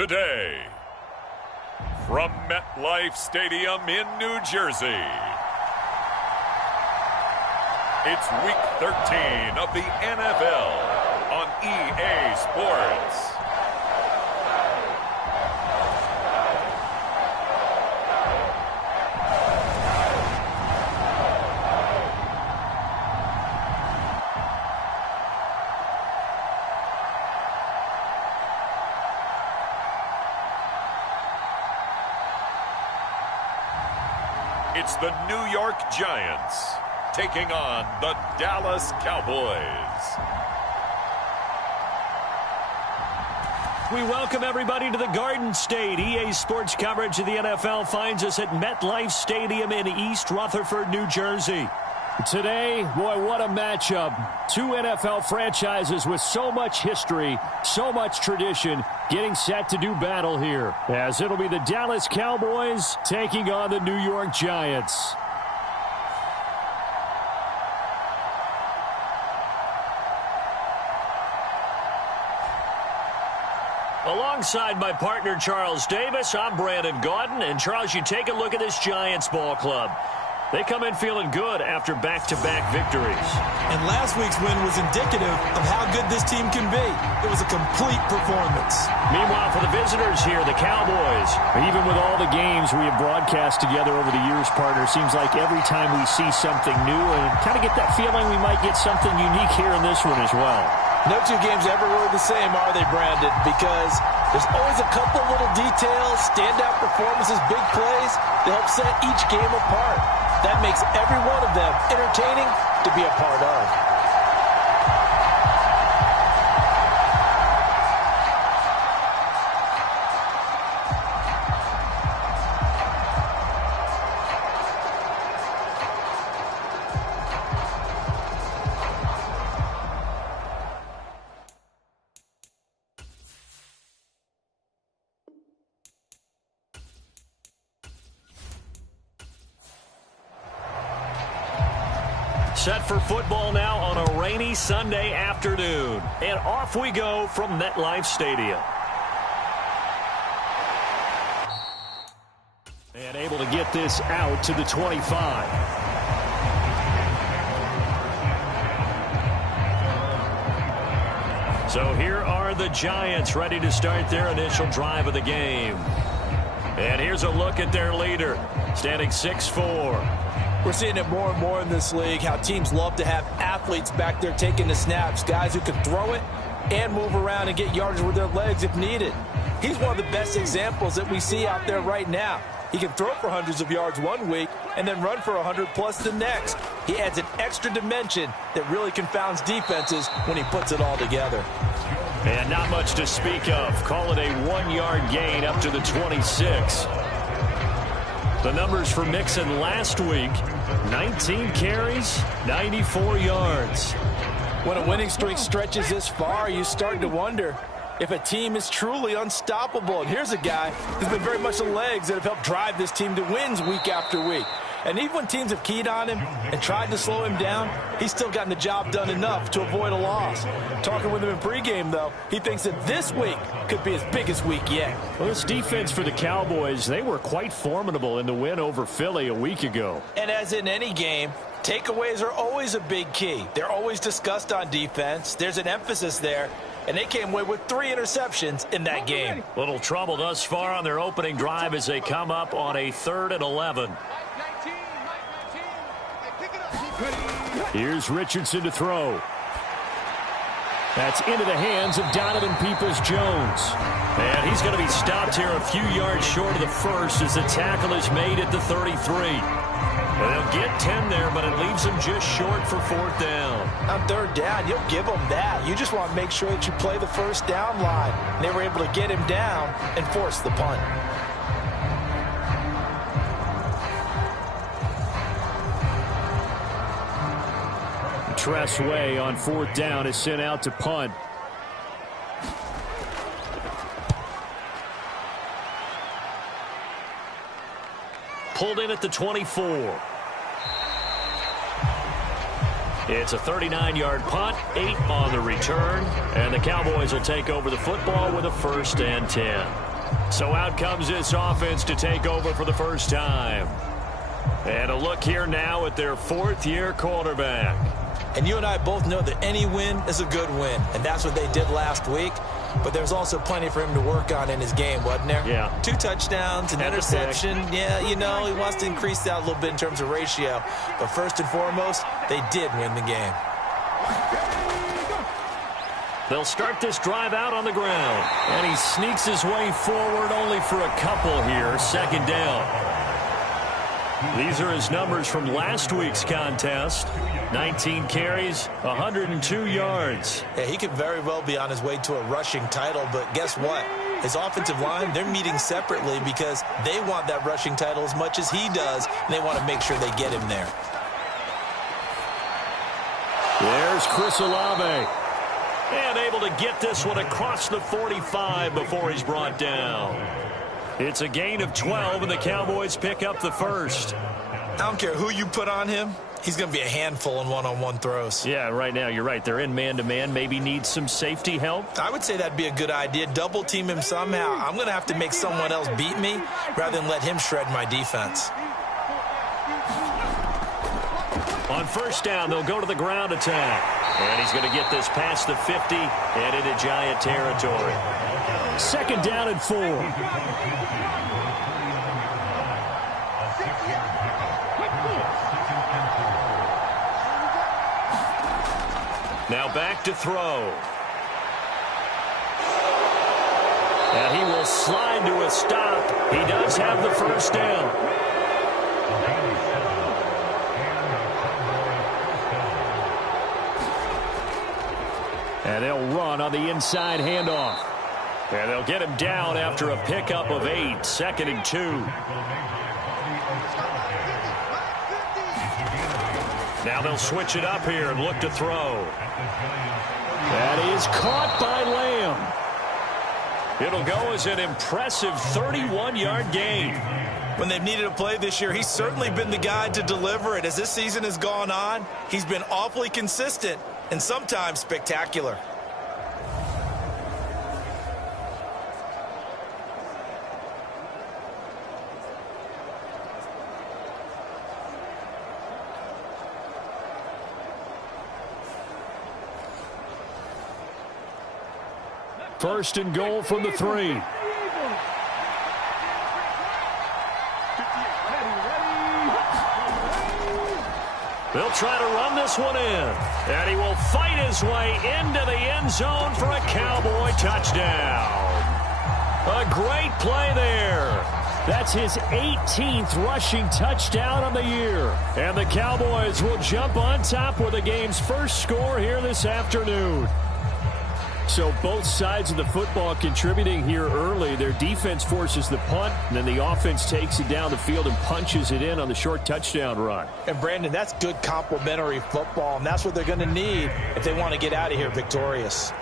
today, from MetLife Stadium in New Jersey, it's Week 13 of the NFL on EA Sports. It's the New York Giants taking on the Dallas Cowboys. We welcome everybody to the Garden State. EA Sports coverage of the NFL finds us at MetLife Stadium in East Rutherford, New Jersey. Today, boy, what a matchup. Two NFL franchises with so much history, so much tradition, getting set to do battle here, as it'll be the Dallas Cowboys taking on the New York Giants. Alongside my partner, Charles Davis, I'm Brandon Gaudin. And, Charles, you take a look at this Giants ball club. They come in feeling good after back-to-back victories. And last week's win was indicative of how good this team can be. It was a complete performance. Meanwhile, for the visitors here, the Cowboys, even with all the games we have broadcast together over the years, partner, seems like every time we see something new and kind of get that feeling we might get something unique here in this one as well. No two games ever really the same, are they, Brandon? Because there's always a couple little details, standout performances, big plays that help set each game apart. That makes every one of them entertaining to be a part of. Set for football now on a rainy Sunday afternoon. And off we go from MetLife Stadium. And able to get this out to the 25. So here are the Giants ready to start their initial drive of the game. And here's a look at their leader, standing 6'4". We're seeing it more and more in this league, how teams love to have athletes back there taking the snaps, guys who can throw it and move around and get yardage with their legs if needed. He's one of the best examples that we see out there right now. He can throw for hundreds of yards one week and then run for 100+ the next. He adds an extra dimension that really confounds defenses when he puts it all together. And not much to speak of. Call it a 1-yard gain up to the 26. The numbers for Mixon last week, 19 carries, 94 yards. When a winning streak stretches this far, you start to wonder if a team is truly unstoppable. And here's a guy who's been very much the legs that have helped drive this team to wins week after week. And even when teams have keyed on him and tried to slow him down, he's still gotten the job done enough to avoid a loss. Talking with him in pregame, though, he thinks that this week could be his biggest week yet. Well, this defense for the Cowboys, they were quite formidable in the win over Philly a week ago. And as in any game, takeaways are always a big key. They're always discussed on defense. There's an emphasis there. And they came away with 3 interceptions in that game. Little trouble thus far on their opening drive as they come up on a 3rd and 11. Here's Richardson to throw. That's into the hands of Donovan Peoples-Jones. And he's going to be stopped here a few yards short of the first as the tackle is made at the 33. Well, they'll get 10 there, but it leaves them just short for 4th down. On 3rd down, you'll give them that. You just want to make sure that you play the first down line. And they were able to get him down and force the punt. Tress Way on 4th down is sent out to punt. Pulled in at the 24. It's a 39-yard punt, 8 on the return, and the Cowboys will take over the football with a 1st and 10. So out comes this offense to take over for the first time. And a look here now at their fourth-year quarterback. And you and I both know that any win is a good win, and that's what they did last week. But there's also plenty for him to work on in his game, wasn't there? Yeah. 2 touchdowns, an interception. Yeah, you know, he wants to increase that a little bit in terms of ratio. But first and foremost, they did win the game. They'll start this drive out on the ground. And he sneaks his way forward only for a couple here. Second down. These are his numbers from last week's contest. 19 carries, 102 yards. Yeah, he could very well be on his way to a rushing title, but guess what? His offensive line, they're meeting separately because they want that rushing title as much as he does, and they want to make sure they get him there. There's Chris Olave. And able to get this one across the 45 before he's brought down. It's a gain of 12, and the Cowboys pick up the first. I don't care who you put on him. He's going to be a handful in one-on-one throws. Yeah, right now, you're right. They're in man-to-man. Maybe need some safety help. I would say that'd be a good idea. Double team him somehow. I'm going to have to make someone else beat me rather than let him shred my defense. On first down, they'll go to the ground attack. And he's going to get this past the 50 and into Giant territory. Second down and 4. Now back to throw. And he will slide to a stop. He does have the first down. And they'll run on the inside handoff. And they'll get him down after a pickup of 8. Second and 2. Now they'll switch it up here and look to throw. That is caught by Lamb. It'll go as an impressive 31-yard gain. When they've needed a play this year, he's certainly been the guy to deliver it. As this season has gone on, he's been awfully consistent and sometimes spectacular. First and goal from the 3. They'll try to run this one in. And he will fight his way into the end zone for a Cowboy touchdown. A great play there. That's his 18th rushing touchdown on the year. And the Cowboys will jump on top with the game's first score here this afternoon. So both sides of the football contributing here early. Their defense forces the punt, and then the offense takes it down the field and punches it in on the short touchdown run. And, Brandon, that's good complementary football, and that's what they're going to need if they want to get out of here victorious.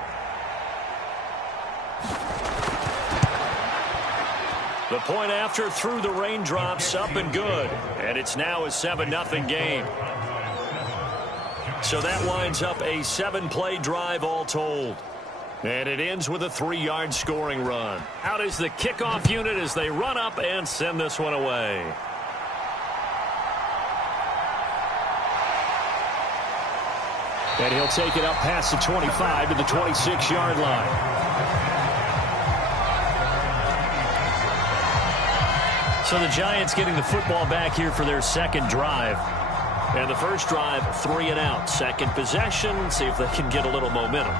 The point after through the raindrops, up and good. And it's now a 7-0 game. So that winds up a 7-play drive all told. And it ends with a 3-yard scoring run. Out is the kickoff unit as they run up and send this one away. And he'll take it up past the 25 to the 26-yard line. So the Giants getting the football back here for their second drive. And the first drive, 3 and out. Second possession, see if they can get a little momentum.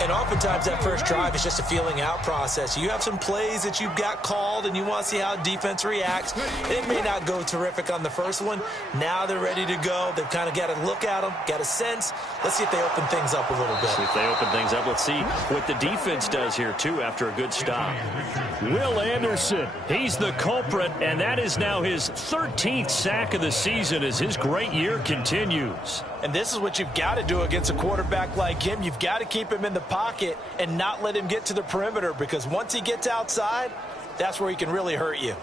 And oftentimes that first drive is just a feeling out process. You have some plays that you've got called and you want to see how defense reacts. It may not go terrific on the first one. Now they're ready to go. They've kind of got to look at them, got a sense. Let's see if they open things up a little bit. See if they open things up. Let's see what the defense does here, too, after a good stop. Will Anderson, he's the culprit, and that is now his 13th sack of the season as his great year continues. And this is what you've got to do against a quarterback like him. You've got to keep him in the pocket and not let him get to the perimeter, because once he gets outside, that's where he can really hurt you.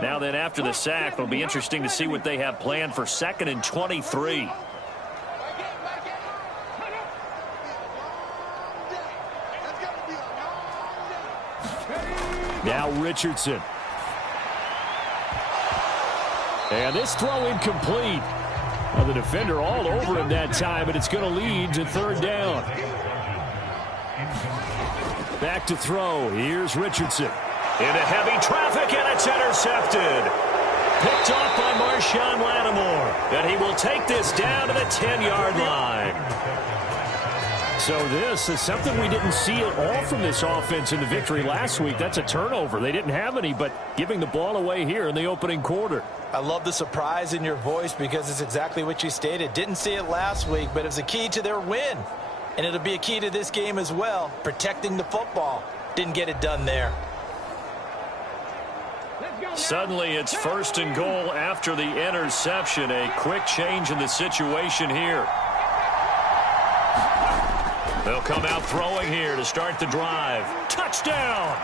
Now then, after the sack, it'll be interesting to see what they have planned for 2nd and 23. Now Richardson. And this throw incomplete. Well, the defender all over him that time, but it's going to lead to third down. Back to throw. Here's Richardson. Into heavy traffic, and it's intercepted. Picked off by Marshawn Lattimore. And he will take this down to the 10-yard line. So this is something we didn't see at all from this offense in the victory last week. That's a turnover. They didn't have any, but giving the ball away here in the opening quarter. I love the surprise in your voice because it's exactly what you stated. Didn't see it last week, but it was a key to their win. And it'll be a key to this game as well, protecting the football. Didn't get it done there. Suddenly it's first and goal after the interception. A quick change in the situation here. They'll come out throwing here to start the drive. Touchdown!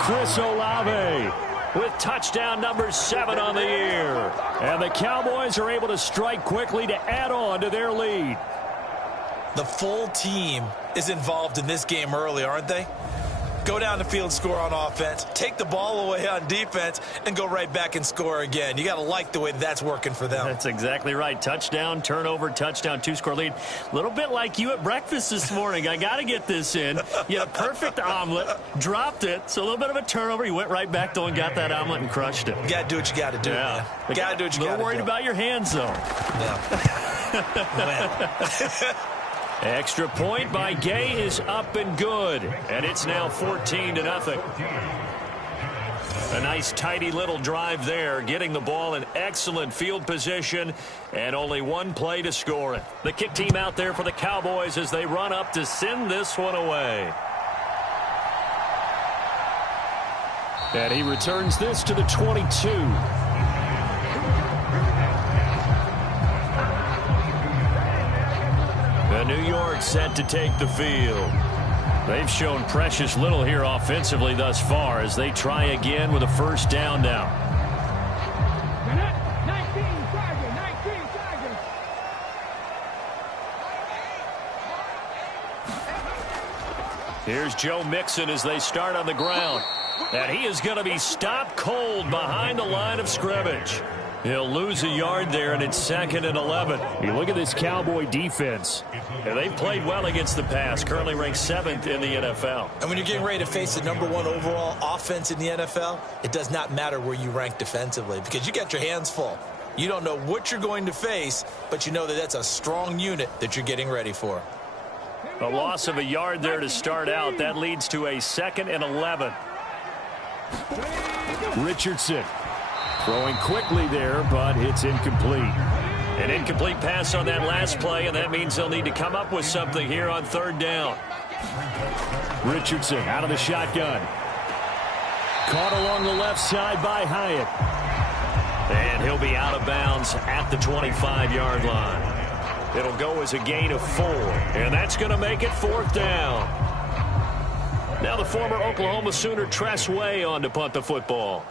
Chris Olave with touchdown number 7 on the year. And the Cowboys are able to strike quickly to add on to their lead. The full team is involved in this game early, aren't they? Go down the field, score on offense, take the ball away on defense, and go right back and score again. You got to like the way that's working for them. That's exactly right. Touchdown, turnover, touchdown, 2-score lead. A little bit like you at breakfast this morning. I got to get this in. You had a perfect omelet, dropped it, so a little bit of a turnover. You went right back, though, and got that omelet and crushed it. You got to do what you got to do, man. You got to do what you got to do. A little worried about your hands, though. Yeah. Extra point by Gay is up and good. And it's now 14-0. A nice, tidy little drive there, getting the ball in excellent field position, and only one play to score it. The kick team out there for the Cowboys as they run up to send this one away. And he returns this to the 22. New York set to take the field. They've shown precious little here offensively thus far as they try again with a first down now. Here's Joe Mixon as they start on the ground. And he is going to be stopped cold behind the line of scrimmage. He'll lose a yard there, and it's 2nd and 11. You look at this Cowboy defense. And they've played well against the pass, currently ranked 7th in the NFL. And when you're getting ready to face the #1 overall offense in the NFL, it does not matter where you rank defensively because you got your hands full. You don't know what you're going to face, but you know that that's a strong unit that you're getting ready for. A loss of a yard there to start out. That leads to a 2nd and 11. Richardson. Throwing quickly there, but it's incomplete. An incomplete pass on that last play, and that means they'll need to come up with something here on 3rd down. Richardson out of the shotgun. Caught along the left side by Hyatt. And he'll be out of bounds at the 25-yard line. It'll go as a gain of 4, and that's going to make it 4th down. Now the former Oklahoma Sooner Tress Way on to punt the football.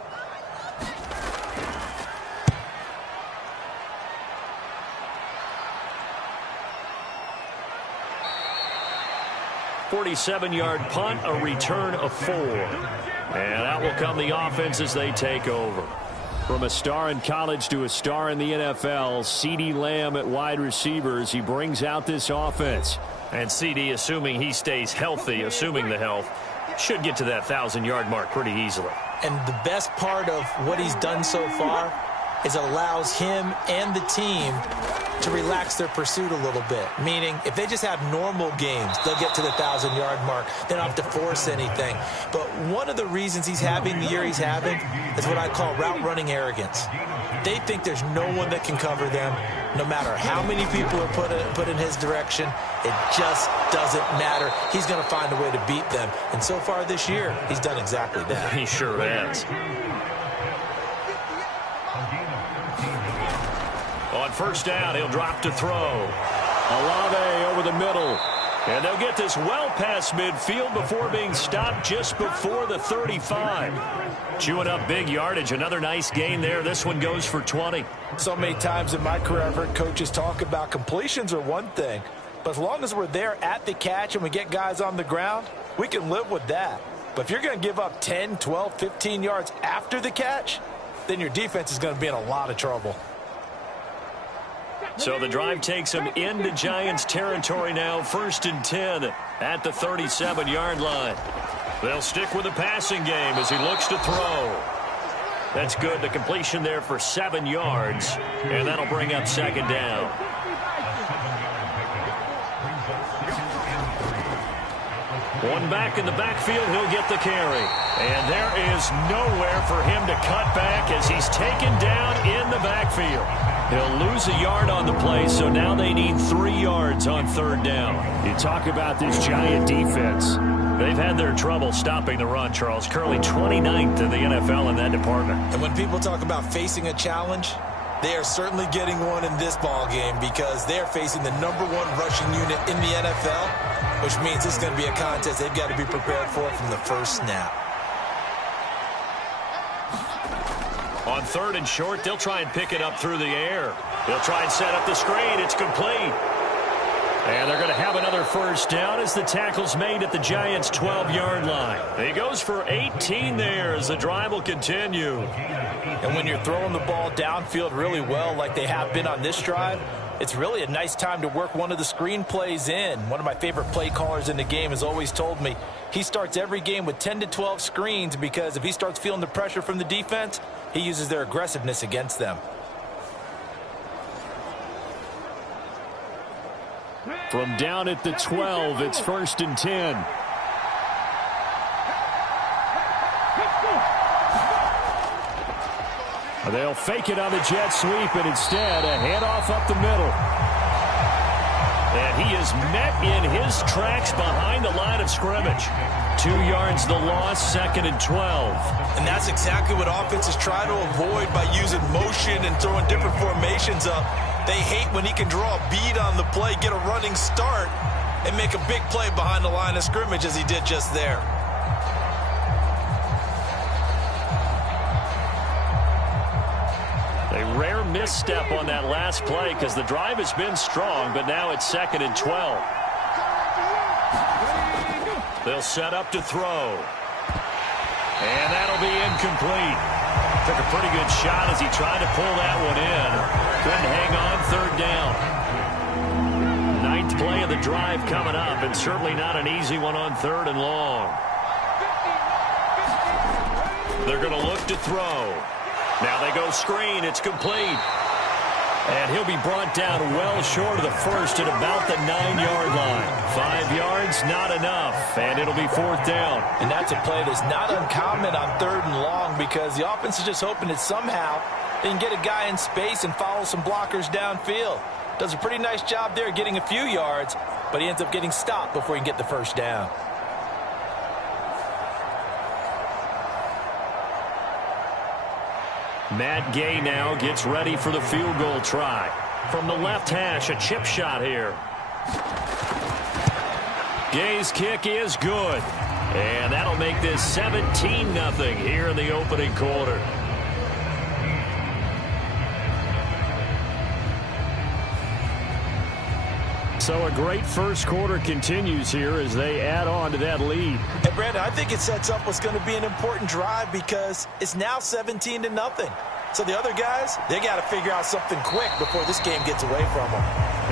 47-yard punt, a return of 4. And out will come the offense as they take over. From a star in college to a star in the NFL, CeeDee Lamb at wide receivers. He brings out this offense. And CeeDee, assuming he stays healthy, assuming the health, should get to that 1,000-yard mark pretty easily. And the best part of what he's done so far is it allows him and the team to relax their pursuit a little bit. Meaning, if they just have normal games, they'll get to the 1,000-yard mark. They don't have to force anything. But one of the reasons he's having the year he's having is what I call route running arrogance. They think there's no one that can cover them. No matter how many people are put in his direction, it just doesn't matter. He's going to find a way to beat them. And so far this year, he's done exactly that. He sure has. On first down, he'll drop to throw. Olave over the middle. And they'll get this well past midfield before being stopped just before the 35. Chewing up big yardage. Another nice gain there. This one goes for 20. So many times in my career, I've heard coaches talk about completions are one thing. But as long as we're there at the catch and we get guys on the ground, we can live with that. But if you're going to give up 10, 12, 15 yards after the catch, then your defense is going to be in a lot of trouble. So the drive takes them into Giants territory now, 1st and 10 at the 37-yard line. They'll stick with the passing game as he looks to throw. That's good. The completion there for 7 yards, and that'll bring up 2nd down. One back in the backfield, he'll get the carry. And there is nowhere for him to cut back as he's taken down in the backfield. He'll lose a yard on the play, so now they need 3 yards on 3rd down. You talk about this Giant defense. They've had their trouble stopping the run, Charles. Currently 29th in the NFL in that department. And when people talk about facing a challenge, they are certainly getting one in this ball game because they're facing the #1 rushing unit in the NFL, which means this is going to be a contest they've got to be prepared for from the first snap. On 3rd and short, they'll try and pick it up through the air. They'll try and set up the screen. It's complete. And they're going to have another 1st down as the tackle's made at the Giants' 12-yard line. He goes for 18 there as the drive will continue. And when you're throwing the ball downfield really well like they have been on this drive, it's really a nice time to work one of the screen plays in. One of my favorite play callers in the game has always told me he starts every game with 10 to 12 screens because if he starts feeling the pressure from the defense, he uses their aggressiveness against them. From down at the 12, it's 1st and 10. They'll fake it on the jet sweep, and instead a handoff up the middle. And he is met in his tracks behind the line of scrimmage. 2 yards the loss, 2nd and 12. And that's exactly what offenses try to avoid by using motion and throwing different formations up. They hate when he can draw a bead on the play, get a running start, and make a big play behind the line of scrimmage as he did just there. A rare misstep on that last play because the drive has been strong, but now it's 2nd and 12. They'll set up to throw. And that'll be incomplete. Took a pretty good shot as he tried to pull that one in. Couldn't hang on, 3rd down. 9th play of the drive coming up, and certainly not an easy one on 3rd and long. They're going to look to throw. Now they go screen. It's complete. And he'll be brought down well short of the first at about the 9-yard line. 5 yards, not enough. And it'll be 4th down. And that's a play that's not uncommon on 3rd and long because the offense is just hoping that somehow they can get a guy in space and follow some blockers downfield. Does a pretty nice job there getting a few yards, but he ends up getting stopped before he can get the 1st down. Matt Gay now gets ready for the field goal try. From the left hash, a chip shot here. Gay's kick is good. And that'll make this 17-0 here in the opening quarter. So a great first quarter continues here as they add on to that lead. Hey, Brandon, I think it sets up what's going to be an important drive because it's now 17-0. So the other guys, they got to figure out something quick before this game gets away from them.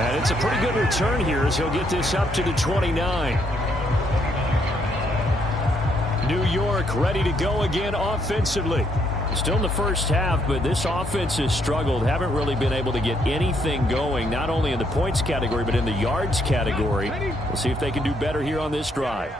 And it's a pretty good return here as he'll get this up to the 29. New York ready to go again offensively. Still in the first half, but this offense has struggled. Haven't really been able to get anything going, not only in the points category, but in the yards category. We'll see if they can do better here on this drive.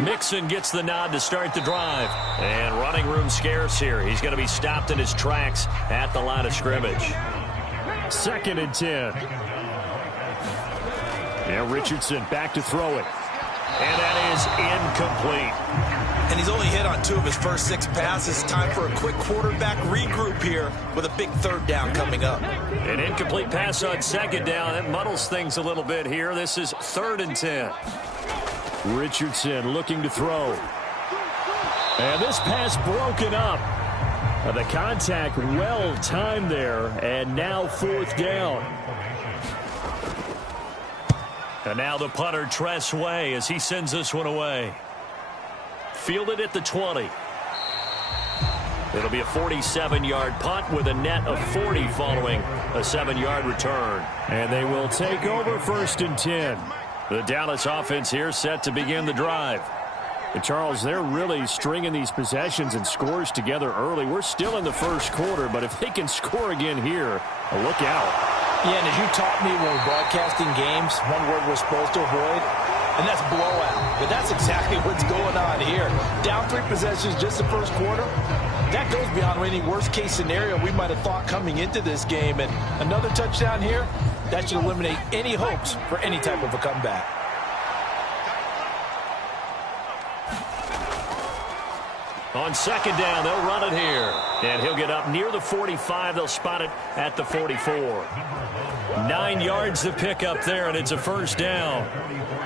Mixon gets the nod to start the drive. And running room scarce here. He's going to be stopped in his tracks at the line of scrimmage. 2nd and 10. Now Richardson back to throw it. And that is incomplete. And he's only hit on 2 of his first 6 passes. Time for a quick quarterback regroup here with a big 3rd down coming up. An incomplete pass on 2nd down. That muddles things a little bit here. This is 3rd and 10. Richardson looking to throw. And this pass broken up. The contact well timed there. And now 4th down. And now the punter, Tress Way, as he sends this one away. Fielded at the 20. It'll be a 47-yard punt with a net of 40 following a 7-yard return. And they will take over 1st and 10. The Dallas offense here set to begin the drive. But Charles, they're really stringing these possessions and scores together early. We're still in the first quarter, but if they can score again here, look out. Yeah, and as you taught me when we're broadcasting games, one word we're supposed to avoid, and that's blowout. But that's exactly what's going on here. Down 3 possessions just the first quarter. That goes beyond any worst-case scenario we might have thought coming into this game. And another touchdown here, that should eliminate any hopes for any type of a comeback. On 2nd down, they'll run it here. And he'll get up near the 45. They'll spot it at the 44. 9 yards to pick up there, and it's a 1st down.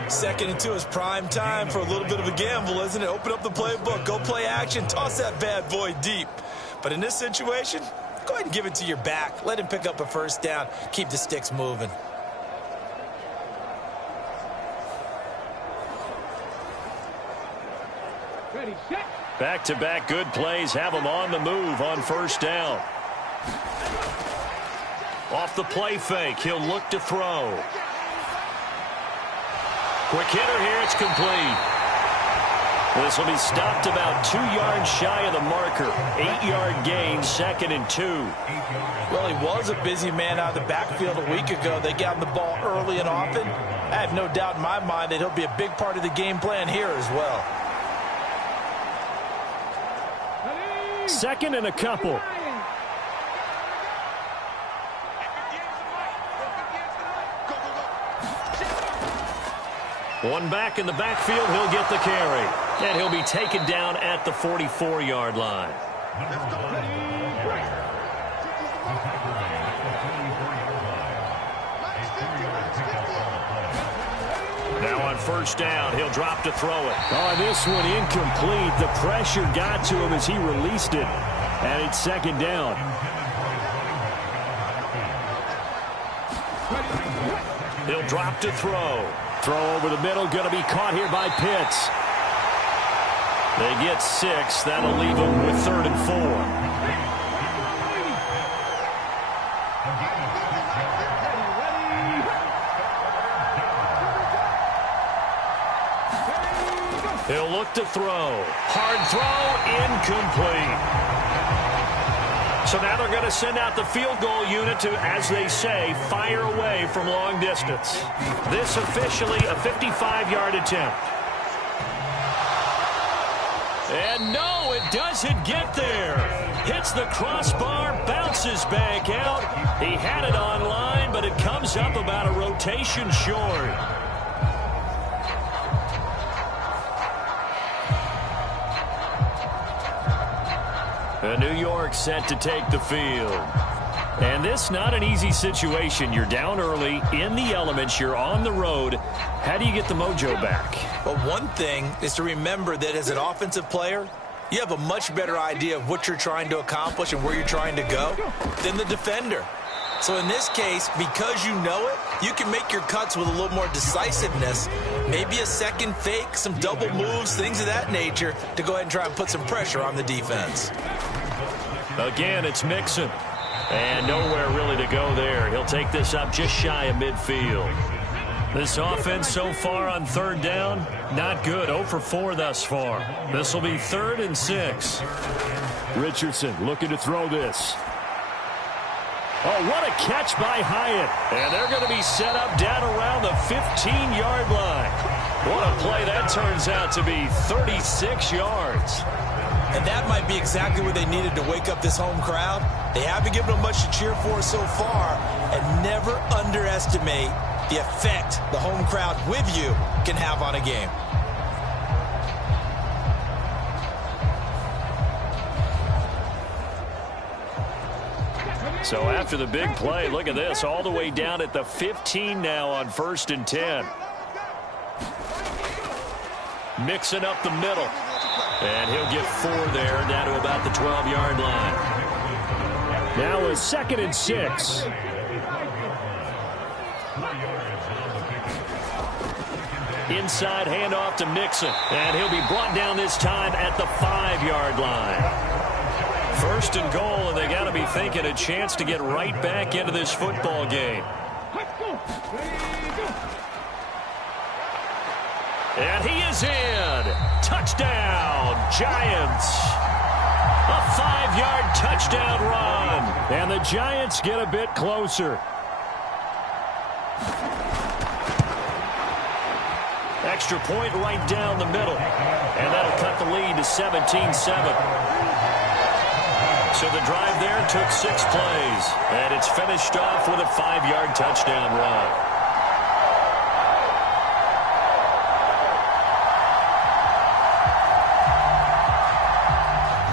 2nd and 2 is prime time for a little bit of a gamble, isn't it? Open up the playbook, go play action, toss that bad boy deep. But in this situation, go ahead and give it to your back. Let him pick up a 1st down. Keep the sticks moving. Ready, set. Back-to-back good plays have them on the move on 1st down. Off the play fake, he'll look to throw. Quick hitter here, it's complete. This will be stopped about 2 yards shy of the marker. 8-yard gain, 2nd and 2. Well, he was a busy man out of the backfield a week ago. They got him the ball early and often. I have no doubt in my mind that he'll be a big part of the game plan here as well. 2nd and a couple. One back in the backfield, he'll get the carry. And he'll be taken down at the 44-yard line. Now on 1st down, he'll drop to throw it. Oh, this one incomplete. The pressure got to him as he released it. And it's 2nd down. He'll drop to throw. Throw over the middle, going to be caught here by Pitts. They get 6. That'll leave them with 3rd and 4. He'll look to throw. Hard throw, incomplete. So now they're going to send out the field goal unit to, as they say, fire away from long distance. This officially a 55-yard attempt. And no, it doesn't get there. Hits the crossbar, bounces back out. He had it on line, but it comes up about a rotation short. New York set to take the field. And this not an easy situation. You're down early, in the elements, you're on the road. How do you get the mojo back? Well, one thing is to remember that as an offensive player, you have a much better idea of what you're trying to accomplish and where you're trying to go than the defender. So in this case, because you know it, you can make your cuts with a little more decisiveness, maybe a second fake, some double moves, things of that nature, to go ahead and try and put some pressure on the defense. Again, it's Mixon. And nowhere really to go there. He'll take this up just shy of midfield. This offense so far on 3rd down, not good. 0 for 4 thus far. This will be 3rd and 6. Richardson looking to throw this. Oh, what a catch by Hyatt. And they're going to be set up down around the 15-yard line. What a play that turns out to be, 36 yards. And that might be exactly what they needed to wake up this home crowd. They haven't given them much to cheer for so far, and never underestimate the effect the home crowd with you can have on a game. So after the big play, look at this, all the way down at the 15 now on 1st and 10. Mixing up the middle. And he'll get 4 there, down to about the 12-yard line. Now a 2nd and 6. Inside handoff to Mixon. And he'll be brought down this time at the 5-yard line. First and goal, and they got to be thinking a chance to get right back into this football game. And he is in. Touchdown, Giants. A 5-yard touchdown run. And the Giants get a bit closer. Extra point right down the middle. And that'll cut the lead to 17-7. So the drive there took 6 plays. And it's finished off with a 5-yard touchdown run.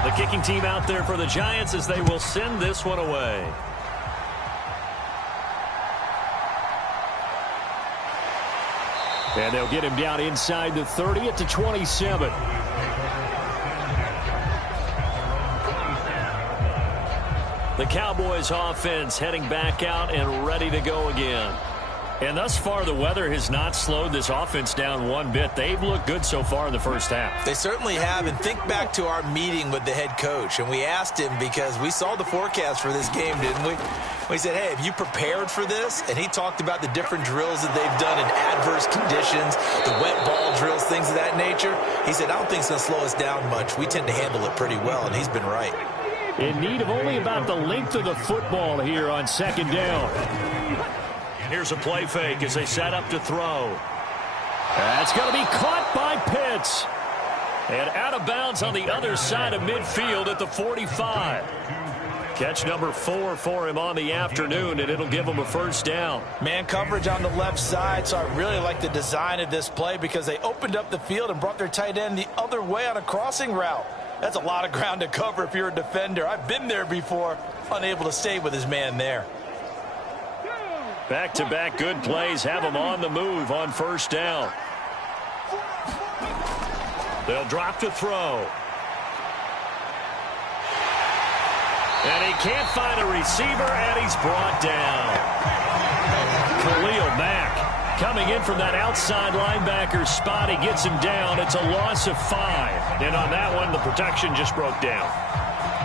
The kicking team out there for the Giants as they will send this one away. And they'll get him down inside the 30 at the 27. The Cowboys offense heading back out and ready to go again. And thus far, the weather has not slowed this offense down one bit. They've looked good so far in the first half. They certainly have. And think back to our meeting with the head coach. And we asked him because we saw the forecast for this game, didn't we? We said, hey, have you prepared for this? And he talked about the different drills that they've done in adverse conditions, the wet ball drills, things of that nature. He said, I don't think it's going to slow us down much. We tend to handle it pretty well, and he's been right. In need of only about the length of the football here on second down. Here's a play fake as they set up to throw. That's going to be caught by Pitts. And out of bounds on the other side of midfield at the 45. Catch number 4 for him on the afternoon, and it'll give him a first down. Man coverage on the left side, so I really like the design of this play because they opened up the field and brought their tight end the other way on a crossing route. That's a lot of ground to cover if you're a defender. I've been there before, unable to stay with his man there. Back-to-back good plays have him on the move on first down. They'll drop to throw. And he can't find a receiver, and he's brought down. Khalil Mack coming in from that outside linebacker spot. He gets him down. It's a loss of 5. And on that one, the protection just broke down.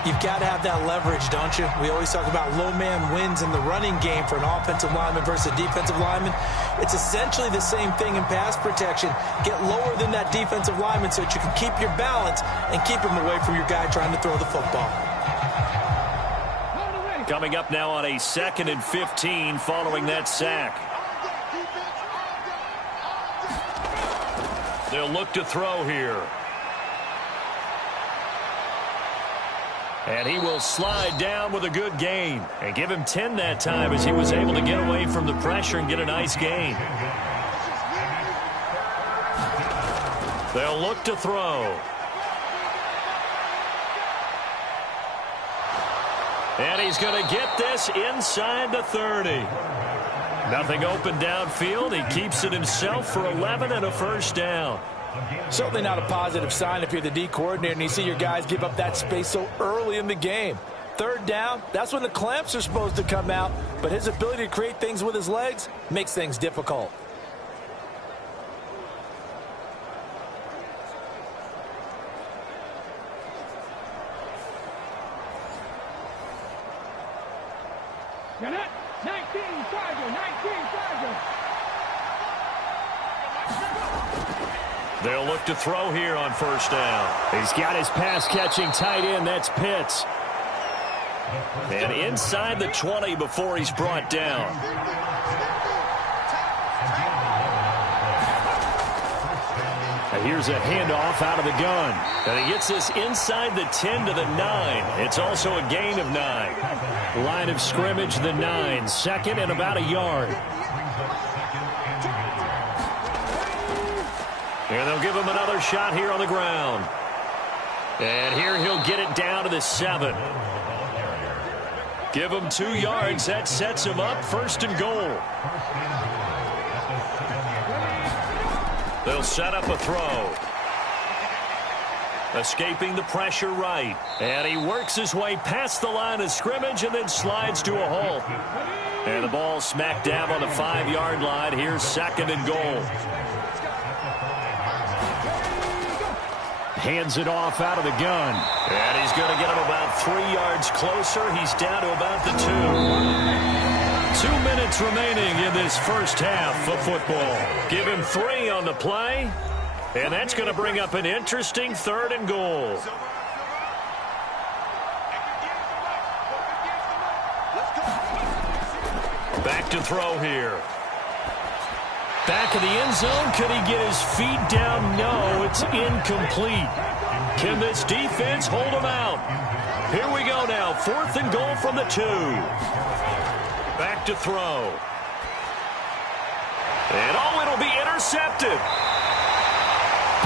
You've got to have that leverage, don't you? We always talk about low man wins in the running game for an offensive lineman versus a defensive lineman. It's essentially the same thing in pass protection. Get lower than that defensive lineman so that you can keep your balance and keep him away from your guy trying to throw the football. Coming up now on a 2nd and 15 following that sack. They'll look to throw here. And he will slide down with a good gain. And give him 10 that time as he was able to get away from the pressure and get a nice gain. They'll look to throw. And he's going to get this inside the 30. Nothing open downfield. He keeps it himself for 11 and a first down. Certainly not a positive sign if you're the D coordinator and you see your guys give up that space so early in the game. Third down, that's when the clamps are supposed to come out, but his ability to create things with his legs makes things difficult. You're not 19 Charger, 19 Charger. They'll look to throw here on first down. He's got his pass-catching tight end. That's Pitts. And inside the 20 before he's brought down. And here's a handoff out of the gun. And he gets this inside the 10 to the 9. It's also a gain of 9. Line of scrimmage, the 9. 2nd and about a yard. And they'll give him another shot here on the ground. And here he'll get it down to the 7. Give him 2 yards. That sets him up 1st and goal. They'll set up a throw. Escaping the pressure right. And he works his way past the line of scrimmage and then slides to a halt. And the ball smack dab on the 5-yard line. Here's 2nd and goal. Hands it off out of the gun. And he's going to get him about 3 yards closer. He's down to about the 2. 2 minutes remaining in this first half of football. Give him 3 on the play. And that's going to bring up an interesting 3rd and goal. Back to throw here. Back of the end zone. Could he get his feet down? No, it's incomplete. Can this defense hold him out? Here we go now. 4th and goal from the 2. Back to throw. And oh, it'll be intercepted.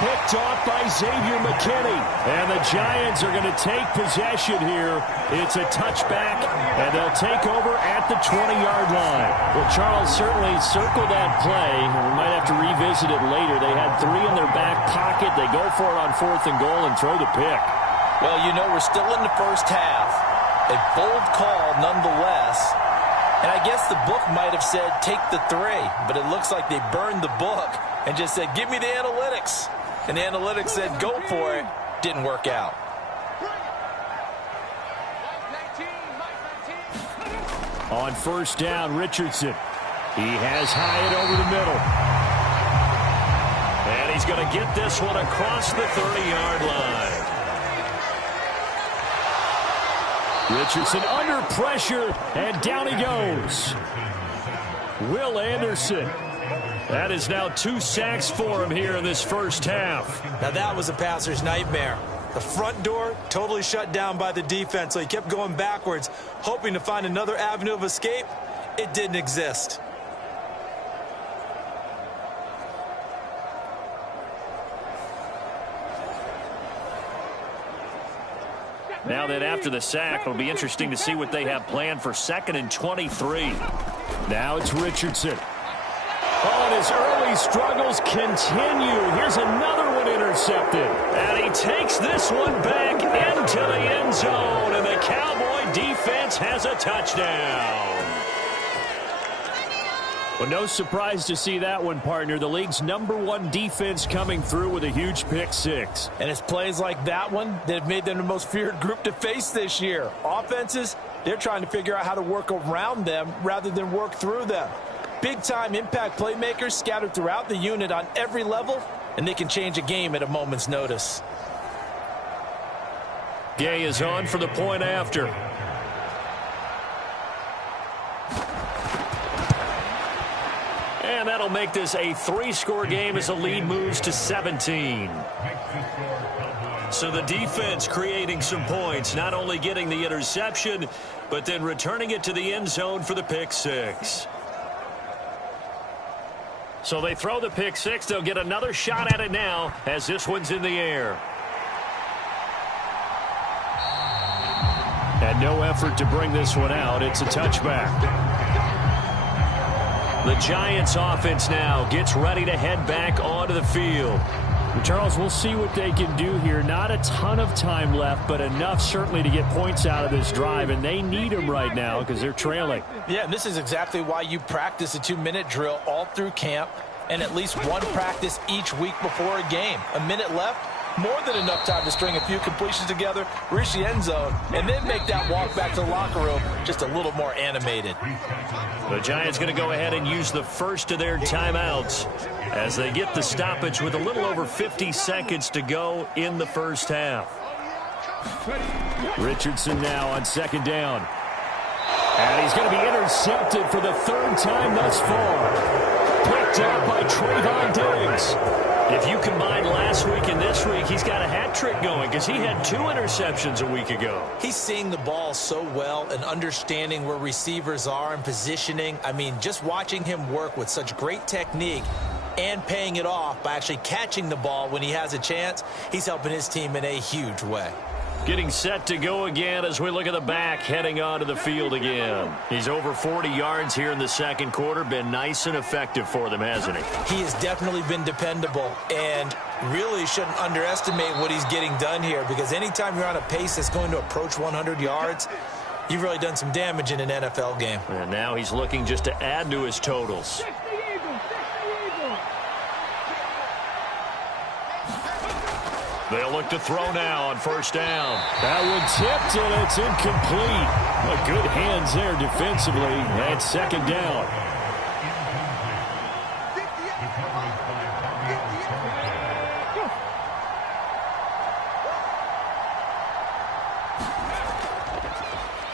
Picked off by Xavier McKinney. And the Giants are going to take possession here. It's a touchback, and they'll take over at the 20-yard line. Well, Charles, certainly circle that play. We might have to revisit it later. They had 3 in their back pocket. They go for it on 4th and goal and throw the pick. Well, you know, we're still in the first half. A bold call nonetheless. And I guess the book might have said take the 3, but it looks like they burned the book and just said, give me the analytics. And the analytics said, go for it. Didn't work out. On first down, Richardson. He has Hyatt over the middle. And he's going to get this one across the 30-yard line. Richardson under pressure, and down he goes. Will Anderson. That is now 2 sacks for him here in this first half. Now that was a passer's nightmare. The front door totally shut down by the defense, so he kept going backwards, hoping to find another avenue of escape. It didn't exist. Now that after the sack, it'll be interesting to see what they have planned for 2nd and 23. Now it's Richardson. Oh, and his early struggles continue. Here's another one intercepted. And he takes this one back into the end zone, and the Cowboy defense has a touchdown. Well, no surprise to see that one, partner. The league's #1 defense coming through with a huge pick 6. And it's plays like that one that have made them the most feared group to face this year. Offenses, they're trying to figure out how to work around them rather than work through them. Big-time impact playmakers scattered throughout the unit on every level, and they can change a game at a moment's notice. Gay is on for the point after. And that'll make this a 3-score game as the lead moves to 17. So the defense creating some points, not only getting the interception, but then returning it to the end zone for the pick 6. So they throw the pick 6. They'll get another shot at it now as this one's in the air. And no effort to bring this one out. It's a touchback. The Giants offense now gets ready to head back onto the field. Charles, we'll see what they can do here. Not a ton of time left, but enough certainly to get points out of this drive, and they need them right now because they're trailing. Yeah, and this is exactly why you practice a 2-minute drill all through camp and at least one practice each week before a game. A minute left, more than enough time to string a few completions together, reach the end zone, and then make that walk back to the locker room just a little more animated. The Giants going to go ahead and use the first of their timeouts as they get the stoppage with a little over 50 seconds to go in the first half. Richardson now on 2nd down. And he's going to be intercepted for the 3rd time thus far. Picked up by Trayvon Diggs. If you combine last week and this week, he's got a hat trick going because he had 2 interceptions a week ago. He's seeing the ball so well and understanding where receivers are and positioning. I mean, just watching him work with such great technique and paying it off by actually catching the ball when he has a chance, he's helping his team in a huge way. Getting set to go again as we look at the back heading onto the field again. He's over 40 yards here in the 2nd quarter. Been nice and effective for them, hasn't he? He has definitely been dependable and really shouldn't underestimate what he's getting done here because anytime you're on a pace that's going to approach 100 yards, you've really done some damage in an NFL game. And now he's looking just to add to his totals. They'll look to throw now on first down. That one tipped, and it's incomplete. Well, good hands there defensively. And second down.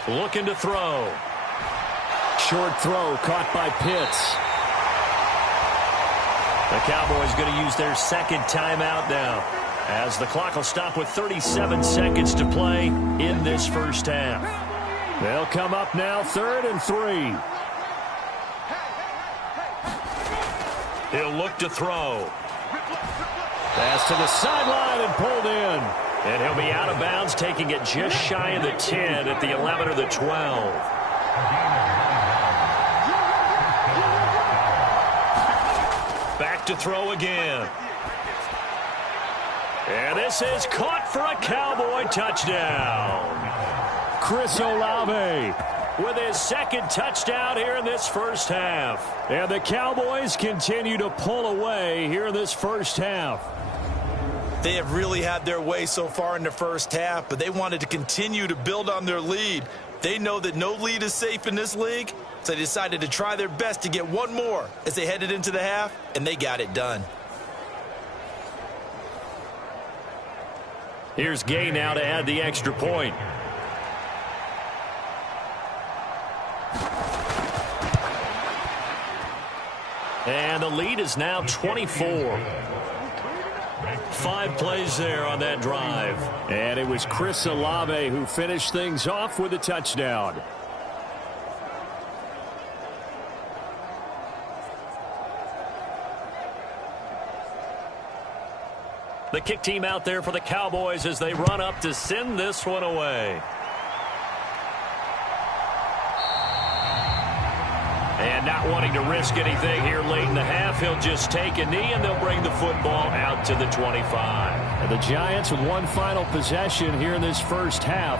Looking to throw. Short throw caught by Pitts. The Cowboys going to use their second timeout now, as the clock will stop with 37 seconds to play in this first half. They'll come up now, 3rd and 3. He'll look to throw. Pass to the sideline and pulled in. And he'll be out of bounds, taking it just shy of the 10 at the 11 or the 12. Back to throw again. And this is caught for a Cowboy touchdown. Chris Olave with his second touchdown here in this first half. And the Cowboys continue to pull away here in this first half. They have really had their way so far in the first half, but they wanted to continue to build on their lead. They know that no lead is safe in this league, so they decided to try their best to get one more as they headed into the half, and they got it done. Here's Gay now to add the extra point. And the lead is now 24. 5 plays there on that drive. And it was Chris Olave who finished things off with a touchdown. The kick team out there for the Cowboys as they run up to send this one away. And not wanting to risk anything here late in the half, he'll just take a knee and they'll bring the football out to the 25. And the Giants with one final possession here in this first half.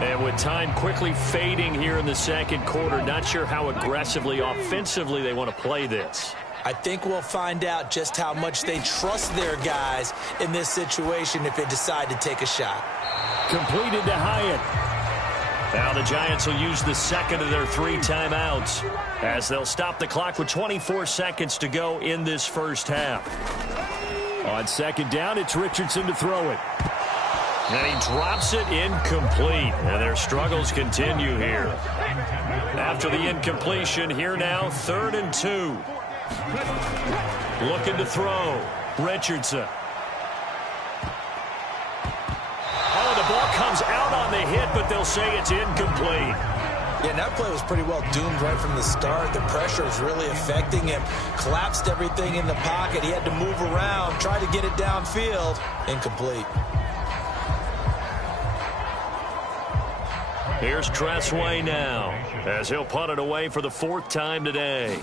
And with time quickly fading here in the second quarter, not sure how aggressively, offensively they want to play this. I think we'll find out just how much they trust their guys in this situation if they decide to take a shot. Completed to Hyatt. Now the Giants will use the second of their 3 timeouts as they'll stop the clock with 24 seconds to go in this first half. On second down, it's Richardson to throw it. And he drops it incomplete. And their struggles continue here. After the incompletion, here now, 3rd and 2. Looking to throw. Richardson. Oh, the ball comes out on the hit, but they'll say it's incomplete. Yeah, and that play was pretty well doomed right from the start. The pressure was really affecting him. Collapsed everything in the pocket. He had to move around, try to get it downfield. Incomplete. Here's Tressway now as he'll punt it away for the 4th time today.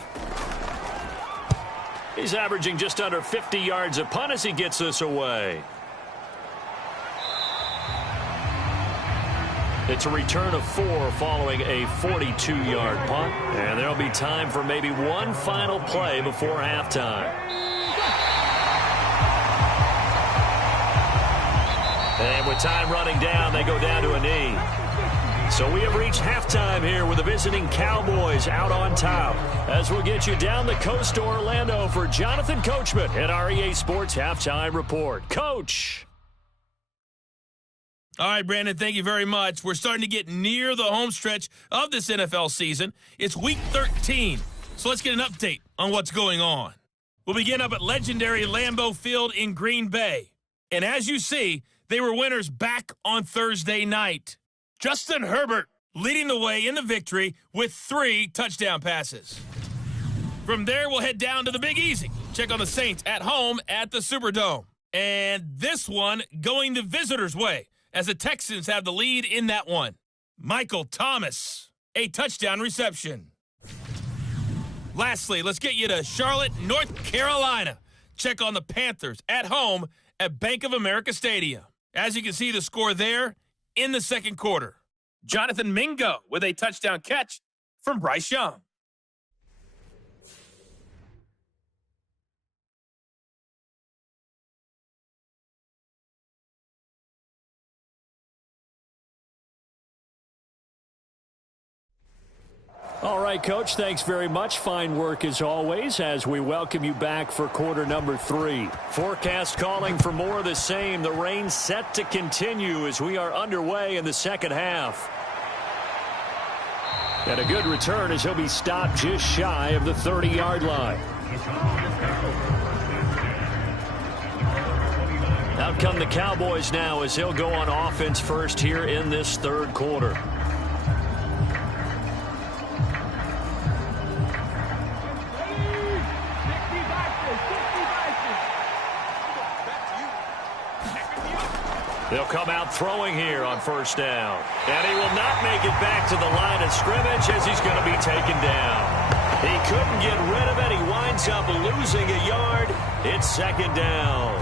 He's averaging just under 50 yards a punt as he gets this away. It's a return of 4 following a 42-yard punt. And there'll be time for maybe one final play before halftime. And with time running down, they go down to a knee. So we have reached halftime here with the visiting Cowboys out on top. As we'll get you down the coast to Orlando for Jonathan Coachman at our EA Sports Halftime Report. Coach. All right, Brandon, thank you very much. We're starting to get near the home stretch of this NFL season. It's Week 13, so let's get an update on what's going on. We'll begin up at legendary Lambeau Field in Green Bay. And as you see, they were winners back on Thursday night. Justin Herbert leading the way in the victory with 3 touchdown passes. From there, we'll head down to the Big Easy. Check on the Saints at home at the Superdome. And this one going the visitors' way, as the Texans have the lead in that one. Michael Thomas, a touchdown reception. Lastly, let's get you to Charlotte, North Carolina. Check on the Panthers at home at Bank of America Stadium. As you can see, the score there in the second quarter. Jonathan Mingo with a touchdown catch from Bryce Young. right, Coach. Thanks very much. Fine work as always as we welcome you back for quarter number 3. Forecast calling for more of the same. The rain set to continue as we are underway in the second half. And a good return as he'll be stopped just shy of the 30-yard line. Out come the Cowboys now as he'll go on offense first here in this third quarter. They'll come out throwing here on first down. And he will not make it back to the line of scrimmage as he's going to be taken down. He couldn't get rid of it. He winds up losing a yard. It's second down.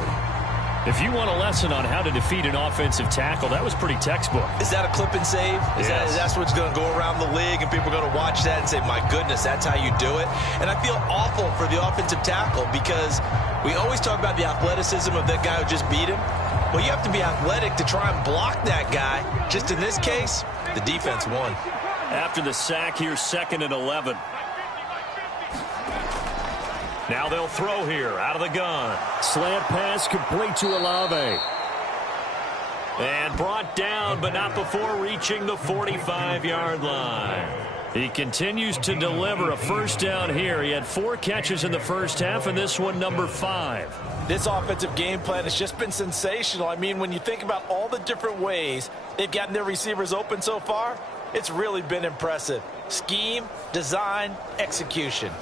If you want a lesson on how to defeat an offensive tackle, that was pretty textbook. Is that a clip and save? That's what's going to go around the league, and people are going to watch that and say, my goodness, that's how you do it. And I feel awful for the offensive tackle because we always talk about the athleticism of that guy who just beat him. Well, you have to be athletic to try and block that guy. Just in this case, the defense won. After the sack, here's 2nd and 11. Now they'll throw here out of the gun. Slant pass complete to Olave. And brought down, but not before reaching the 45-yard line. He continues to deliver a first down here. He had 4 catches in the first half, and this one number 5. This offensive game plan has just been sensational. I mean, when you think about all the different ways they've gotten their receivers open so far, it's really been impressive. Scheme, design, execution.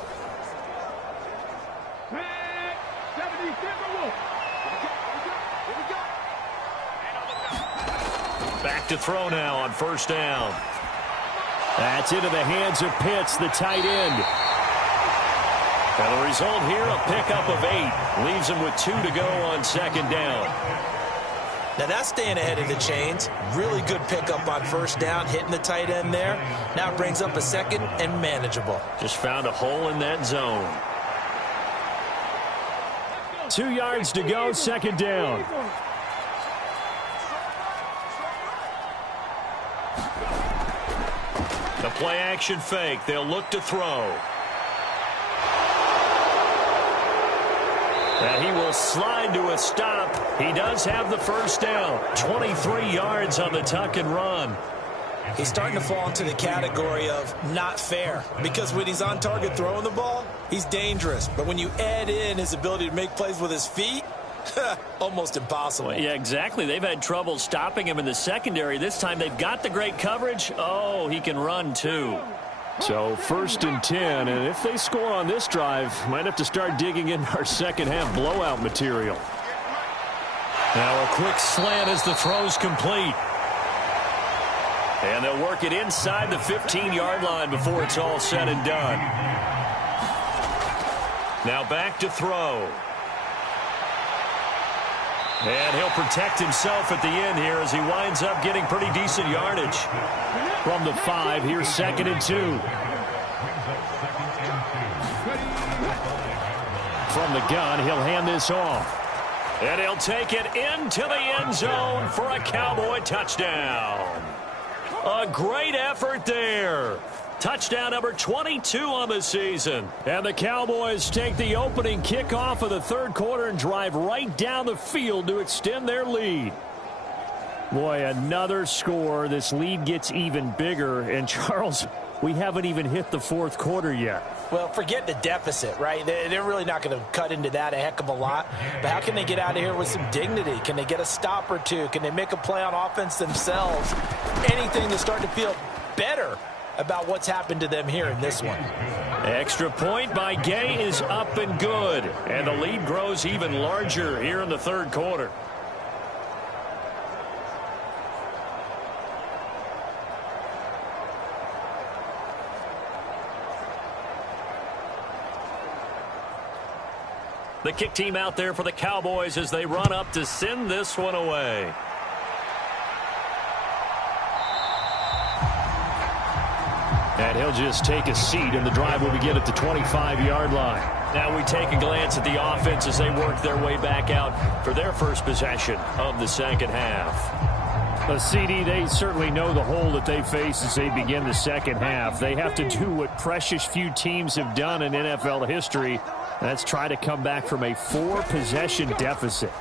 Back to throw now on first down. That's into the hands of Pitts, the tight end. And the result here, a pickup of 8. Leaves him with 2 to go on second down. Now that's staying ahead of the chains. Really good pickup on first down, hitting the tight end there. Now it brings up a second and manageable. Just found a hole in that zone. 2 yards to go, second down. The play action fake. They'll look to throw. And he will slide to a stop. He does have the first down. 23 yards on the tuck and run. He's starting to fall into the category of not fair, because when he's on target throwing the ball, he's dangerous. But when you add in his ability to make plays with his feet, almost impossible. Well, yeah, exactly. They've had trouble stopping him in the secondary. This time they've got the great coverage. Oh, he can run too. So 1st and 10, and if they score on this drive, might have to start digging in our second half blowout material. Now a quick slant as the throw's complete. And they'll work it inside the 15-yard line before it's all said and done. Now back to throw. And he'll protect himself at the end here as he winds up getting pretty decent yardage. From the 5, here's 2nd and 2. From the gun, he'll hand this off. And he'll take it into the end zone for a Cowboy touchdown. A great effort there. Touchdown number 22 on the season. And the Cowboys take the opening kickoff of the third quarter and drive right down the field to extend their lead. Boy, another score. This lead gets even bigger. And, Charles, we haven't even hit the fourth quarter yet. Well, forget the deficit, right? They're really not going to cut into that a heck of a lot. But how can they get out of here with some dignity? Can they get a stop or two? Can they make a play on offense themselves? Anything to start to feel better about what's happened to them here in this one. Extra point by Gay is up and good. And the lead grows even larger here in the third quarter. The kick team out there for the Cowboys as they run up to send this one away. And he'll just take a seat, and the drive will begin at the 25-yard line. Now we take a glance at the offense as they work their way back out for their first possession of the second half. CD, they certainly know the hole that they face as they begin the second half. They have to do what precious few teams have done in NFL history. That's try to come back from a 4-possession deficit.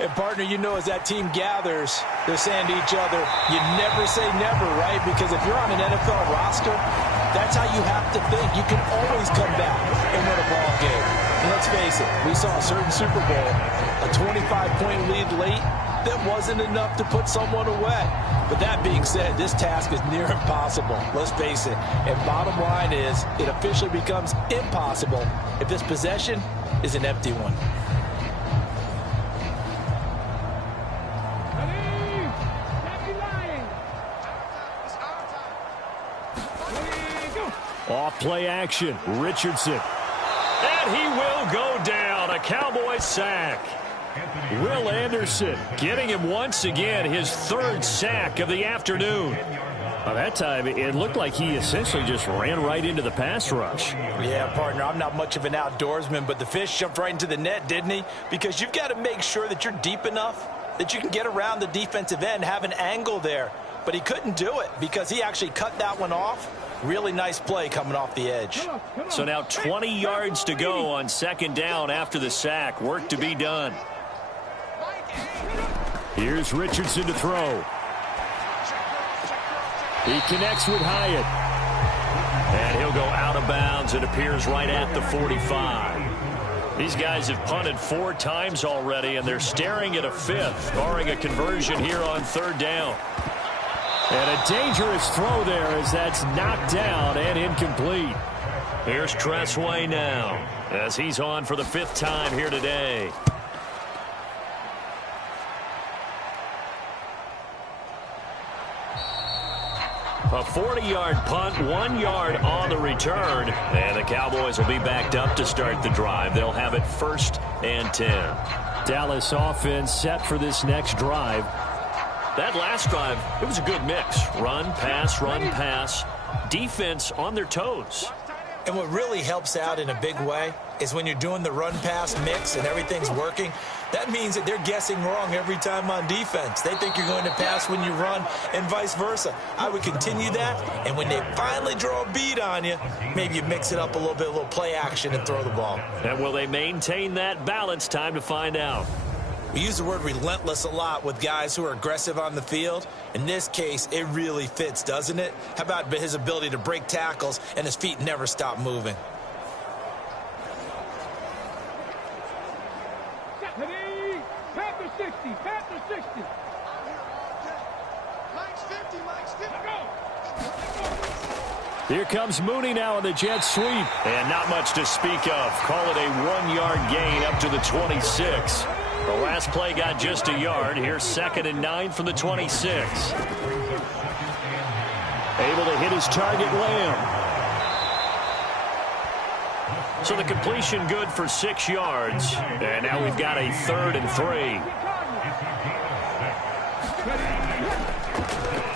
And, partner, you know, as that team gathers, they're saying to each other, you never say never, right? Because if you're on an NFL roster, that's how you have to think. You can always come back and win a ball game. And let's face it, we saw a certain Super Bowl, a 25-point lead late, that wasn't enough to put someone away. But that being said, this task is near impossible. Let's face it. And bottom line is, it officially becomes impossible if this possession is an empty one. Off play action, Richardson. And he will go down. A Cowboy sack. Will Anderson getting him once again, his 3rd sack of the afternoon. By that time, it looked like he essentially just ran right into the pass rush. Yeah, partner, I'm not much of an outdoorsman, but the fish jumped right into the net, didn't he? Because you've got to make sure that you're deep enough that you can get around the defensive end, have an angle there. But he couldn't do it because he actually cut that one off. Really nice play coming off the edge. So now 20 yards to go on 2nd down after the sack. Work to be done. Here's Richardson to throw. He connects with Hyatt. And he'll go out of bounds. It appears right at the 45. These guys have punted 4 times already, and they're staring at a 5th, barring a conversion here on 3rd down. And a dangerous throw there as that's knocked down and incomplete. Here's Tressway now as he's on for the 5th time here today. A 40-yard punt, 1 yard on the return. And the Cowboys will be backed up to start the drive. They'll have it 1st and 10. Dallas offense set for this next drive. That last drive, it was a good mix. Run, pass, defense on their toes. And what really helps out in a big way is when you're doing the run-pass mix and everything's working, that means that they're guessing wrong every time on defense. They think you're going to pass when you run and vice versa. I would continue that, and when they finally draw a beat on you, maybe you mix it up a little bit, a little play action and throw the ball. And will they maintain that balance? Time to find out. We use the word relentless a lot with guys who are aggressive on the field. In this case, it really fits, doesn't it? How about his ability to break tackles and his feet never stop moving? Panther 60, Panther 60. Mike's 50, Mike's 50. Here comes Mooney now on the jet sweep. And not much to speak of. Call it a 1-yard gain up to the 26. The last play got just a yard. Here's 2nd and 9 from the 26. Able to hit his target, Lamb. So the completion good for 6 yards. And now we've got a 3rd and 3.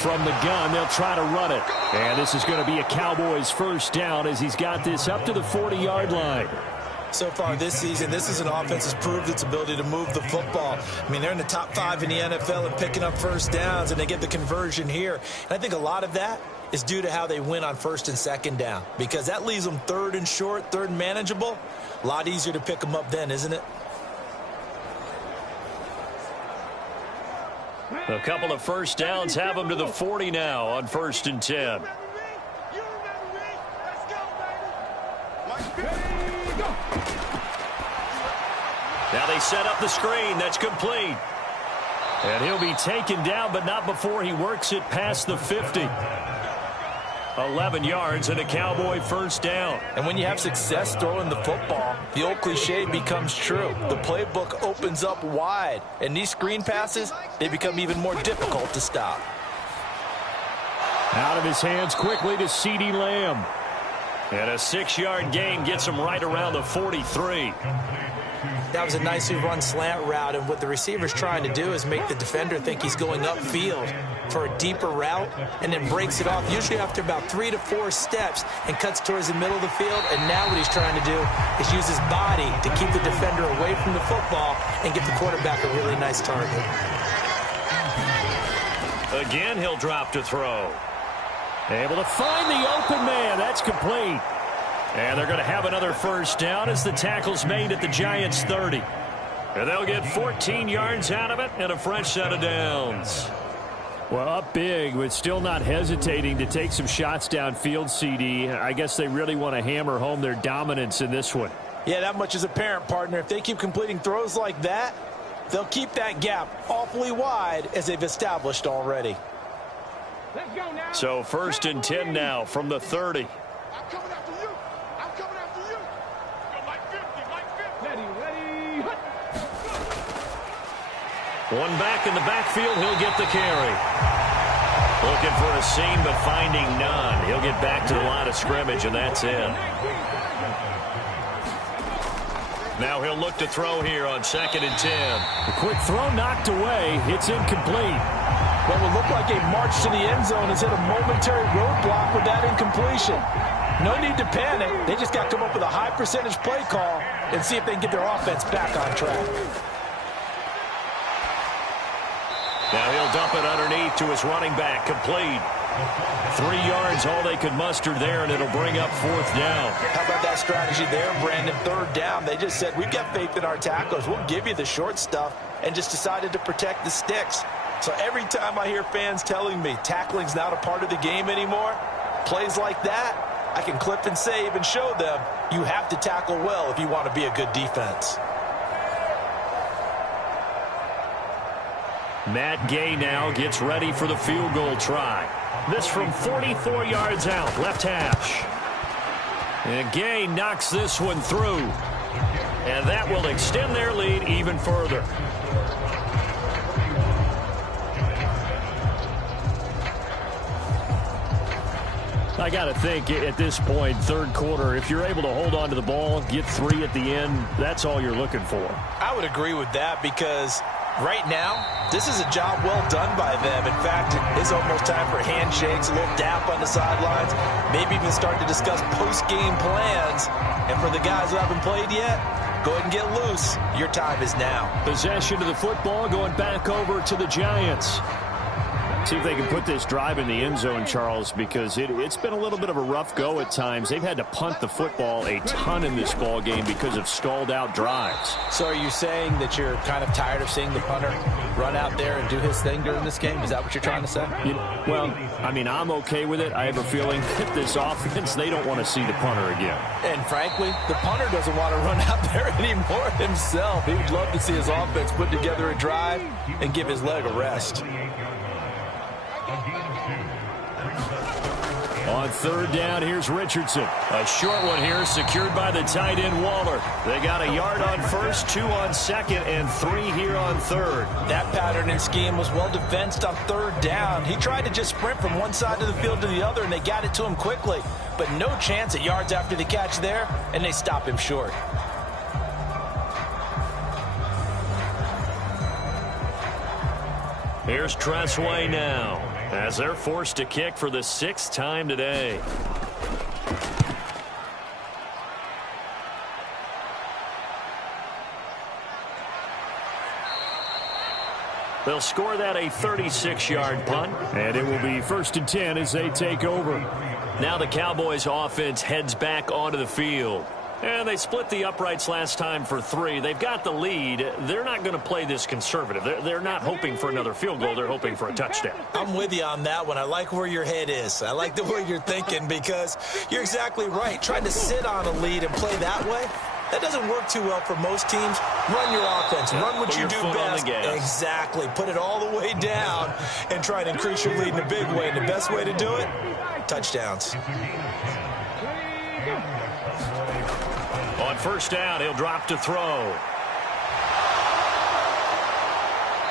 From the gun, they'll try to run it. And this is going to be a Cowboys 1st down as he's got this up to the 40-yard line. So far this season, this is an offense that's proved its ability to move the football. I mean, they're in the top 5 in the NFL and picking up 1st downs, and they get the conversion here. And I think a lot of that is due to how they win on 1st and 2nd down, because that leaves them 3rd and short, 3rd and manageable. A lot easier to pick them up then, isn't it? A couple of 1st downs have them to the 40 now on 1st and 10. Now they set up the screen. That's complete. And he'll be taken down, but not before he works it past the 50. 11 yards and a Cowboy 1st down. And when you have success throwing the football, the old cliche becomes true. The playbook opens up wide. And these screen passes, they become even more difficult to stop. Out of his hands quickly to CD Lamb. And a 6-yard gain gets him right around the 43. That was a nicely run slant route, and what the receiver's trying to do is make the defender think he's going upfield for a deeper route, and then breaks it off, usually after about 3 to 4 steps, and cuts towards the middle of the field. And now what he's trying to do is use his body to keep the defender away from the football and give the quarterback a really nice target. Again, he'll drop to throw. Able to find the open man. That's complete. And they're going to have another first down as the tackle's made at the Giants' 30. And they'll get 14 yards out of it and a fresh set of downs. Well, up big, but still not hesitating to take some shots downfield, CD. I guess they really want to hammer home their dominance in this one. Yeah, that much is apparent, partner. If they keep completing throws like that, they'll keep that gap awfully wide as they've established already. Let's go now. So 1st and 10 now from the 30. I'm coming after you. I'm coming after you. Go like 50, like 50. Ready. Hut. One back in the backfield, he'll get the carry. Looking for a seam, but finding none. He'll get back to the line of scrimmage, and that's it. Now he'll look to throw here on 2nd and 10. A quick throw knocked away. It's incomplete. What would look like a march to the end zone has hit a momentary roadblock with that incompletion. No need to panic. They just got to come up with a high percentage play call and see if they can get their offense back on track. Now he'll dump it underneath to his running back. Complete. 3 yards, all they could muster there, and it'll bring up 4th down. How about that strategy there, Brandon? 3rd down. They just said, we've got faith in our tackles. We'll give you the short stuff, and just decided to protect the sticks. So every time I hear fans telling me tackling's not a part of the game anymore, plays like that, I can clip and save and show them you have to tackle well if you want to be a good defense. Matt Gay now gets ready for the field goal try. This from 44 yards out, left hash. And Gay knocks this one through. And that will extend their lead even further. I got to think at this point, 3rd quarter, if you're able to hold on to the ball, get 3 at the end, that's all you're looking for. I would agree with that because right now, this is a job well done by them. In fact, it's almost time for handshakes, a little dap on the sidelines, maybe even start to discuss post-game plans. And for the guys who haven't played yet, go ahead and get loose. Your time is now. Possession of the football going back over to the Giants. See if they can put this drive in the end zone, Charles, because it's been a little bit of a rough go at times. They've had to punt the football a ton in this ball game because of stalled out drives. So are you saying that you're kind of tired of seeing the punter run out there and do his thing during this game? Is that what you're trying to say? Well, I mean, I'm okay with it. I have a feeling that this offense, they don't want to see the punter again. And frankly, the punter doesn't want to run out there anymore himself. He would love to see his offense put together a drive and give his leg a rest. On 3rd down, here's Richardson. A short one here, secured by the tight end Waller. They got a yard on 1st, 2 on 2nd, and 3 here on 3rd. That pattern and scheme was well defensed on 3rd down. He tried to just sprint from one side of the field to the other, and they got it to him quickly. But no chance at yards after the catch there, and they stop him short. Here's Tressway now, as they're forced to kick for the 6th time today. They'll score that a 36-yard punt, and it will be 1st and 10 as they take over. Now the Cowboys offense heads back onto the field. And they split the uprights last time for 3. They've got the lead. They're not going to play this conservative. They're not hoping for another field goal. They're hoping for a touchdown. I'm with you on that one. I like where your head is. I like the way you're thinking because you're exactly right. Trying to sit on a lead and play that way, that doesn't work too well for most teams. Run your offense. Run what you do best. Exactly. Put it all the way down and try and increase your lead in a big way. And the best way to do it, touchdowns. On 1st down, he'll drop to throw.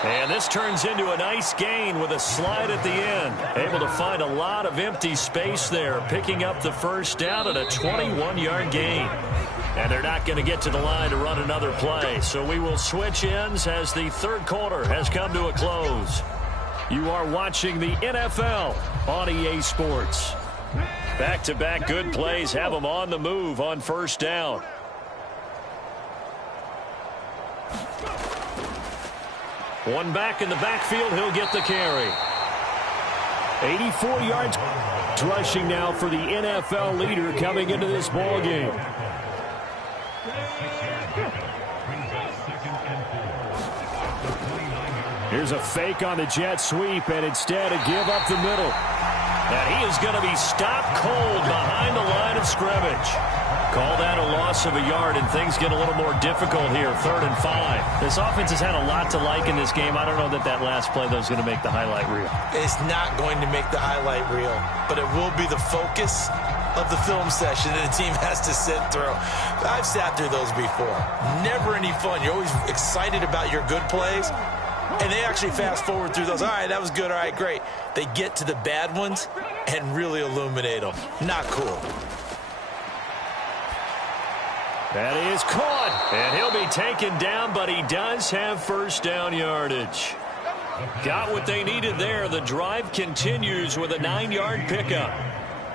And this turns into a nice gain with a slide at the end. Able to find a lot of empty space there, picking up the 1st down and a 21-yard gain. And they're not going to get to the line to run another play. So we will switch ends as the 3rd quarter has come to a close. You are watching the NFL on EA Sports. Back-to-back good plays have them on the move on 1st down. One back in the backfield, he'll get the carry. 84 yards rushing now for the NFL leader coming into this ball game. Here's a fake on the jet sweep, and instead a give up the middle. And he is going to be stopped cold behind the line of scrimmage. Call that a loss of a yard, and things get a little more difficult here, 3rd and 5. This offense has had a lot to like in this game. I don't know that last play, though, is going to make the highlight reel. It's not going to make the highlight reel, but it will be the focus of the film session that the team has to sit through. I've sat through those before. Never any fun. You're always excited about your good plays, and they actually fast forward through those. All right, that was good. All right, great. They get to the bad ones and really illuminate them. Not cool. That is caught, and he'll be taken down, but he does have first down yardage. Got what they needed there. The drive continues with a 9-yard pickup.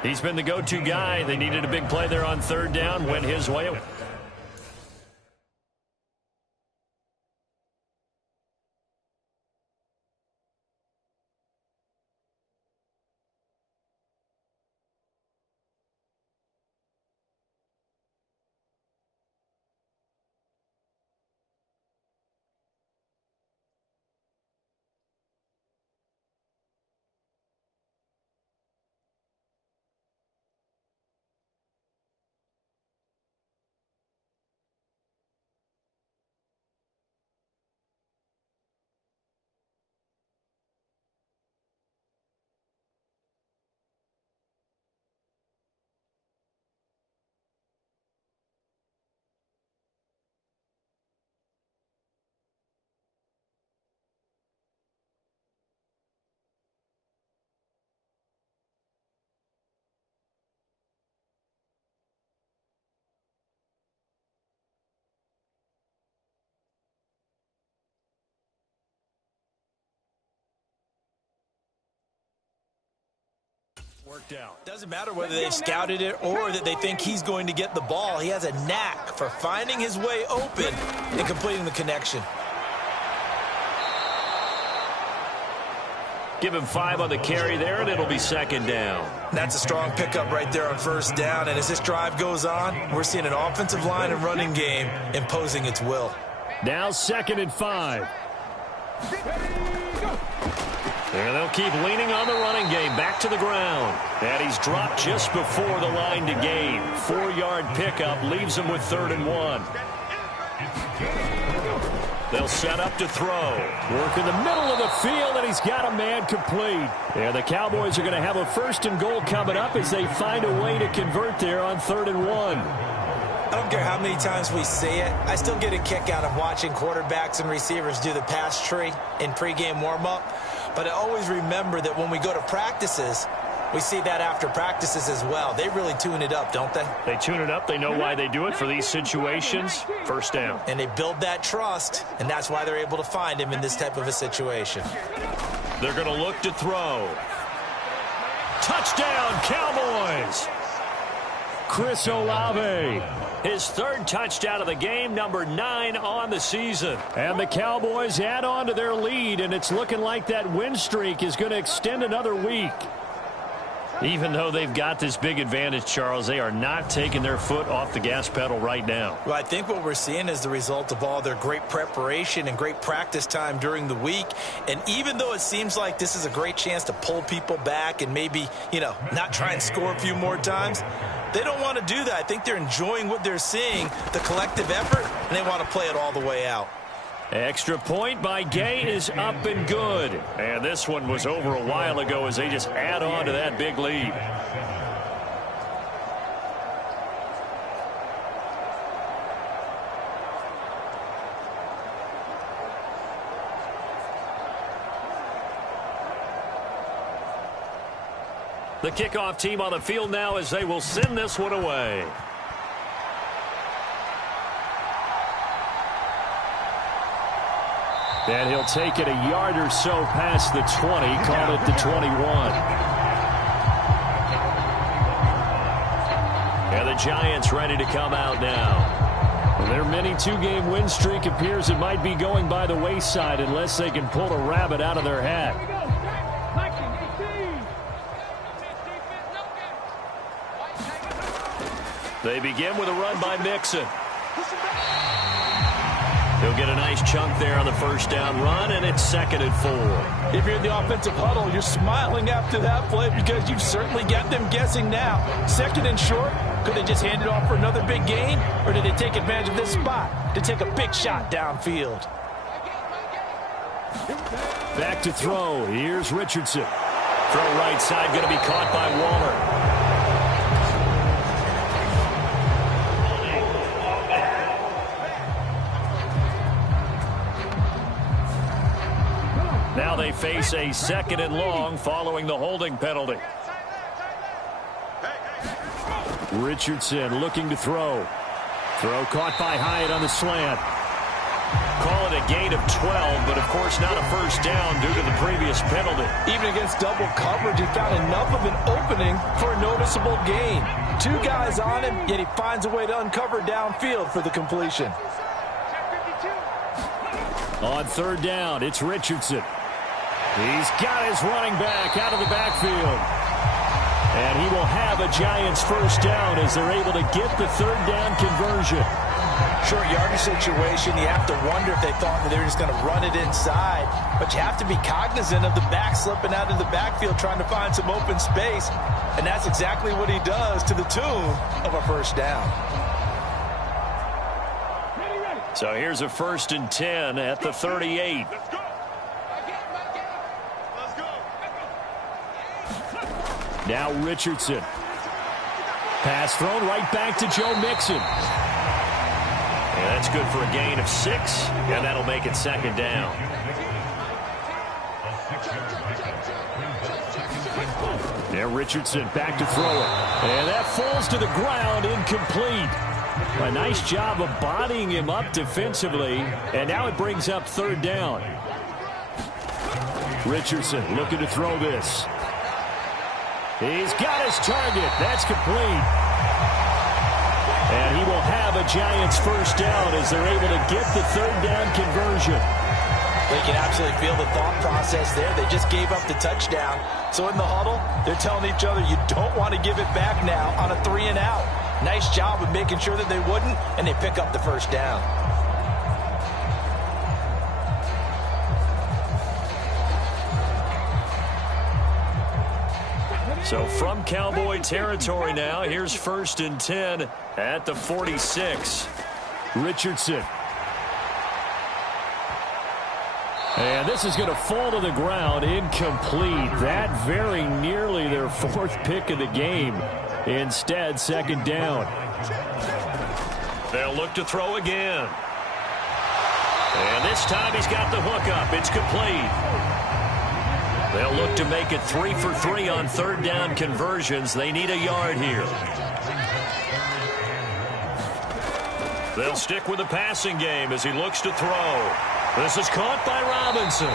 He's been the go-to guy. They needed a big play there on 3rd down. Went his way. Worked out. Doesn't matter whether they scouted it or that they think he's going to get the ball. He has a knack for finding his way open and completing the connection. Give him 5 on the carry there, and it'll be 2nd down. That's a strong pickup right there on 1st down. And as this drive goes on, we're seeing an offensive line and running game imposing its will. Now 2nd and 5. And they'll keep leaning on the running game. Back to the ground. And he's dropped just before the line to gain. 4-yard pickup leaves him with 3rd and 1. They'll set up to throw. Work in the middle of the field, and he's got a man complete. And the Cowboys are going to have a 1st and goal coming up as they find a way to convert there on 3rd and 1. I don't care how many times we say it. I still get a kick out of watching quarterbacks and receivers do the pass tree in pregame warm-up. But I always remember that when we go to practices, we see that after practices as well. They really tune it up, don't they? They tune it up. They know why they do it for these situations. 1st down. And they build that trust, and that's why they're able to find him in this type of a situation. They're going to look to throw. Touchdown, Cowboys! Chris Olave. His 3rd touchdown of the game, number 9 on the season. And the Cowboys add on to their lead, and it's looking like that win streak is going to extend another week. Even though they've got this big advantage, Charles, they are not taking their foot off the gas pedal right now. Well, I think what we're seeing is the result of all their great preparation and great practice time during the week. And even though it seems like this is a great chance to pull people back and maybe, not try and score a few more times, they don't want to do that. I think they're enjoying what they're seeing, the collective effort, and they want to play it all the way out. Extra point by Gay is up and good. And this one was over a while ago as they just add on to that big lead. The kickoff team on the field now as they will send this one away. And he'll take it a yard or so past the 20, call it the 21. And the Giants ready to come out now. Their mini 2-game win streak appears it might be going by the wayside unless they can pull a rabbit out of their hat. They begin with a run by Mixon. He'll get a nice chunk there on the first down run, and it's 2nd and 4. If you're in the offensive huddle, you're smiling after that play because you've certainly got them guessing now. 2nd and short, could they just hand it off for another big gain, or did they take advantage of this spot to take a big shot downfield? Back to throw. Here's Richardson. Throw right side, going to be caught by Waller. Now they face a 2nd and long following the holding penalty. Richardson looking to throw. Throw caught by Hyatt on the slant. Call it a gain of 12, but of course not a first down due to the previous penalty. Even against double coverage, he found enough of an opening for a noticeable gain. 2 guys on him, yet he finds a way to uncover downfield for the completion. On 3rd down, it's Richardson. He's got his running back out of the backfield. And he will have a Giants first down as they're able to get the 3rd down conversion. Short yardage situation, you have to wonder if they thought that they were just going to run it inside. But you have to be cognizant of the back slipping out of the backfield trying to find some open space. And that's exactly what he does to the tune of a first down. So here's a 1st and 10 at the 38. Now Richardson. Pass thrown right back to Joe Mixon. And that's good for a gain of 6, and that'll make it 2nd down. Now Richardson back to throw it. And that falls to the ground, incomplete. A nice job of bodying him up defensively, and now it brings up 3rd down. Richardson looking to throw this. He's got his target. That's complete. And he will have a Giants first down as they're able to get the 3rd down conversion. They can absolutely feel the thought process there. They just gave up the touchdown. So in the huddle, they're telling each other, you don't want to give it back now on a 3 and out. Nice job of making sure that they wouldn't, and they pick up the first down. So from Cowboy territory now, here's 1st and 10 at the 46. Richardson. And this is going to fall to the ground, incomplete. That very nearly their 4th pick of the game. Instead, 2nd down. They'll look to throw again. And this time he's got the hook up. It's complete. They'll look to make it 3 for 3 on 3rd down conversions. They need a yard here. They'll stick with the passing game as he looks to throw. This is caught by Robinson.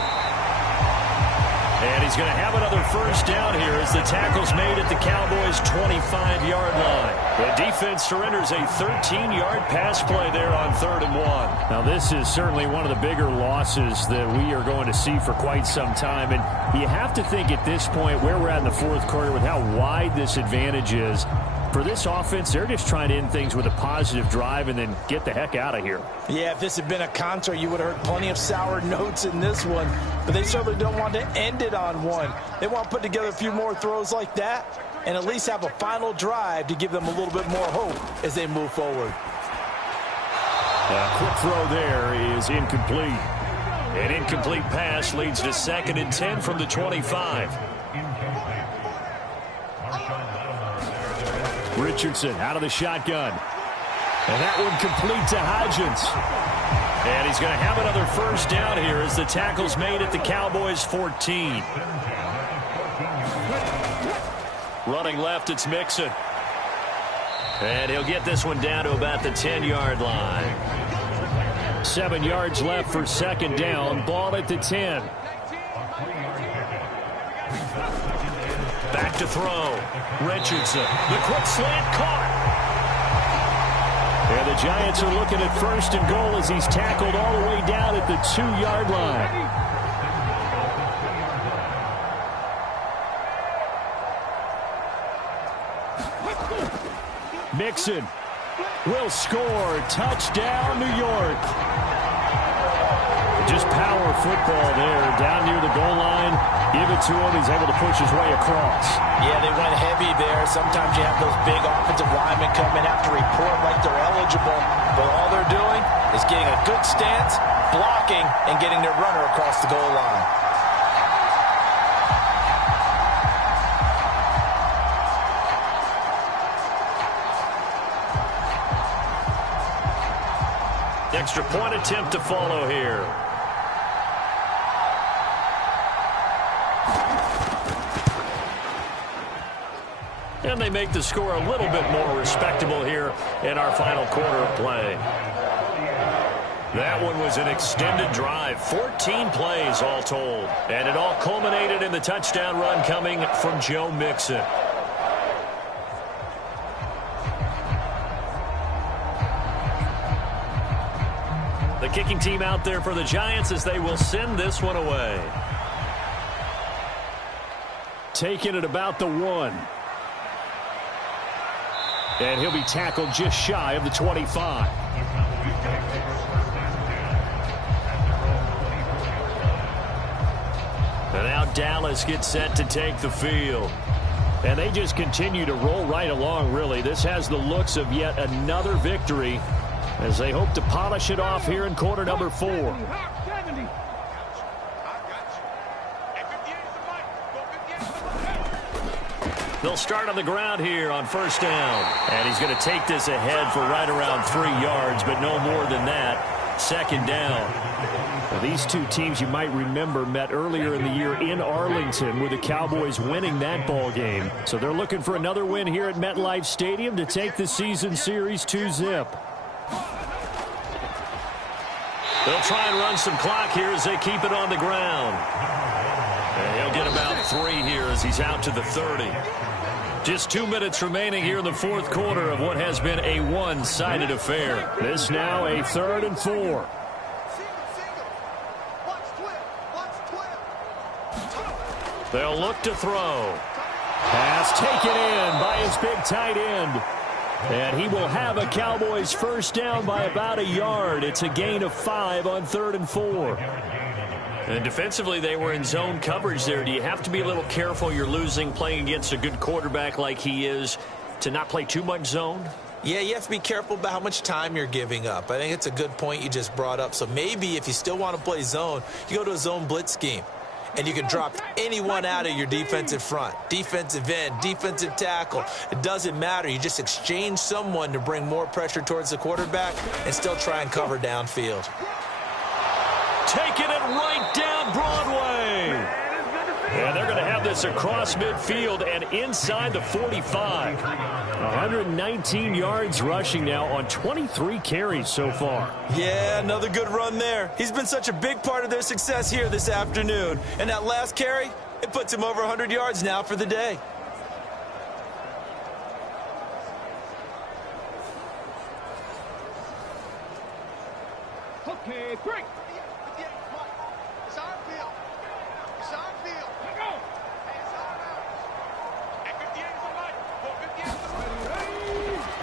And he's going to have another first down here as the tackle's made at the Cowboys' 25-yard line. The defense surrenders a 13-yard pass play there on 3rd and 1. Now, this is certainly one of the bigger losses that we are going to see for quite some time. And you have to think at this point where we're at in the 4th quarter with how wide this advantage is. For this offense, they're just trying to end things with a positive drive and then get the heck out of here. Yeah, if this had been a concert, you would have heard plenty of sour notes in this one. But they certainly don't want to end it on one. They want to put together a few more throws like that and at least have a final drive to give them a little bit more hope as they move forward. A quick throw there is incomplete. An incomplete pass leads to 2nd and 10 from the 25. Richardson out of the shotgun. And that one complete to Hodgins. And he's going to have another first down here as the tackle's made at the Cowboys' 14. Running left, it's Mixon. And he'll get this one down to about the 10-yard line. 7 yards left for 2nd down. Ball at the 10. Back to throw. Richardson. The quick slant caught. And the Giants are looking at 1st and goal as he's tackled all the way down at the 2-yard line. Mixon will score. Touchdown, New York. Just power football there, down near the goal line. Give it to him. He's able to push his way across. Yeah, they went heavy there. Sometimes you have those big offensive linemen come in, have to report like they're eligible. But all they're doing is getting a good stance, blocking, and getting their runner across the goal line. Extra point attempt to follow here. And they make the score a little bit more respectable here in our final quarter of play. That one was an extended drive, 14 plays all told. And it all culminated in the touchdown run coming from Joe Mixon. The kicking team out there for the Giants as they will send this one away. Taking it about the 1. And he'll be tackled just shy of the 25. And now Dallas gets set to take the field. And they just continue to roll right along, really. This has the looks of yet another victory as they hope to polish it off here in quarter number 4. They'll start on the ground here on first down. And he's going to take this ahead for right around 3 yards, but no more than that. Second down. Well, these two teams, you might remember, met earlier in the year in Arlington with the Cowboys winning that ball game. So they're looking for another win here at MetLife Stadium to take the season series 2-zip. They'll try and run some clock here as they keep it on the ground. And he'll get about 3 here as he's out to the 30. Just 2 minutes remaining here in the fourth quarter of what has been a one-sided affair. This now a 3rd and 4. They'll look to throw. Pass taken in by his big tight end. And he will have a Cowboys first down by about 1 yard. It's a gain of 5 on 3rd and 4. And defensively, they were in zone coverage there. Do you have to be a little careful? You're losing playing against a good quarterback like he is to not play too much zone? Yeah, you have to be careful about how much time you're giving up. I think it's a good point you just brought up. So maybe if you still want to play zone, you go to a zone blitz scheme. And you can drop anyone out of your defensive front. Defensive end, defensive tackle. It doesn't matter. You just exchange someone to bring more pressure towards the quarterback and still try and cover downfield. Taking it right down Broadway. And they're going to have this across midfield and inside the 45. 119 yards rushing now on 23 carries so far. Yeah, another good run there. He's been such a big part of their success here this afternoon. And that last carry, it puts him over 100 yards now for the day. Okay, break.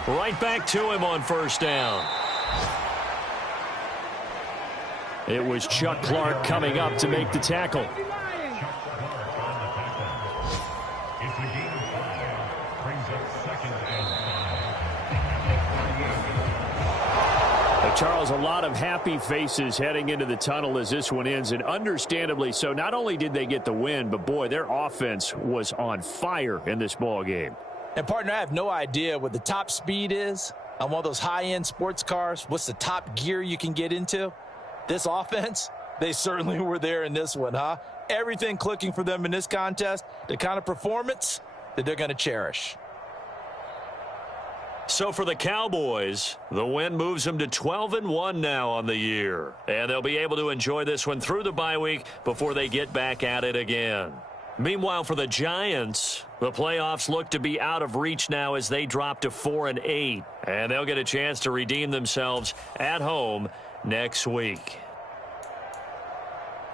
Right back to him on first down. It was Chuck Clark coming up to make the tackle. Charles, a lot of happy faces heading into the tunnel as this one ends, and understandably so. Not only did they get the win, but boy, their offense was on fire in this ball game. And, partner, I have no idea what the top speed is on one of those high-end sports cars. What's the top gear you can get into? This offense, they certainly were there in this one, huh? Everything clicking for them in this contest, the kind of performance that they're going to cherish. So for the Cowboys, the win moves them to 12-1 now on the year. And they'll be able to enjoy this one through the bye week before they get back at it again. Meanwhile, for the Giants, the playoffs look to be out of reach now as they drop to 4-8. And they'll get a chance to redeem themselves at home next week.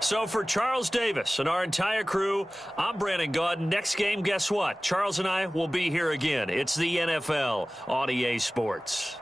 So for Charles Davis and our entire crew, I'm Brandon Gaudin. Next game, guess what? Charles and I will be here again. It's the NFL on EA Sports.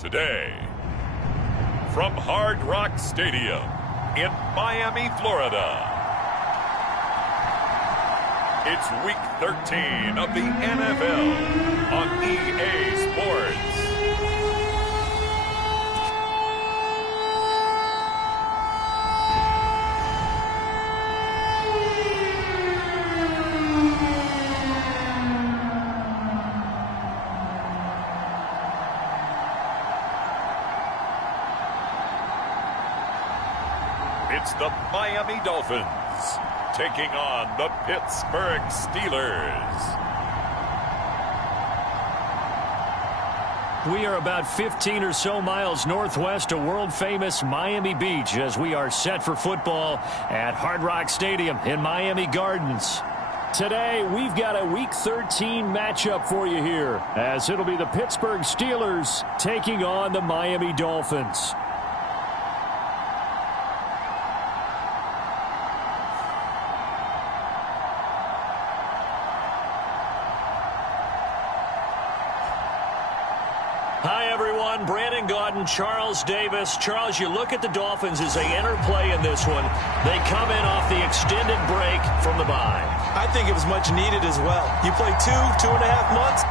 Today, from Hard Rock Stadium in Miami, Florida, it's Week 13 of the NFL on EA Sports. It's the Miami Dolphins taking on the Pittsburgh Steelers. We are about 15 or so miles northwest of world-famous Miami Beach as we are set for football at Hard Rock Stadium in Miami Gardens. Today, we've got a Week 13 matchup for you here, as it'll be the Pittsburgh Steelers taking on the Miami Dolphins. Charles Davis. Charles, you look at the Dolphins as they enter play in this one. They come in off the extended break from the bye. I think it was much needed as well. You play 2.5 months.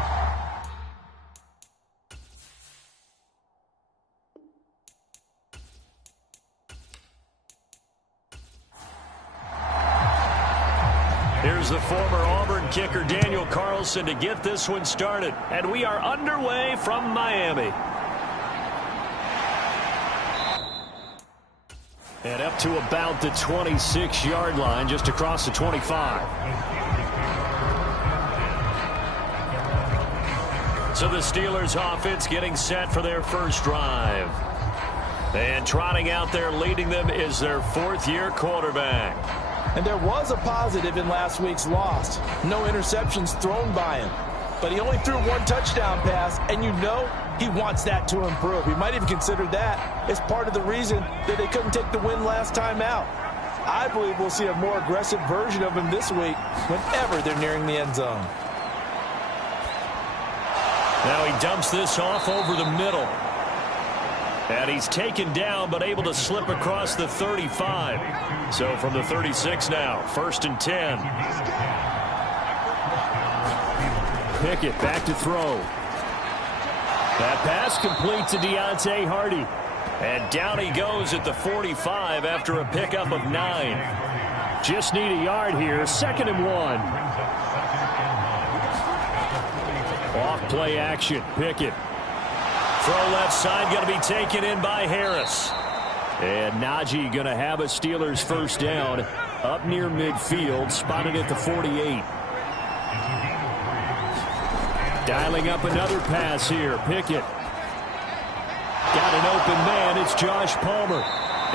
Here's the former Auburn kicker Daniel Carlson to get this one started. And we are underway from Miami. And up to about the 26-yard line, just across the 25. So the Steelers offense getting set for their first drive. And trotting out there leading them is their fourth-year quarterback. And there was a positive in last week's loss. No interceptions thrown by him. But he only threw one touchdown pass, and you know he wants that to improve. He might even consider that as part of the reason that they couldn't take the win last time out. I believe we'll see a more aggressive version of him this week whenever they're nearing the end zone. Now he dumps this off over the middle. And he's taken down but able to slip across the 35. So from the 36 now, 1st and 10. Pickett back to throw. That pass complete to Deontay Hardy. And down he goes at the 45 after a pickup of 9. Just need a yard here. 2nd and 1. Off play action. Pickett. Throw left side going to be taken in by Harris. And Najee going to have a Steelers first down up near midfield, spotted at the 48. Dialing up another pass here. Pickett. Got an open man. It's Josh Palmer.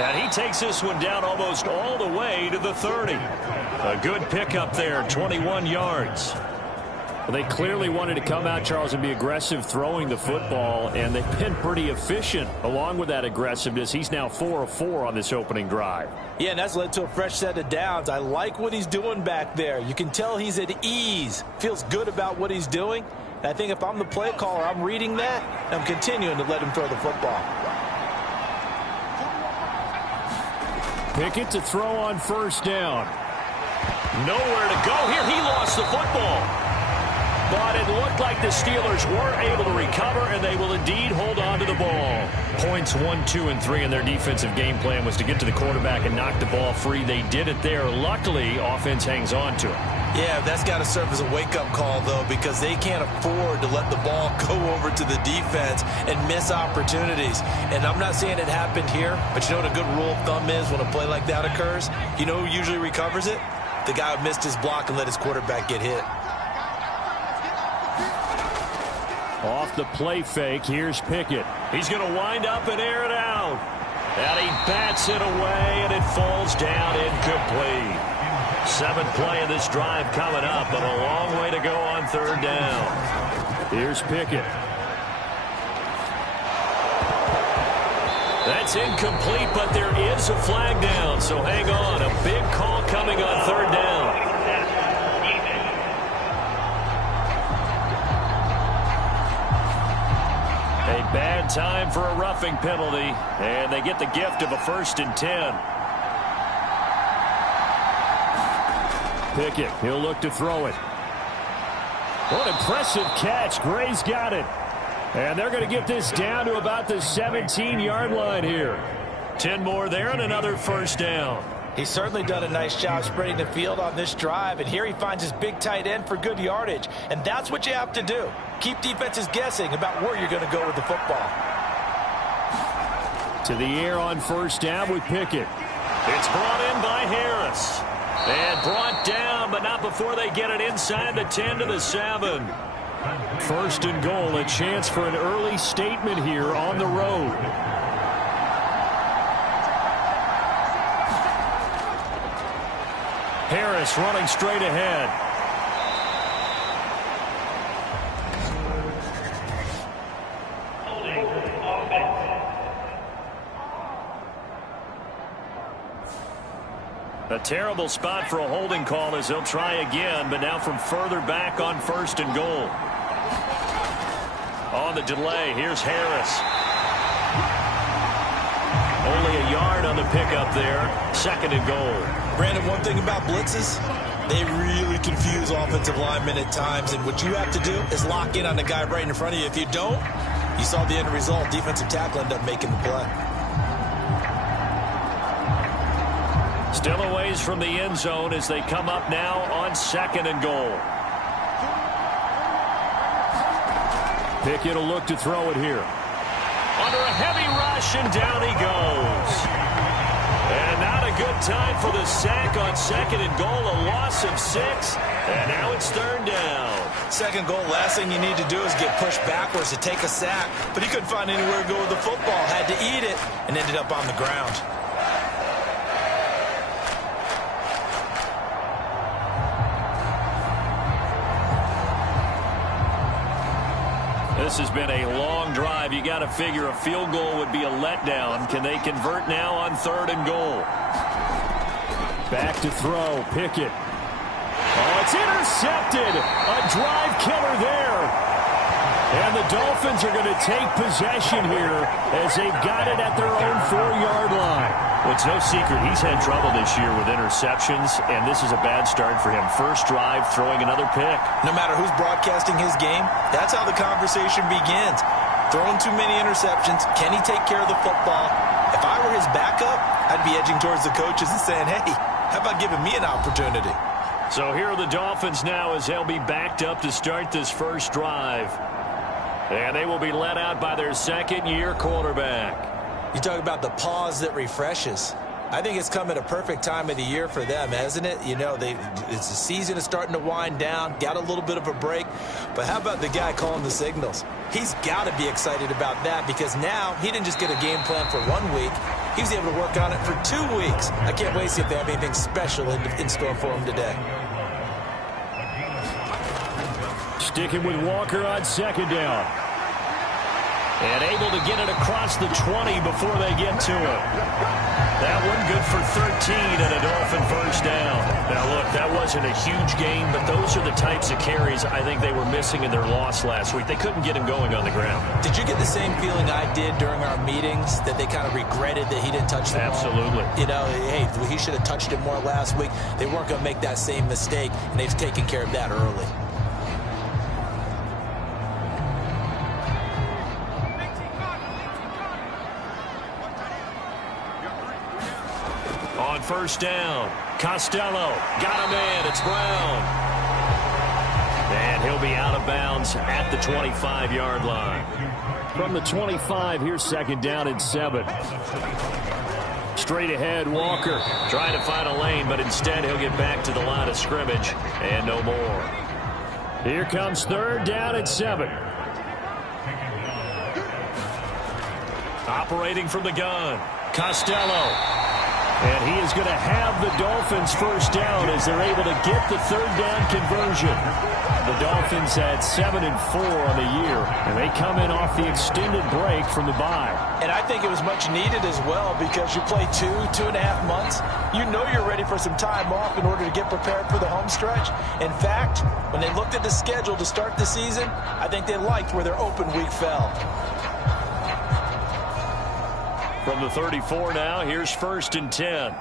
And he takes this one down almost all the way to the 30. A good pickup there, 21 yards. Well, they clearly wanted to come out, Charles, and be aggressive throwing the football, and they've been pretty efficient along with that aggressiveness. He's now 4 of 4 on this opening drive. Yeah, and that's led to a fresh set of downs. I like what he's doing back there. You can tell he's at ease, feels good about what he's doing. And I think if I'm the play caller, I'm reading that, and I'm continuing to let him throw the football. Pickett to throw on first down. Nowhere to go here. He lost the football. But it looked like the Steelers were able to recover, and they will indeed hold on to the ball. Points 1, 2, and 3 in their defensive game plan was to get to the quarterback and knock the ball free. They did it there. Luckily, offense hangs on to it. Yeah, that's got to serve as a wake-up call, though, because they can't afford to let the ball go over to the defense and miss opportunities. And I'm not saying it happened here, but you know what a good rule of thumb is when a play like that occurs? You know who usually recovers it? The guy who missed his block and let his quarterback get hit. Off the play fake, here's Pickett. He's going to wind up and air it out. And he bats it away, and it falls down incomplete. 7th play of this drive coming up, but a long way to go on 3rd down. Here's Pickett. That's incomplete, but there is a flag down, so hang on. A big call coming on 3rd down. A Bad time for a roughing penalty, and they get the gift of a 1st and 10. Pickett, he'll look to throw it. What an impressive catch. Gray's got it. And they're going to get this down to about the 17-yard line here. 10 more there and another 1st down. He's certainly done a nice job spreading the field on this drive, and here he finds his big tight end for good yardage. And that's what you have to do. Keep defenses guessing about where you're going to go with the football. To the air on 1st down with Pickett. It's brought in by Harris. And brought down, but not before they get it inside the 10 to the 7. 1st and goal, a chance for an early statement here on the road. Harris running straight ahead. A terrible spot for a holding call as they'll try again, but now from further back on 1st and goal. On the delay, here's Harris. Only a yard on the pickup there. 2nd and goal. Brandon, one thing about blitzes, they really confuse offensive linemen at times, and what you have to do is lock in on the guy right in front of you. If you don't, you saw the end result. Defensive tackle ended up making the play. Still a ways from the end zone as they come up now on 2nd and goal. Pickett will look to throw it here. Under a heavy rush, and down he goes. And not a good time for the sack on 2nd and goal. A loss of 6, and now it's 3rd down. 2nd goal, last thing you need to do is get pushed backwards to take a sack. But he couldn't find anywhere to go with the football. Had to eat it, and ended up on the ground. This has been a long drive. You got to figure a field goal would be a letdown. Can they convert now on 3rd and goal? Back to throw. Pickett. Oh, it's intercepted. A drive killer there. And the Dolphins are going to take possession here as they've got it at their own 4-yard line. Well, it's no secret he's had trouble this year with interceptions, and this is a bad start for him. First drive, throwing another pick. No matter who's broadcasting his game, that's how the conversation begins. Throwing too many interceptions. Can he take care of the football? If I were his backup, I'd be edging towards the coaches and saying, hey, how about giving me an opportunity? So here are the Dolphins now as they'll be backed up to start this first drive. And they will be led out by their 2nd-year quarterback. You talk about the pause that refreshes. I think it's come at a perfect time of the year for them, hasn't it? You know, it's the season is starting to wind down, got a little bit of a break. But how about the guy calling the signals? He's got to be excited about that because now he didn't just get a game plan for 1 week. He was able to work on it for 2 weeks. I can't wait to see if they have anything special in store for him today. Sticking with Walker on 2nd down. And able to get it across the 20 before they get to it. That one good for 13 and a Dolphin 1st down. Now, look, that wasn't a huge gain, but those are the types of carries I think they were missing in their loss last week. They couldn't get him going on the ground. Did you get the same feeling I did during our meetings, that they kind of regretted that he didn't touch the ball? Absolutely. You know, hey, he should have touched it more last week. They weren't going to make that same mistake, and they've taken care of that early. On 1st down, Costello got him in. It's Brown. And he'll be out of bounds at the 25-yard line. From the 25, here's 2nd down and 7. Straight ahead, Walker trying to find a lane, but instead he'll get back to the line of scrimmage and no more. Here comes 3rd down and 7. Operating from the gun, Costello. And he is going to have the Dolphins 1st down as they're able to get the 3rd down conversion. The Dolphins had 7-4 on the year, and they come in off the extended break from the bye. And I think it was much needed as well because you play 2.5 months. You know you're ready for some time off in order to get prepared for the home stretch. In fact, when they looked at the schedule to start the season, I think they liked where their open week fell. From the 34 now, here's 1st and 10.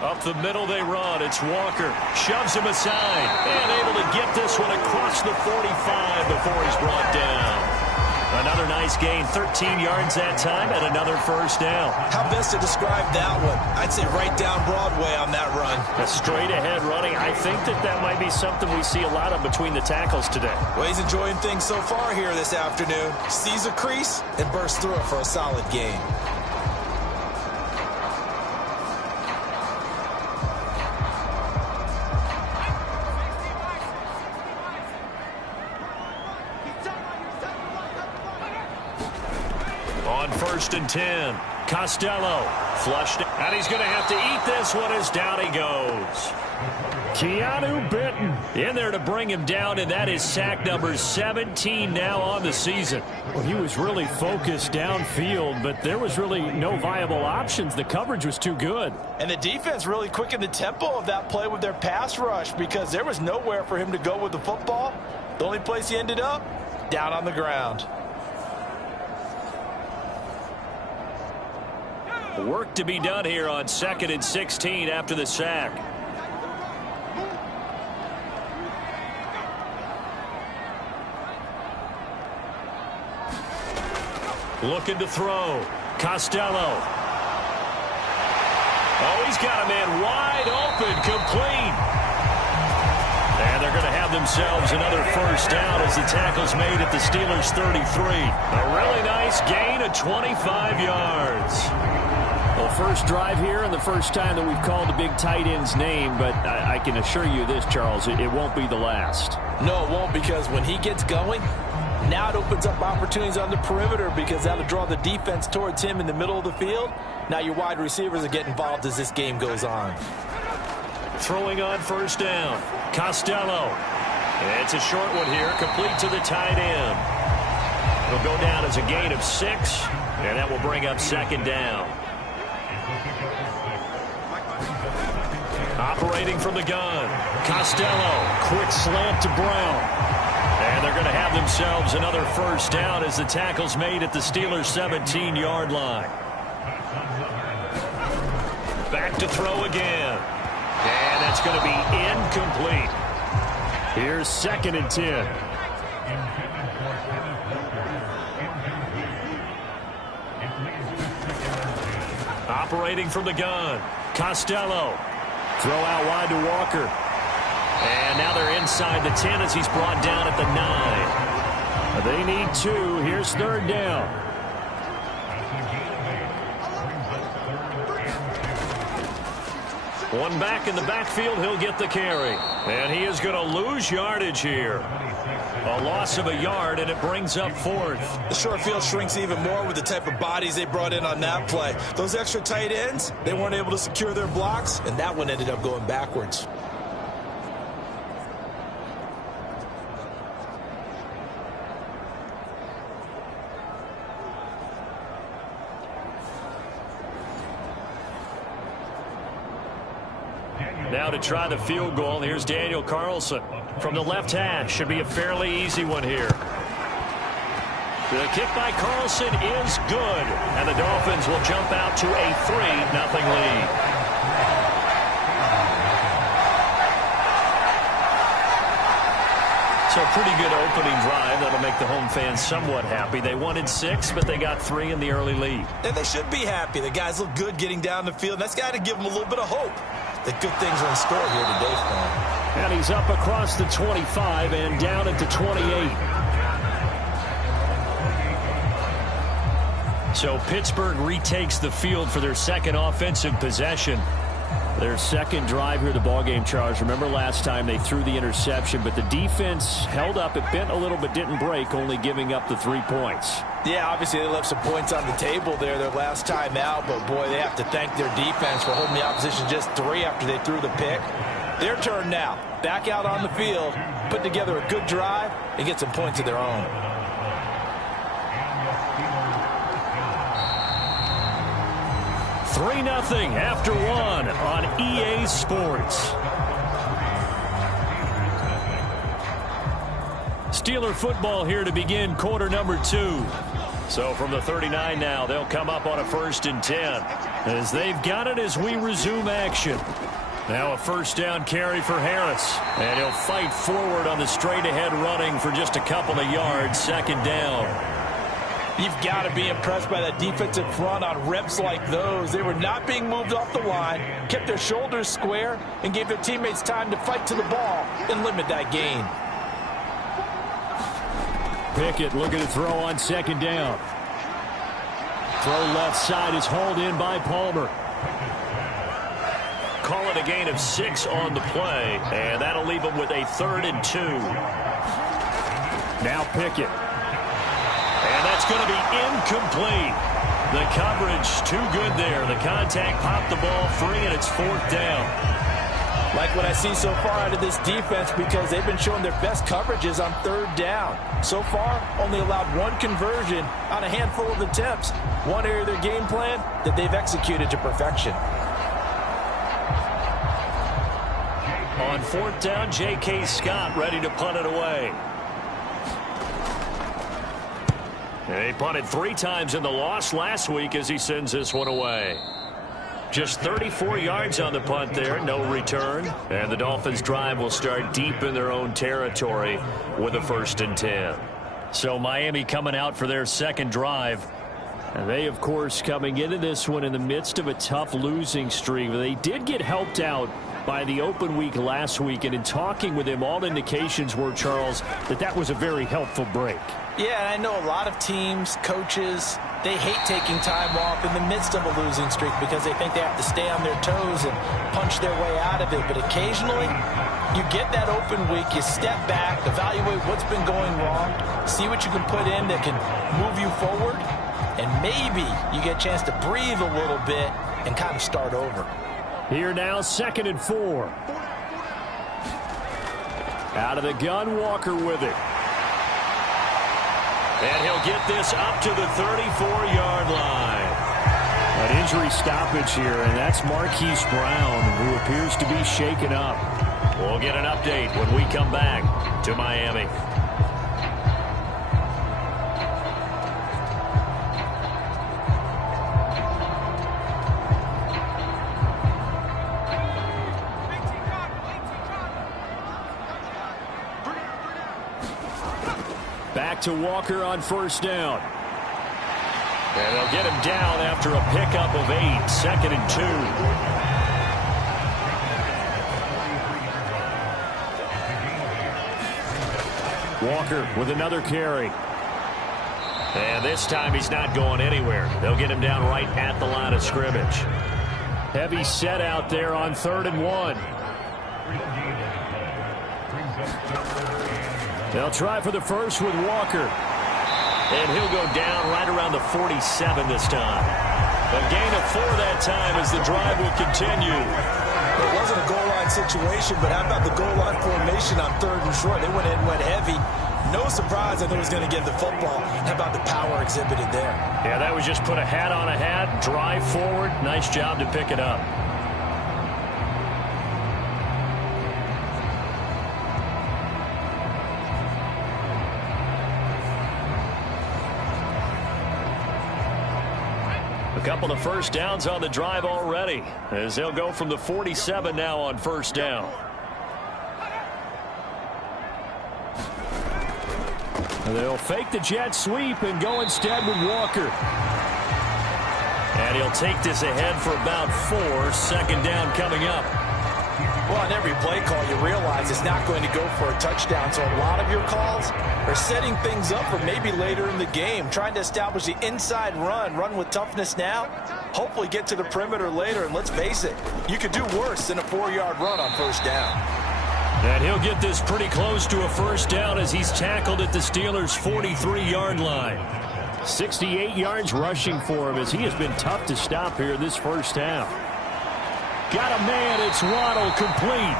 Up the middle they run. It's Walker. Shoves him aside. And able to get this one across the 45 before he's brought down. Another nice gain. 13 yards that time and another 1st down. How best to describe that one? I'd say right down Broadway on that run. A straight ahead running. I think that might be something we see a lot of between the tackles today. Well, he's enjoying things so far here this afternoon. Sees a crease and bursts through it for a solid gain. On 1st and 10, Costello flushed it, and he's going to have to eat this one as down he goes. Keanu Benton in there to bring him down, and that is sack number 17 now on the season. Well, he was really focused downfield, but there was really no viable options. The coverage was too good. And the defense really quickened the tempo of that play with their pass rush because there was nowhere for him to go with the football. The only place he ended up, down on the ground. Work to be done here on 2nd and 16 after the sack. Looking to throw. Costello. Oh, he's got a man wide open, complete. And they're going to have themselves another 1st down as the tackle's made at the Steelers' 33. A really nice gain of 25 yards. Well, first drive here and the first time that we've called a big tight end's name, but I can assure you this, Charles, it won't be the last. No, it won't, because when he gets going, now it opens up opportunities on the perimeter because that'll draw the defense towards him in the middle of the field. Now your wide receivers will get involved as this game goes on. Throwing on 1st down. Costello. It's a short one here, complete to the tight end. It'll go down as a gain of 6, and that will bring up 2nd down. Operating from the gun. Costello. Quick slant to Brown. And they're going to have themselves another 1st down as the tackle's made at the Steelers' 17-yard line. Back to throw again. And that's going to be incomplete. Here's 2nd and 10. Operating from the gun. Costello. Throw out wide to Walker. And now they're inside the 10 as he's brought down at the 9. They need 2. Here's 3rd down. One back in the backfield, he'll get the carry. And he is going to lose yardage here. A loss of a yard, and it brings up 4th. The short field shrinks even more with the type of bodies they brought in on that play. Those extra tight ends, they weren't able to secure their blocks, and that one ended up going backwards. Now to try the field goal, here's Daniel Carlson from the left hash. Should be a fairly easy one here. The kick by Carlson is good, and the Dolphins will jump out to a 3-0 lead. So a pretty good opening drive. That'll make the home fans somewhat happy. They wanted 6, but they got 3 in the early lead. And they should be happy. The guys look good getting down the field. That's got to give them a little bit of hope that good things are in store here today for him. And he's up across the 25 and down at the 28. So Pittsburgh retakes the field for their 2nd offensive possession. Their 2nd drive here, the ballgame, Charles. Remember last time they threw the interception, but the defense held up. It bent a little but didn't break, only giving up the 3 points. Yeah, obviously they left some points on the table there their last time out, but boy, they have to thank their defense for holding the opposition just 3 after they threw the pick. Their turn now. Back out on the field, put together a good drive, and get some points of their own. $3-0 after 1 on EA Sports. Steeler football here to begin quarter number 2. So from the 39 now, they'll come up on a 1st and 10. As they've got it as we resume action. Now a 1st down carry for Harris. And he'll fight forward on the straight-ahead running for just a couple of yards. 2nd down. You've got to be impressed by that defensive front on reps like those. They were not being moved off the line, kept their shoulders square, and gave their teammates time to fight to the ball and limit that gain. Pickett looking to throw on 2nd down. Throw left side is hauled in by Palmer. Call it a gain of 6 on the play, and that'll leave them with a 3rd and 2. Now Pickett. And that's going to be incomplete. The coverage too good there. The contact popped the ball free, and it's 4th down. Like what I see so far out of this defense, because they've been showing their best coverages on 3rd down. So far, only allowed 1 conversion on a handful of attempts. One area of their game plan that they've executed to perfection. On 4th down, J.K. Scott ready to punt it away. He punted 3 times in the loss last week as he sends this one away. Just 34 yards on the punt there, no return. And the Dolphins' drive will start deep in their own territory with a 1st and 10. So Miami coming out for their 2nd drive. And they, of course, coming into this one in the midst of a tough losing streak. They did get helped out by the open week last week. And in talking with him, all indications were, Charles, that was a very helpful break. Yeah, I know a lot of teams, coaches, they hate taking time off in the midst of a losing streak because they think they have to stay on their toes and punch their way out of it. But occasionally, you get that open week, you step back, evaluate what's been going wrong, see what you can put in that can move you forward, and maybe you get a chance to breathe a little bit and kind of start over. Here now, 2nd and 4. Out of the gun, Walker with it. And he'll get this up to the 34-yard line. An injury stoppage here, and that's Marquise Brown, who appears to be shaken up. We'll get an update when we come back to Miami. Back to Walker on 1st down. And they'll get him down after a pickup of 8. 2nd and 2. Walker with another carry. And this time he's not going anywhere. They'll get him down right at the line of scrimmage. Heavy set out there on 3rd and 1. They'll try for the first with Walker. And he'll go down right around the 47 this time. A gain of 4 that time as the drive will continue. It wasn't a goal line situation, but how about the goal line formation on 3rd and short? They went in and went heavy. No surprise that it was going to get the football. How about the power exhibited there? Yeah, that was just put a hat on a hat, drive forward. Nice job to pick it up. A couple of 1st downs on the drive already, as they'll go from the 47 now on 1st down. They'll fake the jet sweep and go instead with Walker. And he'll take this ahead for about 4. 2nd down coming up. Well, on every play call, you realize it's not going to go for a touchdown. So a lot of your calls are setting things up for maybe later in the game, trying to establish the inside run with toughness now, hopefully get to the perimeter later. And let's face it, you could do worse than a 4-yard run on 1st down. And he'll get this pretty close to a 1st down as he's tackled at the Steelers' 43-yard line. 68 yards rushing for him as he has been tough to stop here this 1st half. Got a man, it's Waddle, complete.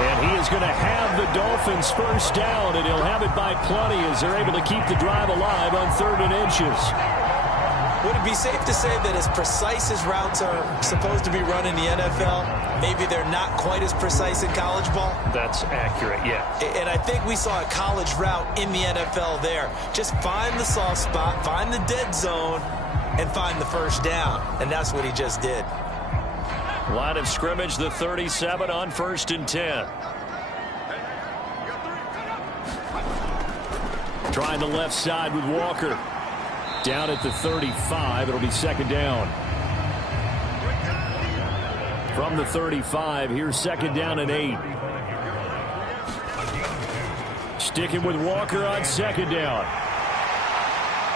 And he is going to have the Dolphins' 1st down, and he'll have it by plenty as they're able to keep the drive alive on 3rd and inches. Would it be safe to say that as precise as routes are supposed to be run in the NFL, maybe they're not quite as precise in college ball? That's accurate, yeah. And I think we saw a college route in the NFL there. Just find the soft spot, find the dead zone, and find the first down. And that's what he just did. Line of scrimmage, the 37 on 1st and 10. Trying the left side with Walker. Down at the 35, it'll be 2nd down. From the 35, here's 2nd down and 8. Sticking with Walker on 2nd down.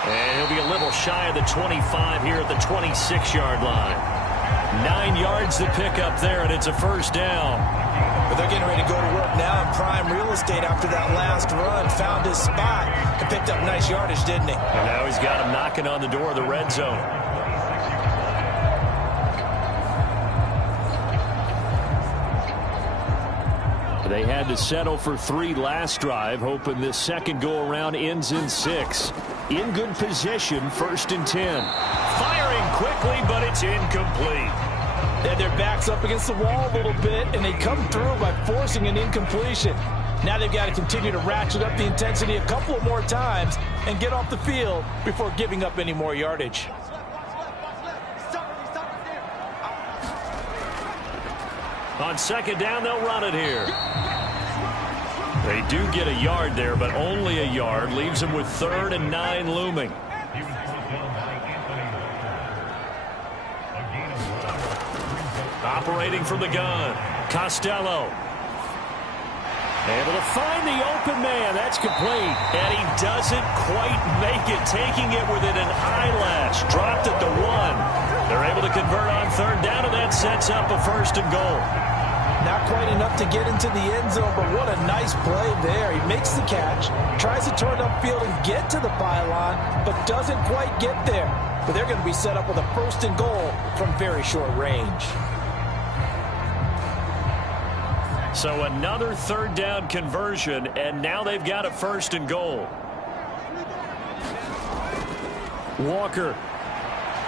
And he'll be a little shy of the 25 here at the 26-yard line. 9 yards to pick up there, and it's a 1st down. But they're getting ready to go to work now in prime real estate after that last run. Found his spot and picked up nice yardage, didn't he? And now he's got him knocking on the door of the red zone. They had to settle for 3 last drive, hoping this second go-around ends in 6. In good position, 1st and 10. Firing quickly, but it's incomplete. They had their backs up against the wall a little bit, and they come through by forcing an incompletion. Now they've got to continue to ratchet up the intensity a couple of more times and get off the field before giving up any more yardage. On 2nd down, they'll run it here. They do get a yard there, but only a yard. Leaves them with 3rd and 9 looming. Operating from the gun, Costello. Able to find the open man. That's complete. And he doesn't quite make it, taking it within an eyelash. Dropped at the 1. They're able to convert on 3rd down, and that sets up a 1st and goal. Not quite enough to get into the end zone, but what a nice play there. He makes the catch, tries to turn upfield and get to the pylon, but doesn't quite get there. But they're going to be set up with a 1st and goal from very short range. So another 3rd down conversion, and now they've got a 1st and goal. Walker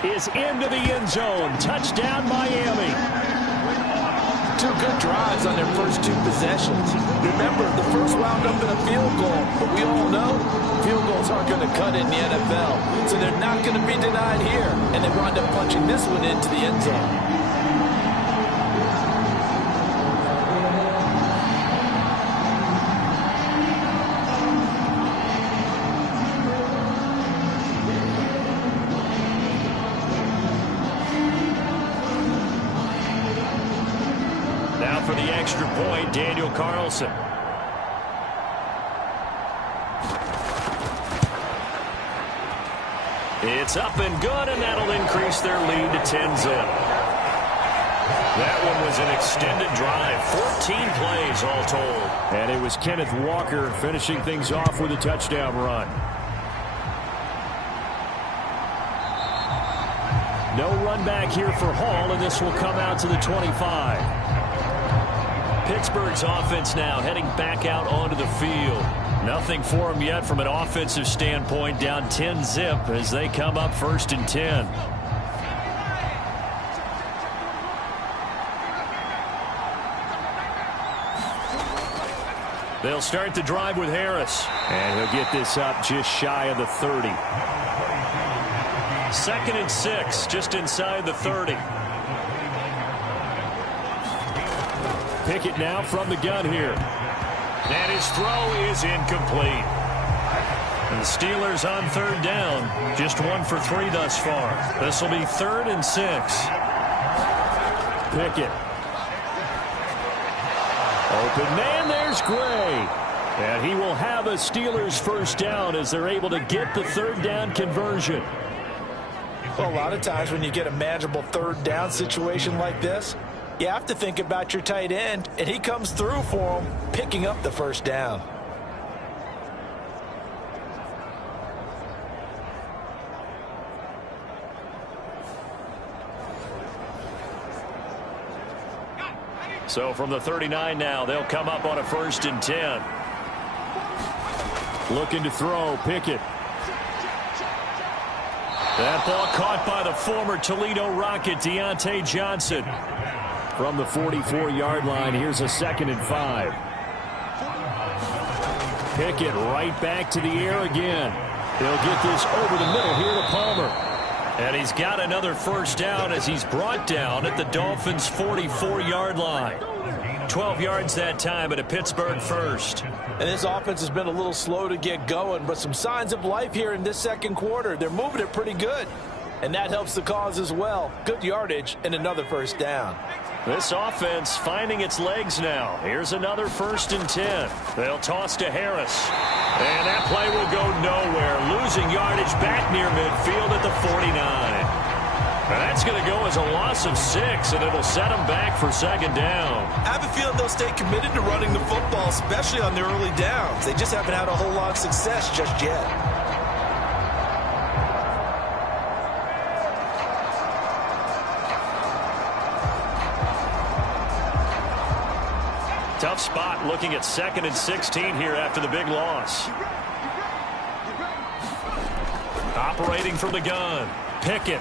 is into the end zone. Touchdown, Miami. 2 good drives on their first 2 possessions. Remember, the first wound up in a field goal, but we all know field goals aren't going to cut in the NFL, so they're not going to be denied here, and they wound up punching this one into the end zone. For the extra point, Daniel Carlson. It's up and good, and that'll increase their lead to 10-zip. That one was an extended drive, 14 plays all told. And it was Kenneth Walker finishing things off with a touchdown run. No run back here for Hall, and this will come out to the 25. Pittsburgh's offense now heading back out onto the field. Nothing for them yet from an offensive standpoint, down 10-zip as they come up 1st and 10. They'll start the drive with Harris. And he'll get this up just shy of the 30. 2nd and 6, just inside the 30. Pickett now from the gun here. And his throw is incomplete. And the Steelers on 3rd down. Just 1 for 3 thus far. This will be 3rd and 6. Pickett. Open man, there's Gray. And he will have a Steelers 1st down as they're able to get the 3rd down conversion. Well, a lot of times when you get a manageable 3rd down situation like this, you have to think about your tight end, and he comes through for him, picking up the 1st down. So from the 39 now, they'll come up on a 1st and 10. Looking to throw, Pickett. That ball caught by the former Toledo Rocket, Deontay Johnson. From the 44-yard line, here's a 2nd and 5. Pickett right back to the air again. They'll get this over the middle here to Palmer. And he's got another first down as he's brought down at the Dolphins' 44-yard line. 12 yards that time at a Pittsburgh first. And this offense has been a little slow to get going, but some signs of life here in this second quarter. They're moving it pretty good, and that helps the cause as well. Good yardage and another first down. This offense finding its legs now. Here's another 1st and 10. They'll toss to Harris. And that play will go nowhere. Losing yardage back near midfield at the 49. And that's going to go as a loss of 6, and it'll set them back for 2nd down. I have a feeling they'll stay committed to running the football, especially on their early downs. They just haven't had a whole lot of success just yet. Tough spot looking at 2nd and 16 here after the big loss. Operating from the gun. Pickett.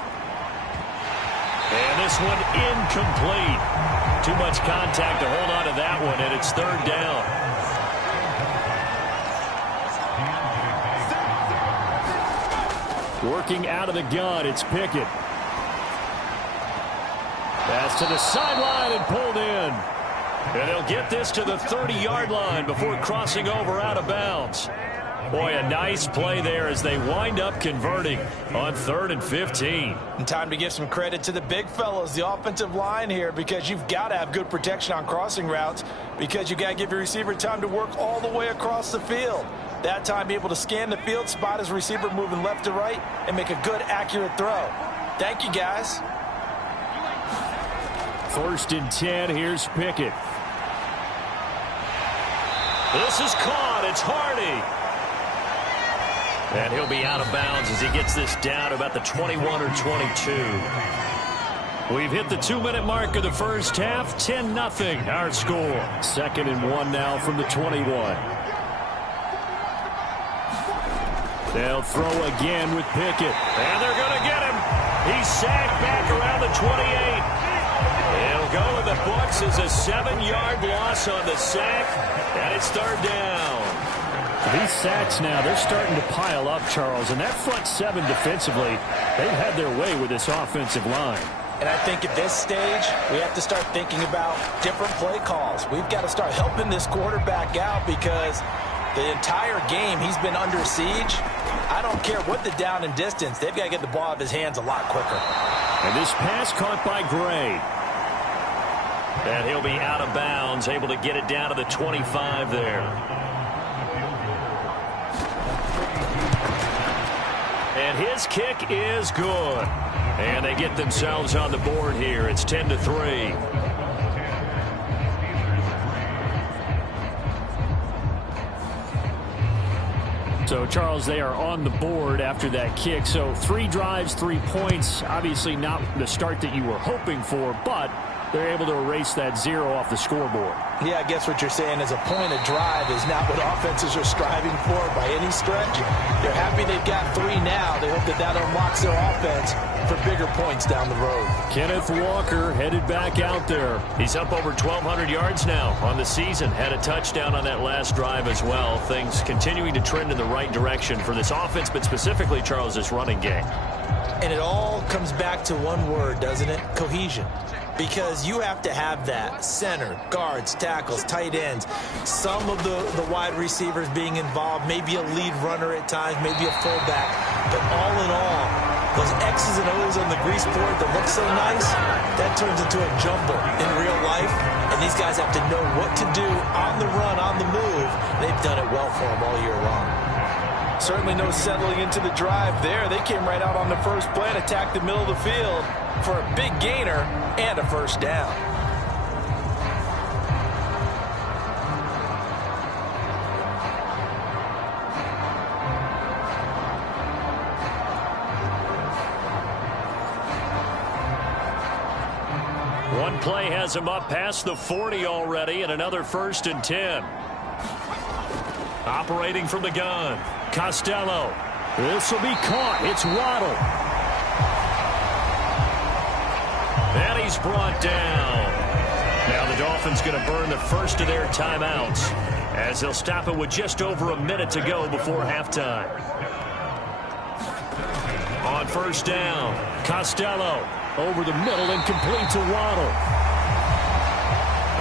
And this one incomplete. Too much contact to hold on to that one, and it's 3rd down. Working out of the gun, it's Pickett. Pass to the sideline and pulled in. And they'll get this to the 30-yard line before crossing over out of bounds. Boy, a nice play there as they wind up converting on 3rd and 15. And time to give some credit to the big fellas, the offensive line here, because you've got to have good protection on crossing routes because you got to give your receiver time to work all the way across the field. That time be able to scan the field, spot his receiver moving left to right, and make a good, accurate throw. Thank you, guys. 1st and 10, here's Pickett. This is caught. It's Hardy. And he'll be out of bounds as he gets this down about the 21 or 22. We've hit the 2-minute mark of the first half. 10-0 our score. 2nd and 1 now from the 21. They'll throw again with Pickett. And they're going to get him. He's sacked back around the 28. He'll go in the books as a 7-yard loss on the sack. And it's 3rd down. These sacks now, they're starting to pile up, Charles. And that front 7 defensively, they've had their way with this offensive line. And I think at this stage, we have to start thinking about different play calls. We've got to start helping this quarterback out because the entire game he's been under siege. I don't care what the down and distance. They've got to get the ball out of his hands a lot quicker. And this pass caught by Gray. And he'll be out of bounds, able to get it down to the 25 there. And his kick is good. And they get themselves on the board here. It's 10-3. So, Charles, they are on the board after that kick. So 3 drives, 3 points. Obviously not the start that you were hoping for, but they're able to erase that 0 off the scoreboard. Yeah, I guess what you're saying is a point of drive is not what offenses are striving for by any stretch. They're happy they've got 3 now. They hope that that unlocks their offense for bigger points down the road. Kenneth Walker headed back out there. He's up over 1,200 yards now on the season. Had a touchdown on that last drive as well. Things continuing to trend in the right direction for this offense, but specifically, Charles, this running game. And it all comes back to one word, doesn't it? Cohesion. Because you have to have that center, guards, tackles, tight ends, some of the wide receivers being involved, maybe a lead runner at times, maybe a fullback. But all in all, those X's and O's on the grease board that look so nice, that turns into a jumble in real life. And these guys have to know what to do on the run, on the move. They've done it well for them all year long. Certainly no settling into the drive there. They came right out on the first play and attacked the middle of the field for a big gainer and a first down. One play has him up past the 40 already, and another 1st and 10. Operating from the gun, Costello. This will be caught. It's Waddle. And he's brought down. Now the Dolphins going to burn the first of their timeouts as they'll stop it with just over a minute to go before halftime. On first down, Costello over the middle and complete to Waddle.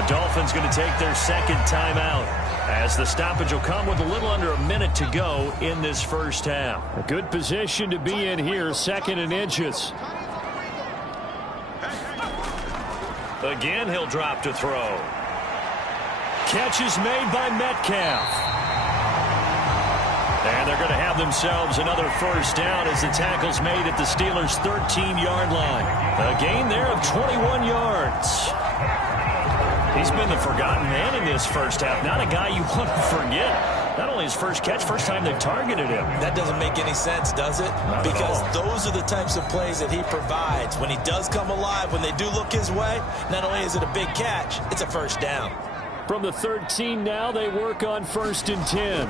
The Dolphins going to take their second timeout as the stoppage will come with a little under a minute to go in this first half. A good position to be in here, 2nd and inches. Again, he'll drop to throw. Catch is made by Metcalf. And they're going to have themselves another first down as the tackle's made at the Steelers' 13-yard line. A gain there of 21 yards. He's been the forgotten man in this first half. Not a guy you want to forget. Not only his first catch, first time they've targeted him. That doesn't make any sense, does it? Not because at all. Those are the types of plays that he provides. When he does come alive, when they do look his way, not only is it a big catch, it's a first down. From the 13 now, they work on 1st and 10.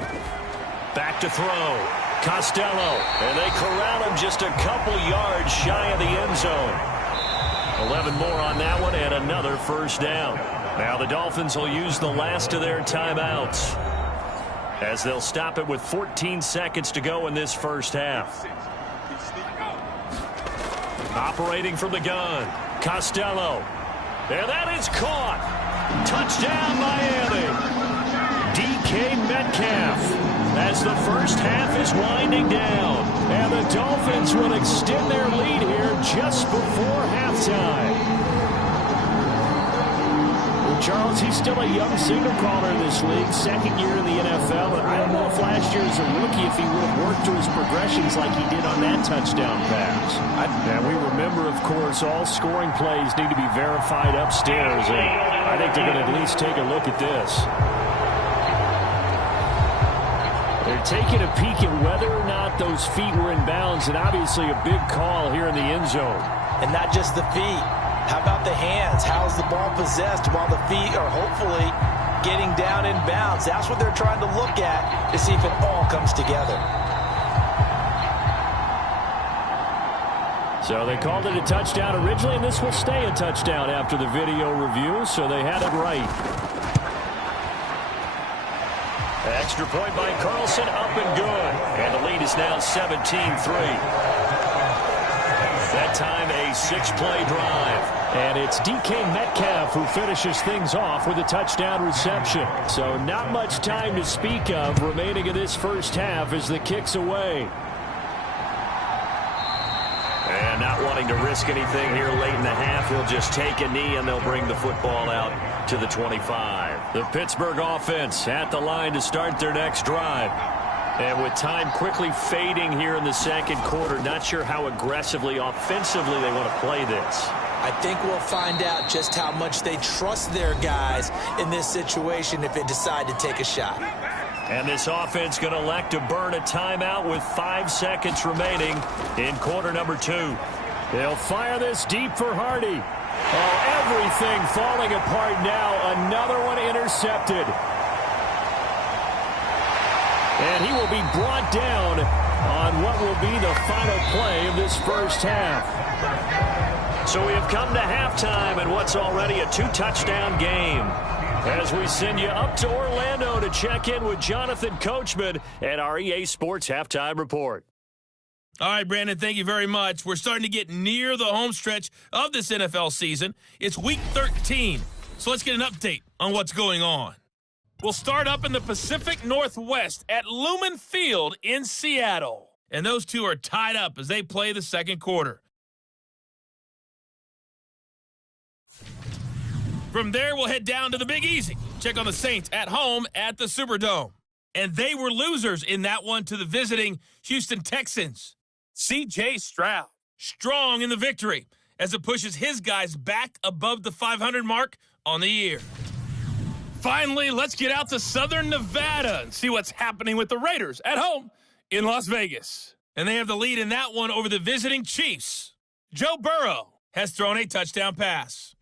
Back to throw. Costello. And they corral him just a couple yards shy of the end zone. 11 more on that one and another first down. Now the Dolphins will use the last of their timeouts as they'll stop it with 14 seconds to go in this first half. Operating from the gun, Costello. And that is caught. Touchdown, Miami. DK Metcalf as the first half is winding down. And the Dolphins will extend their lead here just before halftime. Charles, he's still a young signal caller in this league, 2nd year in the NFL. And I don't know if last year as a rookie, if he would have worked through his progressions like he did on that touchdown pass. And we remember, of course, all scoring plays need to be verified upstairs. And I think they're going to at least take a look at this. They're taking a peek at whether or not those feet were in bounds, and obviously a big call here in the end zone. And not just the feet. How about the hands? How's the ball possessed while the feet are hopefully getting down in bounds? That's what they're trying to look at to see if it all comes together. So they called it a touchdown originally, and this will stay a touchdown after the video review, so they had it right. Extra point by Carlson, up and good. And the lead is now 17-3. That time a 6-play drive. And it's DK Metcalf who finishes things off with a touchdown reception. So not much time to speak of remaining in this first half as the kick's away. And not wanting to risk anything here late in the half, he'll just take a knee and they'll bring the football out to the 25. The Pittsburgh offense at the line to start their next drive. And with time quickly fading here in the second quarter, not sure how aggressively, offensively they want to play this. I think we'll find out just how much they trust their guys in this situation if they decide to take a shot. And this offense going to elect to burn a timeout with 5 seconds remaining in quarter number 2. They'll fire this deep for Hardy. Oh, everything falling apart now. Another one intercepted. And he will be brought down on what will be the final play of this first half. So we have come to halftime and what's already a 2-touchdown game. As we send you up to Orlando to check in with Jonathan Coachman and our EA Sports Halftime Report. All right, Brandon, thank you very much. We're starting to get near the home stretch of this NFL season. It's Week 13, so let's get an update on what's going on. We'll start up in the Pacific Northwest at Lumen Field in Seattle. And those two are tied up as they play the second quarter. From there, we'll head down to the Big Easy. Check on the Saints at home at the Superdome. And they were losers in that one to the visiting Houston Texans. C.J. Stroud, strong in the victory as it pushes his guys back above the 500 mark on the year. Finally, let's get out to Southern Nevada and see what's happening with the Raiders at home in Las Vegas. And they have the lead in that one over the visiting Chiefs. Joe Burrow has thrown a touchdown pass.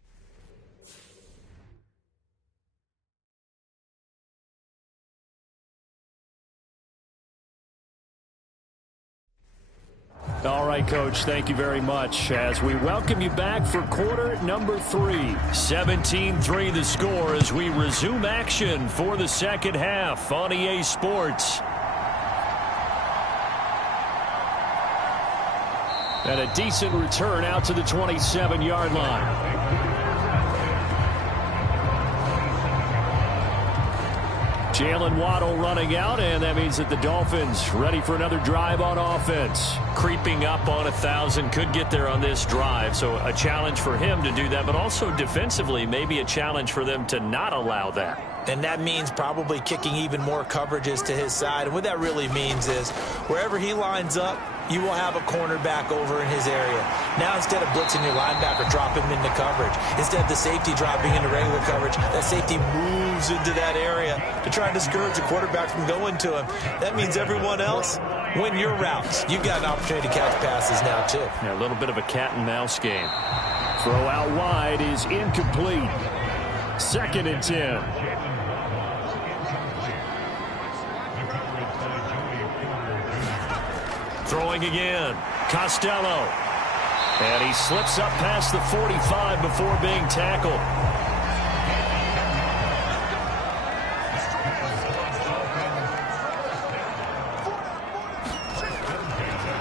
All right, Coach, thank you very much as we welcome you back for quarter number 3. 17-3 the score as we resume action for the second half on EA Sports. And a decent return out to the 27-yard line. Jalen Waddle running out, and that means that the Dolphins ready for another drive on offense. Creeping up on 1,000, could get there on this drive, so a challenge for him to do that, but also defensively maybe a challenge for them to not allow that. And that means probably kicking even more coverages to his side. And what that really means is wherever he lines up, you will have a cornerback over in his area. Now instead of blitzing your linebacker, drop him into coverage. Instead of the safety dropping into regular coverage, that safety moves into that area to try and discourage the quarterback from going to him. That means everyone else, win your routes. You've got an opportunity to catch passes now too. Yeah, a little bit of a cat and mouse game. Throw out wide is incomplete. 2nd and 10. Throwing again. Costello. And he slips up past the 45 before being tackled.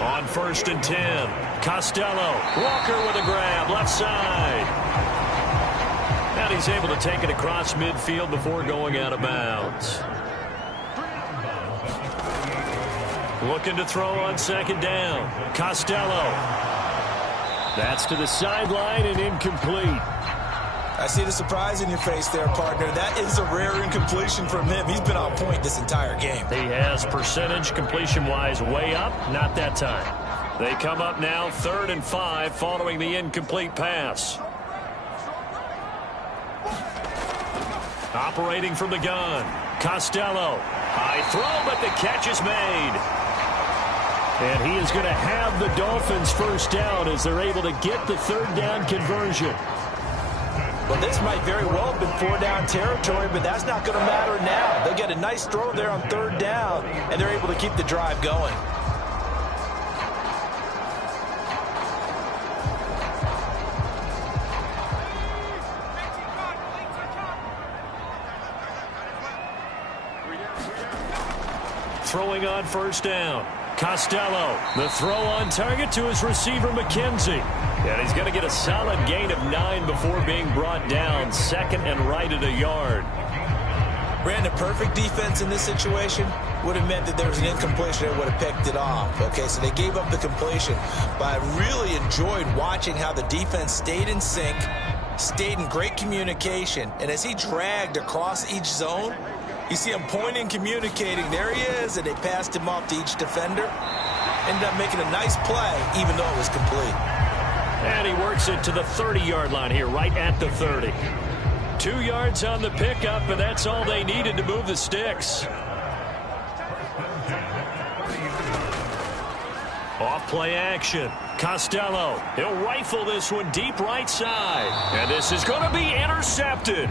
On 1st and 10. Costello. Walker with a grab. Left side. And he's able to take it across midfield before going out of bounds. Looking to throw on 2nd down. Costello. That's to the sideline and incomplete. I see the surprise in your face there, partner. That is a rare incompletion from him. He's been on point this entire game. He has percentage completion-wise way up. Not that time. They come up now 3rd and 5 following the incomplete pass. Operating from the gun. Costello. High throw, but the catch is made. And he is going to have the Dolphins first down as they're able to get the 3rd down conversion. Well, this might very well have been 4-down territory, but that's not going to matter now. They get a nice throw there on 3rd down, and they're able to keep the drive going. Throwing on 1st down. Costello, the throw on target to his receiver, McKenzie. And he's going to get a solid gain of 9 before being brought down. 2nd and right at a yard. Brandon, perfect defense in this situation would have meant that there was an incompletion and would have picked it off. Okay, so they gave up the completion. But I really enjoyed watching how the defense stayed in sync, stayed in great communication. And as he dragged across each zone, you see him pointing, communicating. There he is, and they passed him off to each defender. Ended up making a nice play, even though it was complete. And he works it to the 30-yard line here, right at the 30. 2 yards on the pickup, and that's all they needed to move the sticks. Off play action. Costello. He'll rifle this one deep right side. And this is going to be intercepted.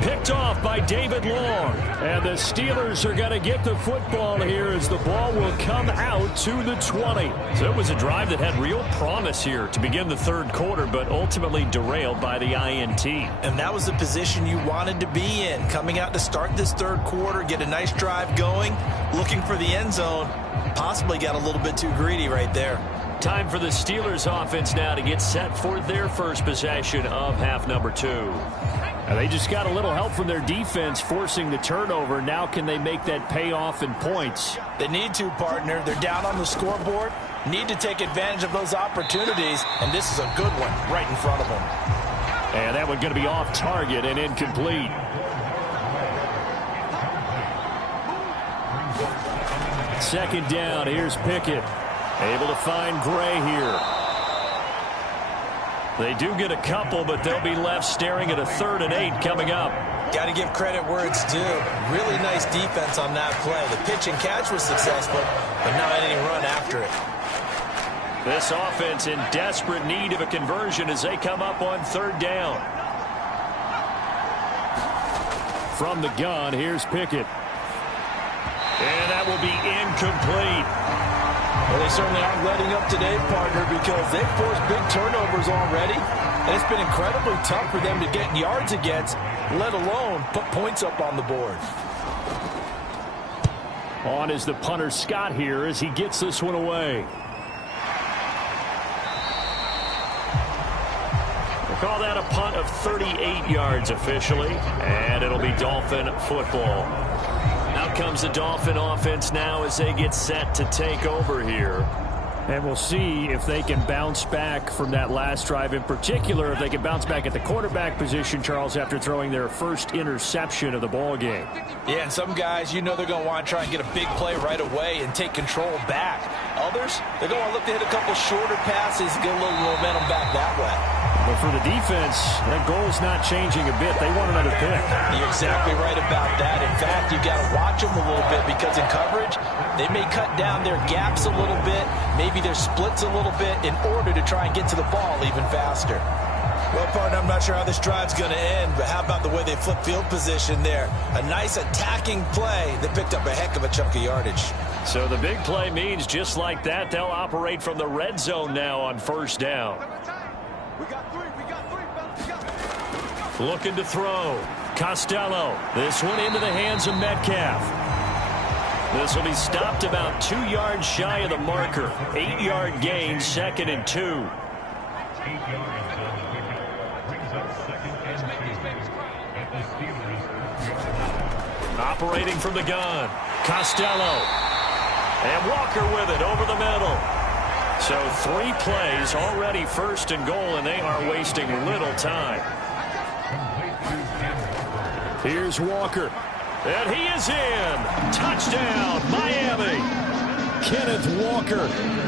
Picked off by David Long. And the Steelers are going to get the football here as the ball will come out to the 20. So it was a drive that had real promise here to begin the 3rd quarter, but ultimately derailed by the INT. And that was the position you wanted to be in. Coming out to start this 3rd quarter, get a nice drive going, looking for the end zone. Possibly got a little bit too greedy right there. Time for the Steelers offense now to get set for their first possession of half number 2. And they just got a little help from their defense forcing the turnover. Now can they make that pay off in points? They need to, partner. They're down on the scoreboard. Need to take advantage of those opportunities. And this is a good one right in front of them. And that one going to be off target and incomplete. Second down. Here's Pickett. Able to find Gray here. They do get a couple, but they'll be left staring at a 3rd and 8 coming up. Got to give credit where it's due. Really nice defense on that play. The pitch and catch was successful, but not any run after it. This offense in desperate need of a conversion as they come up on 3rd down. From the gun, here's Pickett. And that will be incomplete. Well, they certainly aren't letting up today, partner, because they've forced big turnovers already. And it's been incredibly tough for them to get yards against, let alone put points up on the board. On is the punter Scott here as he gets this one away. We'll call that a punt of 38 yards officially, and it'll be Dolphin football. Out comes the Dolphin offense now as they get set to take over here. And we'll see if they can bounce back from that last drive, in particular if they can bounce back at the quarterback position, Charles, after throwing their first interception of the ball game. Yeah, and some guys, you know they're going to want to try and get a big play right away and take control back. Others, they're going to want to look to hit a couple shorter passes and get a little momentum back that way. But for the defense, that goal's not changing a bit. They want another pick. You're exactly right about that. In fact, you've got to watch them a little bit because in coverage, they may cut down their gaps a little bit, maybe their splits a little bit in order to try and get to the ball even faster. Well, partner, I'm not sure how this drive's going to end, but how about the way they flip field position there? A nice attacking play that picked up a heck of a chunk of yardage. So the big play means just like that, they'll operate from the red zone now on first down. We got three. Looking to throw. Costello. This one into the hands of Metcalf. This will be stopped about 2 yards shy of the marker. 8-yard gain, 2nd and 2. Operating from the gun. Costello. And Walker with it over the middle. So 3 plays already 1st and goal, and they are wasting little time. Here's Walker. And he is in. Touchdown, Miami. Kenneth Walker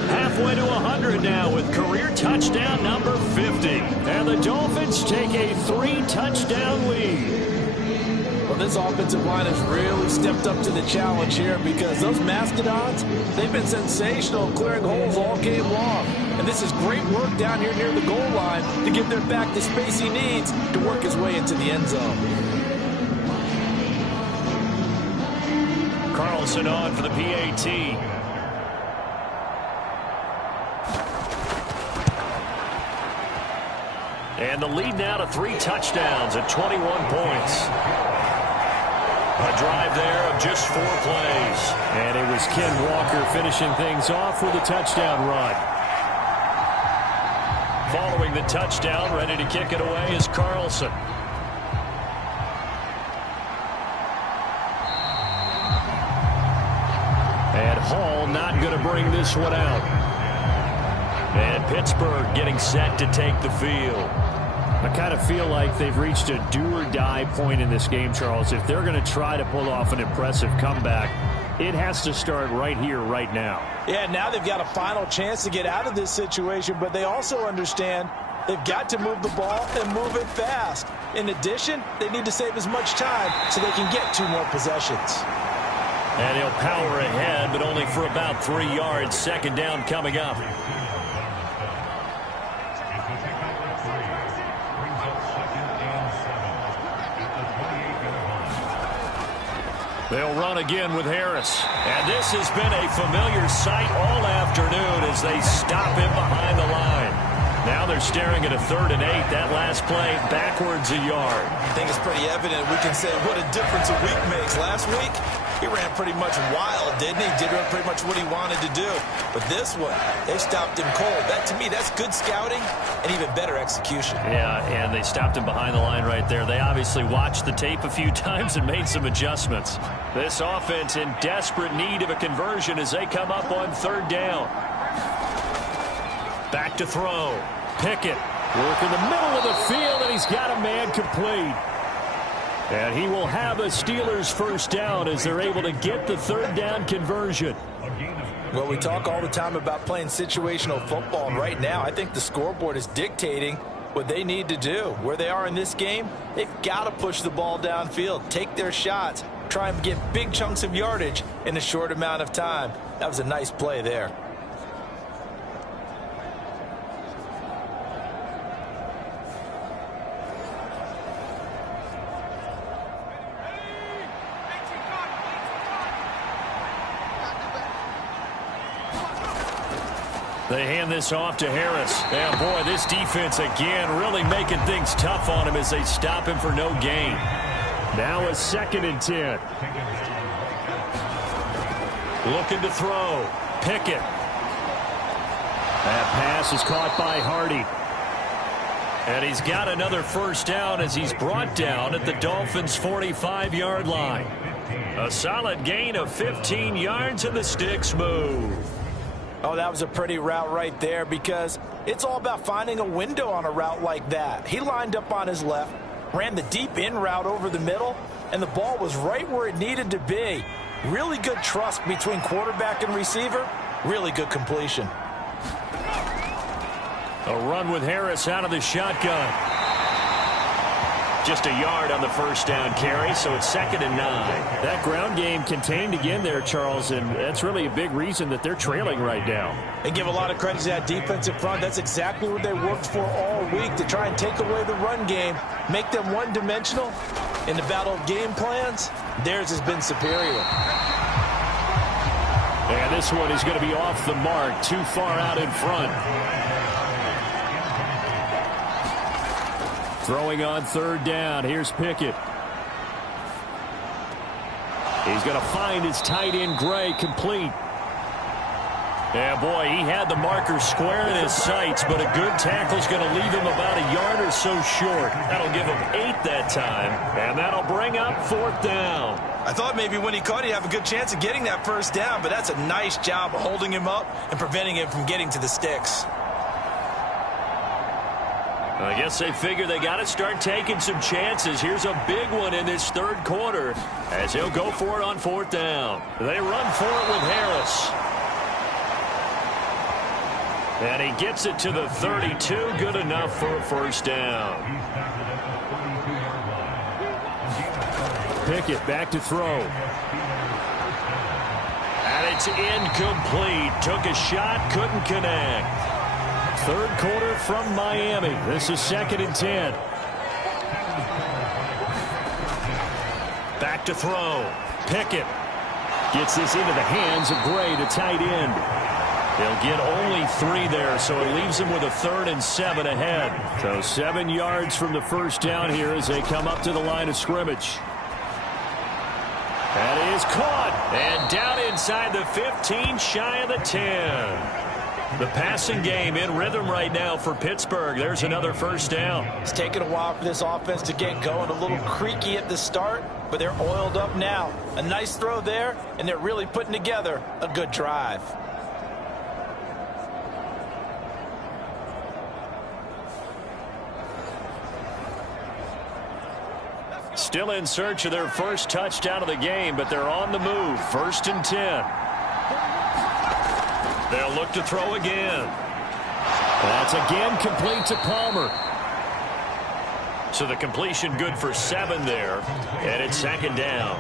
halfway to 100 now with career touchdown number 50. And the Dolphins take a 3-touchdown lead. Well, this offensive line has really stepped up to the challenge here because those Mastodons, they've been sensational clearing holes all game long. And this is great work down here near the goal line to give their back the space he needs to work his way into the end zone. Carlson on for the PAT. And the lead now to 3 touchdowns at 21 points. A drive there of just 4 plays. And it was Ken Walker finishing things off with a touchdown run. Following the touchdown, ready to kick it away is Carlson. And Hall not going to bring this one out. And Pittsburgh getting set to take the field. I kind of feel like they've reached a do-or-die point in this game, Charles. If they're going to try to pull off an impressive comeback, it has to start right here, right now. Yeah, now they've got a final chance to get out of this situation, but they also understand they've got to move the ball and move it fast. In addition, they need to save as much time so they can get 2 more possessions. And he'll power ahead, but only for about 3 yards. 2nd down coming up. They'll run again with Harris. And this has been a familiar sight all afternoon as they stop him behind the line. Now they're staring at a 3rd and 8. That last play backwards a yard. I think it's pretty evident. We can say what a difference a week makes. Last week, he ran pretty much wild, didn't he? Did pretty much what he wanted to do. But this one, they stopped him cold. That, to me, that's good scouting and even better execution. Yeah, and they stopped him behind the line right there. They obviously watched the tape a few times and made some adjustments. This offense in desperate need of a conversion as they come up on 3rd down. Back to throw. Pickett work in the middle of the field, and he's got a man complete. And he will have a Steelers 1st down as they're able to get the 3rd down conversion. Well, we talk all the time about playing situational football, and right now I think the scoreboard is dictating what they need to do. Where they are in this game, they've got to push the ball downfield, take their shots, try and get big chunks of yardage in a short amount of time. That was a nice play there. They hand this off to Harris. And boy, this defense again really making things tough on him as they stop him for no gain. Now a 2nd and 10. Looking to throw. Pickett. That pass is caught by Hardy. And he's got another first down as he's brought down at the Dolphins' 45-yard line. A solid gain of 15 yards and the sticks move. Oh, that was a pretty route right there because it's all about finding a window on a route like that. He lined up on his left, ran the deep in route over the middle, and the ball was right where it needed to be. Really good trust between quarterback and receiver. Really good completion. A run with Harris out of the shotgun. Just a yard on the first down carry, so it's 2nd and 9. That ground game contained again there, Charles, and that's really a big reason that they're trailing right now. They give a lot of credit to that defensive front. That's exactly what they worked for all week, to try and take away the run game, make them one-dimensional. In the battle of game plans, theirs has been superior. And this one is going to be off the mark, too far out in front. Throwing on 3rd down. Here's Pickett. He's going to find his tight end, Gray, complete. Yeah, boy, he had the marker square in his sights, but a good tackle's going to leave him about a yard or so short. That'll give him 8 that time, and that'll bring up 4th down. I thought maybe when he caught, he'd have a good chance of getting that first down, but that's a nice job of holding him up and preventing him from getting to the sticks. I guess they figure they got to start taking some chances. Here's a big one in this 3rd quarter as he'll go for it on 4th down. They run for it with Harris. And he gets it to the 32. Good enough for a first down. Pickett back to throw. And it's incomplete. Took a shot, couldn't connect. 3rd quarter from Miami. This is 2nd and 10. Back to throw. Pickett gets this into the hands of Gray, the tight end. They'll get only 3 there, so it leaves them with a 3rd and 7 ahead. So 7 yards from the first down here as they come up to the line of scrimmage. That is caught. And down inside the 15, shy of the 10. The passing game in rhythm right now for Pittsburgh. There's another first down. It's taken a while for this offense to get going. A little creaky at the start, but they're oiled up now. A nice throw there, and they're really putting together a good drive. Still in search of their first touchdown of the game, but they're on the move. 1st and 10. They'll look to throw again. That's again complete to Palmer. So the completion good for 7 there. And it's 2nd down.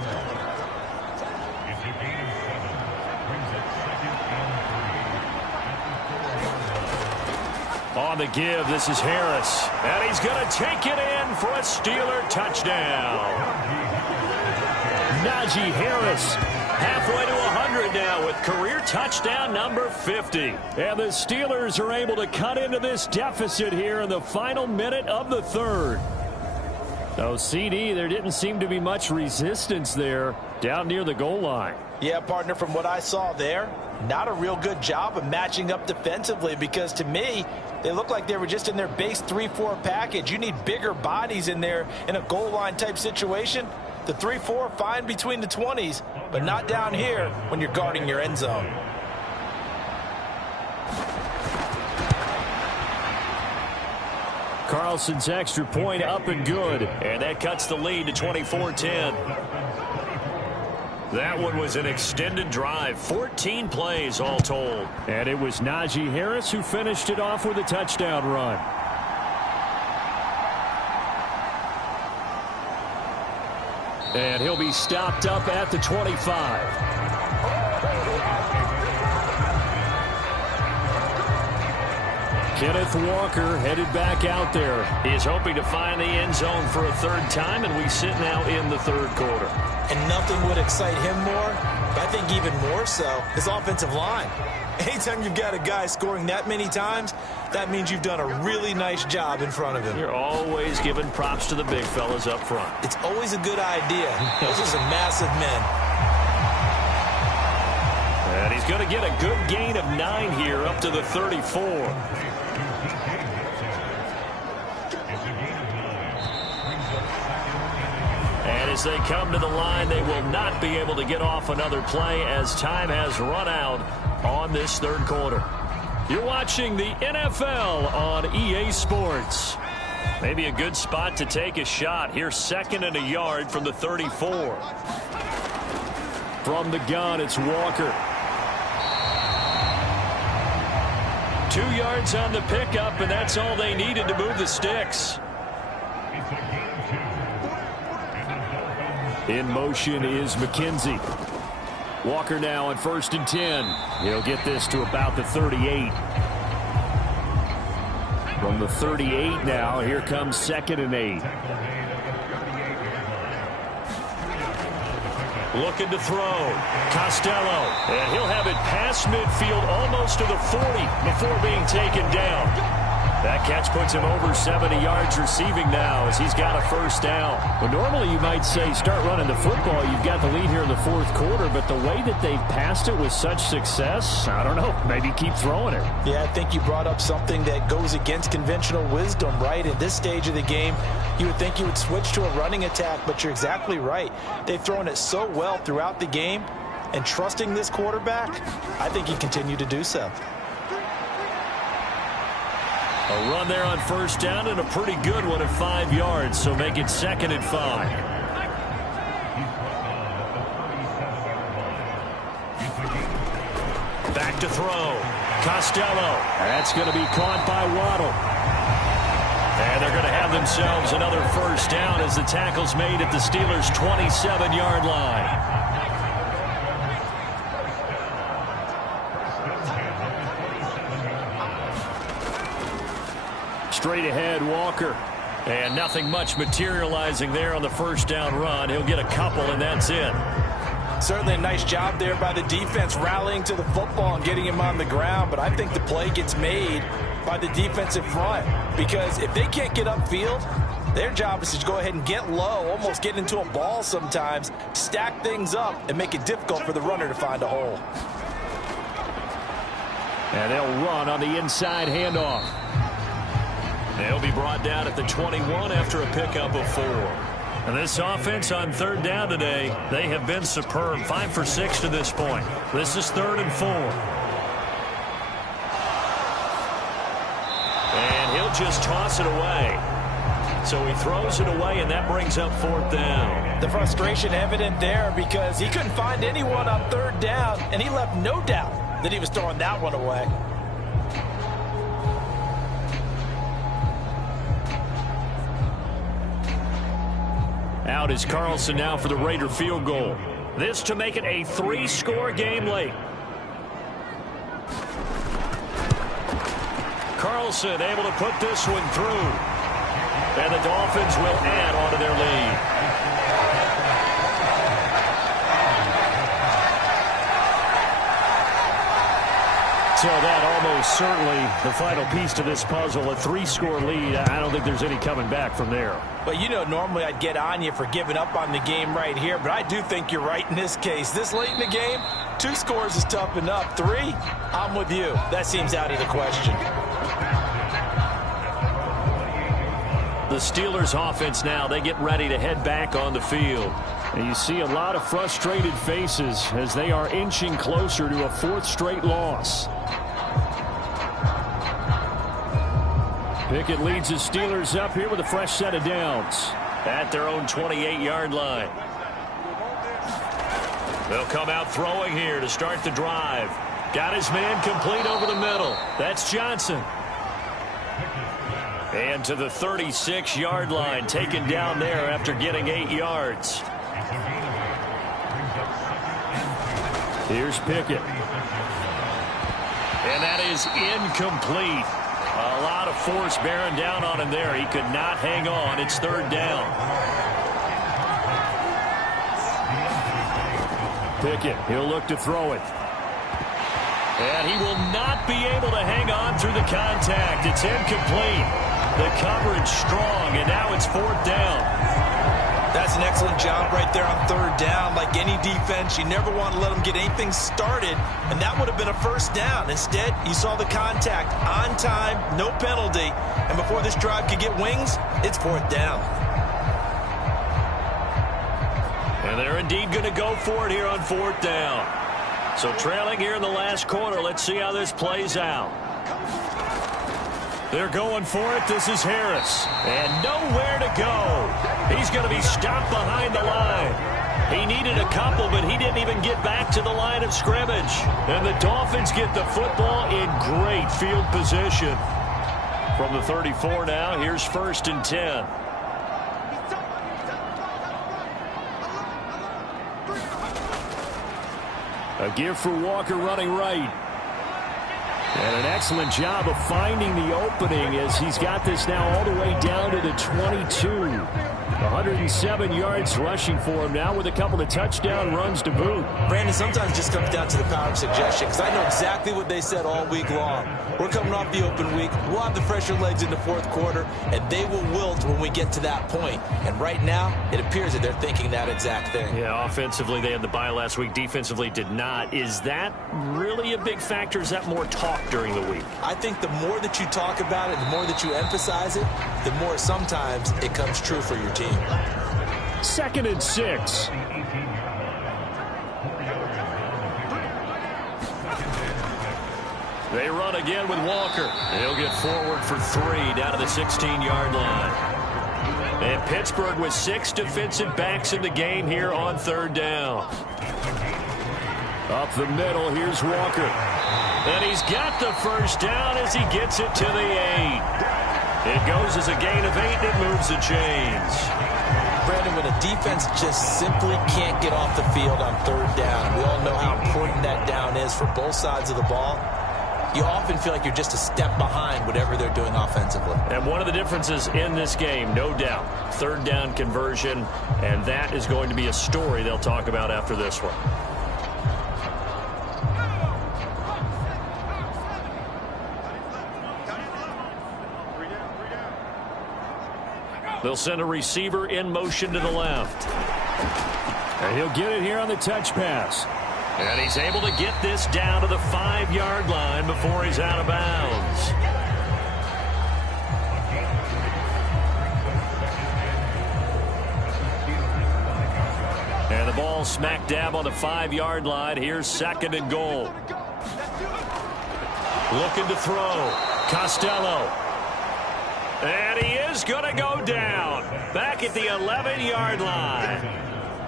On the give, this is Harris. And he's going to take it in for a Steeler touchdown. Najee Harris halfway to 100 now with career touchdown number 50. And the Steelers are able to cut into this deficit here in the final minute of the 3rd. So, CD, there didn't seem to be much resistance there down near the goal line. Yeah, partner, from what I saw there, not a real good job of matching up defensively because to me, they looked like they were just in their base 3-4 package. You need bigger bodies in there in a goal line type situation. The 3-4 fine between the 20s, but not down here when you're guarding your end zone. Carlson's extra point up and good. And that cuts the lead to 24-10. That one was an extended drive. 14 plays all told. And it was Najee Harris who finished it off with a touchdown run. And he'll be stopped up at the 25. Kenneth Walker headed back out there. He's hoping to find the end zone for a 3rd time, and we sit now in the 3rd quarter. And nothing would excite him more But I think even more so is offensive line. Anytime you've got a guy scoring that many times, that means you've done a really nice job in front of him. You're always giving props to the big fellas up front. It's always a good idea. Those are some massive men. And he's going to get a good gain of 9 here up to the 34. And as they come to the line, they will not be able to get off another play as time has run out on this third quarter. You're watching the NFL on EA Sports. Maybe a good spot to take a shot. Here's 2nd and a yard from the 34. From the gun, it's Walker. 2 yards on the pickup, and that's all they needed to move the sticks. In motion is McKenzie. Walker now on 1st and 10. He'll get this to about the 38. From the 38 now, here comes 2nd and 8. Looking to throw. Costello. And he'll have it past midfield almost to the 40 before being taken down. That catch puts him over 70 yards receiving now as he's got a 1st down. Well, normally you might say start running the football. You've got the lead here in the 4th quarter, but the way that they've passed it with such success, I don't know, maybe keep throwing it. Yeah, I think you brought up something that goes against conventional wisdom, right? At this stage of the game, you would think you would switch to a running attack, but you're exactly right. They've thrown it so well throughout the game, and trusting this quarterback, I think you continue to do so. A run there on 1st down and a pretty good one at 5 yards, so make it 2nd and 5. Back to throw. Costello. That's going to be caught by Waddle. And they're going to have themselves another 1st down as the tackle's made at the Steelers' 27-yard line. Straight ahead, Walker. And nothing much materializing there on the 1st down run. He'll get a couple, and that's it. Certainly a nice job there by the defense rallying to the football and getting him on the ground, but I think the play gets made by the defensive front because if they can't get upfield, their job is to go ahead and get low, almost get into a ball sometimes, stack things up, and make it difficult for the runner to find a hole. And they'll run on the inside handoff. They'll be brought down at the 21 after a pickup of 4. And this offense on 3rd down today, they have been superb. 5 for 6 to this point. This is 3rd and 4. And he'll just toss it away. So he throws it away, and that brings up 4th down. The frustration evident there because he couldn't find anyone on 3rd down, and he left no doubt that he was throwing that one away. Out is Carlson now for the Raider field goal. This to make it a 3-score game late. Carlson able to put this one through. And the Dolphins will add on to their lead. So that almost certainly the final piece to this puzzle, a 3-score lead. I don't think there's any coming back from there. But, you know, normally I'd get on you for giving up on the game right here, but I do think you're right in this case. This late in the game, 2 scores is tough enough. 3, I'm with you. That seems out of the question. The Steelers offense now, they get ready to head back on the field. And you see a lot of frustrated faces as they are inching closer to a 4th straight loss. Pickett leads the Steelers up here with a fresh set of downs. At their own 28-yard line. They'll come out throwing here to start the drive. Got his man complete over the middle. That's Johnson. And to the 36-yard line, taken down there after getting 8 yards. Here's Pickett. And that is incomplete. A lot of force bearing down on him there. He could not hang on. It's 3rd down. Pickett. He'll look to throw it. And he will not be able to hang on through the contact. It's incomplete. The coverage strong, and now it's 4th down. That's an excellent job right there on 3rd down. Like any defense, you never want to let them get anything started, and that would have been a 1st down. Instead, you saw the contact on time, no penalty, and before this drive could get wings, it's 4th down. And they're indeed going to go for it here on 4th down. So trailing here in the last quarter, let's see how this plays out. They're going for it. This is Harris. And nowhere to go. He's going to be stopped behind the line. He needed a couple, but he didn't even get back to the line of scrimmage. And the Dolphins get the football in great field position. From the 34 now, here's 1st and 10. A give for Walker running right. And an excellent job of finding the opening as he's got this now all the way down to the 22. 107 yards rushing for him now with a couple of touchdown runs to boot. Brandon, sometimes it just comes down to the power of suggestion, because I know exactly what they said all week long. We're coming off the open week. We'll have the fresher legs in the 4th quarter, and they will wilt when we get to that point. And right now, it appears that they're thinking that exact thing. Yeah, offensively, they had the bye last week. Defensively, did not. Is that really a big factor? Is that more talk during the week? I think the more that you talk about it, the more that you emphasize it, the more sometimes it comes true for your team. 2nd and 6. They run again with Walker. He'll get forward for 3 down to the 16-yard line. And Pittsburgh with 6 defensive backs in the game here on 3rd down. Up the middle, here's Walker. And he's got the 1st down as he gets it to the 8. It goes as a gain of 8, and it moves the chains. Brandon, when a defense just simply can't get off the field on 3rd down, we all know how important that down is for both sides of the ball. You often feel like you're just a step behind whatever they're doing offensively. And one of the differences in this game, no doubt, 3rd down conversion, and that is going to be a story they'll talk about after this one. They'll send a receiver in motion to the left. And he'll get it here on the touch pass. And he's able to get this down to the 5-yard line before he's out of bounds. And the ball smack dab on the 5-yard line. Here's 2nd and goal. Looking to throw. Costello. And he is going to go down. Back at the 11-yard line.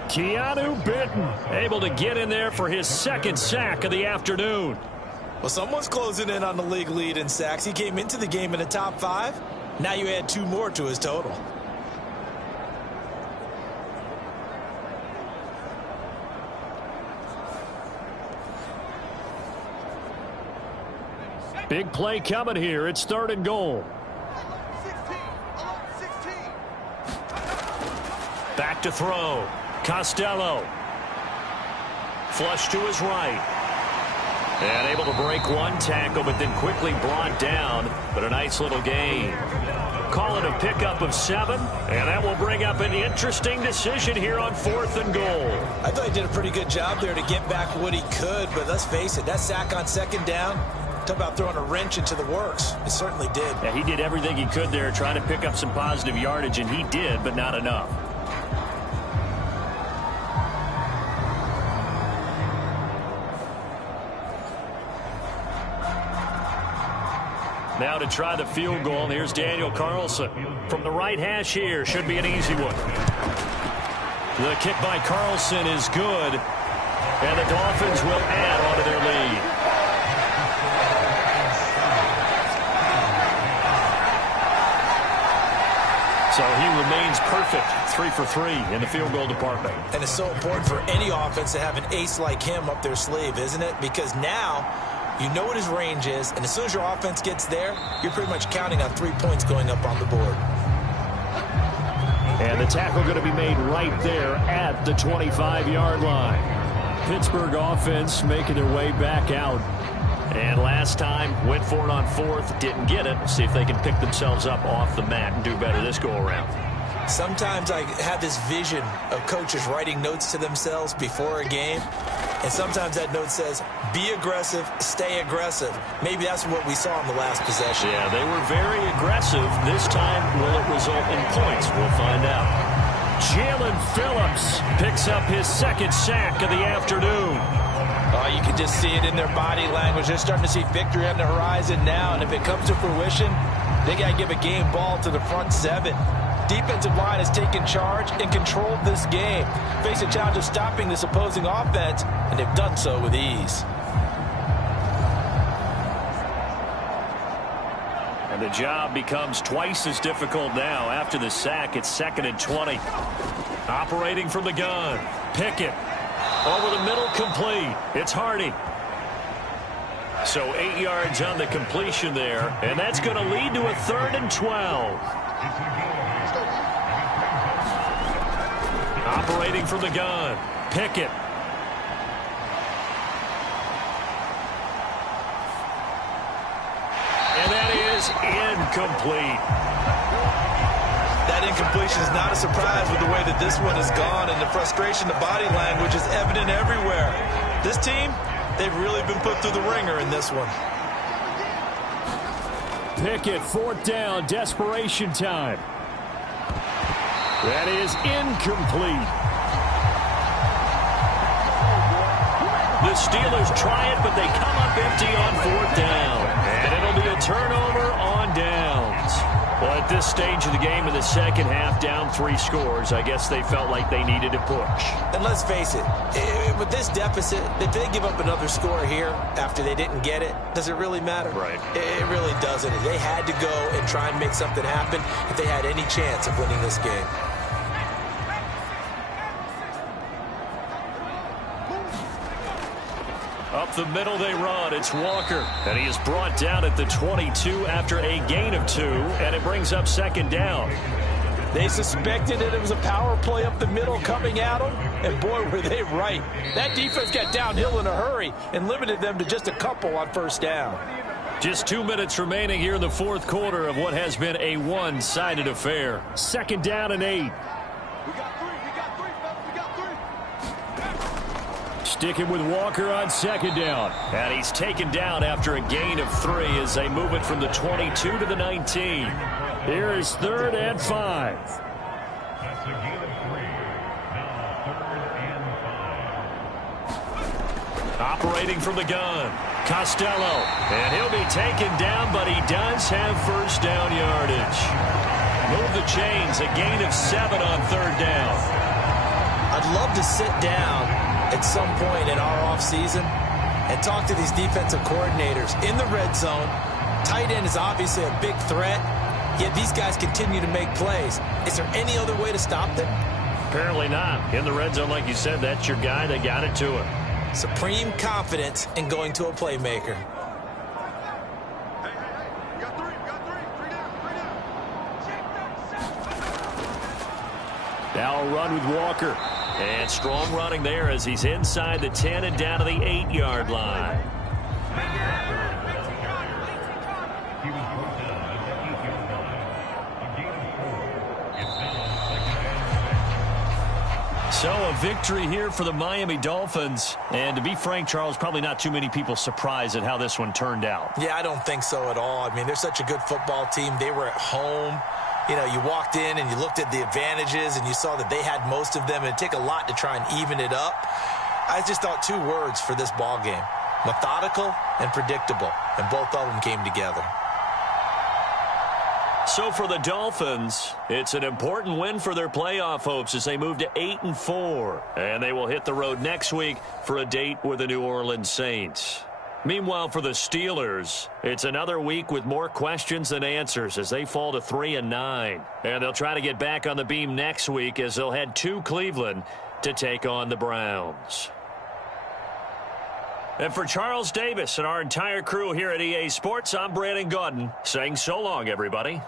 Keanu Benton able to get in there for his 2nd sack of the afternoon. Well, someone's closing in on the league lead in sacks. He came into the game in the top 5. Now you add 2 more to his total. Big play coming here. It's 3rd and goal. Back to throw. Costello. Flush to his right. And able to break one tackle, but then quickly brought down. But a nice little gain. Call it a pickup of 7. And that will bring up an interesting decision here on 4th and goal. I thought he did a pretty good job there to get back what he could. But let's face it, that sack on 2nd down, talk about throwing a wrench into the works. It certainly did. Yeah, he did everything he could there, trying to pick up some positive yardage, and he did, but not enough. Now to try the field goal. Here's Daniel Carlson. From the right hash here. Should be an easy one. The kick by Carlson is good. And the Dolphins will add on to their lead. So he remains perfect. 3 for 3 in the field goal department. And it's so important for any offense to have an ace like him up their sleeve, isn't it? Because now you know what his range is, and as soon as your offense gets there, you're pretty much counting on 3 points going up on the board. And the tackle going to be made right there at the 25-yard line. Pittsburgh offense making their way back out. And last time, went for it on fourth, didn't get it. See if they can pick themselves up off the mat and do better this go-around. Sometimes I have this vision of coaches writing notes to themselves before a game, and sometimes that note says, be aggressive, stay aggressive. Maybe that's what we saw in the last possession. Yeah, they were very aggressive. This time, will it result in points? We'll find out. Jalen Phillips picks up his second sack of the afternoon. Oh, you can just see it in their body language. They're starting to see victory on the horizon now, and if it comes to fruition, they got to give a game ball to the front seven. Defensive line has taken charge and controlled this game. Face a challenge of stopping this opposing offense, and they've done so with ease. And the job becomes twice as difficult now. After the sack, it's 2nd and 20. Operating from the gun. Pickett. Over the middle, complete. It's Hardy. So 8 yards on the completion there, and that's going to lead to a 3rd and 12. Operating from the gun. Pickett. And that is incomplete. That incompletion is not a surprise with the way that this one has gone, and the frustration, the body language is evident everywhere. This team, they've really been put through the ringer in this one. Pickett, 4th down, desperation time. That is incomplete. The Steelers try it, but they come up empty on 4th down. And it'll be a turnover on downs. Well, at this stage of the game in the second half, down 3 scores, I guess they felt like they needed to push. And let's face it, with this deficit, if they give up another score here after they didn't get it, does it really matter? Right. It really doesn't. They had to go and try and make something happen if they had any chance of winning this game. Up the middle they run. It's Walker. And he is brought down at the 22 after a gain of 2. And it brings up 2nd down. They suspected that it was a power play up the middle coming at them. And boy, were they right. That defense got downhill in a hurry and limited them to just a couple on 1st down. Just 2 minutes remaining here in the 4th quarter of what has been a one-sided affair. 2nd down and 8. Sticking with Walker on 2nd down. And he's taken down after a gain of 3 as they move it from the 22 to the 19. Here is 3rd and 5. That's a gain of 3. Now 3rd and 5. Operating from the gun. Costello. And he'll be taken down, but he does have 1st down yardage. Move the chains. A gain of 7 on 3rd down. I'd love to sit down at some point in our offseason and talk to these defensive coordinators in the red zone. Tight end is obviously a big threat, yet these guys continue to make plays. Is there any other way to stop them? Apparently not. In the red zone, like you said, that's your guy. They got it to him. Supreme confidence in going to a playmaker. Hey, you got 3, you got 3. 3 down, 3 down. Now a run with Walker. And strong running there as he's inside the 10 and down to the 8-yard line. So a victory here for the Miami Dolphins. And to be frank, Charles, probably not too many people surprised at how this one turned out. Yeah, I don't think so at all. I mean, they're such a good football team. They were at home. You know, you walked in and you looked at the advantages and you saw that they had most of them. It'd take a lot to try and even it up. I just thought 2 words for this ball game: methodical and predictable. And both of them came together. So for the Dolphins, it's an important win for their playoff hopes as they move to 8-4. And they will hit the road next week for a date with the New Orleans Saints. Meanwhile, for the Steelers, it's another week with more questions than answers as they fall to 3-9. And they'll try to get back on the beam next week as they'll head to Cleveland to take on the Browns. And for Charles Davis and our entire crew here at EA Sports, I'm Brandon Gaudin saying so long, everybody.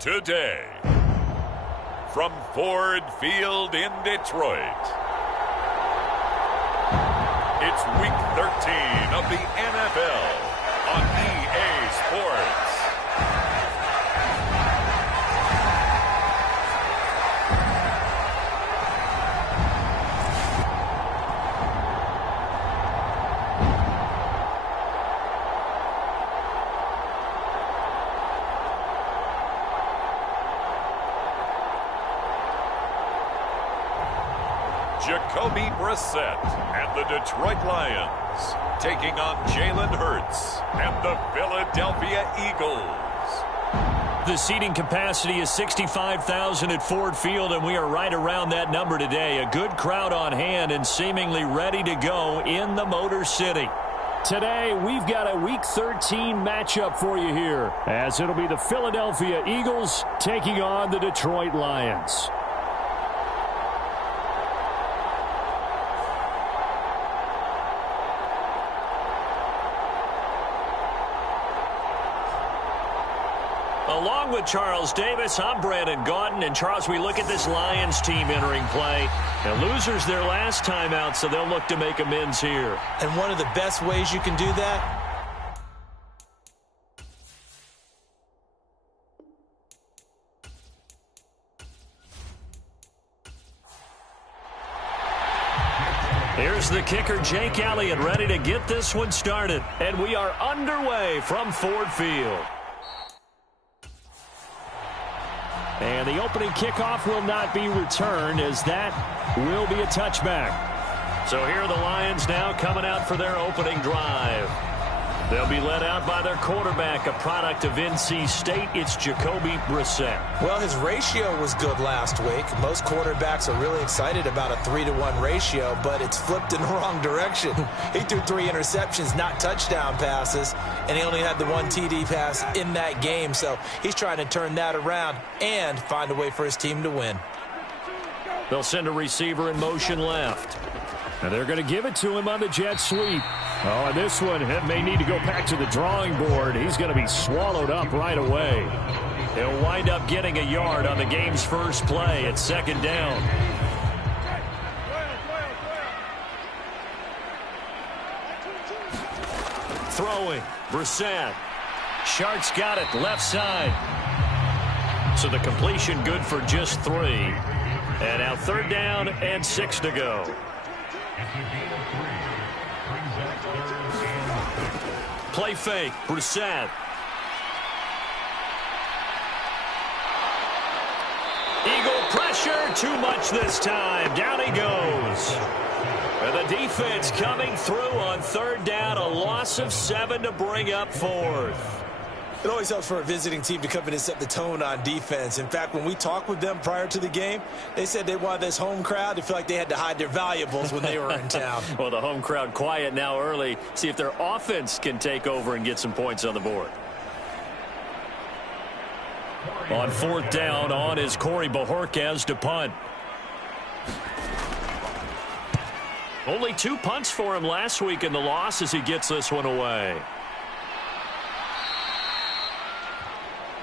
today. From Ford Field in Detroit, it's Week 13 of the NFL on EA Sports. Jacoby Brissett and the Detroit Lions taking on Jalen Hurts and the Philadelphia Eagles. The seating capacity is 65,000 at Ford Field, and we are right around that number today. A good crowd on hand and seemingly ready to go in the Motor City. Today, we've got a Week 13 matchup for you here, as it'll be the Philadelphia Eagles taking on the Detroit Lions. Along with Charles Davis, I'm Brandon Gaudin. And Charles, we look at this Lions team entering play. The losers their last time out, so they'll look to make amends here. And one of the best ways you can do that, here's the kicker, Jake Elliott, ready to get this one started. And we are underway from Ford Field. And the opening kickoff will not be returned, as that will be a touchback. So here are the Lions now coming out for their opening drive. They'll be led out by their quarterback, a product of NC State. It's Jacoby Brissett. well, his ratio was good last week. Most quarterbacks are really excited about a 3-to-1 ratio, but it's flipped in the wrong direction. He threw 3 interceptions, not touchdown passes, and he only had the 1 TD pass in that game. So he's trying to turn that around and find a way for his team to win. They'll send a receiver in motion left. And they're going to give it to him on the jet sweep. Oh, and this one may need to go back to the drawing board. He's going to be swallowed up right away. He'll wind up getting a yard on the game's first play at second down. Throwing, Brissett. Sharks got it, left side. So the completion good for just 3. And now third down and 6 to go. Play fake, Brissett. Eagle pressure, too much this time. Down he goes. And the defense coming through on third down, a loss of 7 to bring up fourth. It always helps for a visiting team to come in and set the tone on defense. In fact, when we talked with them prior to the game, they said they wanted this home crowd to feel like they had to hide their valuables when they were in town. Well, the home crowd quiet now early. See if their offense can take over and get some points on the board. On fourth down, on is Corey Bojorquez to punt. Only 2 punts for him last week in the loss as he gets this one away.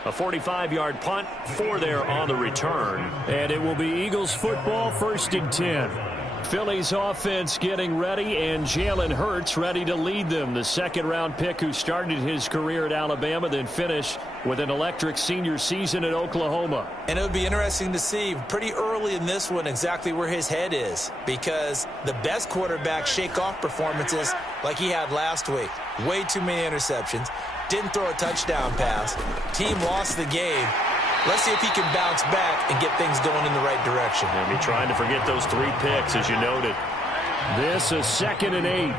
A 45-yard punt, 4 there on the return. And it will be Eagles football, 1st and 10. Philly's offense getting ready, and Jalen Hurts ready to lead them. The second-round pick who started his career at Alabama, then finished with an electric senior season at Oklahoma. And it would be interesting to see pretty early in this one exactly where his head is, because the best quarterbacks shake off performances like he had last week. Way too many interceptions. Didn't throw a touchdown pass. Team lost the game. Let's see if he can bounce back and get things going in the right direction. And be trying to forget those 3 picks, as you noted. This is 2nd and 8.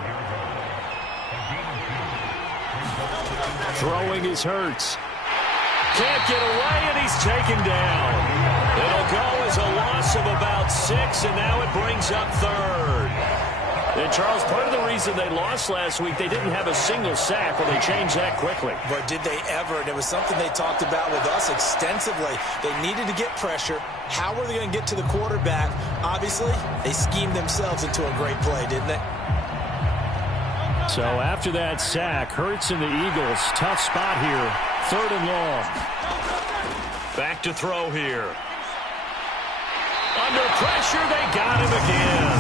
Throwing is Hurts. Can't get away, and he's taken down. It'll go as a loss of about 6, and now it brings up 3rd. And, Charles, part of the reason they lost last week, they didn't have a single sack. Well, they changed that quickly. But did they ever? And it was something they talked about with us extensively. They needed to get pressure. How were they going to get to the quarterback? Obviously, they schemed themselves into a great play, didn't they? So after that sack, Hurts and the Eagles, tough spot here. 3rd and long. Back to throw here. Under pressure, they got him again.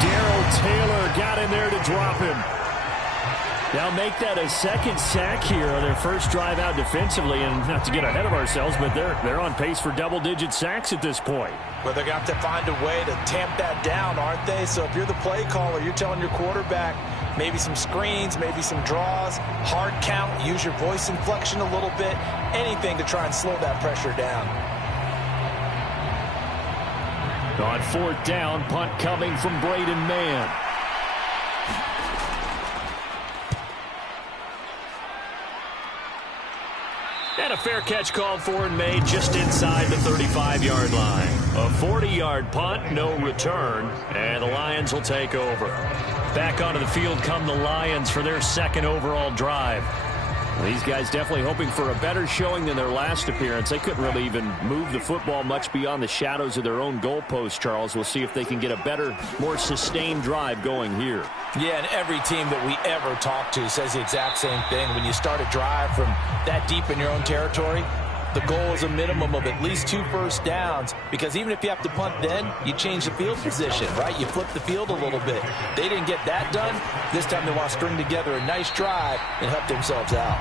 Darrell Taylor got in there to drop him. Now make that a second sack here on their first drive out defensively, and not to get ahead of ourselves, but they're on pace for double-digit sacks at this point. Well, they're going to have to find a way to tamp that down, aren't they? So if you're the play caller, you're telling your quarterback maybe some screens, maybe some draws, hard count, use your voice inflection a little bit, anything to try and slow that pressure down. On fourth down, punt coming from Braden Mann. And a fair catch called for and made just inside the 35-yard line. A 40-yard punt, no return, and the Lions will take over. Back onto the field come the Lions for their second overall drive. These guys definitely hoping for a better showing than their last appearance. They couldn't really even move the football much beyond the shadows of their own goalpost, Charles. We'll see if they can get a better, more sustained drive going here. Yeah, and every team that we ever talk to says the exact same thing. When you start a drive from that deep in your own territory, the goal is a minimum of at least 2 first downs, because even if you have to punt then, you change the field position, right? You flip the field a little bit. They didn't get that done. This time they want to string together a nice drive and help themselves out.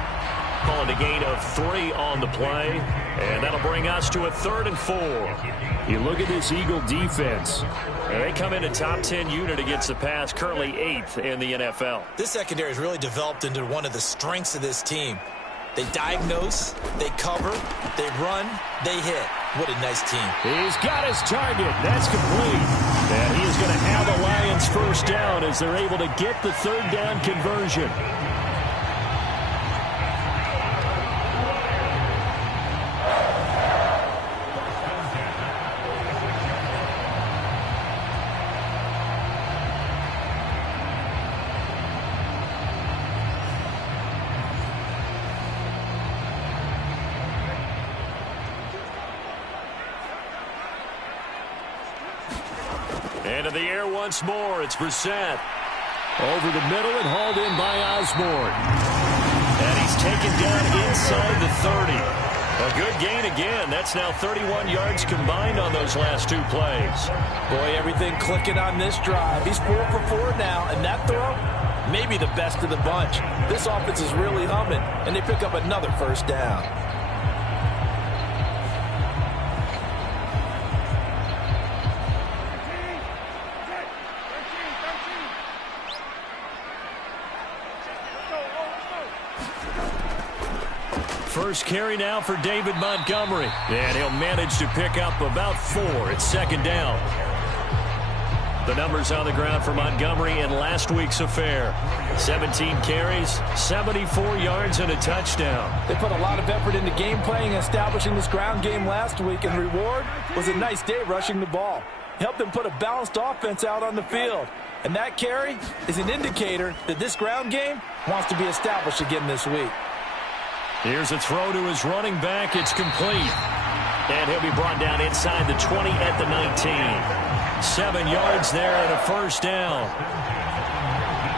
Calling a gain of 3 on the play, and that'll bring us to a 3rd and 4. You look at this Eagle defense. They come in a top 10 unit against the pass, currently 8th in the NFL. This secondary has really developed into one of the strengths of this team. They diagnose, they cover, they run, they hit. What a nice team. He's got his target. That's complete. And he is going to have the Lions first down as they're able to get the 3rd down conversion. Into the air once more. It's Brissett. Over the middle and hauled in by Osborne. And he's taken down inside the 30. A good gain again. That's now 31 yards combined on those last 2 plays. Boy, everything clicking on this drive. He's 4 for 4 now, and that throw, maybe the best of the bunch. This offense is really humming, and they pick up another first down. First carry now for David Montgomery. And he'll manage to pick up about 4. It's 2nd down. The numbers on the ground for Montgomery in last week's affair. 17 carries, 74 yards, and a touchdown. They put a lot of effort into game playing and establishing this ground game last week, and the reward was a nice day rushing the ball. Helped them put a balanced offense out on the field. And that carry is an indicator that this ground game wants to be established again this week. Here's a throw to his running back. It's complete. And he'll be brought down inside the 20 at the 19. 7 yards there and a first down.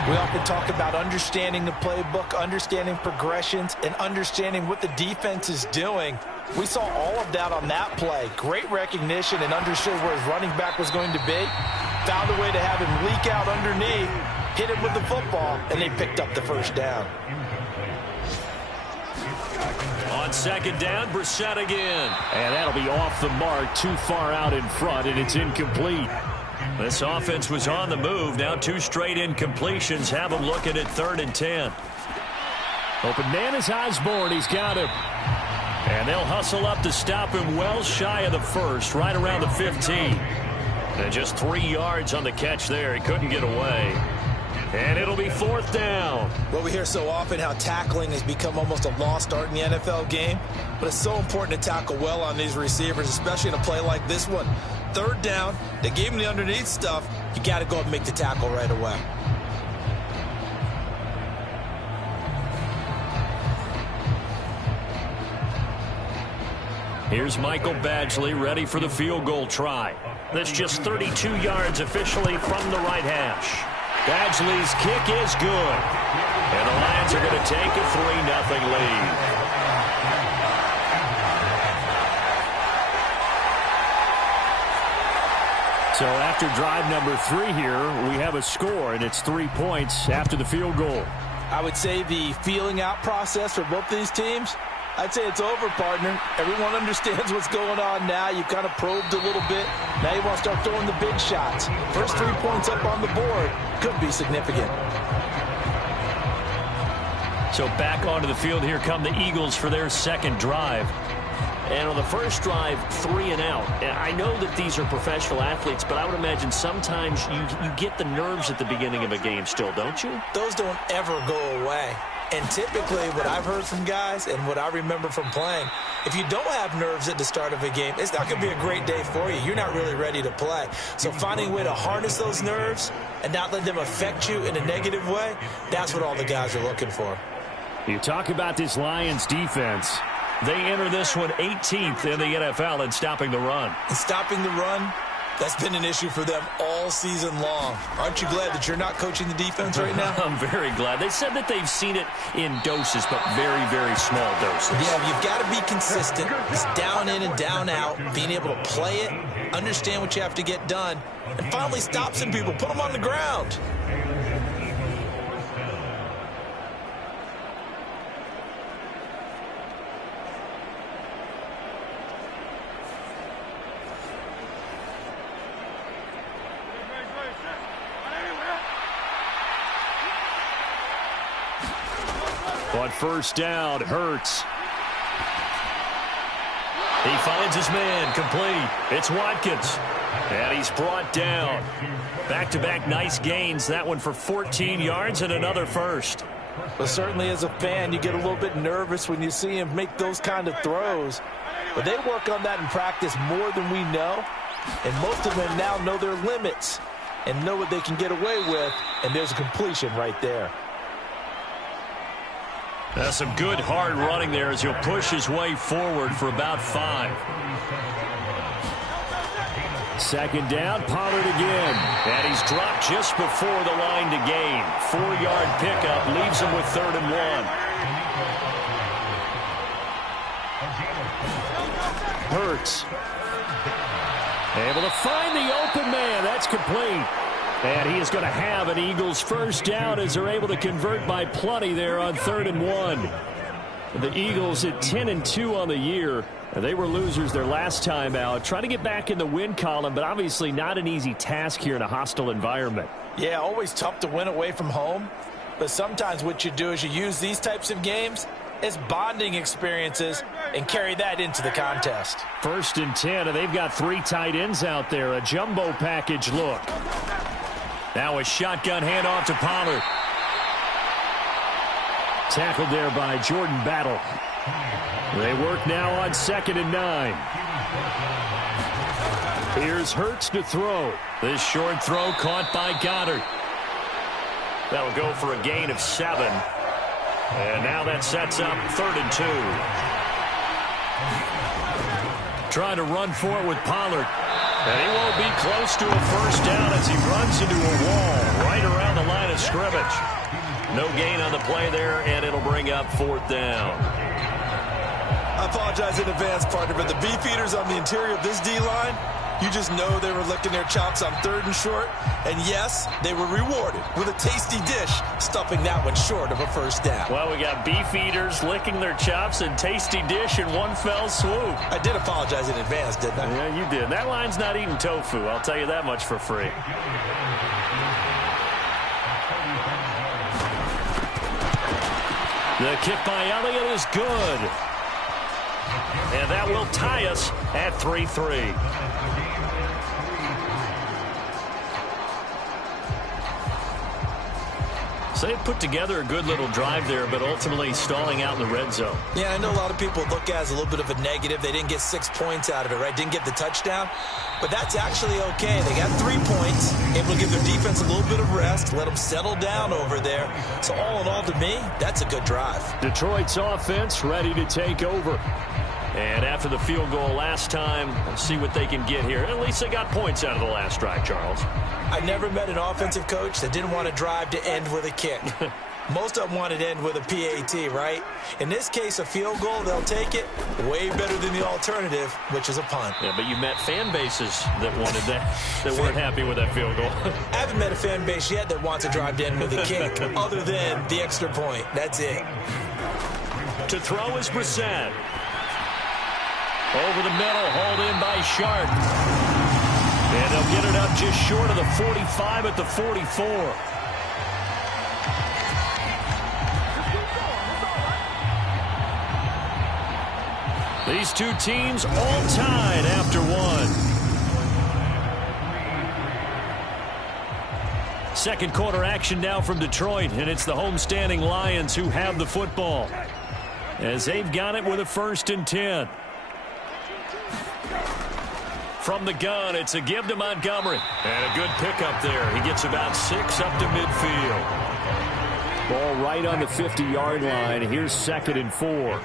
We often talk about understanding the playbook, understanding progressions, and understanding what the defense is doing. We saw all of that on that play. Great recognition and understood where his running back was going to be. Found a way to have him leak out underneath, hit him with the football, and they picked up the first down. On 2nd down, Brissett again. And that'll be off the mark, too far out in front, and it's incomplete. This offense was on the move. Now 2 straight incompletions have them looking at 3rd and 10. Open man is Osborne. He's got him. And they'll hustle up to stop him well shy of the 1st, right around the 15. And just 3 yards on the catch there. He couldn't get away. And it'll be 4th down. Well, we hear so often how tackling has become almost a lost art in the NFL game. But it's so important to tackle well on these receivers, especially in a play like this one. 3rd down, they gave him the underneath stuff. You got to go and make the tackle right away. Here's Michael Badgley ready for the field goal try. That's just 32 yards officially from the right hash. Badgley's kick is good. And the Lions are going to take a 3-0 lead. So after drive number 3 here, we have a score, and it's 3 points after the field goal. I would say the feeling out process for both of these teams, I'd say it's over, partner. Everyone understands what's going on now. You've kind of probed a little bit. Now you want to start throwing the big shots. First 3 points up on the board could be significant. So back onto the field, here come the Eagles for their second drive. And on the first drive, 3 and out. And I know that these are professional athletes, but I would imagine sometimes you get the nerves at the beginning of a game still, don't you? Those don't ever go away. And typically what I've heard from guys and what I remember from playing, if you don't have nerves at the start of a game, it's not going to be a great day for you. You're not really ready to play. So finding a way to harness those nerves and not let them affect you in a negative way, that's what all the guys are looking for. You talk about this Lions defense. They enter this one 18th in the NFL in stopping the run. And stopping the run, that's been an issue for them all season long. Aren't you glad that you're not coaching the defense right now? I'm very glad. They said that they've seen it in doses, but very, very small doses. Yeah, you've got to be consistent. It's down in and down out, being able to play it, understand what you have to get done, and finally stop some people, put them on the ground. On first down, Hurts. He finds his man, complete. It's Watkins. And he's brought down. Back-to-back nice gains. That one for 14 yards and another first. But certainly as a fan, you get a little bit nervous when you see him make those kind of throws. But they work on that in practice more than we know. And most of them now know their limits and know what they can get away with. And there's a completion right there. Some good hard running there as he'll push his way forward for about 5. Second down, Pollard again. And he's dropped just before the line to gain. 4-yard pickup leaves him with 3rd and 1. Hurts. Able to find the open man. That's complete. And he is going to have an Eagles first down as they're able to convert by plenty there on 3rd and 1. The Eagles at 10-2 on the year. They were losers their last time out. Trying to get back in the win column, but obviously not an easy task here in a hostile environment. Yeah, always tough to win away from home. But sometimes what you do is you use these types of games as bonding experiences and carry that into the contest. 1st and 10, and they've got 3 tight ends out there. A jumbo package look. Now a shotgun handoff to Pollard. Tackled there by Jordan Battle. They work now on 2nd and 9. Here's Hurts to throw. This short throw caught by Goddard. That'll go for a gain of 7. And now that sets up 3rd and 2. Trying to run for it with Pollard. And he won't be close to a first down as he runs into a wall right around the line of scrimmage. No gain on the play there, and it'll bring up 4th down. I apologize in advance, partner, but the beefeaters on the interior of this D-line, you just know they were licking their chops on 3rd and short. And yes, they were rewarded with a tasty dish, stuffing that one short of a first down. Well, we got beefeaters licking their chops and tasty dish in one fell swoop. I did apologize in advance, didn't I? Yeah, you did. That line's not eating tofu, I'll tell you that much for free. The kick by Elliott is good. And that will tie us at 3-3. So they put together a good little drive there, but ultimately stalling out in the red zone. Yeah, I know a lot of people look at it as a little bit of a negative. They didn't get 6 points out of it, right? Didn't get the touchdown. But that's actually okay. They got 3 points, able to give their defense a little bit of rest, let them settle down over there. So all in all, to me, that's a good drive. Detroit's offense ready to take over. And after the field goal last time, we'll see what they can get here. At least they got points out of the last drive, Charles. I never met an offensive coach that didn't want a drive to end with a kick. Most of them want it to end with a PAT, right? In this case, a field goal, they'll take it. Way better than the alternative, which is a punt. Yeah, but you met fan bases that wanted that, that weren't happy with that field goal. I haven't met a fan base yet that wants to drive in with a kick, other than the extra point. That's it. To throw is Brissett. Over the middle, hauled in by Sharp. And they'll get it up just short of the 45 at the 44. These two teams all tied after one. Second quarter action now from Detroit, and it's the homestanding Lions who have the football, as they've got it with a 1st and 10. From the gun, it's a give to Montgomery. And a good pickup there. He gets about 6 up to midfield. Ball right on the 50-yard line. Here's 2nd and 4.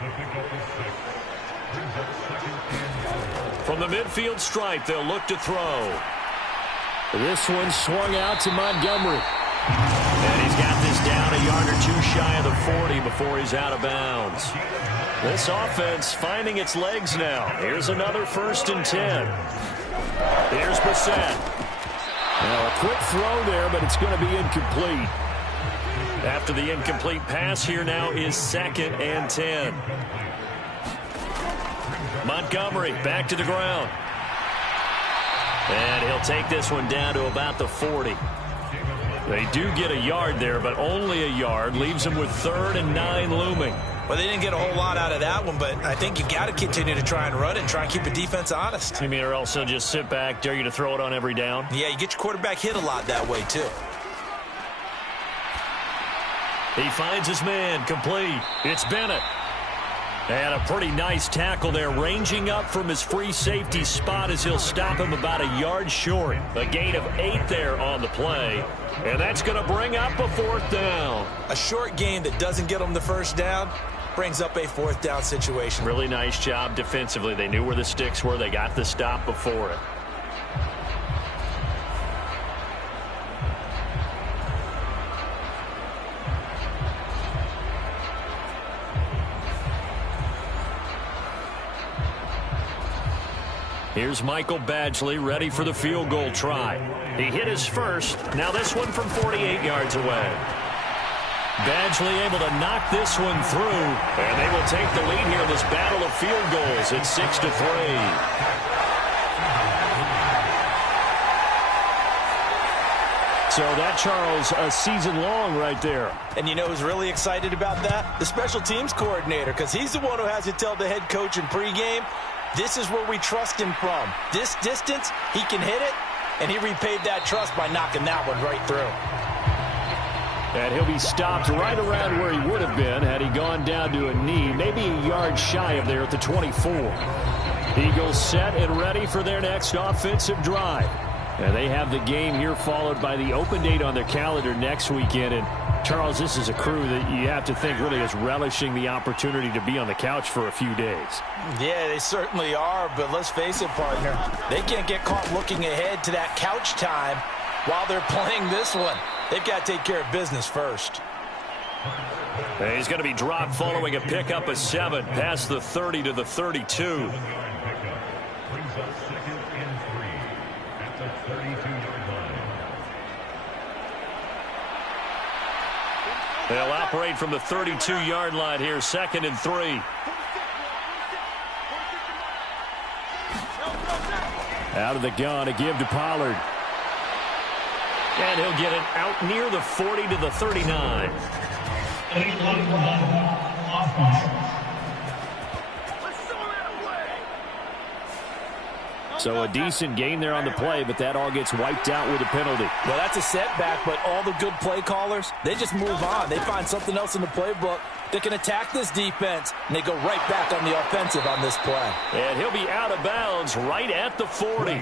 From the midfield stripe, they'll look to throw. This one swung out to Montgomery. And he's got this down a yard or two shy of the 40 before he's out of bounds. This offense finding its legs now. Here's another 1st and 10. Here's Brissett. Now a quick throw there, but it's going to be incomplete. After the incomplete pass, here now is 2nd and 10. Montgomery back to the ground. And he'll take this one down to about the 40. They do get a yard there, but only a yard. Leaves them with 3rd and 9 looming. Well, they didn't get a whole lot out of that one, but I think you got to continue to try and run it and try and keep the defense honest. You mean, or else they'll just sit back, dare you to throw it on every down? Yeah, you get your quarterback hit a lot that way, too. He finds his man, complete. It's Bennett. And a pretty nice tackle there, ranging up from his free safety spot as he'll stop him about a yard short. A gain of 8 there on the play. And that's going to bring up a 4th down. A short gain that doesn't get them the 1st down brings up a 4th down situation. Really nice job defensively. They knew where the sticks were. They got the stop before it. Here's Michael Badgley ready for the field goal try. He hit his first. Now this one from 48 yards away. Badgley able to knock this one through. And they will take the lead here in this battle of field goals. It's 6-3. So that, Charles, a season long right there. And you know who's really excited about that? The special teams coordinator, because he's the one who has to tell the head coach in pregame, this is where we trust him from. This distance, he can hit it, and he repaid that trust by knocking that one right through. And he'll be stopped right around where he would have been had he gone down to a knee, maybe a yard shy of there at the 24. Eagles set and ready for their next offensive drive. And they have the game here followed by the open date on their calendar next weekend. And, Charles, this is a crew that you have to think really is relishing the opportunity to be on the couch for a few days. Yeah, they certainly are, but let's face it, partner. They can't get caught looking ahead to that couch time while they're playing this one. They've got to take care of business first. And he's going to be dropped following a pickup of 7 past the 30 to the 32. They'll operate from the 32-yard line here, 2nd and 3. Out of the gun, a give to Pollard. And he'll get it out near the 40 to the 39. So a decent gain there on the play, but that all gets wiped out with a penalty. Well, that's a setback, but all the good play callers, they just move on. They find something else in the playbook that can attack this defense, and they go right back on the offensive on this play. And he'll be out of bounds right at the 40.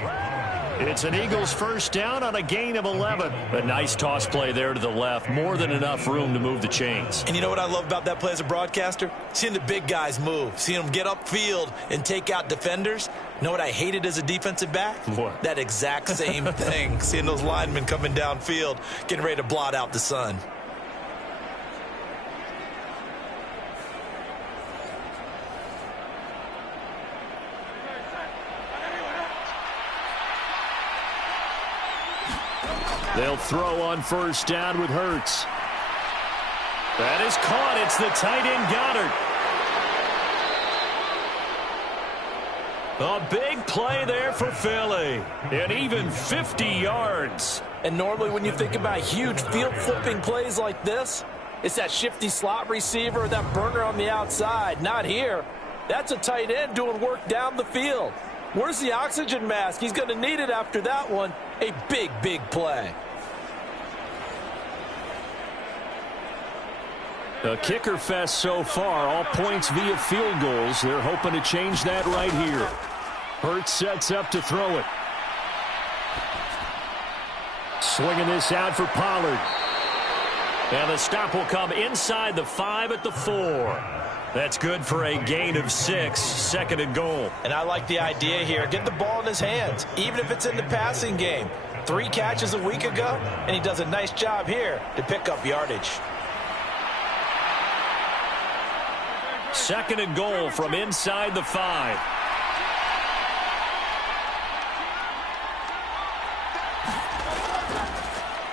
It's an Eagles 1st down on a gain of 11. A nice toss play there to the left. More than enough room to move the chains. And you know what I love about that play as a broadcaster? Seeing the big guys move. Seeing them get upfield and take out defenders. You know what I hated as a defensive back? What? That exact same thing. Seeing those linemen coming downfield, getting ready to blot out the sun. They'll throw on first down with Hurts. That is caught. It's the tight end Goddard. A big play there for Philly. And even 50 yards. And normally when you think about huge field-flipping plays like this, it's that shifty slot receiver, that burner on the outside. Not here. That's a tight end doing work down the field. Where's the oxygen mask? He's going to need it after that one. A big, big play. A kicker fest so far. All points via field goals. They're hoping to change that right here. Hurts sets up to throw it. Swinging this out for Pollard. And the stop will come inside the 5 at the 4. That's good for a gain of 6, 2nd and goal. And I like the idea here. Get the ball in his hands, even if it's in the passing game. 3 catches a week ago, and he does a nice job here to pick up yardage. 2nd and goal from inside the 5.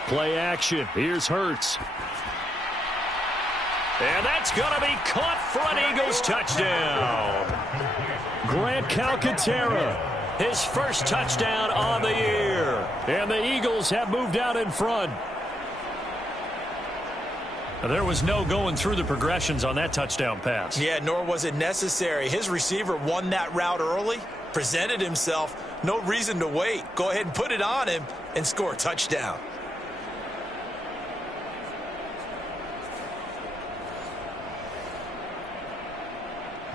Play action. Here's Hurts. And that's going to be caught for an Eagles touchdown. Grant Calcaterra, his first touchdown on the year. And the Eagles have moved out in front. There was no going through the progressions on that touchdown pass. Yeah, nor was it necessary. His receiver won that route early, presented himself. No reason to wait. Go ahead and put it on him and score a touchdown.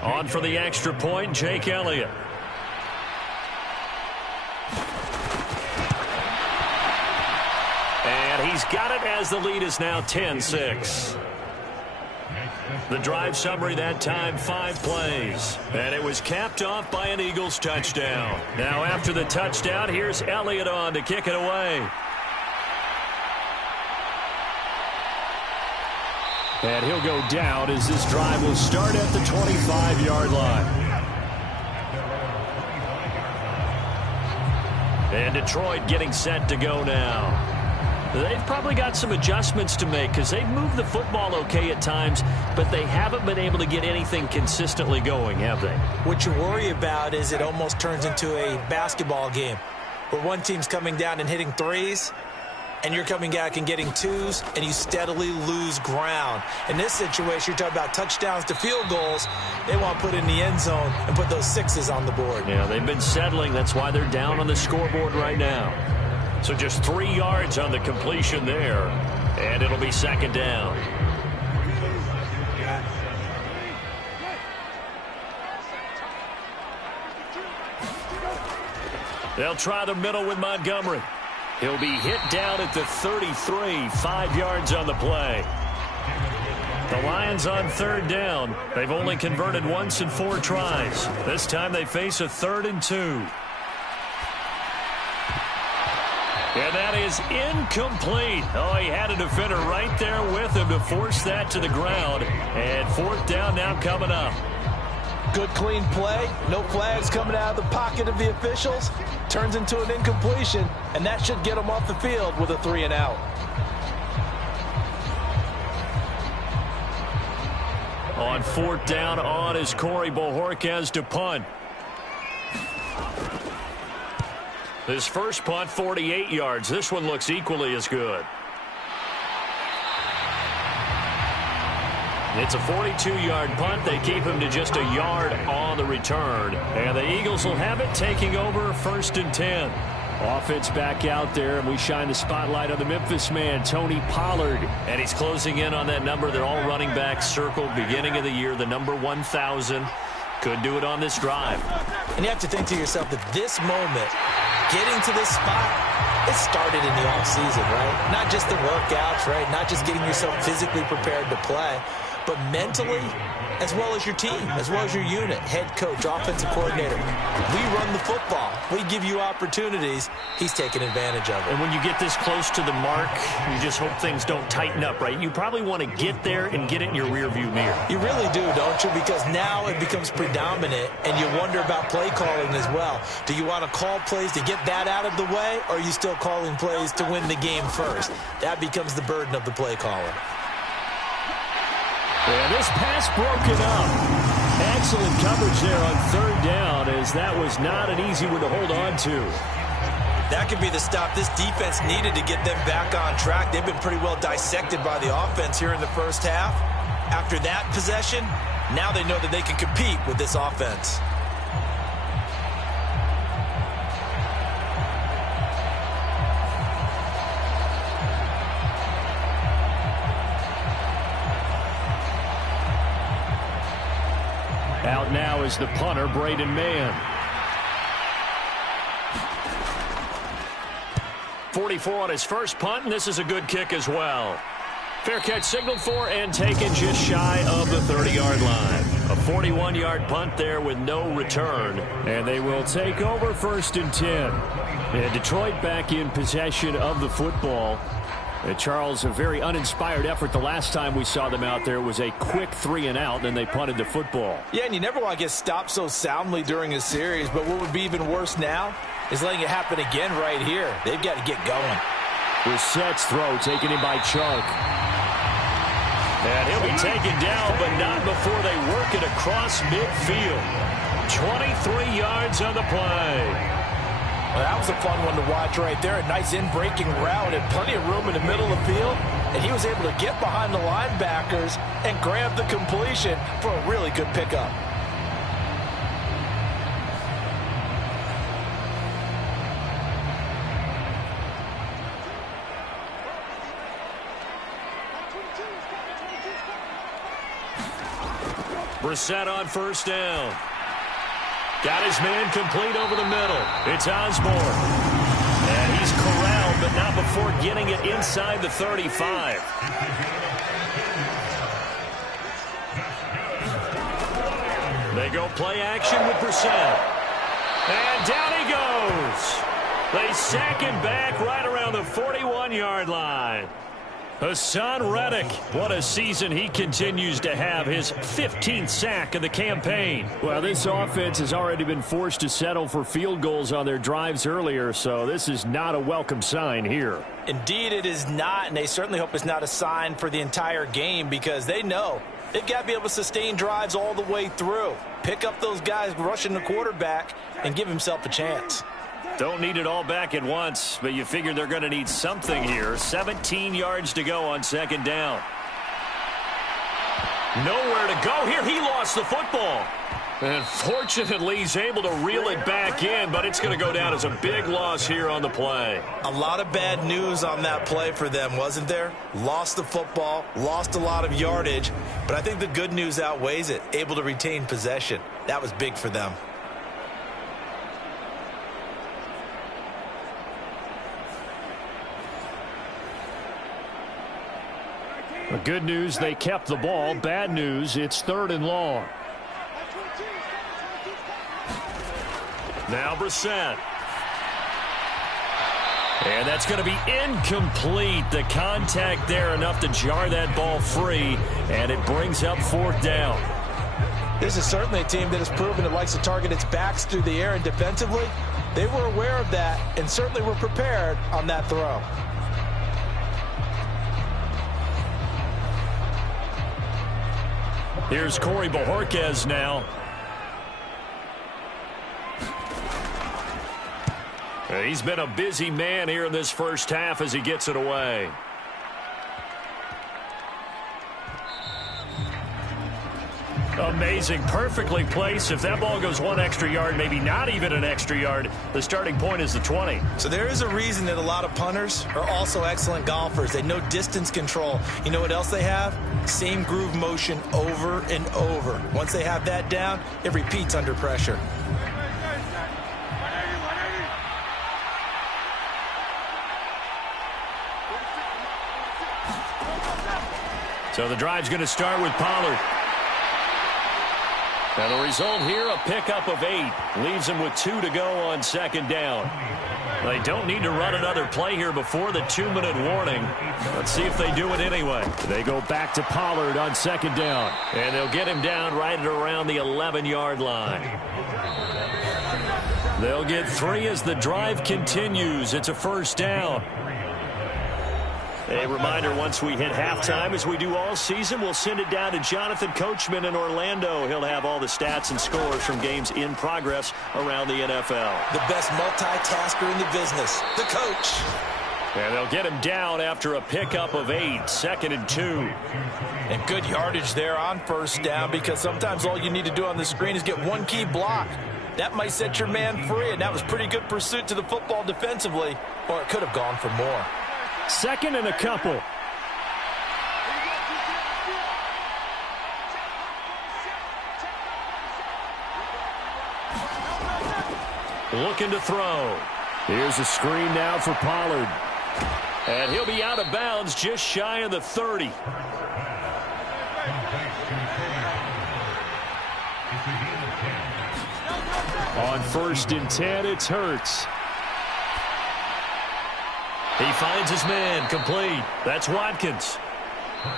On for the extra point, Jake Elliott. And he's got it as the lead is now 10-6. The drive summary that time, 5 plays. And it was capped off by an Eagles touchdown. Now after the touchdown, here's Elliott on to kick it away. And he'll go down as this drive will start at the 25-yard line. And Detroit getting set to go now. They've probably got some adjustments to make because they've moved the football okay at times, but they haven't been able to get anything consistently going, have they? What you worry about is it almost turns into a basketball game where one team's coming down and hitting threes, and you're coming back and getting twos, and you steadily lose ground. In this situation, you're talking about touchdowns to field goals. They want to put in the end zone and put those 6s on the board. Yeah, they've been settling. That's why they're down on the scoreboard right now. So just 3 yards on the completion there, and it'll be 2nd down. They'll try the middle with Montgomery. He'll be hit down at the 33, 5 yards on the play. The Lions on 3rd down. They've only converted once in 4 tries. This time they face a 3rd and 2. And that is incomplete. Oh, he had a defender right there with him to force that to the ground. And 4th down now coming up. Good, clean play. No flags coming out of the pocket of the officials. Turns into an incompletion, and that should get them off the field with a 3 and out. On 4th down on is Corey Bojorquez to punt. His first punt, 48 yards. This one looks equally as good. It's a 42-yard punt. They keep him to just a yard on the return. And the Eagles will have it, taking over 1st and 10. Offense back out there, and we shine the spotlight on the Memphis man, Tony Pollard. And he's closing in on that number that all running backs circled beginning of the year, the number 1,000. Could do it on this drive. And you have to think to yourself that this moment, getting to this spot, it started in the offseason, right? Not just the workouts, right? Not just getting yourself physically prepared to play. but mentally, as well as your team, as well as your unit, head coach, offensive coordinator. We run the football. We give you opportunities. He's taking advantage of it. And when you get this close to the mark, you just hope things don't tighten up, right? You probably want to get there and get it in your rearview mirror. You really do, don't you? Because now it becomes predominant, and you wonder about play calling as well. Do you want to call plays to get that out of the way, or are you still calling plays to win the game first? That becomes the burden of the play caller. Yeah, this pass broken up. Excellent coverage there on third down, as that was not an easy one to hold on to. That could be the stop this defense needed to get them back on track. They've been pretty well dissected by the offense here in the first half. After that possession, now they know that they can compete with this offense. Out now is the punter, Braden Mann. 44 on his first punt, and this is a good kick as well. Fair catch signaled for and taken just shy of the 30-yard line. A 41-yard punt there with no return. And they will take over 1st and 10. And Detroit back in possession of the football. Charles, a very uninspired effort the last time we saw them out there was a quick 3-and-out, and they punted the football. Yeah, and you never want to get stopped so soundly during a series, but what would be even worse now is letting it happen again right here. They've got to get going. Brissett's throw taken in by Chark. And he'll be taken down, but not before they work it across midfield. 23 yards on the play. Well, that was a fun one to watch right there. A nice in-breaking route and plenty of room in the middle of the field. And he was able to get behind the linebackers and grab the completion for a really good pickup. Brissett on 1st down. Got his man complete over the middle. It's Osborne. And he's corralled, but not before getting it inside the 35. They go play action with Brissett. And down he goes. They sack him back right around the 41-yard line. Hassan Reddick, what a season he continues to have, his 15th sack of the campaign. Well, this offense has already been forced to settle for field goals on their drives earlier, so this is not a welcome sign here. Indeed, it is not, and they certainly hope it's not a sign for the entire game because they know they've got to be able to sustain drives all the way through. Pick up those guys rushing the quarterback and give himself a chance. Don't need it all back at once, but you figure they're going to need something here. 17 yards to go on 2nd down. Nowhere to go here. He lost the football. And fortunately, he's able to reel it back in, but it's going to go down as a big loss here on the play. A lot of bad news on that play for them, wasn't there? Lost the football, lost a lot of yardage, but I think the good news outweighs it. Able to retain possession. That was big for them. The good news, they kept the ball. Bad news, it's 3rd and long. Now Brissett. And that's going to be incomplete. The contact there enough to jar that ball free, and it brings up 4th down. This is certainly a team that has proven it likes to target its backs through the air and defensively. They were aware of that and certainly were prepared on that throw. Here's Corey Bojorquez now. He's been a busy man here in this first half as he gets it away. Amazing. Perfectly placed. If that ball goes 1 extra yard, maybe not even an extra yard, the starting point is the 20. So there is a reason that a lot of punters are also excellent golfers. They know distance control. You know what else they have? Same groove motion over and over. Once they have that down, it repeats under pressure. So the drive's going to start with Pollard. And the result here, a pickup of 8. Leaves them with 2 to go on second down. They don't need to run another play here before the 2-minute warning. Let's see if they do it anyway. They go back to Pollard on second down. And they'll get him down right at around the 11-yard line. They'll get 3 as the drive continues. It's a first down. A reminder, once we hit halftime, as we do all season, we'll send it down to Jonathan Coachman in Orlando. He'll have all the stats and scores from games in progress around the NFL. The best multitasker in the business, the coach. And they'll get him down after a pickup of 8, 2nd and 2. And good yardage there on first down, because sometimes all you need to do on the screen is get one key block. That might set your man free, and that was pretty good pursuit to the football defensively, or it could have gone for more. 2nd and a couple. Looking to throw. Here's a screen now for Pollard. And he'll be out of bounds just shy of the 30. On 1st and 10, it's Hurts. He finds his man, complete. That's Watkins.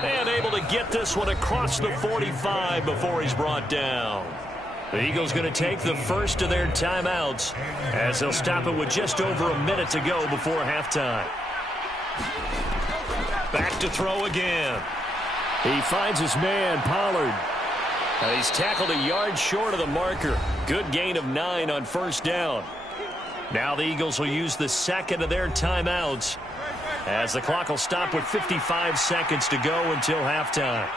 And able to get this one across the 45 before he's brought down. The Eagles going to take the first of their timeouts as they'll stop it with just over a minute to go before halftime. Back to throw again. He finds his man, Pollard. And he's tackled a yard short of the marker. Good gain of 9 on first down. Now the Eagles will use the second of their timeouts as the clock will stop with 55 seconds to go until halftime.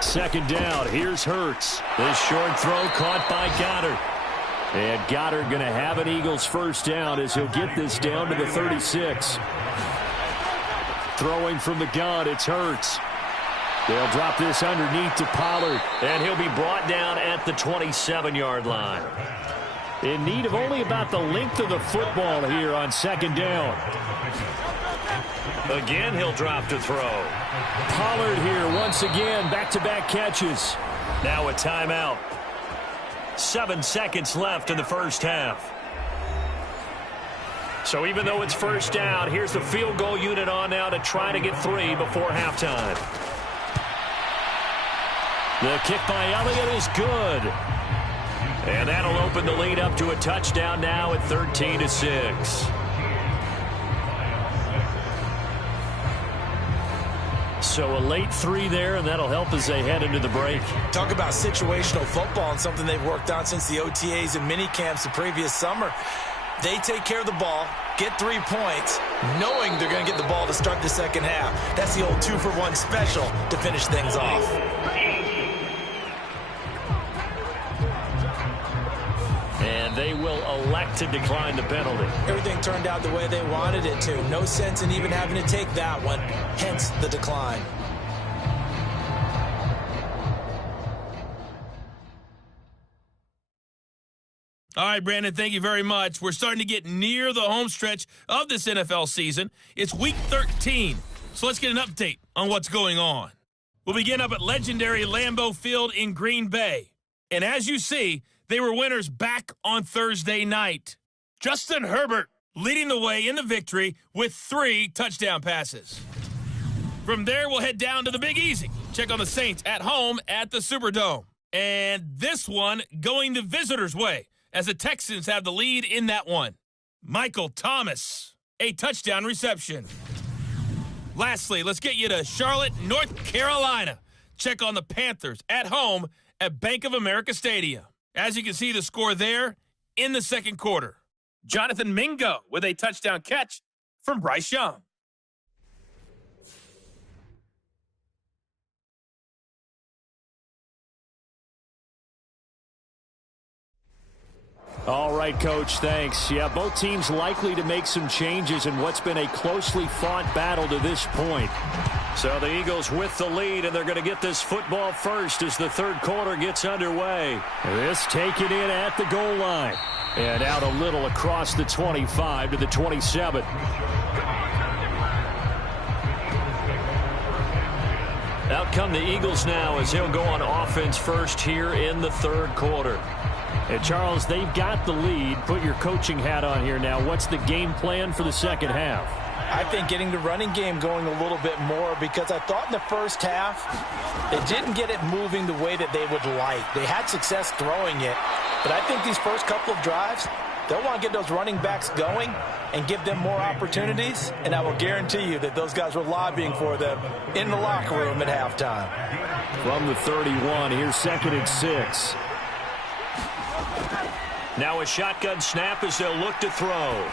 Second down. Here's Hurts. This short throw caught by Goddard. And Goddard going to have an Eagles first down as he'll get this down to the 36. Throwing from the gun, it's Hurts. They'll drop this underneath to Pollard, and he'll be brought down at the 27-yard line. In need of only about the length of the football here on second down. Again, he'll drop to throw. Pollard here once again, back-to-back catches. Now a timeout. 7 seconds left in the first half. So even though it's first down, here's the field goal unit on now to try to get 3 before halftime. The kick by Elliott is good. And that'll open the lead up to a touchdown now at 13-6. So a late 3 there, and that'll help as they head into the break. Talk about situational football and something they've worked on since the OTAs and mini camps the previous summer. They take care of the ball, get 3 points, knowing they're going to get the ball to start the second half. That's the old 2-for-1 special to finish things off. And they will elect to decline the penalty. Everything turned out the way they wanted it to. No sense in even having to take that one, hence the decline. All right, Brandon, thank you very much. We're starting to get near the home stretch of this NFL season. It's Week 13, so let's get an update on what's going on. We'll begin up at legendary Lambeau Field in Green Bay. And as you see, they were winners back on Thursday night. Justin Herbert leading the way in the victory with 3 touchdown passes. From there, we'll head down to the Big Easy. Check on the Saints at home at the Superdome. And this one going the visitors' way, as the Texans have the lead in that one. Michael Thomas, a touchdown reception. Lastly, let's get you to Charlotte, North Carolina. Check on the Panthers at home at Bank of America Stadium. As you can see, the score there in the second quarter. Jonathan Mingo with a touchdown catch from Bryce Young. All right, Coach, thanks. Yeah, both teams likely to make some changes in what's been a closely fought battle to this point. So the Eagles with the lead, and they're going to get this football first as the third quarter gets underway. This taken in at the goal line. And out a little across the 25 to the 27. Out come the Eagles now as he'll go on offense first here in the third quarter. And Charles, they've got the lead. Put your coaching hat on here now. What's the game plan for the second half? I think getting the running game going a little bit more, because I thought in the first half they didn't get it moving the way that they would like. They had success throwing it, but I think these first couple of drives, they'll want to get those running backs going and give them more opportunities, and I will guarantee you that those guys were lobbying for them in the locker room at halftime. From the 31, here's 2nd and 6. Now a shotgun snap as they'll look to throw.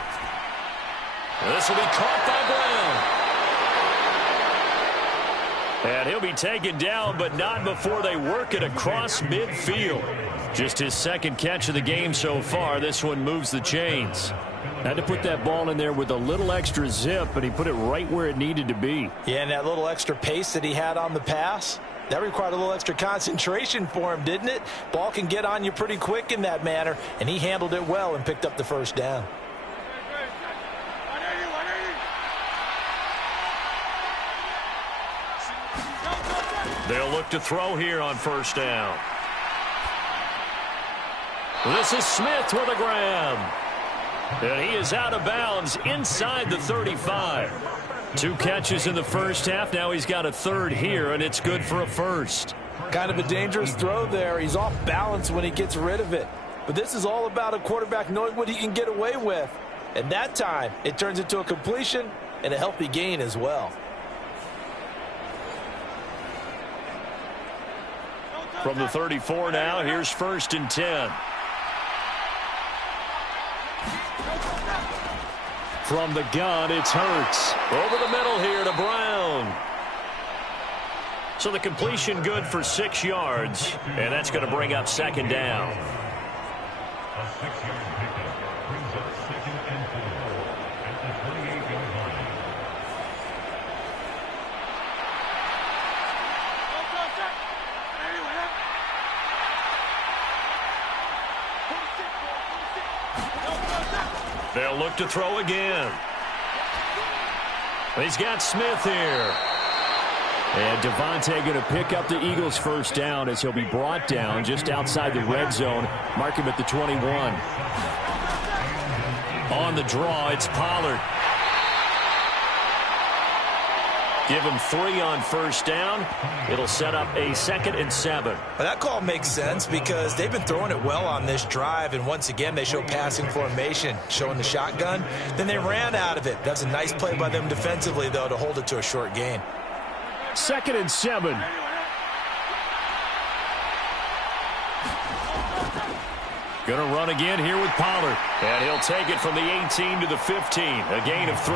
This will be caught by Brown. And he'll be taken down, but not before they work it across midfield. Just his second catch of the game so far. This one moves the chains. Had to put that ball in there with a little extra zip, but he put it right where it needed to be. Yeah, and that little extra pace that he had on the pass, that required a little extra concentration for him, didn't it? Ball can get on you pretty quick in that manner, and he handled it well and picked up the first down. They'll look to throw here on first down. This is Smith with a grab. And he is out of bounds inside the 35. 2 catches in the first half. Now he's got a third here, and it's good for a first. Kind of a dangerous throw there. He's off balance when he gets rid of it. But this is all about a quarterback knowing what he can get away with. And that time, it turns into a completion and a healthy gain as well. From the 34 now, here's 1st and 10. From the gun, it's Hurts. Over the middle here to Brown. So the completion good for 6 yards, and that's going to bring up 2nd down. They'll look to throw again. He's got Smith here. And Devontae going to pick up the Eagles' first down as he'll be brought down just outside the red zone. Mark him at the 21. On the draw, it's Pollard. Give him 3 on first down. It'll set up a 2nd and 7. Well, that call makes sense because they've been throwing it well on this drive, and once again they show passing formation, showing the shotgun. Then they ran out of it. That's a nice play by them defensively, though, to hold it to a short gain. 2nd and 7. Going to run again here with Pollard. And he'll take it from the 18 to the 15. A gain of 3.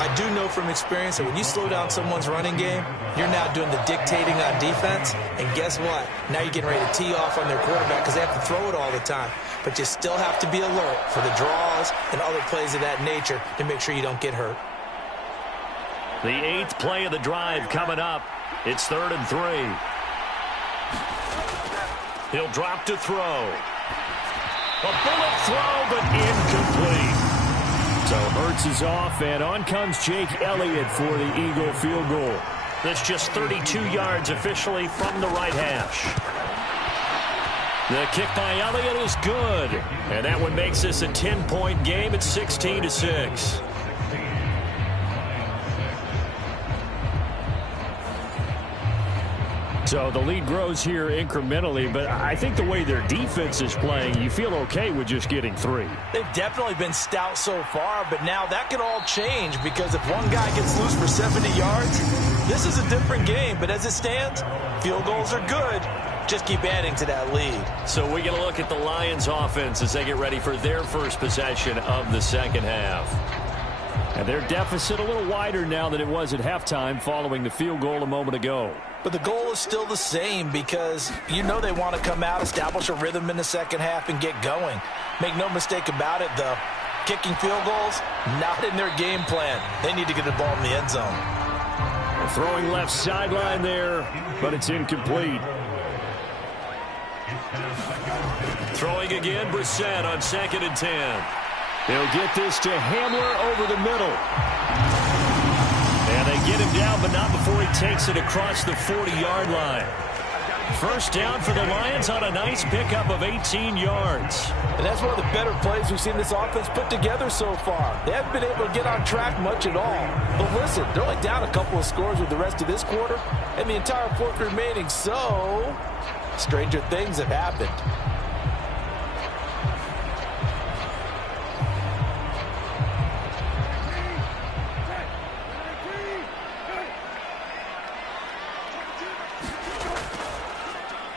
I do know from experience that when you slow down someone's running game, you're now doing the dictating on defense. And guess what? Now you're getting ready to tee off on their quarterback because they have to throw it all the time. But you still have to be alert for the draws and other plays of that nature to make sure you don't get hurt. The 8th play of the drive coming up. It's 3rd and 3. He'll drop to throw. A bullet throw, but incomplete. So Hurts is off, and on comes Jake Elliott for the Eagle field goal. That's just 32 yards officially from the right hash. The kick by Elliott is good. And that one makes this a 10-point game at 16-6. So the lead grows here incrementally, but I think the way their defense is playing, you feel okay with just getting 3. They've definitely been stout so far, but now that could all change because if one guy gets loose for 70 yards, this is a different game. But as it stands, field goals are good. Just keep adding to that lead. So we get a look at the Lions offense as they get ready for their first possession of the second half. And their deficit a little wider now than it was at halftime following the field goal a moment ago. But the goal is still the same because you know they want to come out, establish a rhythm in the second half, and get going. Make no mistake about it, though. Kicking field goals, not in their game plan. They need to get the ball in the end zone. Throwing left sideline there, but it's incomplete. Throwing again, Brissett on 2nd and 10. They'll get this to Hamler over the middle. And they get him down, but not before he takes it across the 40-yard line. First down for the Lions on a nice pickup of 18 yards. And that's one of the better plays we've seen this offense put together so far. They haven't been able to get on track much at all. But listen, they're only down a couple of scores with the rest of this quarter and the entire fourth remaining, so stranger things have happened.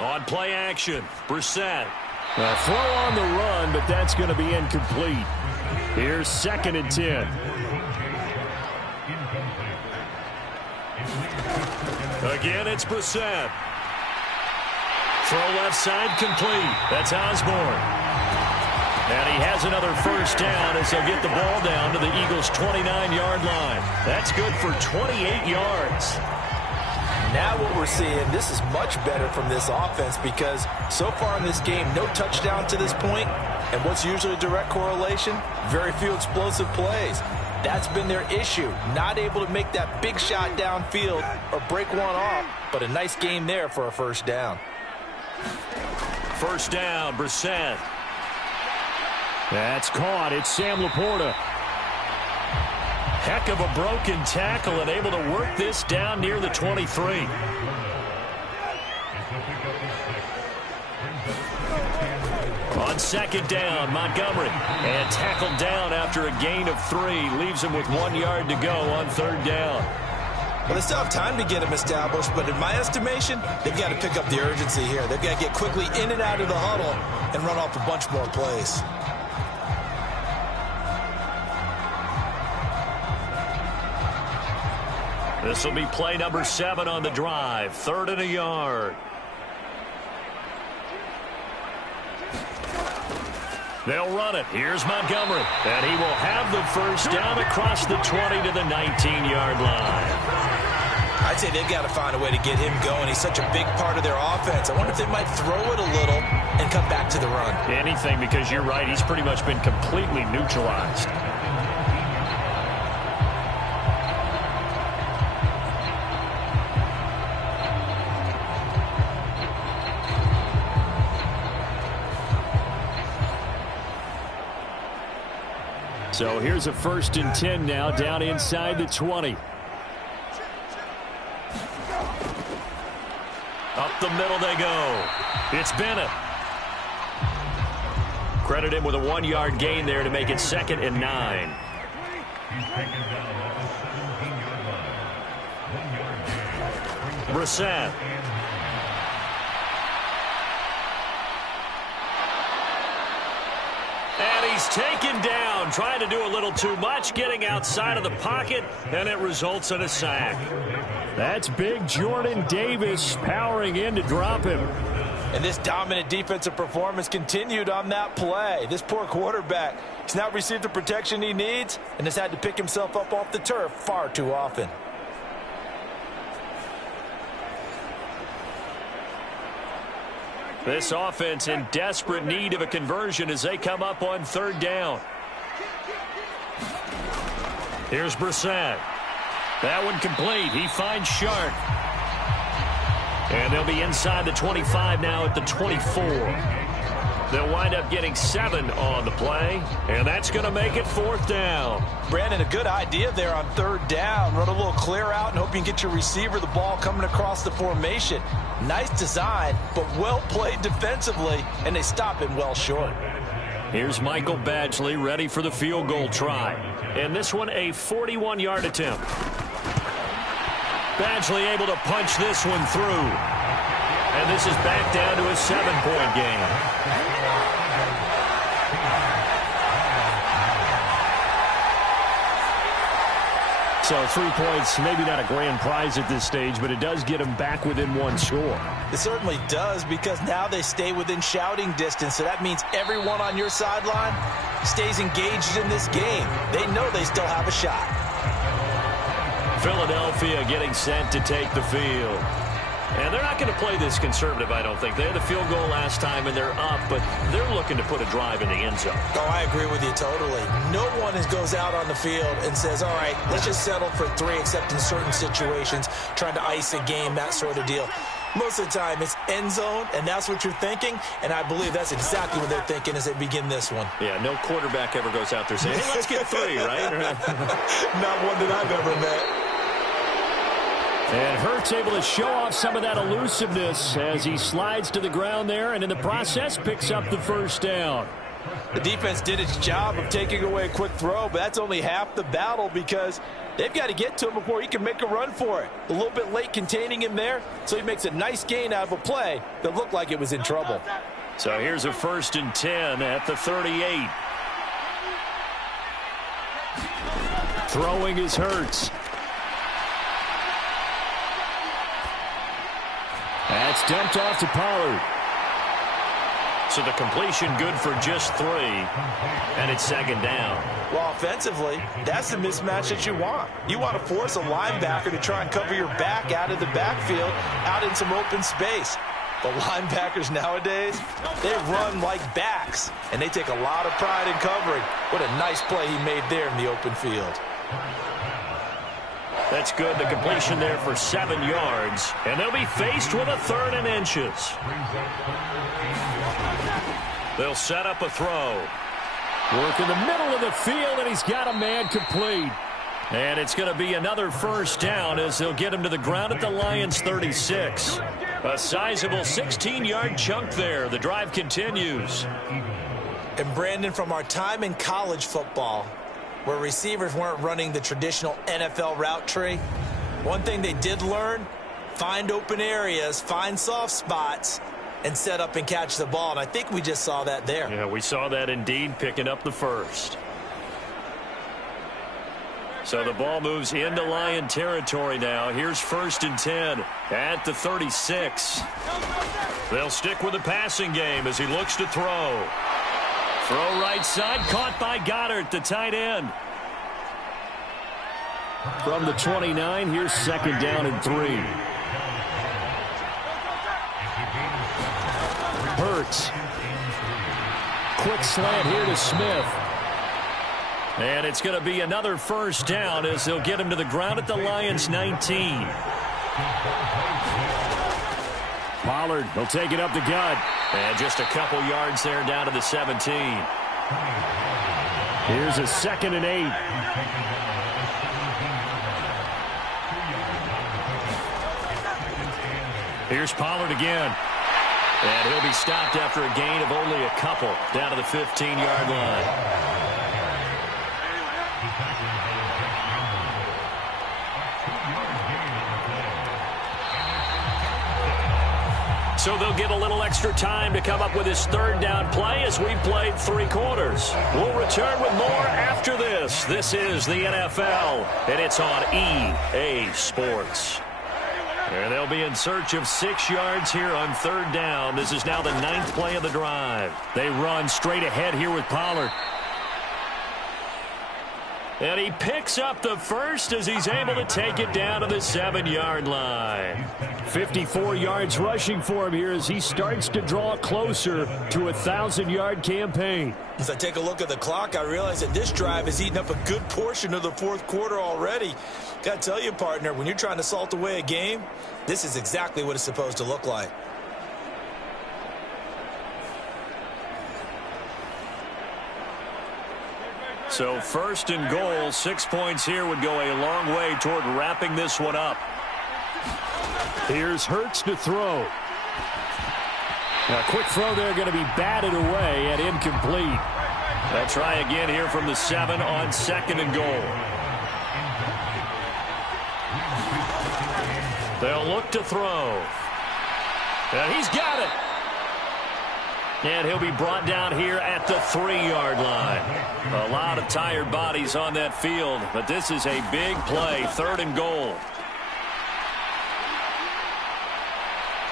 On play action, Brissett. A throw on the run, but that's going to be incomplete. Here's 2nd and 10. Again, it's Brissett. Throw left side, complete. That's Osborne. And he has another first down as they'll get the ball down to the Eagles' 29-yard line. That's good for 28 yards. Now what we're seeing, this is much better from this offense because so far in this game, no touchdown to this point, and what's usually a direct correlation? Very few explosive plays. That's been their issue, not able to make that big shot downfield or break one off, but a nice game there for a first down. First down, Brissett. That's caught. It's Sam Laporta. Heck of a broken tackle and able to work this down near the 23. On 2nd down, Montgomery. And tackled down after a gain of 3. Leaves him with 1 yard to go on 3rd down. Well, they still have time to get him established, but in my estimation, they've got to pick up the urgency here. They've got to get quickly in and out of the huddle and run off a bunch more plays. This will be play number 7 on the drive. 3rd and a yard. They'll run it. Here's Montgomery. And he will have the first down across the 20 to the 19-yard line. I'd say they've got to find a way to get him going. He's such a big part of their offense. I wonder if they might throw it a little and come back to the run. Anything, because you're right. He's pretty much been completely neutralized. So here's a 1st and 10 now down inside the 20. Up the middle they go. It's Bennett. Credit him with a 1-yard gain there to make it 2nd and 9. Brissett. And he's taken down, trying to do a little too much, getting outside of the pocket, and it results in a sack. That's big Jordan Davis powering in to drop him. And this dominant defensive performance continued on that play. This poor quarterback has not received the protection he needs and has had to pick himself up off the turf far too often. This offense in desperate need of a conversion as they come up on 3rd down. Here's Brissett. That one complete. He finds Sharp. And they'll be inside the 25 now at the 24. They'll wind up getting 7 on the play, and that's going to make it 4th down. Brandon, a good idea there on 3rd down. Run a little clear out and hope you can get your receiver the ball coming across the formation. Nice design, but well played defensively, and they stop him well short. Here's Michael Badgley ready for the field goal try. And this one a 41-yard attempt. Badgley able to punch this one through. And this is back down to a 7-point game. So 3 points, maybe not a grand prize at this stage, but it does get them back within 1 score. It certainly does, because now they stay within shouting distance. So that means everyone on your sideline stays engaged in this game. They know they still have a shot. Philadelphia getting set to take the field. And they're not going to play this conservative, I don't think. They had the field goal last time, and they're up, but they're looking to put a drive in the end zone. Oh, I agree with you totally. No one goes out on the field and says, all right, let's just settle for 3, except in certain situations, trying to ice a game, that sort of deal. Most of the time, it's end zone, and that's what you're thinking, and I believe that's exactly what they're thinking as they begin this one. Yeah, no quarterback ever goes out there saying, hey, let's get 3, right? Not one that I've ever met. And Hurts able to show off some of that elusiveness as he slides to the ground there, and in the process picks up the first down. The defense did its job of taking away a quick throw, but that's only half the battle because they've got to get to him before he can make a run for it. A little bit late containing him there, so he makes a nice gain out of a play that looked like it was in trouble. So here's a 1st and 10 at the 38. Throwing is Hurts. That's dumped off to Pollard. So the completion good for just 3, and it's 2nd down. Well, offensively, that's the mismatch that you want. You want to force a linebacker to try and cover your back out of the backfield, out in some open space. The linebackers nowadays, they run like backs, and they take a lot of pride in covering. What a nice play he made there in the open field. That's good. The completion there for 7 yards. And they'll be faced with a 3rd and inches. They'll set up a throw. Work in the middle of the field, and he's got a man complete. And it's going to be another first down as they'll get him to the ground at the Lions' 36. A sizable 16-yard chunk there. The drive continues. And Brandon, from our time in college football, where receivers weren't running the traditional NFL route tree, one thing they did learn, find open areas, find soft spots, and set up and catch the ball. And I think we just saw that there. Yeah, we saw that indeed, picking up the first. So the ball moves into Lion territory now. Here's 1st and 10 at the 36. They'll stick with the passing game as he looks to throw. Throw right side, caught by Goddard, the tight end. From the 29, here's 2nd down and 3. Hurts. Quick slant here to Smith. And it's going to be another first down as they'll get him to the ground at the Lions' 19. Pollard will take it up the gut. And just a couple yards there down to the 17. Here's a 2nd and 8. Here's Pollard again. And he'll be stopped after a gain of only a couple down to the 15-yard line. So they'll get a little extra time to come up with his 3rd down play as we've played 3 quarters. We'll return with more after this. This is the NFL, and it's on EA Sports. And they'll be in search of 6 yards here on 3rd down. This is now the 9th play of the drive. They run straight ahead here with Pollard. And he picks up the first as he's able to take it down to the 7-yard line. 54 yards rushing for him here as he starts to draw closer to a 1,000-yard campaign. As I take a look at the clock, I realize that this drive has eaten up a good portion of the 4th quarter already. Got to tell you, partner, when you're trying to salt away a game, this is exactly what it's supposed to look like. So 1st and goal, 6 points here would go a long way toward wrapping this one up. Here's Hurts to throw. A quick throw there going to be batted away and incomplete. They'll try again here from the 7 on 2nd and goal. They'll look to throw. And he's got it. And he'll be brought down here at the 3-yard line. A lot of tired bodies on that field, but this is a big play, 3rd and goal.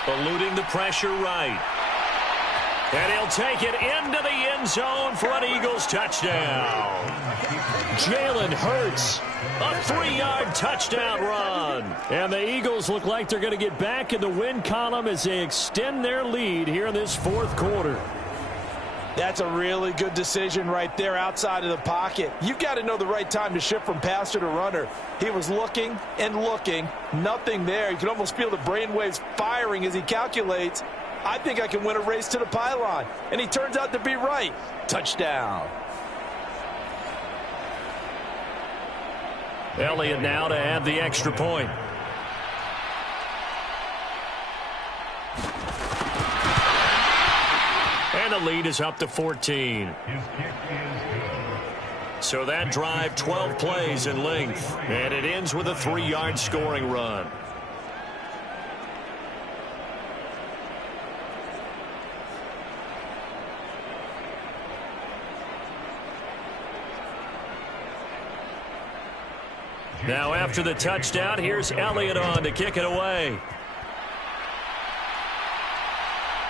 Eluding the pressure right. And he'll take it into the end zone for an Eagles touchdown. Jalen Hurts, a 3-yard touchdown run. And the Eagles look like they're going to get back in the win column as they extend their lead here in this fourth quarter. That's a really good decision right there outside of the pocket. You've got to know the right time to shift from passer to runner. He was looking and looking, nothing there. You can almost feel the brainwaves firing as he calculates, I think I can win a race to the pylon. And he turns out to be right. Touchdown. Elliott now to add the extra point. And the lead is up to 14. So that drive, 12 plays in length. And it ends with a 3-yard scoring run. Now after the touchdown, here's Elliott on to kick it away.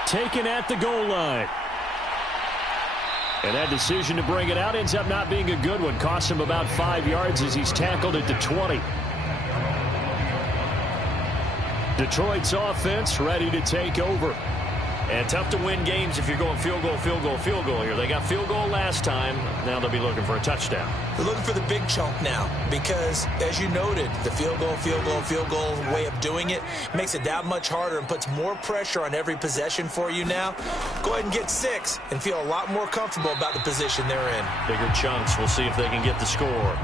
Taken at the goal line. And that decision to bring it out ends up not being a good one. Costs him about 5 yards as he's tackled at the 20. Detroit's offense ready to take over. And tough to win games if you're going field goal, field goal, field goal here. They got field goal last time. Now they'll be looking for a touchdown. They're looking for the big chunk now because, as you noted, the field goal way of doing it makes it that much harder and puts more pressure on every possession for you now. Go ahead and get 6 and feel a lot more comfortable about the position they're in. Bigger chunks. We'll see if they can get the score.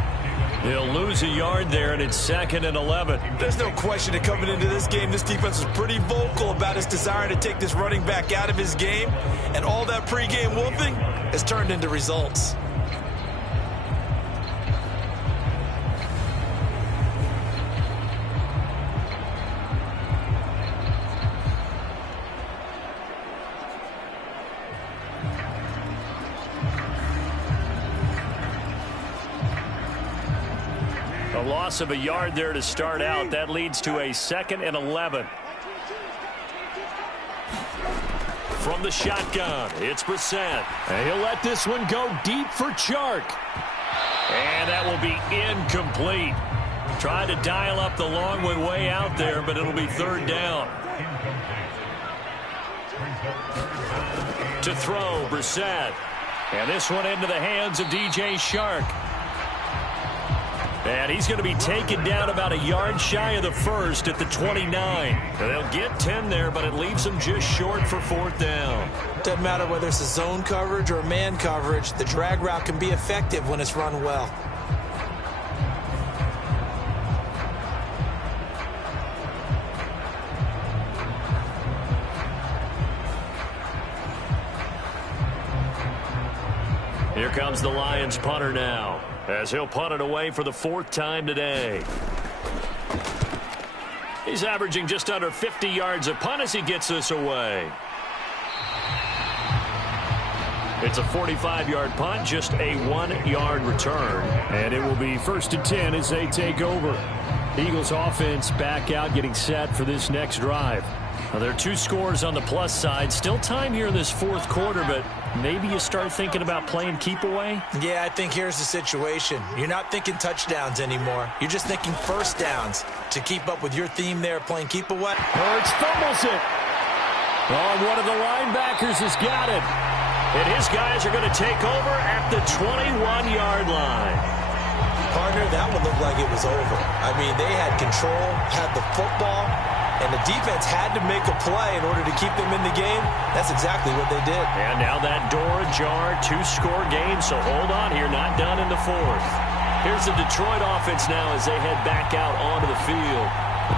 They'll lose a yard there, and it's 2nd and 11. There's no question that coming into this game, this defense is pretty vocal about its desire to take this running back out of his game. And all that pregame wolfing has turned into results. A loss of a yard there to start out. That leads to a 2nd and 11. From the shotgun, it's Brissett. And he'll let this one go deep for Chark. And that will be incomplete. Tried to dial up the long one way out there, but it'll be 3rd down. To throw, Brissett. And this one into the hands of DJ Chark. And he's going to be taken down about a yard shy of the 1st at the 29. And they'll get 10 there, but it leaves them just short for 4th down. Doesn't matter whether it's a zone coverage or man coverage, the drag route can be effective when it's run well. Here comes the Lions punter now, as he'll punt it away for the 4th time today. He's averaging just under 50 yards a punt as he gets this away. It's a 45-yard punt, just a 1-yard return. And it will be 1st and 10 as they take over. Eagles offense back out, getting set for this next drive. Now, there are 2 scores on the plus side. Still time here in this 4th quarter, but maybe you start thinking about playing keep away? Yeah, I think here's the situation. You're not thinking touchdowns anymore. You're just thinking 1st downs to keep up with your theme there, playing keep away. Hurts fumbles it. Oh, and one of the linebackers has got it. And his guys are going to take over at the 21-yard line. Partner, that one looked like it was over. I mean, they had control, had the football, and the defense had to make a play in order to keep them in the game. That's exactly what they did. And now that door ajar, 2-score game, so hold on here, not done in the 4th. Here's the Detroit offense now as they head back out onto the field.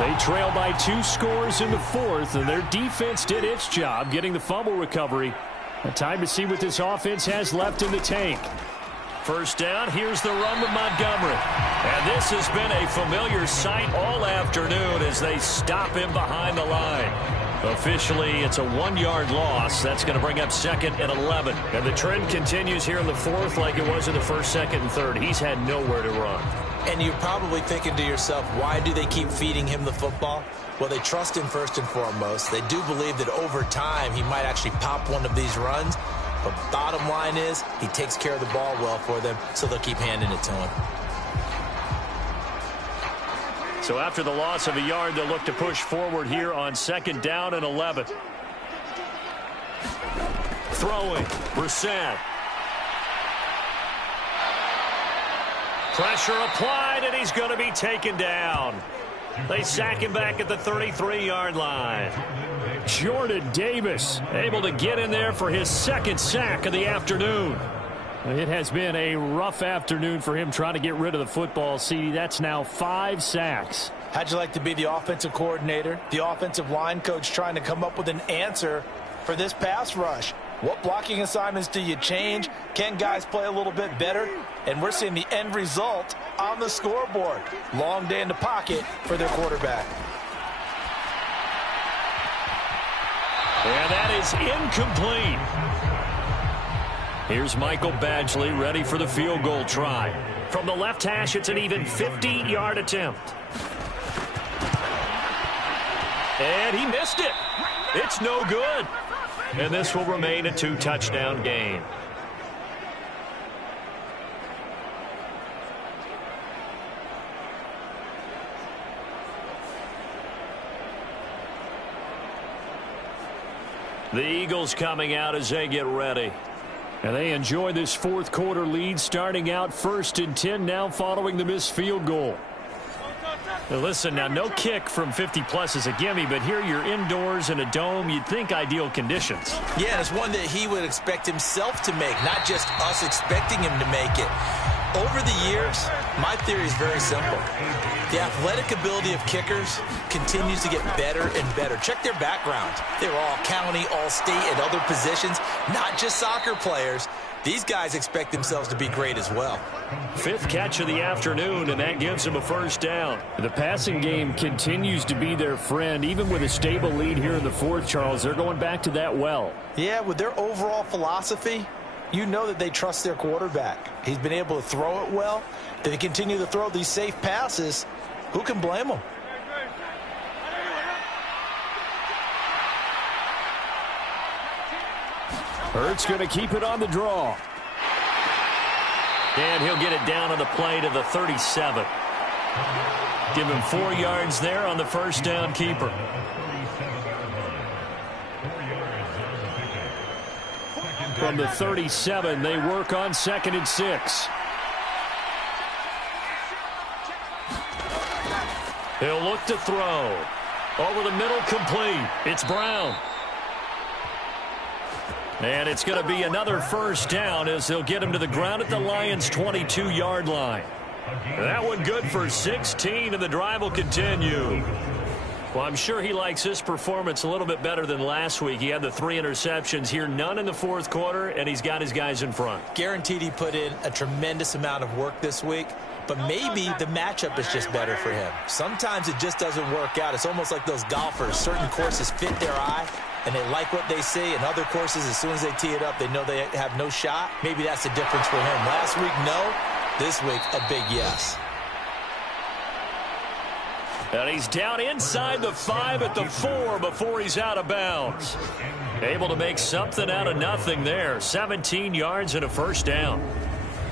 They trail by 2 scores in the 4th, and their defense did its job getting the fumble recovery. Time to see what this offense has left in the tank. 1st down, here's the run with Montgomery. And this has been a familiar sight all afternoon as they stop him behind the line. Officially, it's a 1-yard loss. That's going to bring up 2nd and 11. And the trend continues here in the 4th like it was in the 1st, 2nd, and 3rd. He's had nowhere to run. And you're probably thinking to yourself, why do they keep feeding him the football? Well, they trust him first and foremost. They do believe that over time he might actually pop one of these runs. But bottom line is he takes care of the ball well for them, so they'll keep handing it to him. So after the loss of a yard, they'll look to push forward here on 2nd down and 11. Throwing, Brissett. Pressure applied, and he's going to be taken down. They sack him back at the 33-yard line. Jordan Davis able to get in there for his 2nd sack of the afternoon. It has been a rough afternoon for him trying to get rid of the football. See, that's now 5 sacks. How'd you like to be the offensive coordinator, the offensive line coach trying to come up with an answer for this pass rush? What blocking assignments do you change? Can guys play a little bit better? And we're seeing the end result on the scoreboard. Long day in the pocket for their quarterback. And that is incomplete. Here's Michael Badgley ready for the field goal try. From the left hash, it's an even 50-yard attempt. And he missed it. It's no good. And this will remain a 2-touchdown game. The Eagles coming out as they get ready. And they enjoy this 4th quarter lead, starting out 1st and 10 now following the missed field goal. Now listen, now no kick from 50-plus is a gimme, but here you're indoors in a dome. You'd think ideal conditions. Yeah, it's one that he would expect himself to make, not just us expecting him to make it. Over the years, my theory is very simple. The athletic ability of kickers continues to get better and better. Check their backgrounds. They were all county, all state, and other positions, not just soccer players. These guys expect themselves to be great as well. 5th catch of the afternoon, and that gives them a 1st down. The passing game continues to be their friend. Even with a stable lead here in the 4th, Charles, they're going back to that well. Yeah, with their overall philosophy, you know that they trust their quarterback. He's been able to throw it well. They continue to throw these safe passes. Who can blame them? Hurts going to keep it on the draw. And he'll get it down on the play to the 37. Give him 4 yards there on the 1st down keeper. From the 37, they work on 2nd and 6. He'll look to throw. Over the middle, complete. It's Brown. And it's going to be another 1st down as they'll get him to the ground at the Lions' 22-yard line. That one good for 16, and the drive will continue. Well, I'm sure he likes this performance a little bit better than last week. He had the 3 interceptions here, none in the 4th quarter, and he's got his guys in front. Guaranteed he put in a tremendous amount of work this week, but maybe the matchup is just better for him. Sometimes it just doesn't work out. It's almost like those golfers. Certain courses fit their eye, and they like what they see. And other courses, as soon as they tee it up, they know they have no shot. Maybe that's the difference for him. Last week, no. This week, a big yes. And he's down inside the 5 at the 4 before he's out of bounds. Able to make something out of nothing there. 17 yards and a 1st down.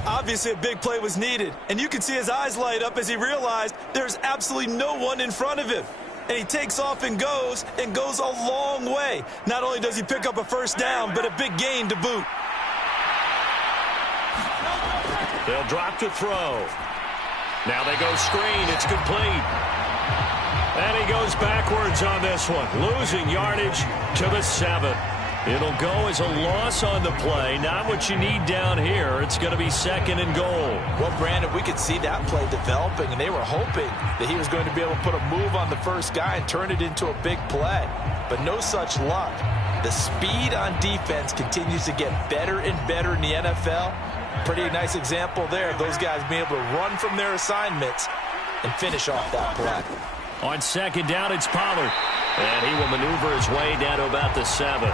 Obviously, a big play was needed, and you can see his eyes light up as he realized there's absolutely no one in front of him. And he takes off and goes a long way. Not only does he pick up a 1st down, but a big gain to boot. They'll drop to throw. Now they go screen. It's complete. And he goes backwards on this one, losing yardage to the 7. It'll go as a loss on the play. Not what you need down here. It's going to be 2nd and goal. Well, Brandon, we could see that play developing, and they were hoping that he was going to be able to put a move on the first guy and turn it into a big play. But no such luck. The speed on defense continues to get better and better in the NFL. Pretty nice example there of those guys being able to run from their assignments and finish off that play. On 2nd down, it's Pollard. And he will maneuver his way down to about the 7.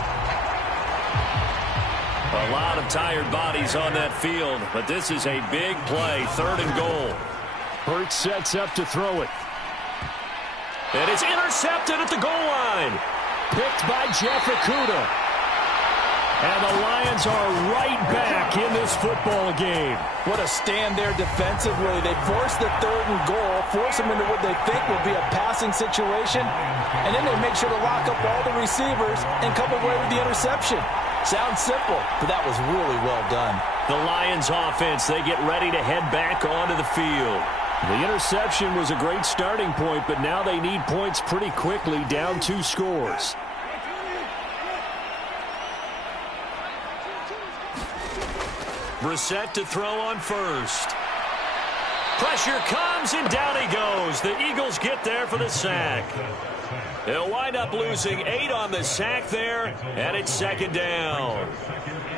A lot of tired bodies on that field, but this is a big play, 3rd and goal. Hurts sets up to throw it. And it's intercepted at the goal line. Picked by Jeff Okudah. And the Lions are right back in this football game. What a stand there defensively. They force the 3rd and goal, force them into what they think will be a passing situation, and then they make sure to lock up all the receivers and come away with the interception. Sounds simple, but that was really well done. The Lions offense, they get ready to head back onto the field. The interception was a great starting point, but now they need points pretty quickly, down 2 scores. Brissett to throw on first. Pressure comes, and down he goes. The Eagles get there for the sack. They'll wind up losing 8 on the sack there, and it's 2nd down.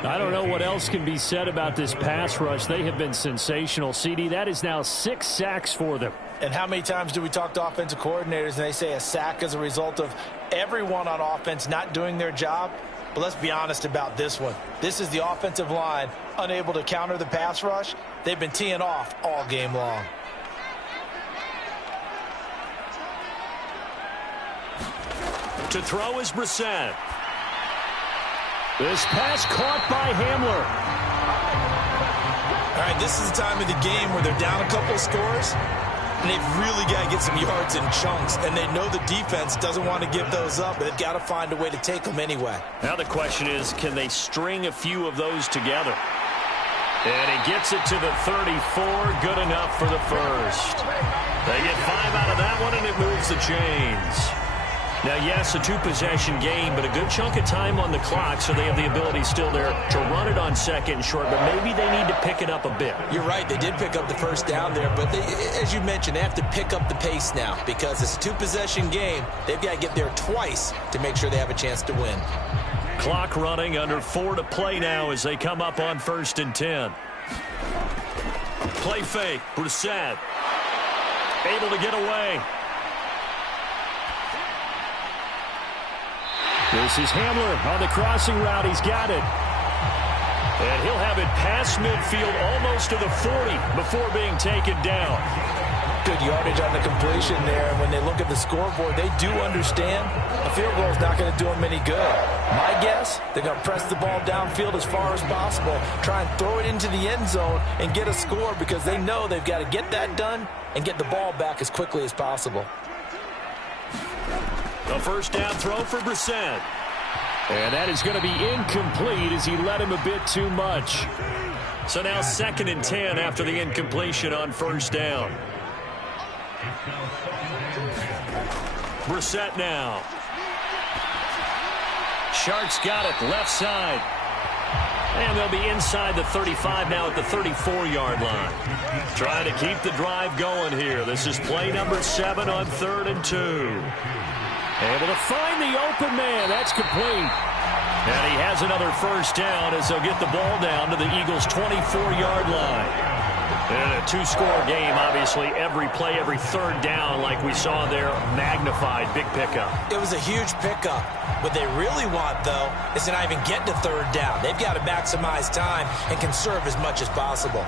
I don't know what else can be said about this pass rush. They have been sensational. CD, that is now 6 sacks for them. And how many times do we talk to offensive coordinators and they say a sack is a result of everyone on offense not doing their job? But let's be honest about this one. This is the offensive line unable to counter the pass rush. They've been teeing off all game long. To throw is Brissett. This pass caught by Hamler. All right, this is the time of the game where they're down a couple of scores, and they've really got to get some yards in chunks, and they know the defense doesn't want to give those up, but they've got to find a way to take them anyway. Now the question is, can they string a few of those together? And he gets it to the 34, good enough for the first. They get 5 out of that one, and it moves the chains. Now, yes, a 2-possession game, but a good chunk of time on the clock, so they have the ability still there to run it on 2nd and short, but maybe they need to pick it up a bit. You're right. They did pick up the first down there, but they, as you mentioned, they have to pick up the pace now because it's a 2-possession game. They've got to get there twice to make sure they have a chance to win. Clock running, under 4 to play now as they come up on 1st and 10. Play fake. Brissett able to get away. This is Hamler on the crossing route. He's got it. And he'll have it past midfield almost to the 40 before being taken down. Good yardage on the completion there. And when they look at the scoreboard, they do understand a field goal is not going to do them any good. My guess, they're going to press the ball downfield as far as possible, try and throw it into the end zone and get a score because they know they've got to get that done and get the ball back as quickly as possible. The first down throw for Brissett. And that is going to be incomplete as he led him a bit too much. So now 2nd and 10 after the incompletion on 1st down. Brissett now. Sharks got it, left side. And they'll be inside the 35 now at the 34-yard line. Trying to keep the drive going here. This is play number 7 on 3rd and 2. Able to find the open man. That's complete. And he has another first down as they'll get the ball down to the Eagles' 24-yard line. In a 2-score game, obviously, every play, every 3rd down, like we saw there, magnified, big pickup. It was a huge pickup. What they really want, though, is to not even get to 3rd down. They've got to maximize time and conserve as much as possible.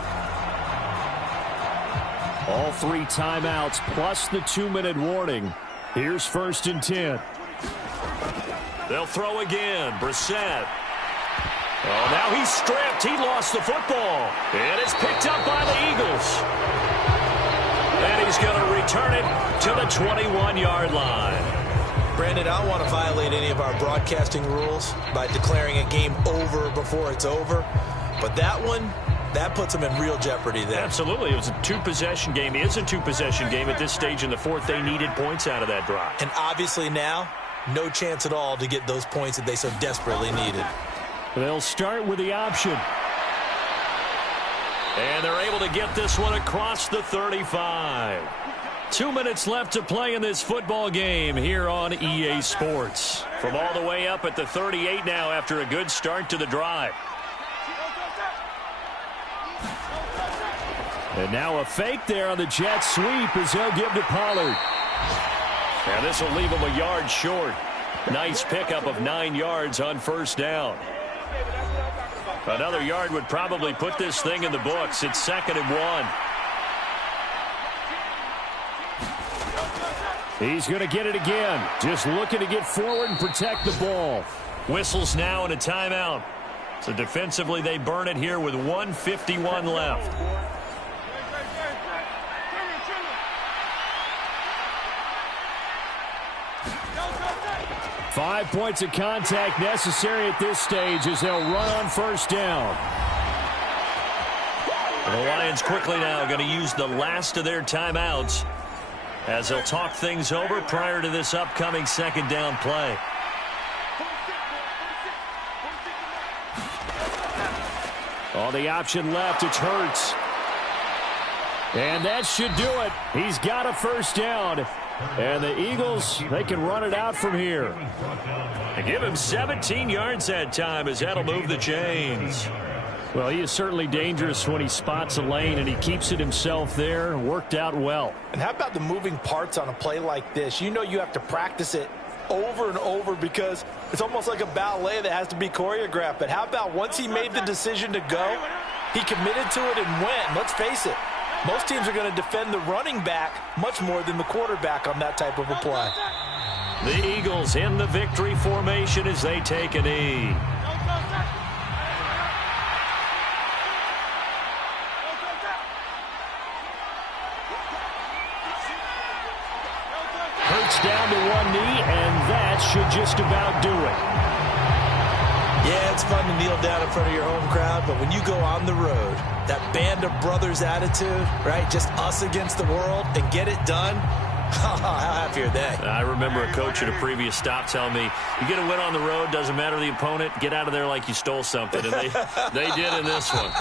All 3 timeouts plus the 2-minute warning. Here's 1st and 10. They'll throw again. Brissett. Oh, now he's stripped. He lost the football. And it's picked up by the Eagles. And he's going to return it to the 21-yard line. Brandon, I don't want to violate any of our broadcasting rules by declaring a game over before it's over. But that one, that puts them in real jeopardy there. Absolutely. It was a 2-possession game. It is a 2-possession game at this stage in the 4th. They needed points out of that drive. And obviously now, no chance at all to get those points that they so desperately needed. They'll start with the option. And they're able to get this one across the 35. 2 minutes left to play in this football game here on EA Sports. From all the way up at the 38 now after a good start to the drive. And now a fake there on the jet sweep as they'll give to Pollard. And this will leave him a yard short. Nice pickup of 9 yards on 1st down. Another yard would probably put this thing in the books. It's 2nd and 1. He's going to get it again. Just looking to get forward and protect the ball. Whistles now and a timeout. So defensively, they burn it here with 1:51 left. Five points of contact necessary at this stage as they'll run on first down. The Lions quickly now going to use the last of their timeouts as they'll talk things over prior to this upcoming second down play. On the option left, it's Hurts. And that should do it. He's got a first down. And the Eagles, they can run it out from here. They give him 17 yards that time as that'll move the chains. Well, he is certainly dangerous when he spots a lane, and he keeps it himself there. Worked out well. And how about the moving parts on a play like this? You know you have to practice it over and over because it's almost like a ballet that has to be choreographed. But how about once he made the decision to go, he committed to it and went. Let's face it, most teams are going to defend the running back much more than the quarterback on that type of a play. The Eagles in the victory formation as they take a knee. Hurts down to one knee, and that should just about do it. Yeah, it's fun to kneel down in front of your home crowd, but when you go on the road, that band of brothers attitude, right, just us against the world, and get it done, how happy are they? I remember a coach at a previous stop telling me, you get a win on the road, doesn't matter the opponent, get out of there like you stole something, and they did in this one.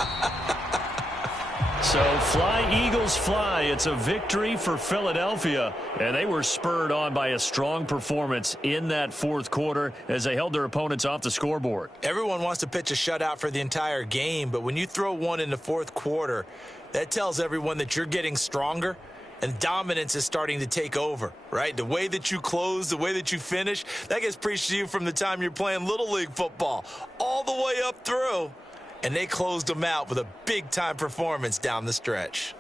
So fly, Eagles, fly. It's a victory for Philadelphia. And they were spurred on by a strong performance in that fourth quarter as they held their opponents off the scoreboard. Everyone wants to pitch a shutout for the entire game, but when you throw one in the fourth quarter, that tells everyone that you're getting stronger and dominance is starting to take over, right? The way that you close, the way that you finish, that gets preached to you from the time you're playing Little League football all the way up through. And they closed them out with a big-time performance down the stretch.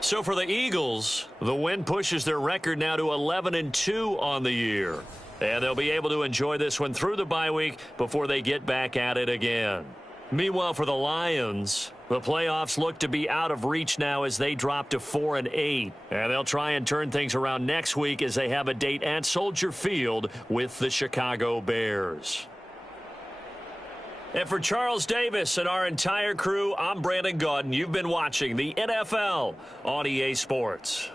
So for the Eagles, the win pushes their record now to 11-2 on the year. And they'll be able to enjoy this one through the bye week before they get back at it again. Meanwhile, for the Lions, the playoffs look to be out of reach now as they drop to 4-8. And they'll try and turn things around next week as they have a date at Soldier Field with the Chicago Bears. And for Charles Davis and our entire crew, I'm Brandon Gaudin. You've been watching the NFL on EA Sports.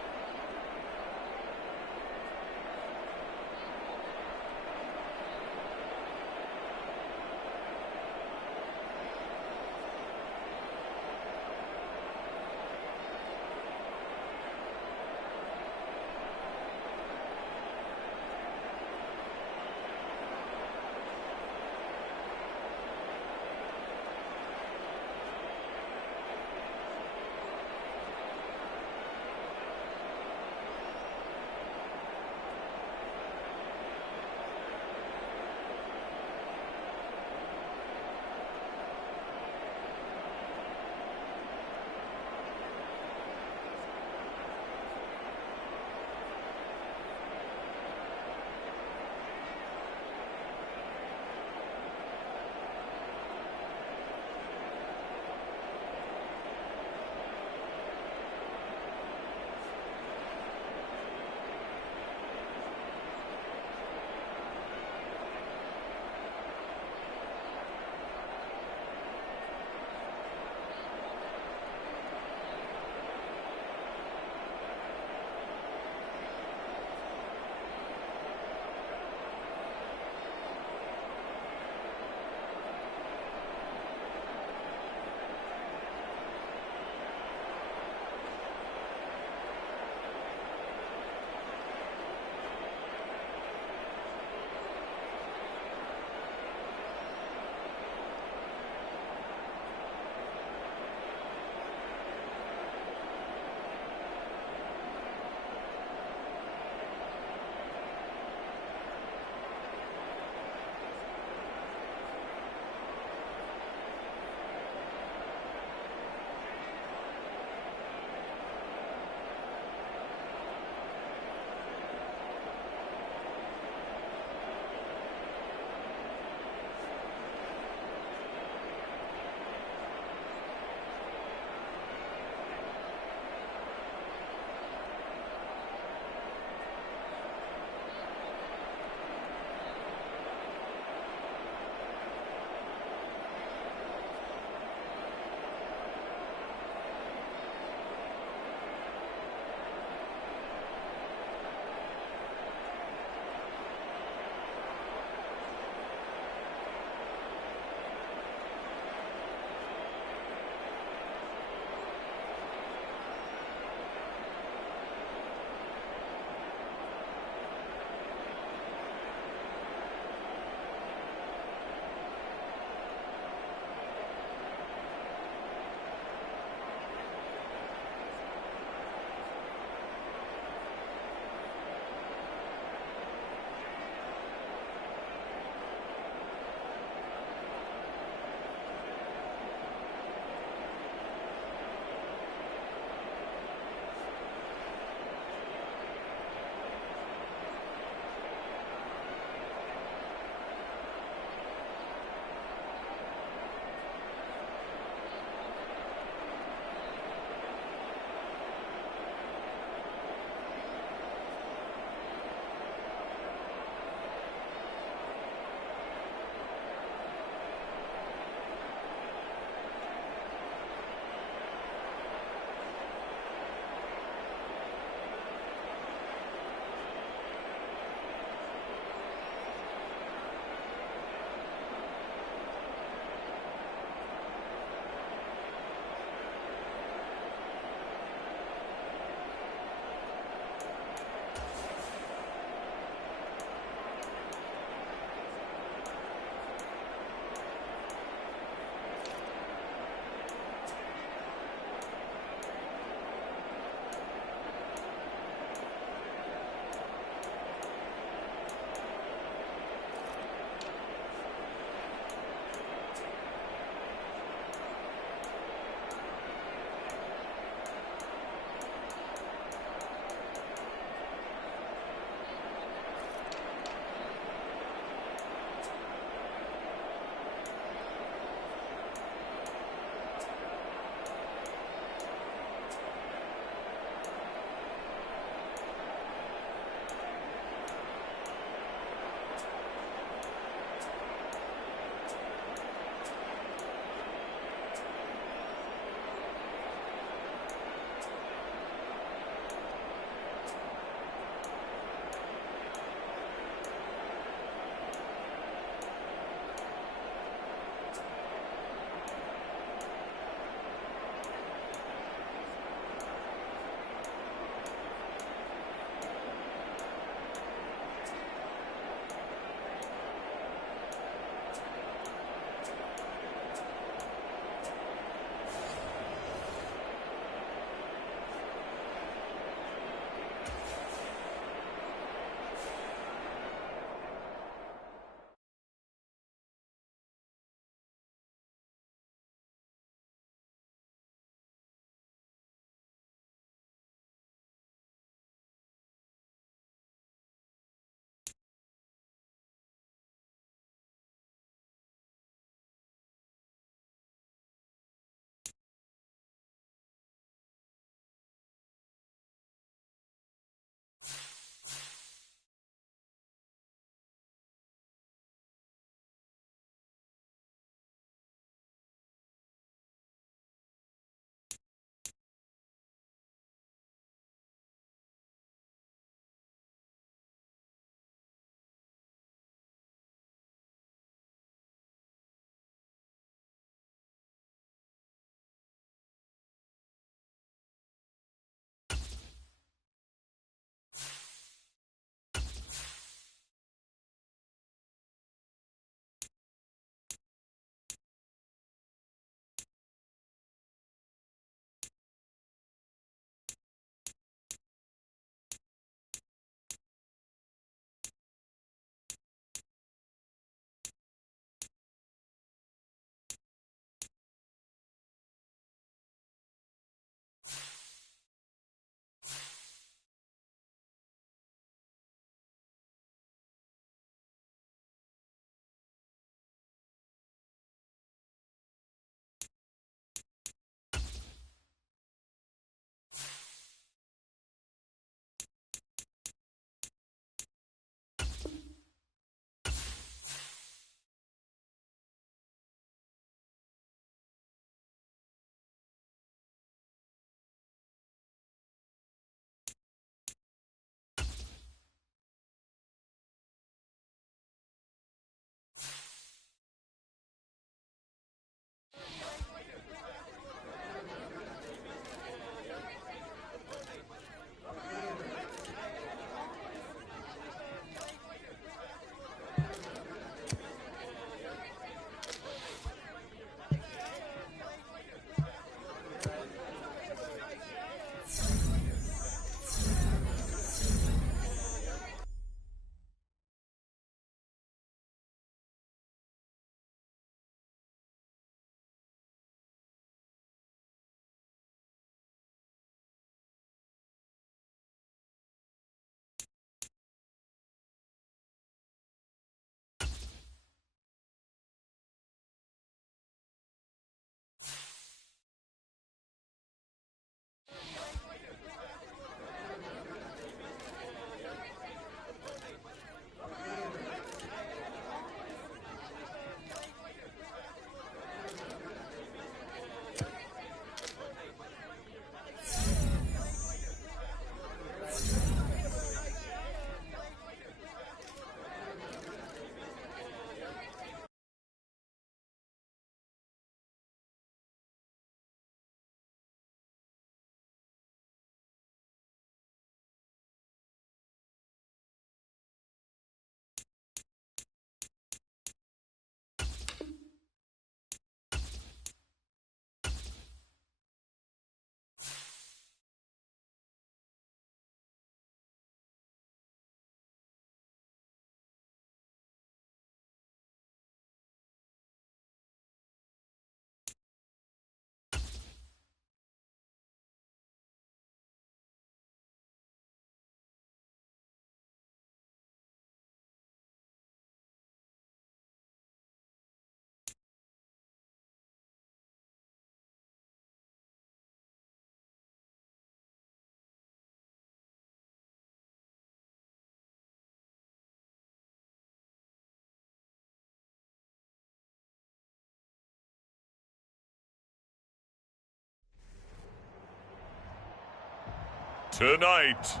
Tonight,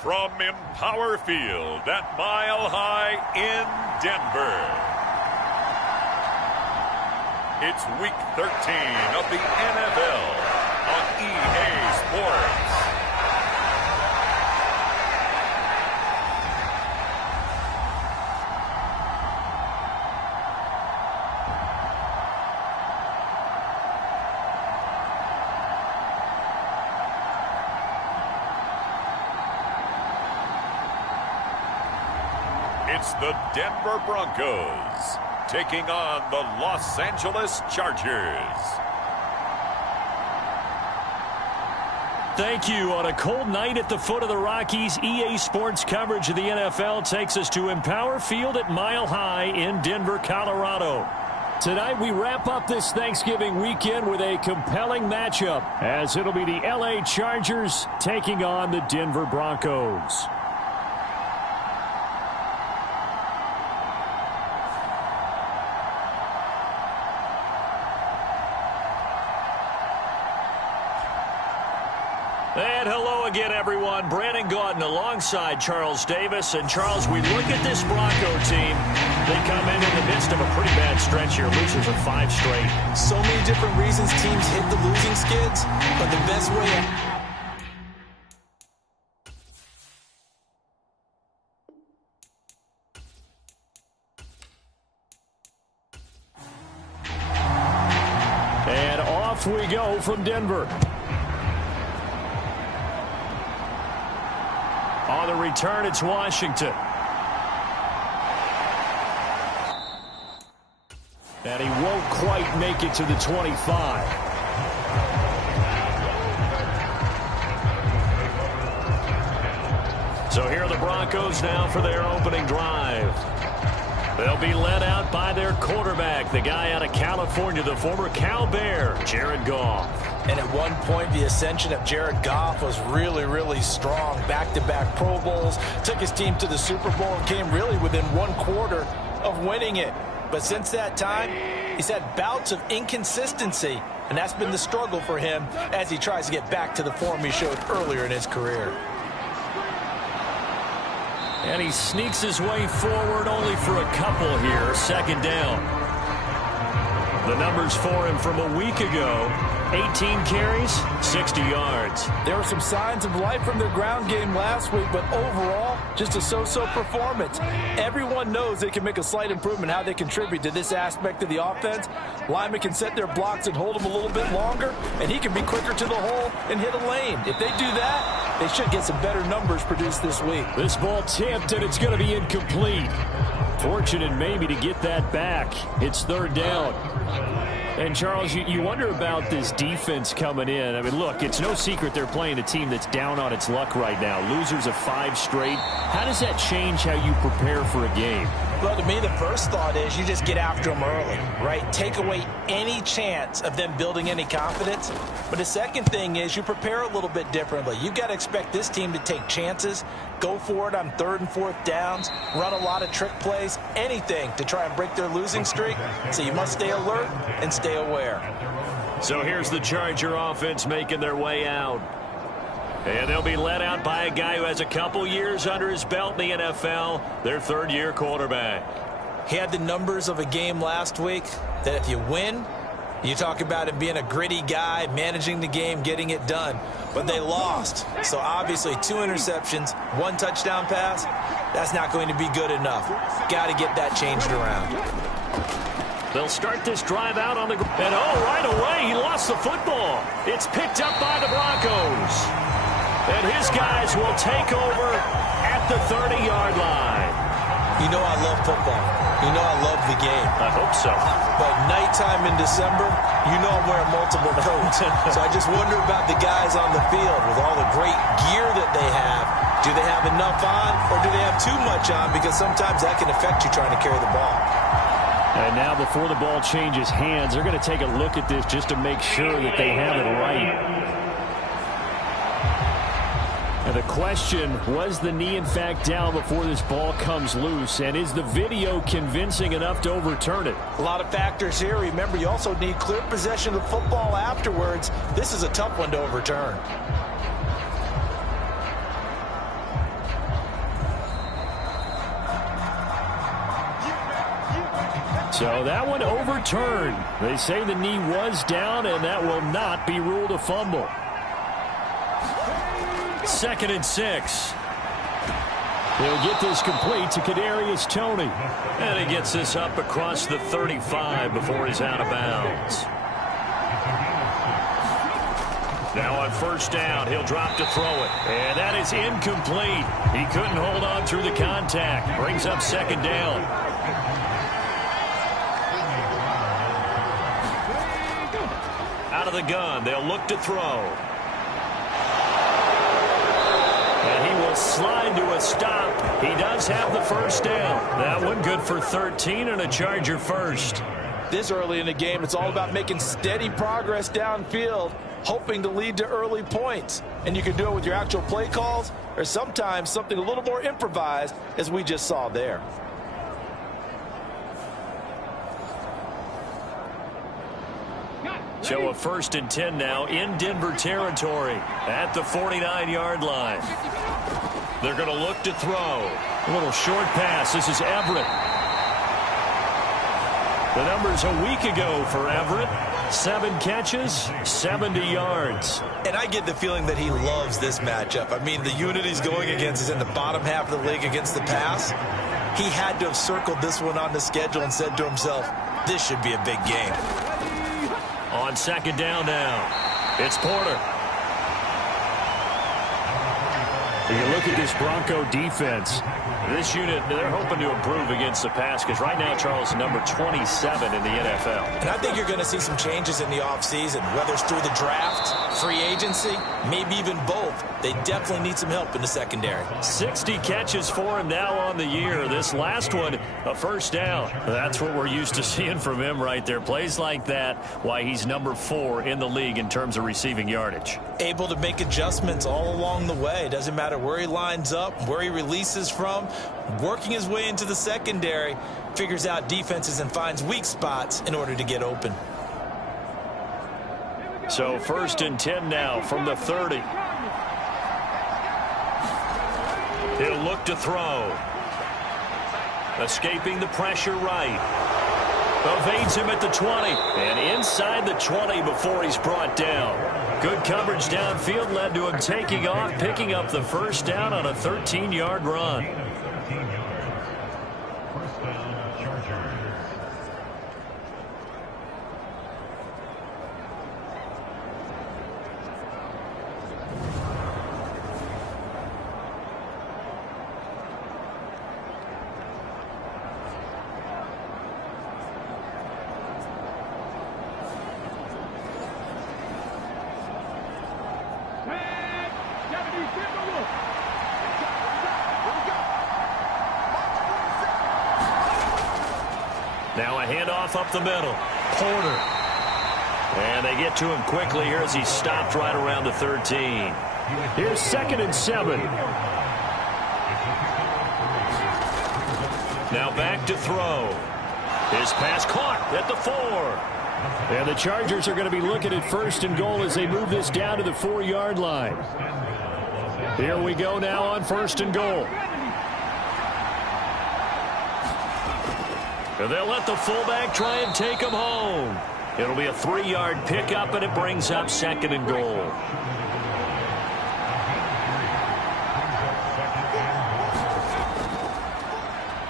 from Empower Field at Mile High in Denver, it's Week 13 of the NFL on EA Sports. It's the Denver Broncos taking on the Los Angeles Chargers. Thank you. On a cold night at the foot of the Rockies, EA Sports coverage of the NFL takes us to Empower Field at Mile High in Denver, Colorado. Tonight we wrap up this Thanksgiving weekend with a compelling matchup, as it'll be the LA Chargers taking on the Denver Broncos. And hello again, everyone. Brandon Gaudin alongside Charles Davis. And, Charles, we look at this Bronco team. They come in the midst of a pretty bad stretch here. Losers of 5 straight. So many different reasons teams hit the losing skids, but the best way... And off we go from Denver. On the return, it's Washington. And he won't quite make it to the 25. So here are the Broncos now for their opening drive. They'll be led out by their quarterback, the guy out of California, the former Cal Bear, Jared Goff. And at one point, the ascension of Jared Goff was really, really strong. Back-to-back Pro Bowls, took his team to the Super Bowl, and came really within 1 quarter of winning it. But since that time, he's had bouts of inconsistency, and that's been the struggle for him as he tries to get back to the form he showed earlier in his career. And he sneaks his way forward only for a couple here. Second down. The numbers for him from a week ago: 18 carries, 60 yards. There were some signs of life from their ground game last week, but overall, just a so-so performance. Everyone knows they can make a slight improvement how they contribute to this aspect of the offense. Linemen can set their blocks and hold them a little bit longer, and he can be quicker to the hole and hit a lane. If they do that, they should get some better numbers produced this week. This ball tipped, and it's going to be incomplete. Fortunate maybe to get that back. It's third down. And, Charles, you wonder about this defense coming in. I mean, look, it's no secret they're playing a team that's down on its luck right now. Losers of 5 straight. How does that change how you prepare for a game? Well, to me, the first thought is you just get after them early, right? Take away any chance of them building any confidence. But the second thing is you prepare a little bit differently. You've got to expect this team to take chances, go for it on 3rd and 4th downs, run a lot of trick plays, anything to try and break their losing streak. So you must stay alert and stay aware. So here's the Charger offense making their way out. And they'll be led out by a guy who has a couple years under his belt in the NFL, their 3rd-year quarterback. He had the numbers of a game last week that if you win, you talk about him being a gritty guy, managing the game, getting it done. But they lost. So obviously 2 interceptions, 1 touchdown pass, that's not going to be good enough. Got to get that changed around. They'll start this drive out on the ground. And right away, he lost the football. It's picked up by the Broncos. And his guys will take over at the 30-yard line. You know I love football. You know I love the game. I hope so. But nighttime in December, you know I'm wearing multiple coats. So I just wonder about the guys on the field with all the great gear that they have. Do they have enough on, or do they have too much on? Because sometimes that can affect you trying to carry the ball. And now before the ball changes hands, they're going to take a look at this just to make sure that they have it right. And the question, was the knee in fact down before this ball comes loose? And is the video convincing enough to overturn it? A lot of factors here. Remember, you also need clear possession of the football afterwards. This is a tough one to overturn. So that one overturned. They say the knee was down, and that will not be ruled a fumble. 2nd and 6. He'll get this complete to Kadarius Toney. And he gets this up across the 35 before he's out of bounds. Now on 1st down, he'll drop to throw it. And that is incomplete. He couldn't hold on through the contact. Brings up 2nd down. Out of the gun, they'll look to throw. And he will slide to a stop. He does have the 1st down. That one good for 13 and a Charger first. This early in the game, it's all about making steady progress downfield, hoping to lead to early points. And you can do it with your actual play calls or sometimes something a little more improvised, as we just saw there. So a 1st and 10 now in Denver territory at the 49-yard line. They're going to look to throw. A little short pass. This is Everett. The numbers a week ago for Everett. 7 catches, 70 yards. And I get the feeling that he loves this matchup. I mean, the unit he's going against is in the bottom half of the league against the pass. He had to have circled this one on the schedule and said to himself, this should be a big game. On 2nd down now, it's Porter. When you look at this Bronco defense, this unit, they're hoping to improve against the pass because right now, Charles, number 27 in the NFL. And I think you're going to see some changes in the offseason, whether it's through the draft, free agency, maybe even both. They definitely need some help in the secondary. 60 catches for him now on the year. This last one, a 1st down. That's what we're used to seeing from him right there. Plays like that, why he's number 4 in the league in terms of receiving yardage. Able to make adjustments all along the way. Doesn't matter where he lines up, where he releases from. Working his way into the secondary, figures out defenses and finds weak spots in order to get open. So 1st and 10 now from the 30. He'll look to throw. Escaping the pressure right. Evades him at the 20. And inside the 20 before he's brought down. Good coverage downfield led to him taking off, picking up the 1st down on a 13-yard run. Now a handoff up the middle. Porter. And they get to him quickly here as he stopped right around the 13. Here's 2nd and 7. Now back to throw. His pass caught at the 4. And the Chargers are going to be looking at 1st and goal as they move this down to the 4-yard line. Here we go now on 1st and goal. And they'll let the fullback try and take him home. It'll be a 3-yard pickup, and it brings up 2nd and goal.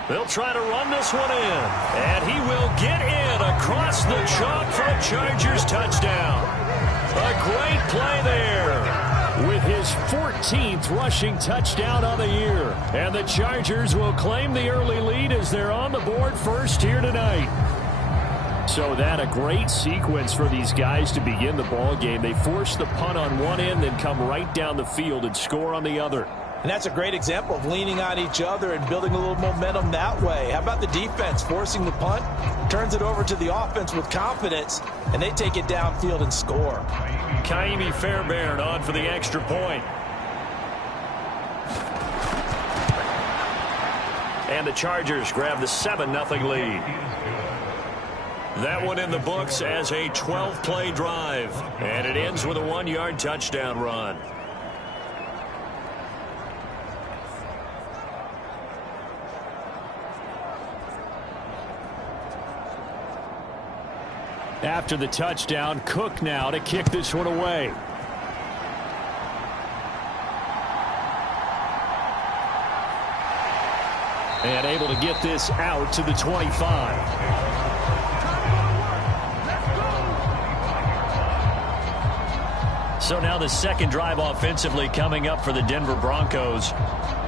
They'll try to run this one in. And he will get in across the chalk for a Chargers touchdown. A great play there with his 14th rushing touchdown on the year. And the Chargers will claim the early lead as they're on the board first here tonight. So that a great sequence for these guys to begin the ball game. They force the punt on one end, then come right down the field and score on the other. And that's a great example of leaning on each other and building a little momentum that way. How about the defense forcing the punt, turns it over to the offense with confidence, and they take it downfield and score. Kaimi Fairbairn on for the extra point. And the Chargers grab the 7-0 lead. That one in the books as a 12-play drive. And it ends with a 1-yard touchdown run. After the touchdown, Cook now to kick this one away. And able to get this out to the 25. So now the second drive offensively coming up for the Denver Broncos.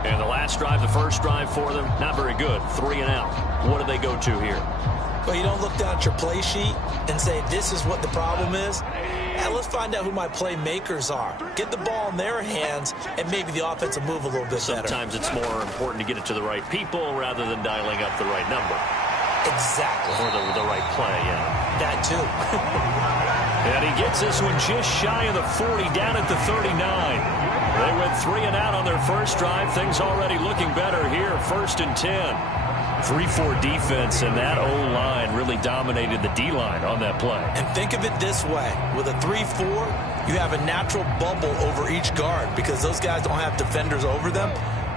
And the last drive, the first drive for them, not very good. 3 and out. What do they go to here? Well, you don't look down at your play sheet and say, this is what the problem is. And let's find out who my playmakers are. Get the ball in their hands, and maybe the offense will move a little bit better. Sometimes it's more important to get it to the right people rather than dialing up the right number. Exactly. Or the right play, yeah. That too. And he gets this one just shy of the 40, down at the 39. They went 3 and out on their first drive. Things already looking better here. 1st and 10. 3-4 defense, and that O-line really dominated the D-line on that play. And think of it this way. With a 3-4, you have a natural bubble over each guard because those guys don't have defenders over them.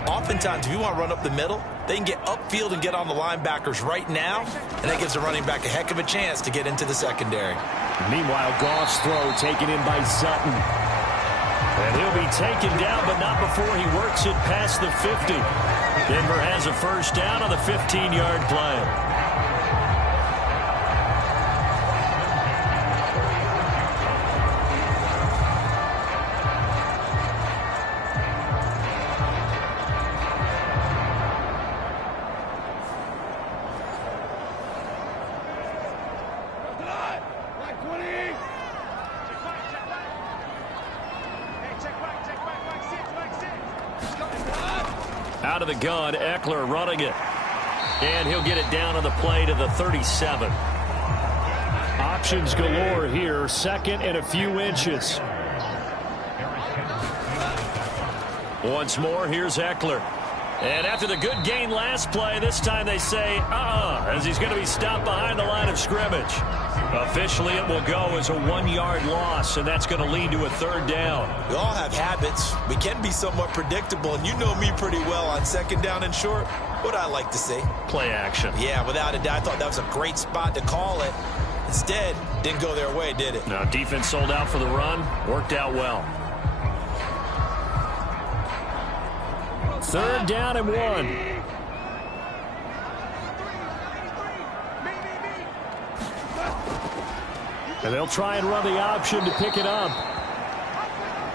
Oftentimes, if you want to run up the middle, they can get upfield and get on the linebackers right now, and that gives the running back a heck of a chance to get into the secondary. Meanwhile, Goff's throw taken in by Sutton. And he'll be taken down, but not before he works it past the 50. Denver has a first down on the 15-yard play. Out of the gun, Eckler running it. And he'll get it down on the play to the 37. Options galore here. 2nd and a few inches. Once more, here's Eckler. And after the good gain last play, this time they say, as he's going to be stopped behind the line of scrimmage. Officially, it will go as a 1-yard loss, and that's going to lead to a 3rd down. We all have habits. We can be somewhat predictable, and you know me pretty well on 2nd down and short. What I like to see. Play action. Yeah, without a doubt. I thought that was a great spot to call it. Instead, didn't go their way, did it? No, defense sold out for the run. Worked out well. 3rd down and 1. And they'll try and run the option to pick it up.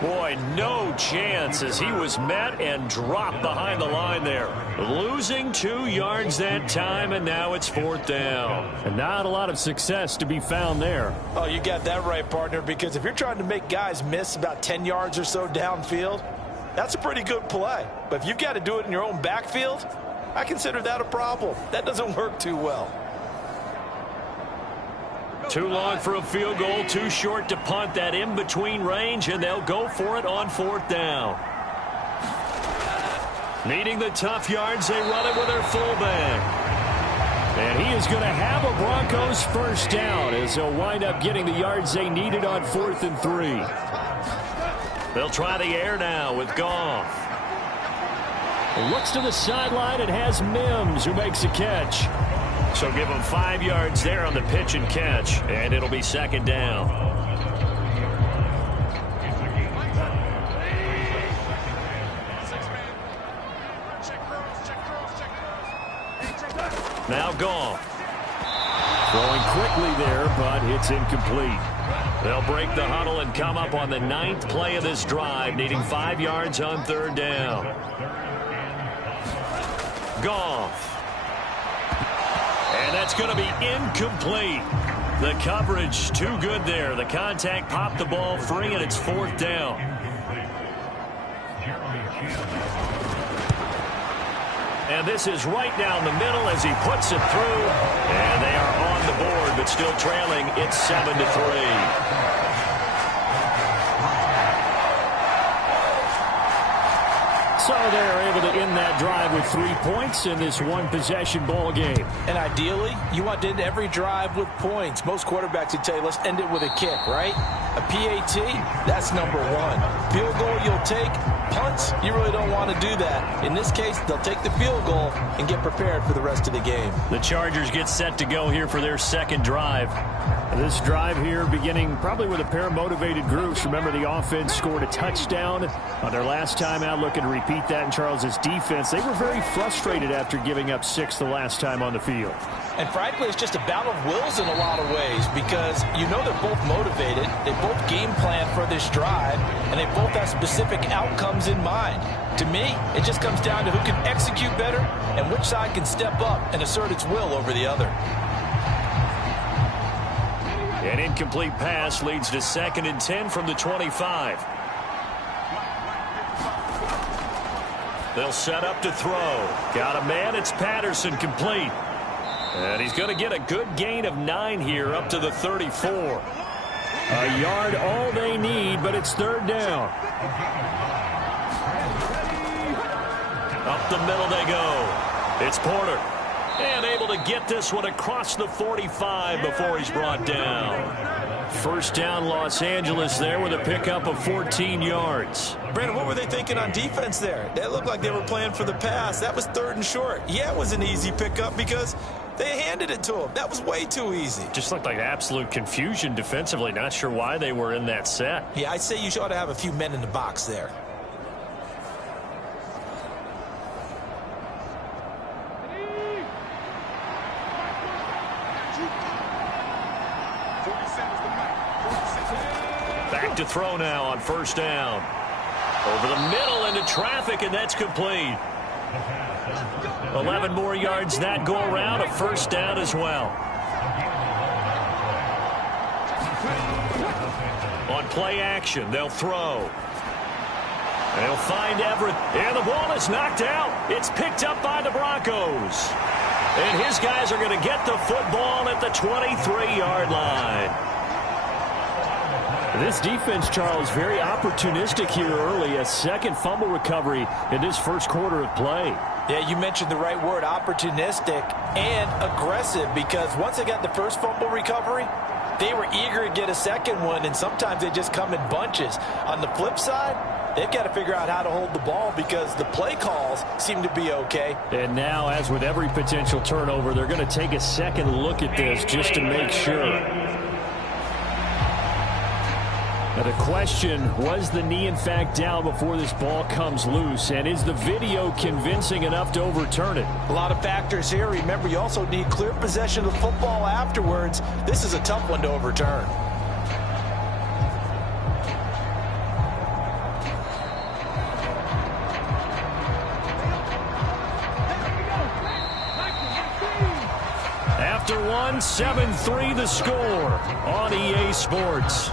Boy, no chance as he was met and dropped behind the line there. Losing 2 yards that time, and now it's 4th down. And not a lot of success to be found there. Oh, you got that right, partner, because if you're trying to make guys miss about 10 yards or so downfield, that's a pretty good play. But if you've got to do it in your own backfield, I consider that a problem. That doesn't work too well. Too long for a field goal, too short to punt. That in-between range, and they'll go for it on 4th down. Needing the tough yards, they run it with their fullback. And he is going to have a Broncos first down as they'll wind up getting the yards they needed on 4th and 3. They'll try the air now with Goff. Looks to the sideline and has Mims, who makes a catch. So give him 5 yards there on the pitch and catch, and it'll be 2nd down. Now Goff. Throwing quickly there, but it's incomplete. They'll break the huddle and come up on the 9th play of this drive, needing 5 yards on 3rd down. Goff. And that's going to be incomplete. The coverage too good there. The contact popped the ball free, and it's 4th down. And this is right down the middle as he puts it through. And they are on the board, but still trailing. It's 7-3. So they're able to end that drive with 3 points in this one-possession ball game. And ideally, you want to end every drive with points. Most quarterbacks would tell you, let's end it with a kick, right? A PAT, that's number one. Field goal you'll take. Punts, you really don't want to do that. In this case, they'll take the field goal and get prepared for the rest of the game. The Chargers get set to go here for their second drive. This drive here beginning probably with a pair of motivated groups. Remember, the offense scored a touchdown on their last time out, looking to repeat that in Charles' defense. They were very frustrated after giving up 6 the last time on the field. And frankly, it's just a battle of wills in a lot of ways because you know they're both motivated. They both game plan for this drive, and they both have specific outcomes in mind. To me, it just comes down to who can execute better and which side can step up and assert its will over the other. An incomplete pass leads to 2nd and 10 from the 25. They'll set up to throw. Got a man. It's Patterson, complete. And he's going to get a good gain of 9 here up to the 34. A yard all they need, but it's 3rd down. Up the middle they go. It's Porter. And able to get this one across the 45 before he's brought down. 1st down, Los Angeles there with a pickup of 14 yards. Brandon, what were they thinking on defense there? They looked like they were playing for the pass. That was 3rd and short. Yeah, it was an easy pickup because they handed it to him. That was way too easy. Just looked like absolute confusion defensively. Not sure why they were in that set. Yeah, I'd say you ought to have a few men in the box there. Back to throw now on 1st down. Over the middle into traffic, and that's complete. 11 more yards that go around, a 1st down as well. On play action, they'll throw. They'll find Everett, and the ball is knocked out. It's picked up by the Broncos. And his guys are going to get the football at the 23-yard line. This defense, Charles, very opportunistic here early. A 2nd fumble recovery in this 1st quarter of play. Yeah, you mentioned the right word, opportunistic and aggressive, because once they got the 1st fumble recovery, they were eager to get a 2nd one, and sometimes they just come in bunches. On the flip side, they've got to figure out how to hold the ball because the play calls seem to be okay. And now, as with every potential turnover, they're going to take a 2nd look at this just to make sure. Now the question, was the knee in fact down before this ball comes loose? And is the video convincing enough to overturn it? A lot of factors here. Remember, you also need clear possession of the football afterwards. This is a tough one to overturn. After one, 7-3 the score on EA Sports.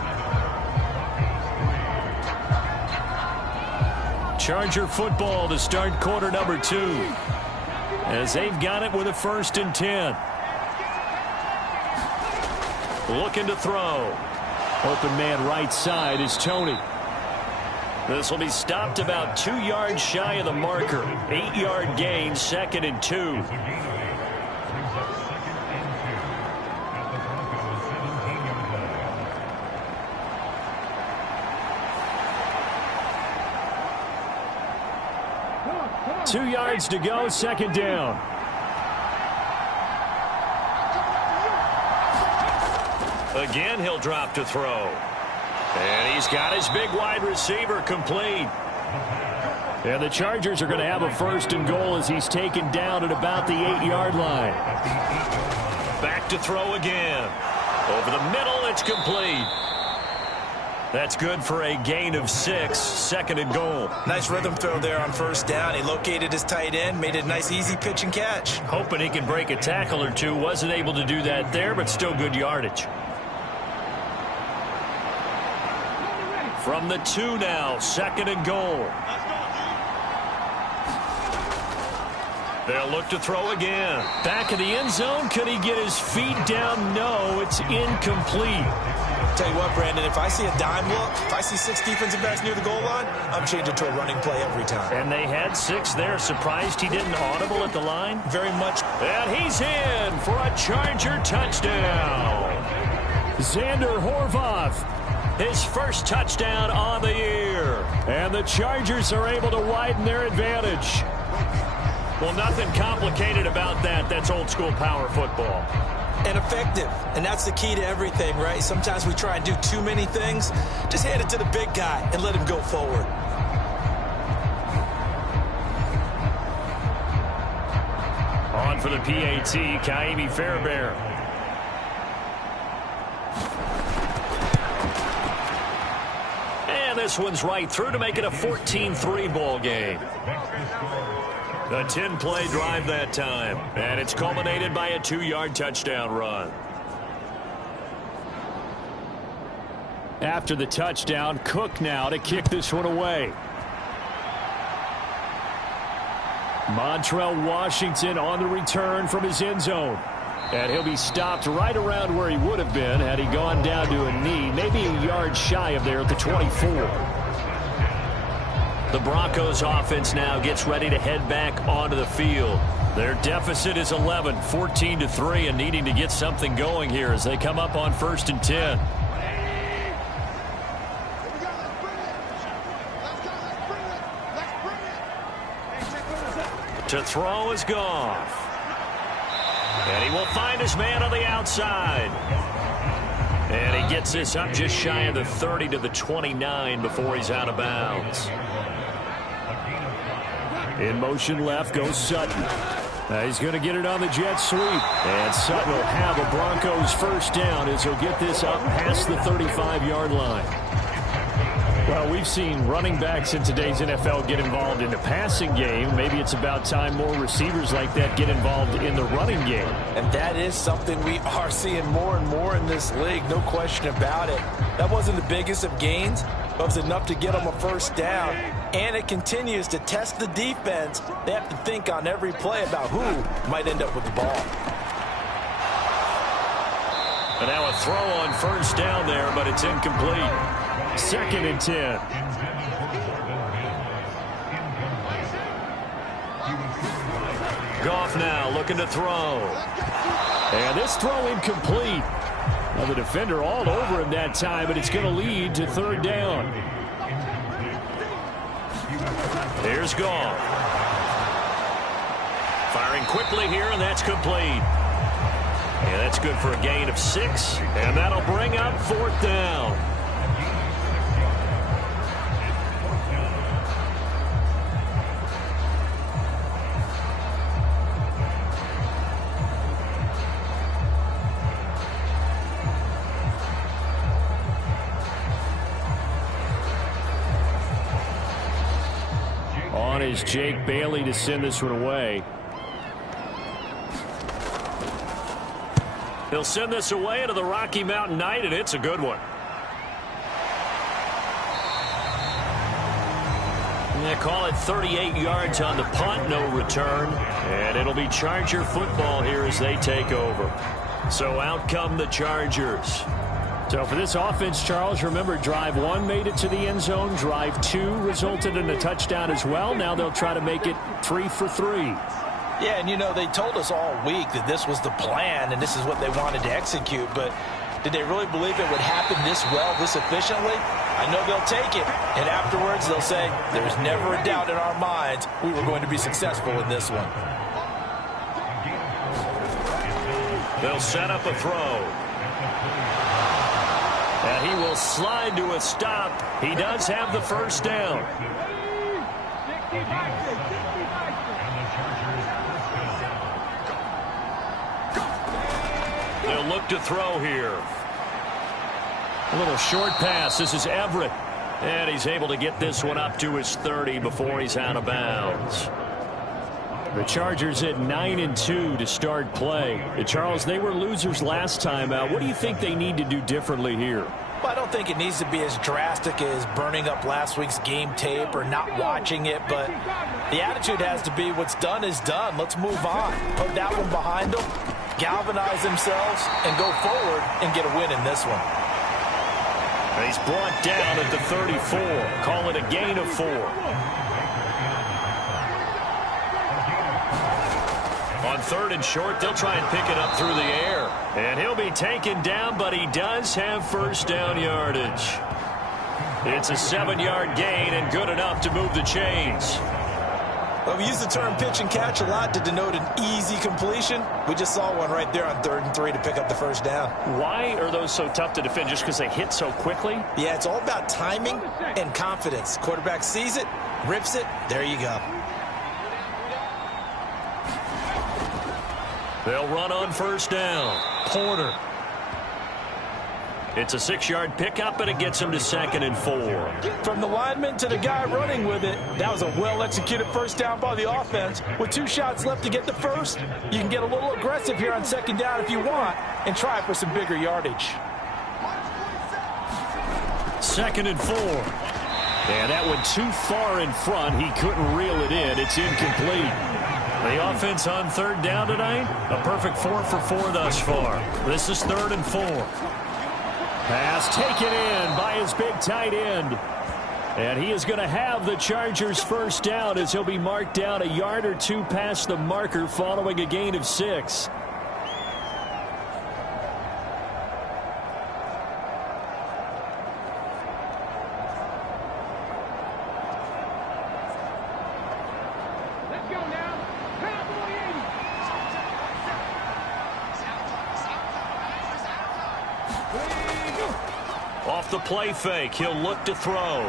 Charger football to start quarter number 2. As they've got it with a 1st and 10. Looking to throw. Open man right side is Tony. This will be stopped about 2 yards shy of the marker. 8-yard gain, 2nd and 2. Two yards to go, 2nd down. Again, he'll drop to throw. And he's got his big wide receiver complete. And the Chargers are going to have a 1st and goal as he's taken down at about the 8-yard line. Back to throw again. Over the middle, it's complete. That's good for a gain of 6, 2nd and goal. Nice rhythm throw there on 1st down. He located his tight end, made a nice easy pitch and catch. Hoping he can break a tackle or two. Wasn't able to do that there, but still good yardage. From the 2 now, 2nd and goal. They'll look to throw again. Back in the end zone. Could he get his feet down? No, it's incomplete. Tell you what, Brandon, if I see a dime look, if I see 6 defensive backs near the goal line, I'm changing to a running play every time. And they had 6 there. Surprised he didn't audible at the line? Very much. And he's in for a Charger touchdown. Xander Horvath, his first touchdown on the year. And the Chargers are able to widen their advantage. Well, nothing complicated about that. That's old-school power football. And effective. And that's the key to everything, right? Sometimes we try and do too many things. Just hand it to the big guy and let him go forward. On for the PAT, Kaimi Fairbairn. And this one's right through to make it a 14-3 ball game. A 10-play drive that time, and it's culminated by a 2-yard touchdown run. After the touchdown, Cook now to kick this one away. Montrell Washington on the return from his end zone. And he'll be stopped right around where he would have been had he gone down to a knee, maybe a yard shy of there at the 24. The Broncos offense now gets ready to head back onto the field. Their deficit is 11, 14-3, and needing to get something going here as they come up on 1st and 10. To throw is Goff. And he will find his man on the outside. And he gets this up just shy of the 30 to the 29 before he's out of bounds. In motion left goes Sutton. He's going to get it on the jet sweep. And Sutton will have a Broncos first down as he'll get this up past the 35-yard line. Well, we've seen running backs in today's NFL get involved in the passing game. Maybe it's about time more receivers like that get involved in the running game. And that is something we are seeing more and more in this league, no question about it. That wasn't the biggest of gains, but it was enough to get them a first down. And it continues to test the defense. They have to think on every play about who might end up with the ball. And now a throw on first down there, but it's incomplete. 2nd and 10. Goff now looking to throw. And this throw incomplete. Well, the defender all over him that time, but it's going to lead to 3rd down. Here's Goff. Firing quickly here, and that's complete. And that's good for a gain of 6, and that'll bring up 4th down. On is Jake Bailey to send this one away. He'll send this away into the Rocky Mountain Night, and it's a good one. They call it 38 yards on the punt, no return. And it'll be Charger football here as they take over. So out come the Chargers. So for this offense, Charles, remember, drive 1 made it to the end zone. Drive 2 resulted in a touchdown as well. Now they'll try to make it 3 for 3. Yeah, and you know, they told us all week that this was the plan and this is what they wanted to execute, but did they really believe it would happen this well, this efficiently? I know they'll take it, and afterwards they'll say, there's never a doubt in our minds we were going to be successful in this one. They'll set up a throw. And he will slide to a stop. He does have the first down. They'll look to throw here. A little short pass. This is Everett. And he's able to get this one up to his 30 before he's out of bounds. The Chargers at 9-2 to start play. Charles, they were losers last time out. What do you think they need to do differently here? Well, I don't think it needs to be as drastic as burning up last week's game tape or not watching it, but the attitude has to be what's done is done. Let's move on. Put that one behind them, galvanize themselves, and go forward and get a win in this one. And he's brought down at the 34. Call it a gain of 4. On 3rd and short, they'll try and pick it up through the air. And he'll be taken down, but he does have first down yardage. It's a 7-yard gain and good enough to move the chains. Well, we use the term pitch and catch a lot to denote an easy completion. We just saw one right there on 3rd and 3 to pick up the first down. Why are those so tough to defend? Just because they hit so quickly? Yeah, it's all about timing and confidence. Quarterback sees it, rips it, there you go. They'll run on first down. Porter. It's a 6-yard pickup, and it gets him to 2nd and 4. From the lineman to the guy running with it, that was a well-executed first down by the offense. With 2 shots left to get the first, you can get a little aggressive here on 2nd down if you want and try for some bigger yardage. 2nd and 4. And that went too far in front. He couldn't reel it in. It's incomplete. The offense on 3rd down tonight, a perfect 4 for 4 thus far. This is 3rd and 4. Pass taken in by his big tight end. And he is going to have the Chargers first down as he'll be marked down a yard or 2 past the marker following a gain of 6. Let's go now. Cowboy 80. Off the play fake, he'll look to throw.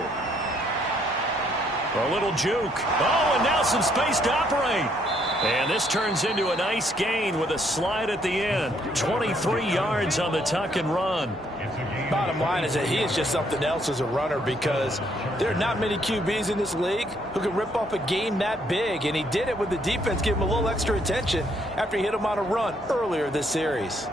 A little juke. Oh, and now some space to operate. And this turns into a nice gain with a slide at the end. 23 yards on the tuck and run. Bottom line is that he is just something else as a runner because there are not many QBs in this league who can rip off a game that big, and he did it with the defense giving him a little extra attention after he hit him on a run earlier this series.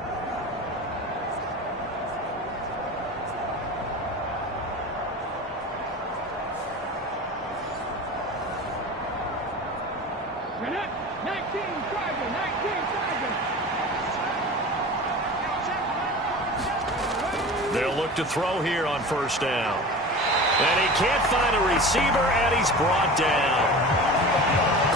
They'll look to throw here on first down. And he can't find a receiver, and he's brought down.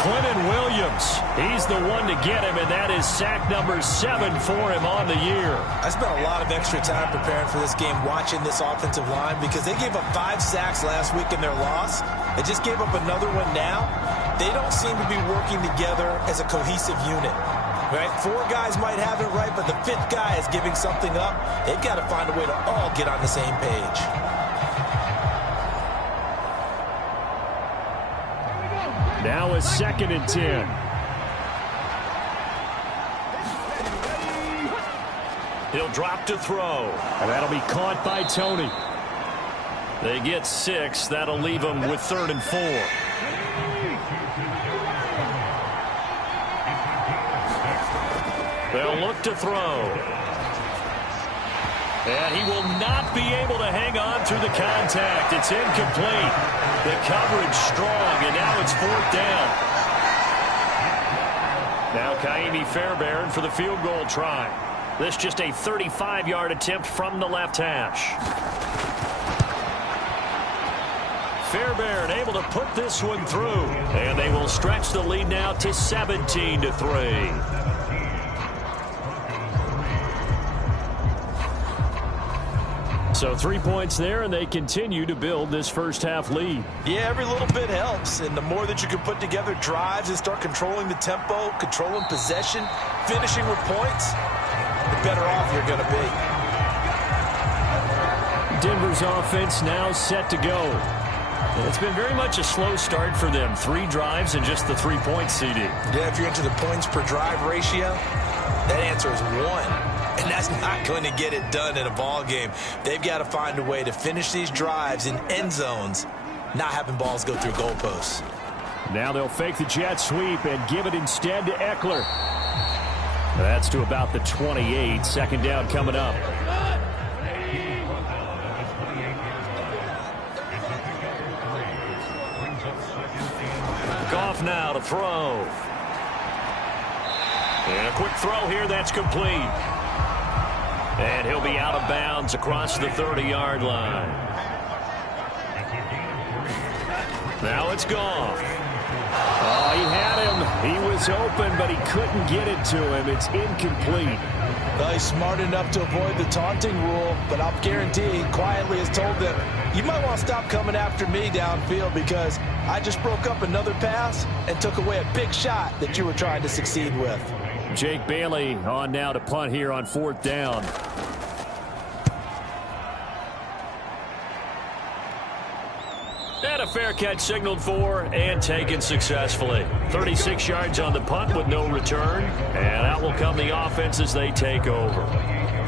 Quentin Williams, he's the one to get him, and that is sack number 7 for him on the year. I spent a lot of extra time preparing for this game watching this offensive line because they gave up 5 sacks last week in their loss. They just gave up another one now. They don't seem to be working together as a cohesive unit. Right? 4 guys might have it right, but the 5th guy is giving something up. They've got to find a way to all get on the same page. Now a 2nd and 10. He'll drop to throw. And that'll be caught by Tony. They get 6. That'll leave them with 3rd and 4. They'll look to throw. And he will not be able to hang on through the contact. It's incomplete. The coverage strong, and now it's 4th down. Now Kaimi Fairbairn for the field goal try. This just a 35-yard attempt from the left hash. Fairbairn able to put this one through. And they will stretch the lead now to 17-3. So 3 points there, and they continue to build this first half lead. Yeah, every little bit helps, and the more that you can put together drives and start controlling the tempo, controlling possession, finishing with points, the better off you're going to be. Denver's offense now set to go. It's been very much a slow start for them. 3 drives and just the 3-point CD. Yeah, if you're into the points per drive ratio, that answer is 1. And that's not going to get it done in a ball game. They've got to find a way to finish these drives in end zones, not having balls go through goalposts. Now they'll fake the jet sweep and give it instead to Eckler. That's to about the 28. 2nd down coming up. Goff now to throw. And a quick throw here that's complete. And he'll be out of bounds across the 30-yard line. Now it's Goff. Oh, he had him. He was open, but he couldn't get it to him. It's incomplete. Well, he's smart enough to avoid the taunting rule, but I'll guarantee he quietly has told them, you might want to stop coming after me downfield because I just broke up another pass and took away a big shot that you were trying to succeed with. Jake Bailey on now to punt here on 4th down. And a fair catch signaled for and taken successfully. 36 yards on the punt with no return. And out will come the offense as they take over.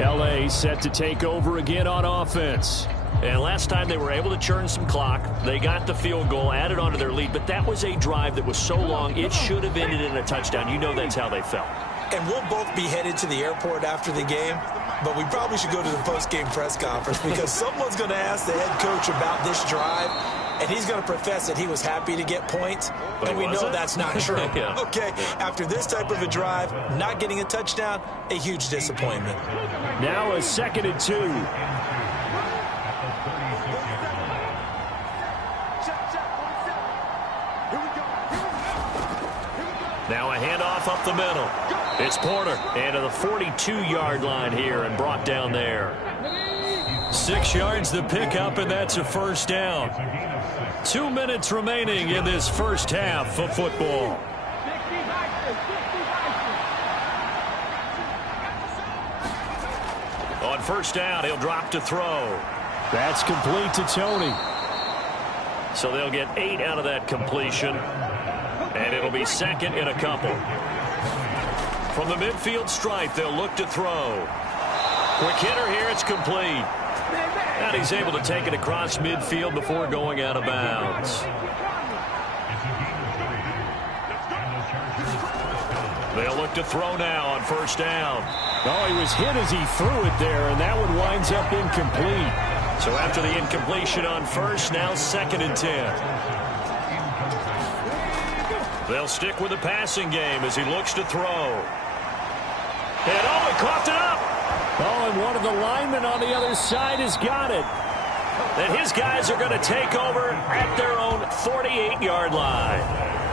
L.A. set to take over again on offense. And last time they were able to churn some clock. They got the field goal, added on to their lead. But that was a drive that was so long, it should have ended in a touchdown. You know that's how they felt. And we'll both be headed to the airport after the game, but we probably should go to the post-game press conference because someone's going to ask the head coach about this drive, and he's going to profess that he was happy to get points, and we know that's not true. Yeah. Okay, after this type of a drive, not getting a touchdown, a huge disappointment. Now a 2nd and 2. Now a handoff up the middle. It's Porter into the 42-yard line here and brought down there. 6 yards the pickup, and that's a first down. 2 minutes remaining in this first half of football. On first down, he'll drop to throw. That's complete to Tony. So they'll get 8 out of that completion. And it'll be 2nd and a couple. From the midfield stripe, they'll look to throw. Quick hitter here, it's complete. And he's able to take it across midfield before going out of bounds. They'll look to throw now on first down. Oh, he was hit as he threw it there, and that one winds up incomplete. So after the incompletion on first, now 2nd and 10. They'll stick with the passing game as he looks to throw. And oh, he coughed it up. Oh, and one of the linemen on the other side has got it. And his guys are going to take over at their own 48-yard line.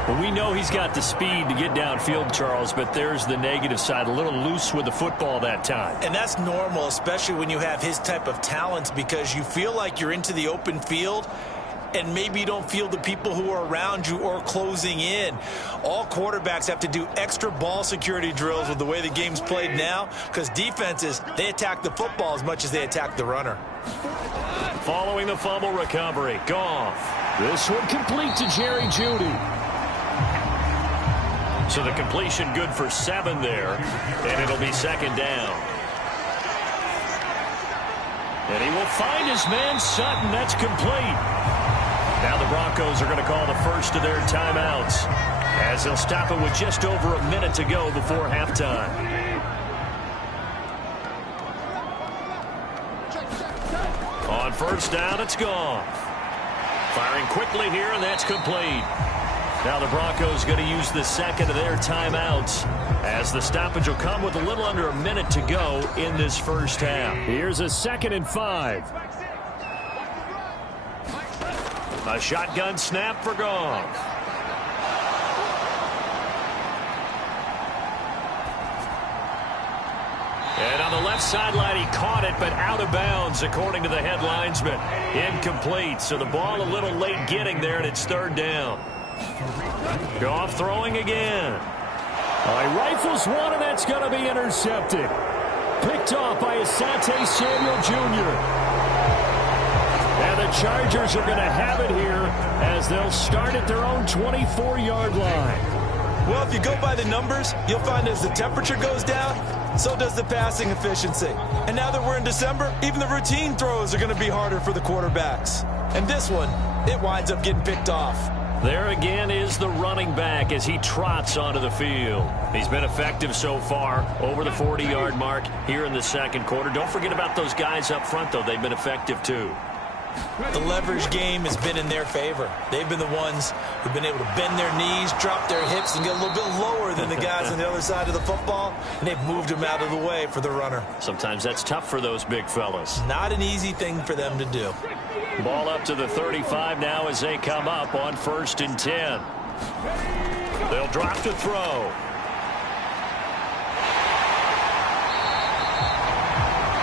Well, we know he's got the speed to get downfield, Charles, but there's the negative side. A little loose with the football that time. And that's normal, especially when you have his type of talents, because you feel like you're into the open field and maybe you don't feel the people who are around you or closing in. All quarterbacks have to do extra ball security drills with the way the game's played now, because defenses, they attack the football as much as they attack the runner. Following the fumble recovery, Goff. This one complete to Jerry Jeudy. So the completion good for 7 there, and it'll be 2nd down. And he will find his man Sutton. That's complete. Now the Broncos are going to call the first of their timeouts as they'll stop it with just over a minute to go before halftime. On first down, it's Goff. Firing quickly here, and that's complete. Now the Broncos going to use the 2nd of their timeouts as the stoppage will come with a little under a minute to go in this first half. Here's a 2nd and 5. A shotgun snap for Goff. And on the left sideline, he caught it, but out of bounds, according to the head linesman. Incomplete, so the ball a little late getting there, and it's 3rd down. Goff throwing again. He rifles one, and that's going to be intercepted. Picked off by Asante Samuel Jr. And the Chargers are going to have it here as they'll start at their own 24-yard line. Well, if you go by the numbers, you'll find as the temperature goes down, so does the passing efficiency. And now that we're in December, even the routine throws are going to be harder for the quarterbacks. And this one, it winds up getting picked off. There again is the running back as he trots onto the field. He's been effective so far, over the 40-yard mark here in the 2nd quarter. Don't forget about those guys up front, though. They've been effective, too. The leverage game has been in their favor. They've been the ones who've been able to bend their knees, drop their hips, and get a little bit lower than the guys on the other side of the football, and they've moved them out of the way for the runner. Sometimes that's tough for those big fellas. Not an easy thing for them to do. Ball up to the 35 now as they come up on 1st and 10. They'll drop to throw.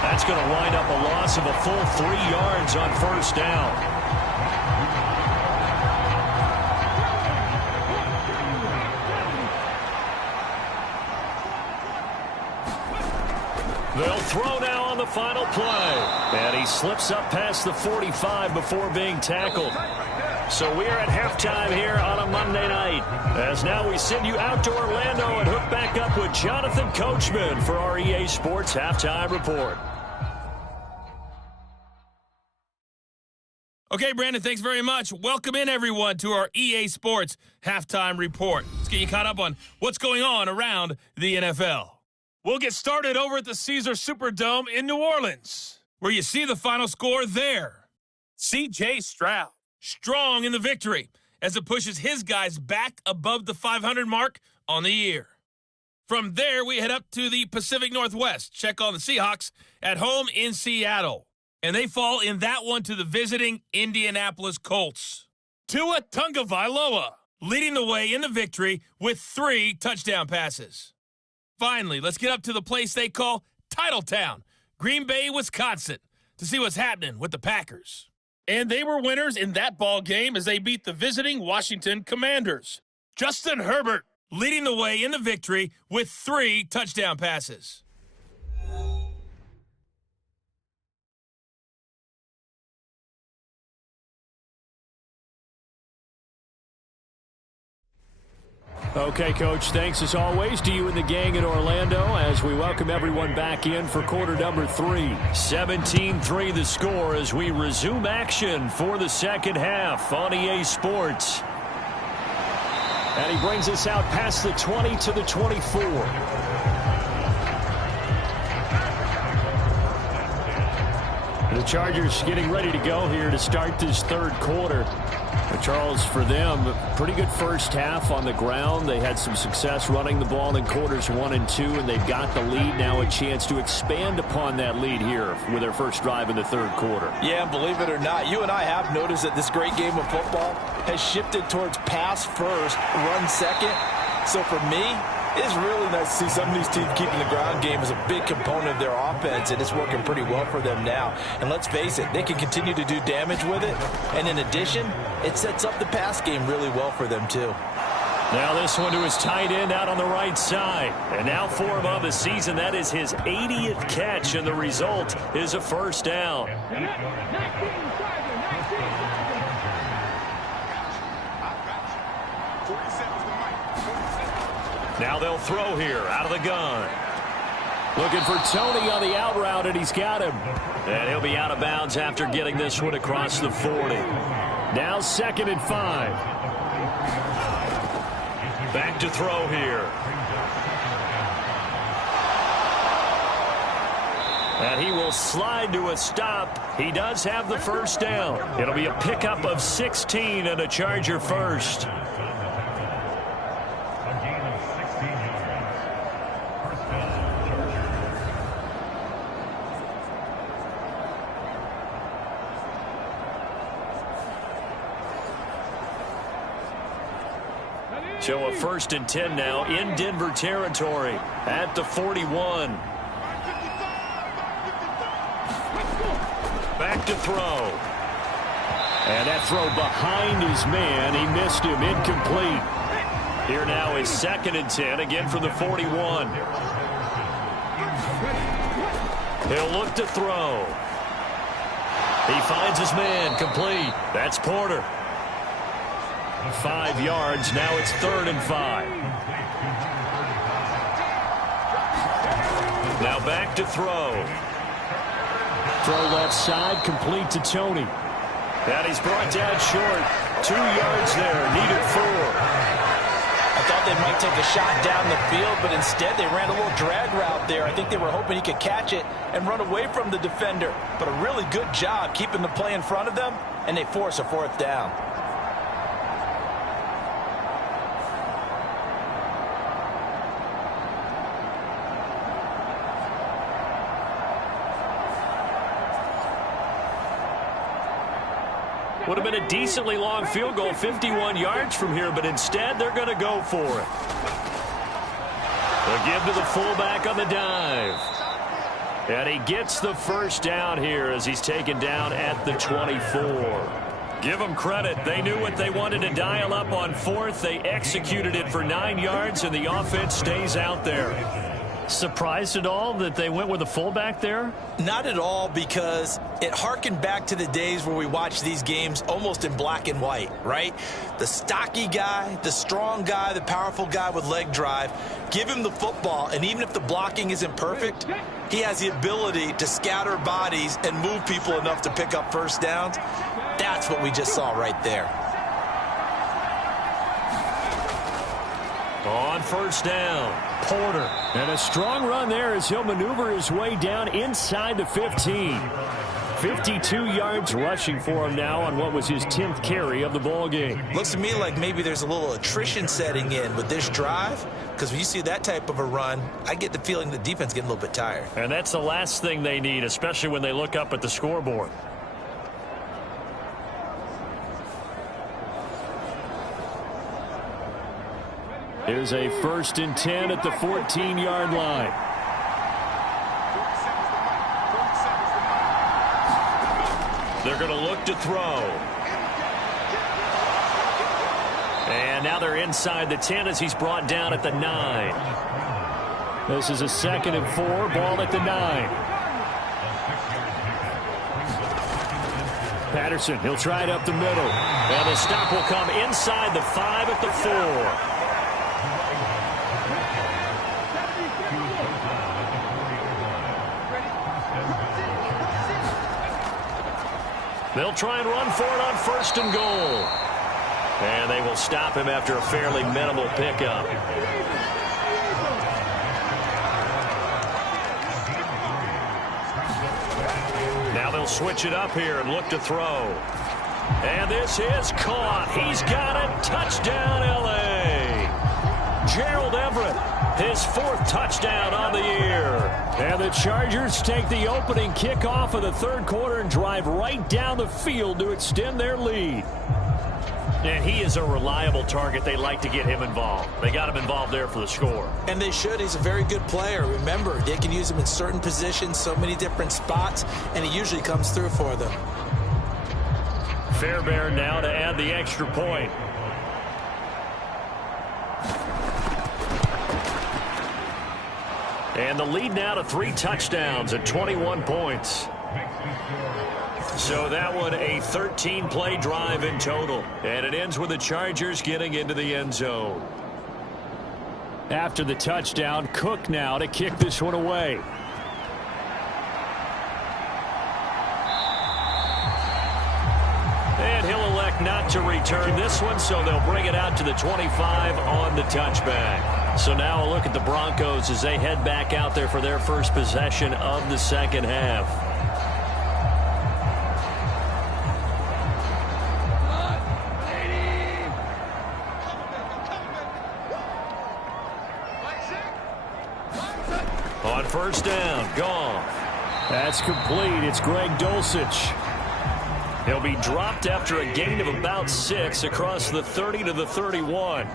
That's going to wind up a loss of a full 3 yards on 1st down. They'll throw now on the final play. And he slips up past the 45 before being tackled. So we're at halftime here on a Monday night. As now we send you out to Orlando and hook back up with Jonathan Coachman for our EA Sports Halftime Report. Okay, Brandon, thanks very much. Welcome in, everyone, to our EA Sports Halftime Report. Let's get you caught up on what's going on around the NFL. We'll get started over at the Caesar Superdome in New Orleans, where you see the final score there. C.J. Stroud, strong in the victory as it pushes his guys back above the 500 mark on the year. From there, we head up to the Pacific Northwest. Check on the Seahawks at home in Seattle. And they fall in that one to the visiting Indianapolis Colts. Tua Tagovailoa leading the way in the victory with 3 touchdown passes. Finally, let's get up to the place they call Titletown, Green Bay, Wisconsin, to see what's happening with the Packers. And they were winners in that ball game as they beat the visiting Washington Commanders. Justin Herbert leading the way in the victory with 3 touchdown passes. Okay, Coach, thanks as always to you and the gang in Orlando as we welcome everyone back in for quarter number 3. 17-3 the score as we resume action for the second half on EA Sports. And he brings us out past the 20 to the 24. The Chargers getting ready to go here to start this third quarter. Charles, for them, pretty good first half on the ground. They had some success running the ball in quarters 1 and 2, and they've got the lead now, a chance to expand upon that lead here with their first drive in the third quarter. Yeah, believe it or not, you and I have noticed that this great game of football has shifted towards pass first, run second. So for me, it's really nice to see some of these teams keeping the ground game as a big component of their offense, and it's working pretty well for them now. And let's face it, they can continue to do damage with it. And in addition, it sets up the pass game really well for them, too. Now this one to his tight end out on the right side. And now for him on the season, that is his 80th catch, and the result is a first down. Now they'll throw here out of the gun. Looking for Tony on the out route, and he's got him. And he'll be out of bounds after getting this one across the 40. Now 2nd and 5. Back to throw here. And he will slide to a stop. He does have the first down. It'll be a pickup of 16 and a Charger first. So a 1st and 10 now in Denver territory at the 41. Back to throw. And that throw behind his man. He missed him, incomplete. Here now is 2nd and 10, again from the 41. He'll look to throw. He finds his man, complete. That's Porter. 5 yards, now it's 3rd and 5. Now back to throw. Throw left side, complete to Tony. And he's brought down short. 2 yards there, needed 4. I thought they might take a shot down the field, but instead they ran a little drag route there. I think they were hoping he could catch it and run away from the defender. But a really good job keeping the play in front of them, and they force a 4th down. Would have been a decently long field goal, 51 yards from here, but instead they're going to go for it. They'll give to the fullback on the dive. And he gets the first down here as he's taken down at the 24. Give them credit. They knew what they wanted to dial up on 4th. They executed it for 9 yards, and the offense stays out there. Surprised at all that they went with a fullback there? Not at all, because it harkened back to the days where we watched these games almost in black and white, right? The stocky guy, the strong guy, the powerful guy with leg drive. Give him the football, and even if the blocking isn't perfect, he has the ability to scatter bodies and move people enough to pick up first downs. That's what we just saw right there. On first down, Porter. And a strong run there as he'll maneuver his way down inside the 15. 52 yards rushing for him now on what was his 10th carry of the ball game. Looks to me like maybe there's a little attrition setting in with this drive, because when you see that type of a run, I get the feeling the defense is getting a little bit tired. And that's the last thing they need, especially when they look up at the scoreboard. Here's a 1st and 10 at the 14-yard line. They're going to look to throw. And now they're inside the 10 as he's brought down at the 9. This is a 2nd and 4, ball at the 9. Patterson, he'll try it up the middle. And the stop will come inside the 5 at the 4. They'll try and run for it on 1st and goal. And they will stop him after a fairly minimal pickup. Now they'll switch it up here and look to throw. And this is caught. He's got it. Touchdown, L.A. Gerald Everett, his 4th touchdown on the year. And the Chargers take the opening kickoff of the 3rd quarter and drive right down the field to extend their lead. And he is a reliable target. They like to get him involved. They got him involved there for the score. And they should. He's a very good player. Remember, they can use him in certain positions, so many different spots, and he usually comes through for them. Fairbairn now to add the extra point. And the lead now to 3 touchdowns at 21 points. So that one a 13-play drive in total. And it ends with the Chargers getting into the end zone. After the touchdown, Cook now to kick this one away. And he'll elect not to return this one, so they'll bring it out to the 25 on the touchback. So now a look at the Broncos as they head back out there for their first possession of the 2nd half. On 1st down, gone. That's complete. It's Greg Dulcich. He'll be dropped after a gain of about 6 across the 30 to the 31.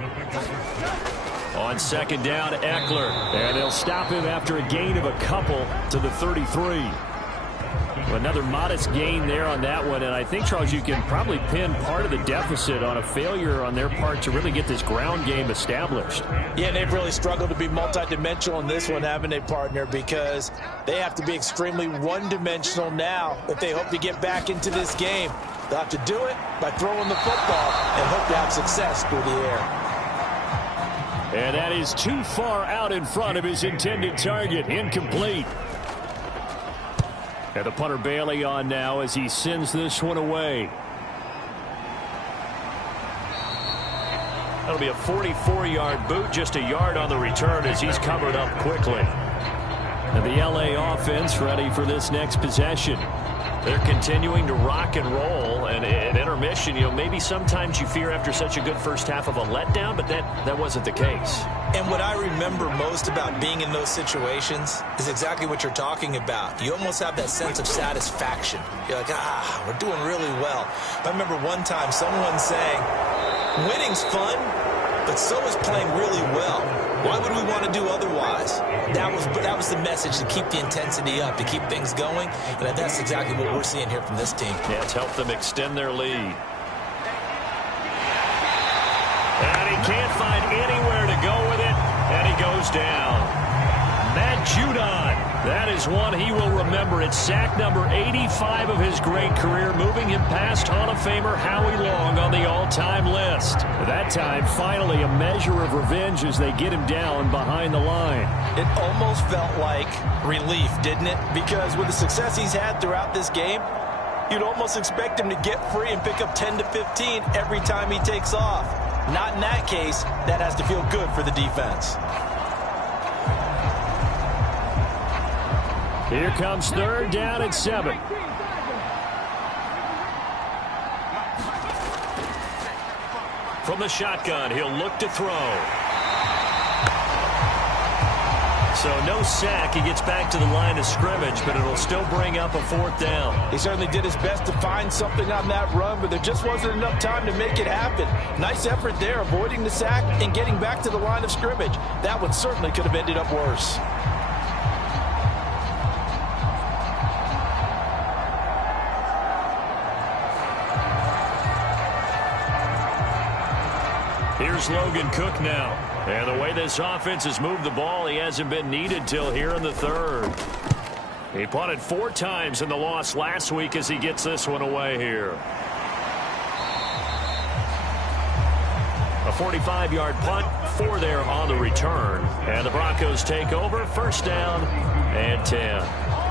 On 2nd down, Eckler. And they'll stop him after a gain of a couple to the 33. Another modest gain there on that one. And I think, Charles, you can probably pin part of the deficit on a failure on their part to really get this ground game established. Yeah, they've really struggled to be multidimensional in this one, haven't they, partner? Because they have to be extremely one-dimensional now if they hope to get back into this game. They'll have to do it by throwing the football and hope to have success through the air. And that is too far out in front of his intended target. Incomplete. And the punter Bailey on now as he sends this one away. That'll be a 44-yard boot, just a yard on the return as he's covered up quickly. And the LA offense ready for this next possession. They're continuing to rock and roll, and at intermission, maybe sometimes you fear after such a good first half of a letdown, but that wasn't the case. And what I remember most about being in those situations is exactly what you're talking about. You almost have that sense of satisfaction. You're like, we're doing really well. I remember one time someone saying, winning's fun, but so is playing really well. Why would we want to do otherwise? That was the message, to keep the intensity up, to keep things going. And that's exactly what we're seeing here from this team. Yeah, it's helped them extend their lead. And he can't find anywhere to go with it, and he goes down. Matt Judon, that is one he will remember. It's sack number 85 of his great career, moving him past Hall of Famer Howie Long on the all-time list. That time, finally, a measure of revenge as they get him down behind the line. It almost felt like relief, didn't it? Because with the success he's had throughout this game, you'd almost expect him to get free and pick up 10 to 15 every time he takes off. Not in that case. That has to feel good for the defense. Here comes third down at 7. From the shotgun, he'll look to throw. So no sack. He gets back to the line of scrimmage, but it'll still bring up a 4th down. He certainly did his best to find something on that run, but there just wasn't enough time to make it happen. Nice effort there, avoiding the sack and getting back to the line of scrimmage. That one certainly could have ended up worse. Here's Logan Cook now. And the way this offense has moved the ball, he hasn't been needed till here in the 3rd. He punted 4 times in the loss last week as he gets this one away here. A 45-yard punt, 4 there on the return. And the Broncos take over, 1st down and 10.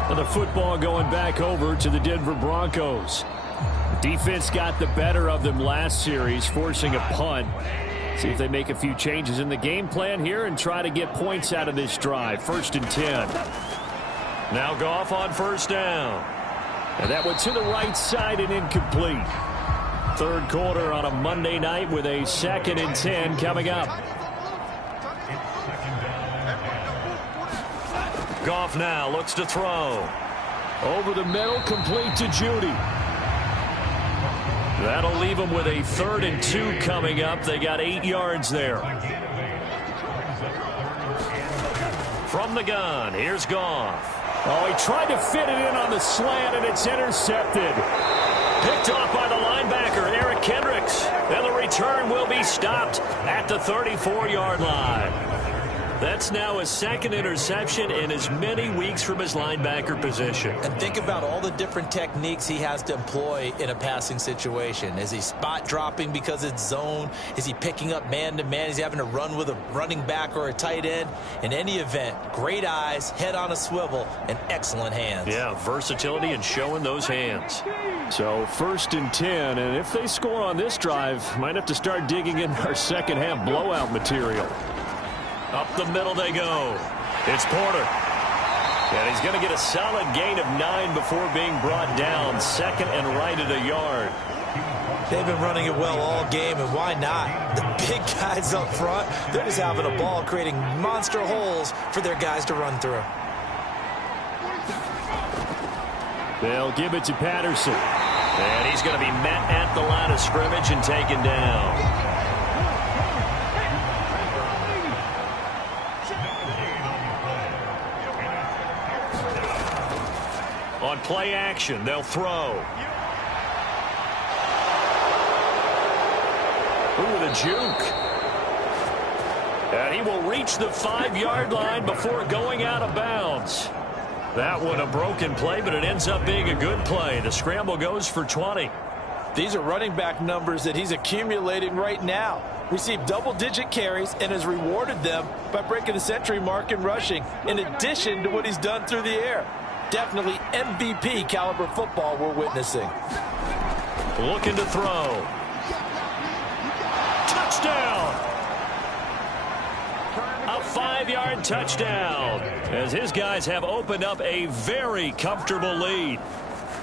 And the football going back over to the Denver Broncos. Defense got the better of them last series, forcing a punt. See if they make a few changes in the game plan here and try to get points out of this drive. 1st and 10. Now Goff on 1st down. And that went to the right side and incomplete. 3rd quarter on a Monday night with a 2nd and 10 coming up. Goff now looks to throw. Over the middle, complete to Judy. That'll leave them with a 3rd and 2 coming up. They got 8 yards there. From the gun, here's Goff. Oh, he tried to fit it in on the slant, and it's intercepted. Picked off by the linebacker, Eric Kendricks. And the return will be stopped at the 34-yard line. That's now his 2nd interception in as many weeks from his linebacker position. And think about all the different techniques he has to employ in a passing situation. Is he spot dropping because it's zone? Is he picking up man-to-man? Is he having to run with a running back or a tight end? In any event, great eyes, head on a swivel, and excellent hands. Yeah, versatility and showing those hands. So 1st and 10, and if they score on this drive, might have to start digging in our second half blowout material. Up the middle they go. It's Porter. And he's going to get a solid gain of 9 before being brought down. 2nd and right at a yard. They've been running it well all game, and why not? The big guys up front, they're just having a ball, creating monster holes for their guys to run through. They'll give it to Patterson. And he's going to be met at the line of scrimmage and taken down. On play action, they'll throw. Ooh, with a juke. And he will reach the 5-yard line before going out of bounds. That one a broken play, but it ends up being a good play. The scramble goes for 20. These are running back numbers that he's accumulating right now. Received double-digit carries and has rewarded them by breaking the century mark in rushing, in addition to what he's done through the air. Definitely MVP caliber football we're witnessing. Looking to throw. Touchdown! a 5-yard touchdown as his guys have opened up a very comfortable lead.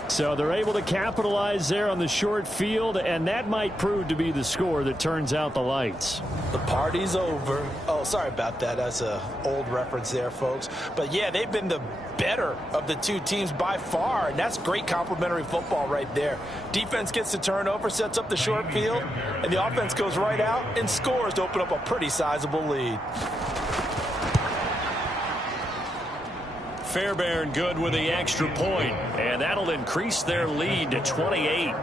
So they're able to capitalize there on the short field, and that might prove to be the score that turns out the lights. The party's over. Oh, sorry about that. That's an old reference there, folks. But, yeah, they've been the better of the two teams by far, and that's great complimentary football right there. Defense gets the turnover, sets up the short field, and the offense goes right out and scores to open up a pretty sizable lead. Fairbairn good with the extra point, and that'll increase their lead to 28.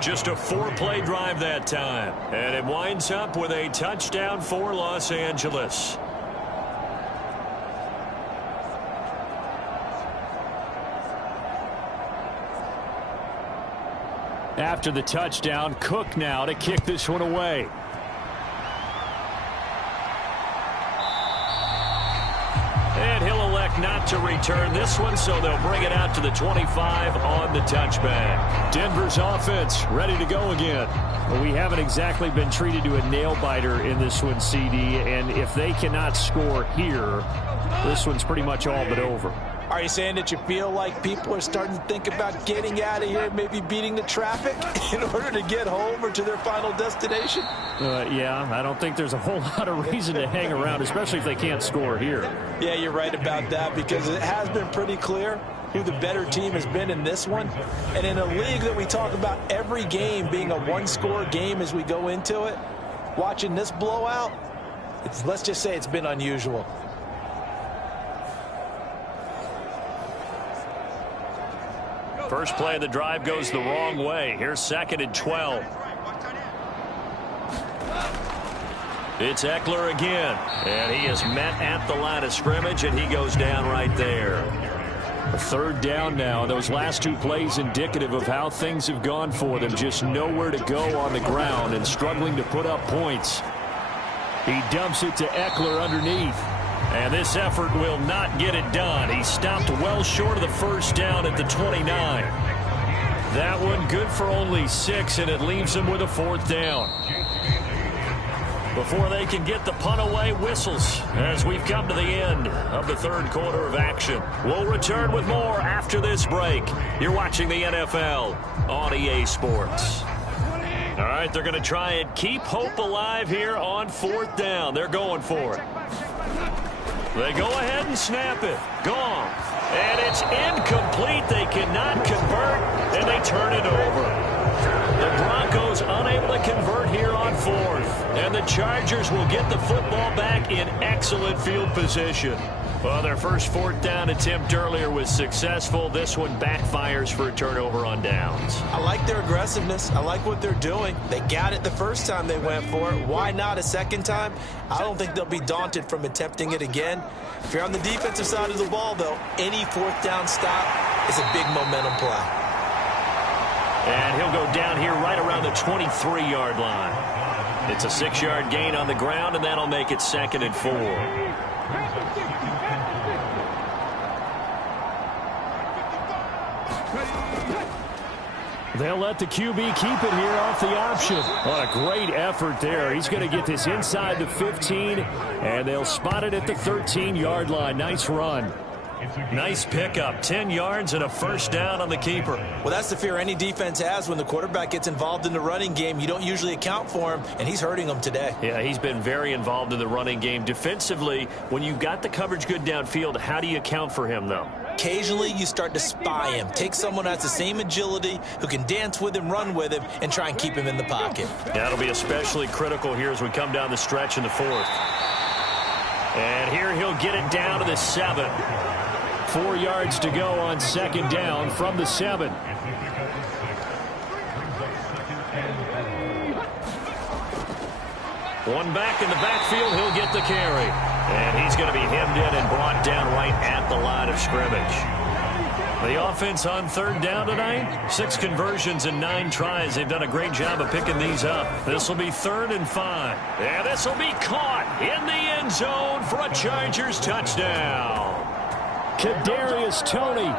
Just a 4-play drive that time, and it winds up with a touchdown for Los Angeles. After the touchdown, Cook now to kick this one away. And he'll elect not to return this one, so they'll bring it out to the 25 on the touchback. Denver's offense ready to go again. Well, we haven't exactly been treated to a nail-biter in this one, CD, and if they cannot score here, this one's pretty much all but over. Are you saying that you feel like people are starting to think about getting out of here, maybe beating the traffic in order to get home or to their final destination? Yeah, I don't think there's a whole lot of reason to hang around, especially if they can't score here. Yeah, you're right about that, because it has been pretty clear who the better team has been in this one. And in a league that we talk about every game being a one-score game as we go into it, watching this blowout, let's just say it's been unusual. First play of the drive goes the wrong way. Here's 2nd and 12. It's Eckler again, and he is met at the line of scrimmage, and he goes down right there. A 3rd down now. Those last 2 plays indicative of how things have gone for them. Just nowhere to go on the ground and struggling to put up points. He dumps it to Eckler underneath. And this effort will not get it done. He stopped well short of the first down at the 29. That one good for only 6, and it leaves him with a 4th down. Before they can get the punt away, whistles as we've come to the end of the 3rd quarter of action. We'll return with more after this break. You're watching the NFL on EA Sports. All right, they're going to try and keep hope alive here on 4th down. They're going for it. They go ahead and snap it. Gone. And it's incomplete. They cannot convert, and they turn it over. The Broncos unable to convert here on 4th. And the Chargers will get the football back in excellent field position. Well, their first 4th down attempt earlier was successful. This one backfires for a turnover on downs. I like their aggressiveness. I like what they're doing. They got it the first time they went for it. Why not a second time? I don't think they'll be daunted from attempting it again. If you're on the defensive side of the ball, though, any 4th down stop is a big momentum play. And he'll go down here right around the 23-yard line. It's a 6-yard gain on the ground, and that'll make it 2nd and 4. They'll let the QB keep it here off the option. What a great effort there. He's going to get this inside the 15, and they'll spot it at the 13-yard line. Nice run. Nice pickup. 10 yards and a 1st down on the keeper. Well, that's the fear any defense has when the quarterback gets involved in the running game. You don't usually account for him, and he's hurting them today. Yeah, he's been very involved in the running game. Defensively, when you've got the coverage good downfield, how do you account for him, though? Occasionally, you start to spy him. Take someone who has the same agility, who can dance with him, run with him, and try and keep him in the pocket. That'll be especially critical here as we come down the stretch in the 4th. And here he'll get it down to the 7. 4 yards to go on 2nd down from the 7. One back in the backfield, he'll get the carry. And he's going to be hemmed in and brought down right at the line of scrimmage. The offense on 3rd down tonight, 6 conversions and 9 tries. They've done a great job of picking these up. This will be 3rd and 5. And this will be caught in the end zone for a Chargers touchdown. Kadarius Toney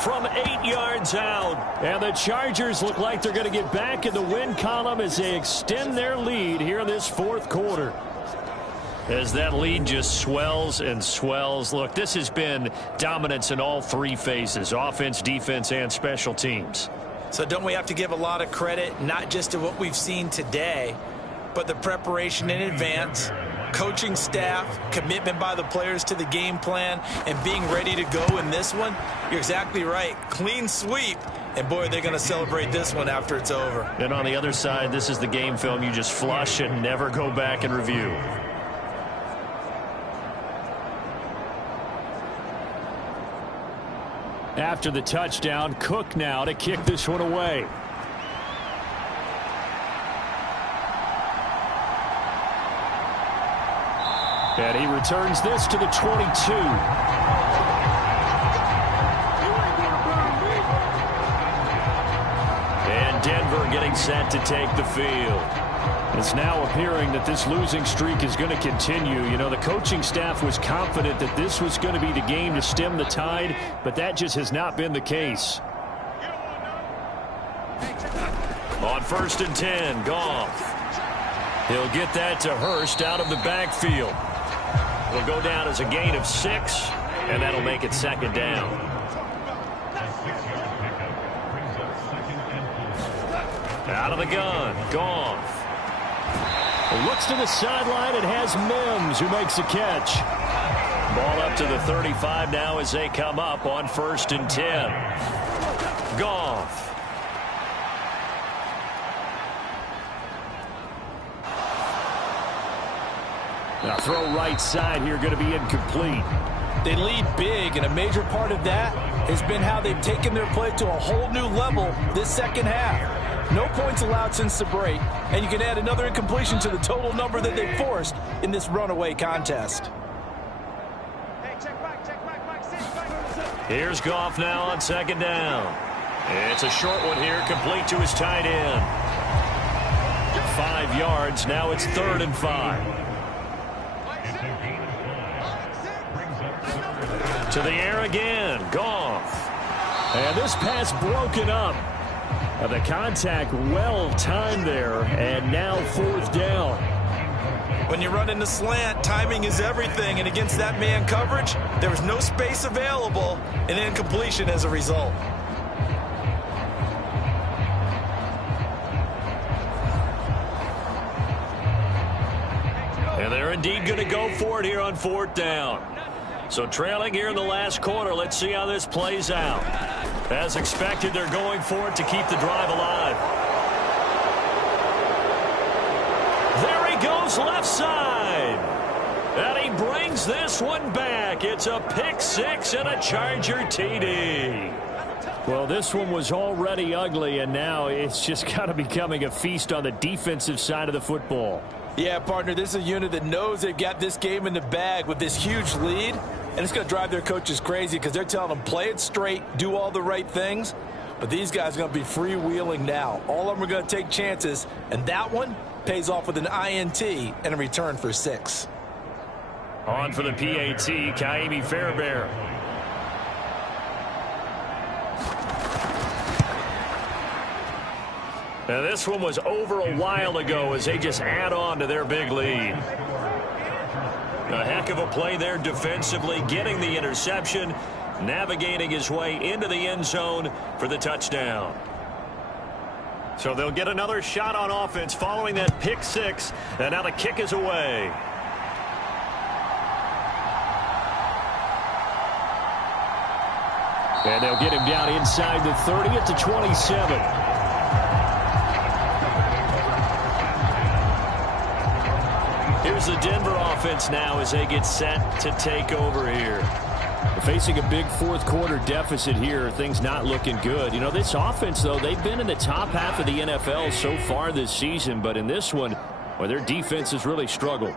from 8 yards out. And the Chargers look like they're going to get back in the win column as they extend their lead here in this 4th quarter. As that lead just swells and swells. Look, this has been dominance in all three phases, offense, defense, and special teams. So don't we have to give a lot of credit, not just to what we've seen today, but the preparation in advance, coaching staff, commitment by the players to the game plan, and being ready to go in this one? You're exactly right. Clean sweep. And, boy, they're going to celebrate this one after it's over. And on the other side, this is the game film you just flush and never go back and review. After the touchdown, Cook now to kick this one away. And he returns this to the 22. And Denver getting set to take the field. It's now appearing that this losing streak is going to continue. You know, the coaching staff was confident that this was going to be the game to stem the tide, but that just has not been the case. On 1st and 10, Goff. He'll get that to Hurst out of the backfield. Will go down as a gain of 6, and that'll make it 2nd down. Out of the gun, Goff. Looks to the sideline and has Mims, who makes a catch. Ball up to the 35 now as they come up on 1st and 10. Goff. Now throw right side here, going to be incomplete. They lead big, and a major part of that has been how they've taken their play to a whole new level this second half. No points allowed since the break, and you can add another incompletion to the total number that they forced in this runaway contest. Here's Goff now on 2nd down. It's a short one here, complete to his tight end. 5 yards, now it's 3rd and 5. To the air again, Goff. And this pass broken up. The contact well timed there, and now 4th down. When you run in the slant, timing is everything, and against that man coverage, there was no space available, and incompletion as a result. And they're indeed going to go for it here on 4th down. So trailing here in the last quarter, let's see how this plays out. As expected, they're going for it to keep the drive alive. There he goes left side. And he brings this one back. It's a pick 6 and a Charger TD. Well, this one was already ugly, and now it's just kind of becoming a feast on the defensive side of the football. Yeah, partner, this is a unit that knows they've got this game in the bag with this huge lead, and it's going to drive their coaches crazy because they're telling them play it straight, do all the right things. But these guys are going to be freewheeling now. All of them are going to take chances, and that one pays off with an INT and a return for 6. On for the PAT, Kaimi Fairbairn. Now this one was over a while ago as they just add on to their big lead. A heck of a play there defensively, getting the interception, navigating his way into the end zone for the touchdown. So they'll get another shot on offense following that pick 6, and now the kick is away. And they'll get him down inside the 30 at the 27. Here's the Denver offense now as they get set to take over here. Facing a big fourth quarter deficit here, things not looking good. You know, this offense, though, they've been in the top half of the NFL so far this season, but in this one, well, their defense has really struggled.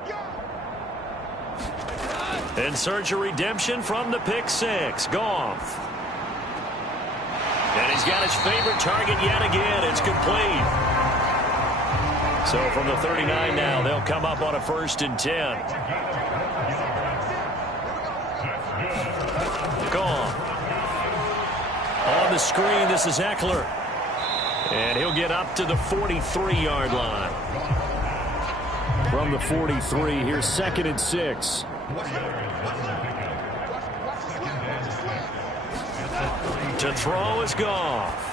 In search of redemption from the pick 6, Goff. And he's got his favorite target yet again. It's complete. So from the 39 now, they'll come up on a 1st and 10. Gone. On the screen, this is Eckler. And he'll get up to the 43-yard line. From the 43, here's 2nd and 6. To throw is Goff.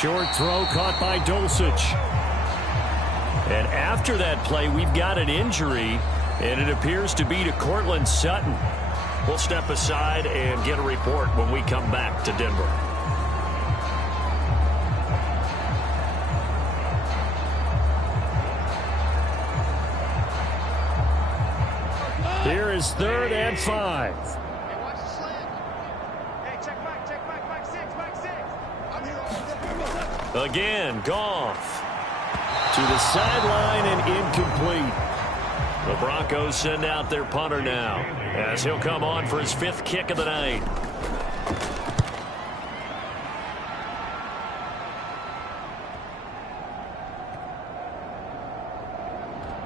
Short throw caught by Dulcich. And after that play, we've got an injury, and it appears to be to Cortland Sutton. We'll step aside and get a report when we come back to Denver. Here is 3rd and 5. Again, Goff to the sideline and incomplete. The Broncos send out their punter now as he'll come on for his 5th kick of the night.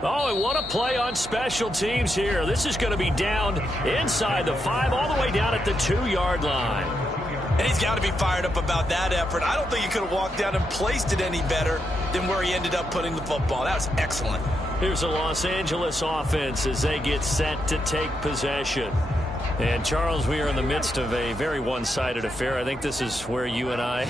Oh, and what a play on special teams here. This is going to be down inside the 5, all the way down at the 2-yard line. And he's got to be fired up about that effort. I don't think he could have walked down and placed it any better than where he ended up putting the football. That was excellent. Here's a Los Angeles offense as they get set to take possession. And, Charles, we are in the midst of a very one-sided affair. I think this is where you and I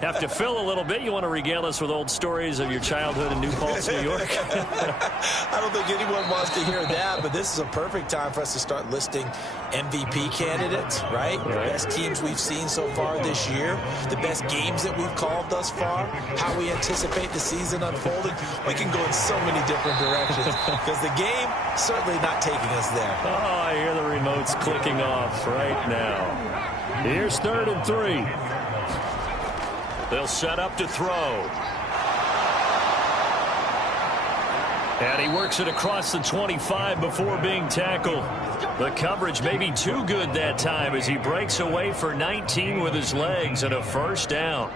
have to fill a little bit. You want to regale us with old stories of your childhood in New Paltz, New York? I don't think anyone wants to hear that, but this is a perfect time for us to start listing MVP candidates, right? The best teams we've seen so far this year, the best games that we've called thus far, how we anticipate the season unfolding. We can go in so many different directions because the game certainly not taking us there. Oh, I hear the remotes clicking off right now. Here's 3rd and 3. They'll set up to throw. And he works it across the 25 before being tackled. The coverage may be too good that time as he breaks away for 19 with his legs and a 1st down.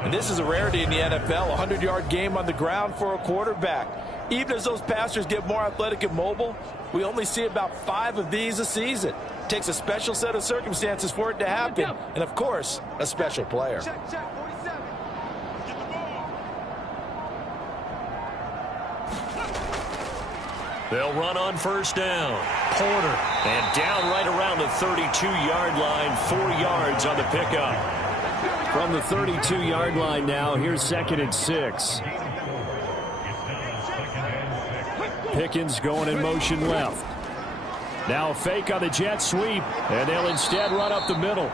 And this is a rarity in the NFL, a 100-yard game on the ground for a quarterback. Even as those passers get more athletic and mobile, we only see about 5 of these a season. It takes a special set of circumstances for it to happen. And, of course, a special player. Check, 47. Get the ball. They'll run on 1st down. Porter. And down right around the 32-yard line, 4 yards on the pickup. From the 32-yard line now, here's 2nd and 6. Pickens going in motion left. Now a fake on the jet sweep, and they'll instead run up the middle.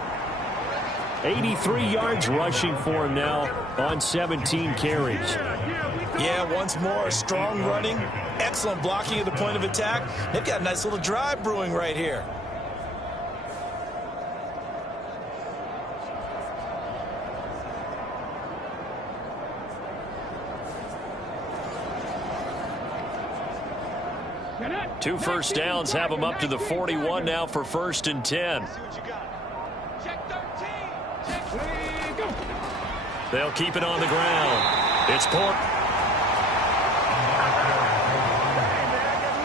83 yards rushing for him now on 17 carries. Yeah, once more, strong running, excellent blocking at the point of attack. They've got a nice little drive brewing right here. Two 1st downs have him up to the 41 now for 1st and 10. They'll keep it on the ground. It's Porter.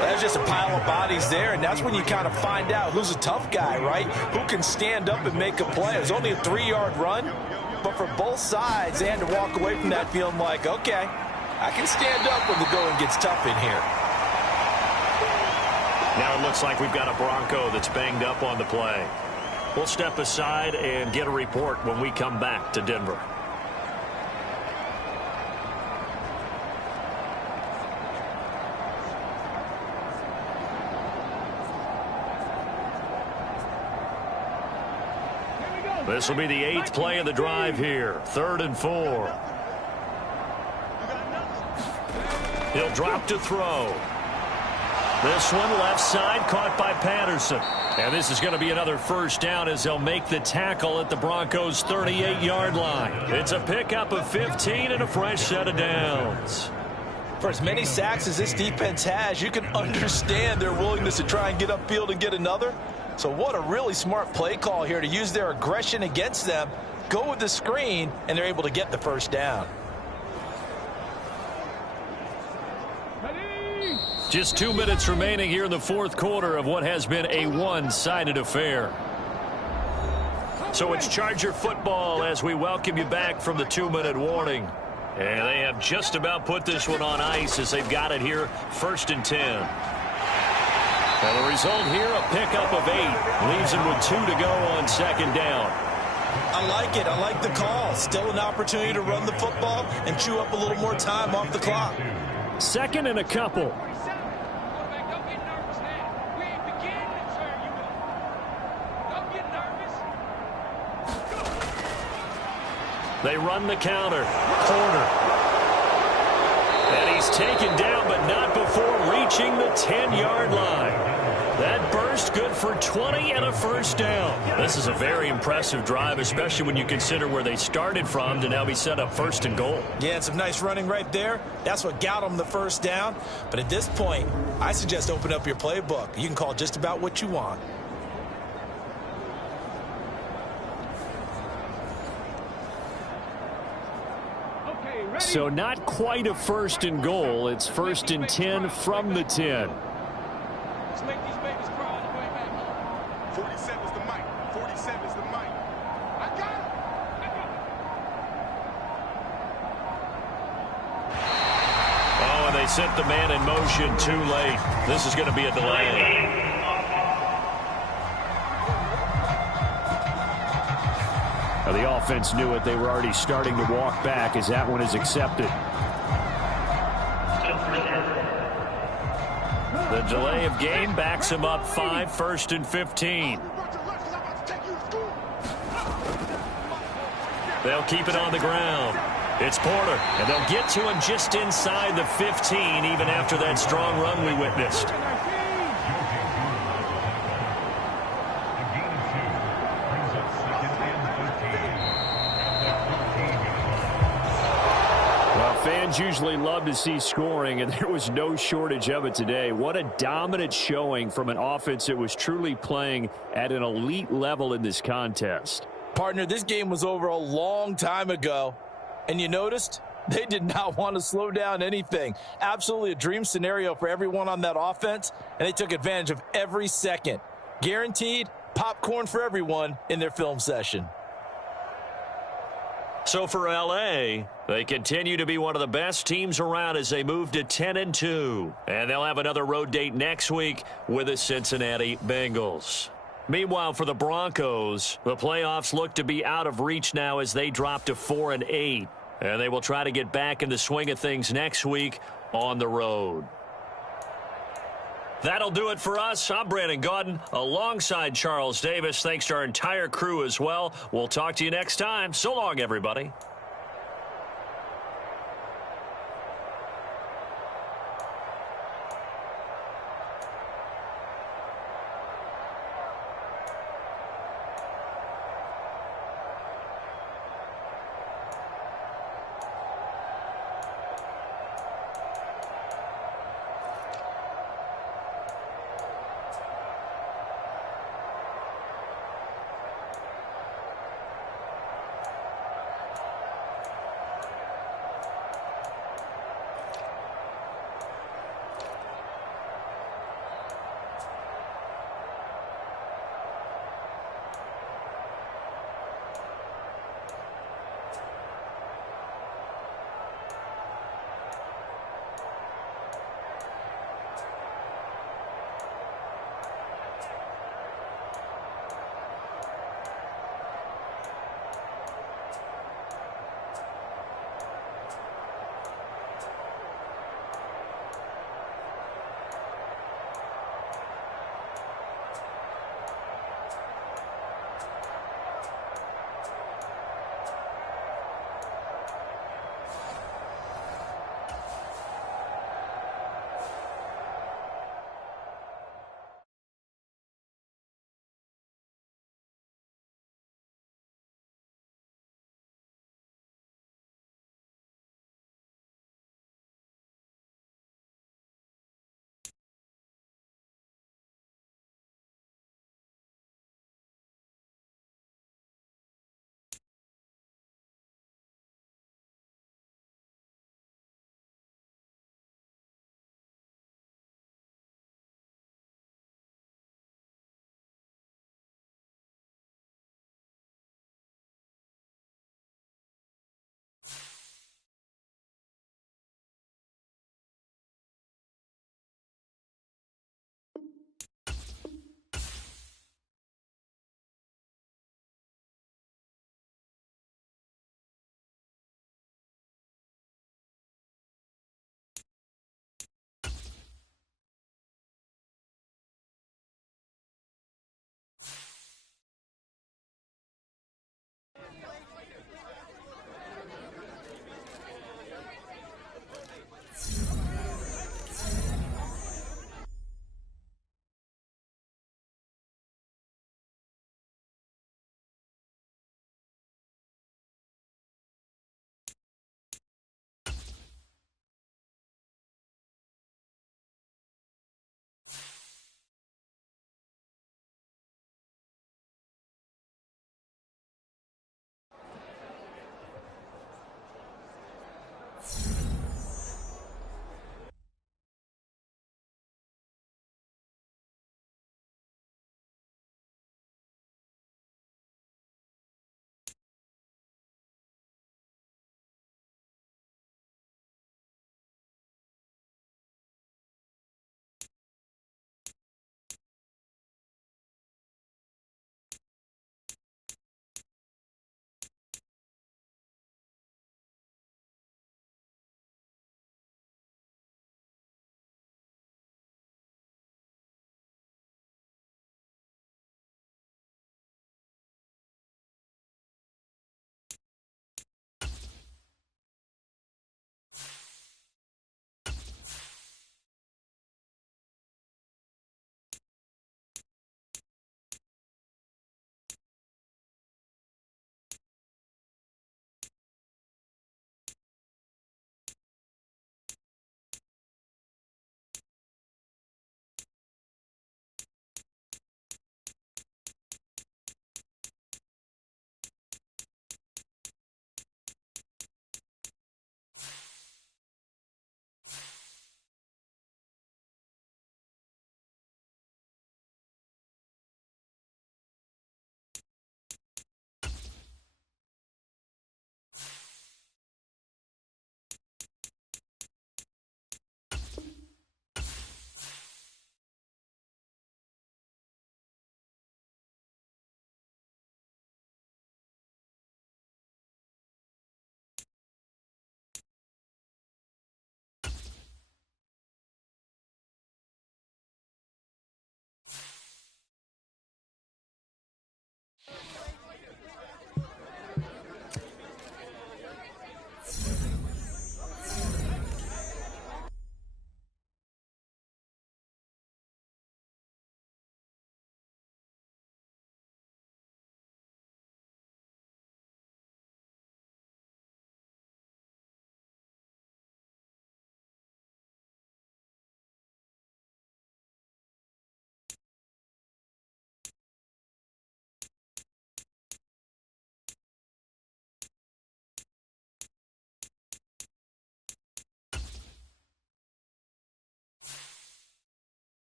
There's just a pile of bodies there, and that's when you kind of find out who's a tough guy, right? Who can stand up and make a play. It was only a 3-yard run, but for both sides, they had to walk away from that feeling like, okay, I can stand up when the going gets tough in here. Now it looks like we've got a Bronco that's banged up on the play. We'll step aside and get a report when we come back to Denver. This will be the 8th play of the drive here. 3rd and 4. He'll drop to throw. This one left side caught by Patterson. And this is going to be another 1st down as they'll make the tackle at the Broncos' 38-yard line. It's a pickup of 15 and a fresh set of downs. For as many sacks as this defense has, you can understand their willingness to try and get upfield and get another. So what a really smart play call here to use their aggression against them, go with the screen, and they're able to get the 1st down. Just 2 minutes remaining here in the 4th quarter of what has been a one-sided affair. So it's Charger football as we welcome you back from the 2-minute warning. And they have just about put this one on ice as they've got it here, 1st and 10. And the result here, a pickup of 8. Leaves them with 2 to go on 2nd down. I like it. I like the call. Still an opportunity to run the football and chew up a little more time off the clock. 2nd and a couple. They run the counter. Corner. And he's taken down, but not before reaching the 10-yard line. That burst good for 20 and a 1st down. This is a very impressive drive, especially when you consider where they started from to now be set up 1st and goal. Yeah, and some nice running right there. That's what got them the 1st down. But at this point, I suggest open up your playbook. You can call just about what you want. So not quite a 1st and goal. It's 1st and 10 from the 10. Let's make these babies cry on the way back home. 47's the mic. 47's the mic. I got him. Oh, and they set the man in motion too late. This is going to be a delay. Now, the offense knew it. They were already starting to walk back as that one is accepted. The delay of game backs him up 5, 1st and 15. They'll keep it on the ground. It's Porter, and they'll get to him just inside the 15, even after that strong run we witnessed. Fans usually love to see scoring, and there was no shortage of it today. What a dominant showing from an offense that was truly playing at an elite level in this contest. Partner, this game was over a long time ago, and you noticed they did not want to slow down anything. Absolutely a dream scenario for everyone on that offense, and they took advantage of every second. Guaranteed popcorn for everyone in their film session. So for L.A., they continue to be one of the best teams around as they move to 10-2. And they'll have another road date next week with the Cincinnati Bengals. Meanwhile, for the Broncos, the playoffs look to be out of reach now as they drop to 4-8. And they will try to get back in the swing of things next week on the road. That'll do it for us. I'm Brandon Gaudin alongside Charles Davis. Thanks to our entire crew as well. We'll talk to you next time. So long, everybody.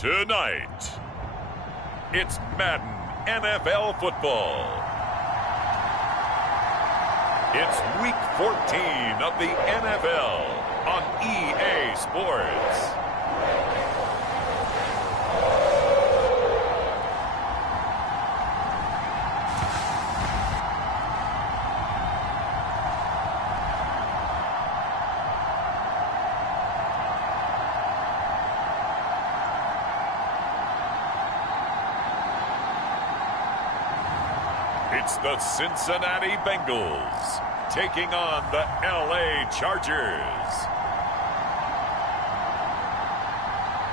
Tonight, it's Madden NFL football. It's Week 14 of the NFL on EA Sports. It's the Cincinnati Bengals taking on the LA Chargers.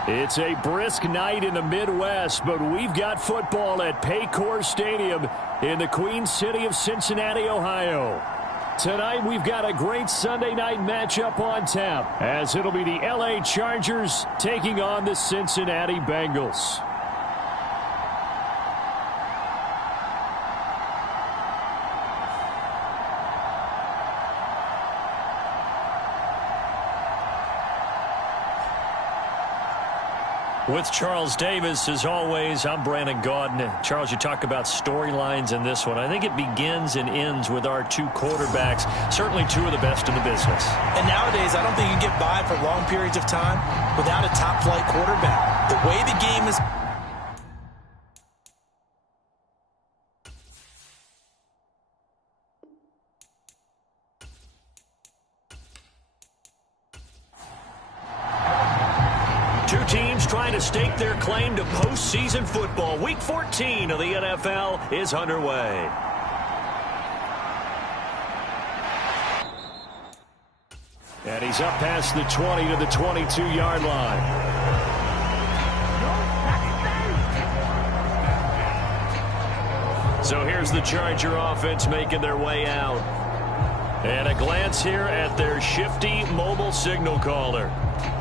It's a brisk night in the Midwest, but we've got football at Paycor Stadium in the Queen City of Cincinnati, Ohio. Tonight, we've got a great Sunday night matchup on tap, as it'll be the LA Chargers taking on the Cincinnati Bengals. With Charles Davis, as always, I'm Brandon Gaudin. Charles, you talk about storylines in this one. I think it begins and ends with our two quarterbacks, certainly two of the best in the business. And nowadays, I don't think you get by for long periods of time without a top-flight quarterback. The way the game is... Two teams trying to stake their claim to postseason football. Week 14 of the NFL is underway. And he's up past the 20 to the 22-yard line. So here's the Charger offense making their way out. And a glance here at their shifty mobile signal caller.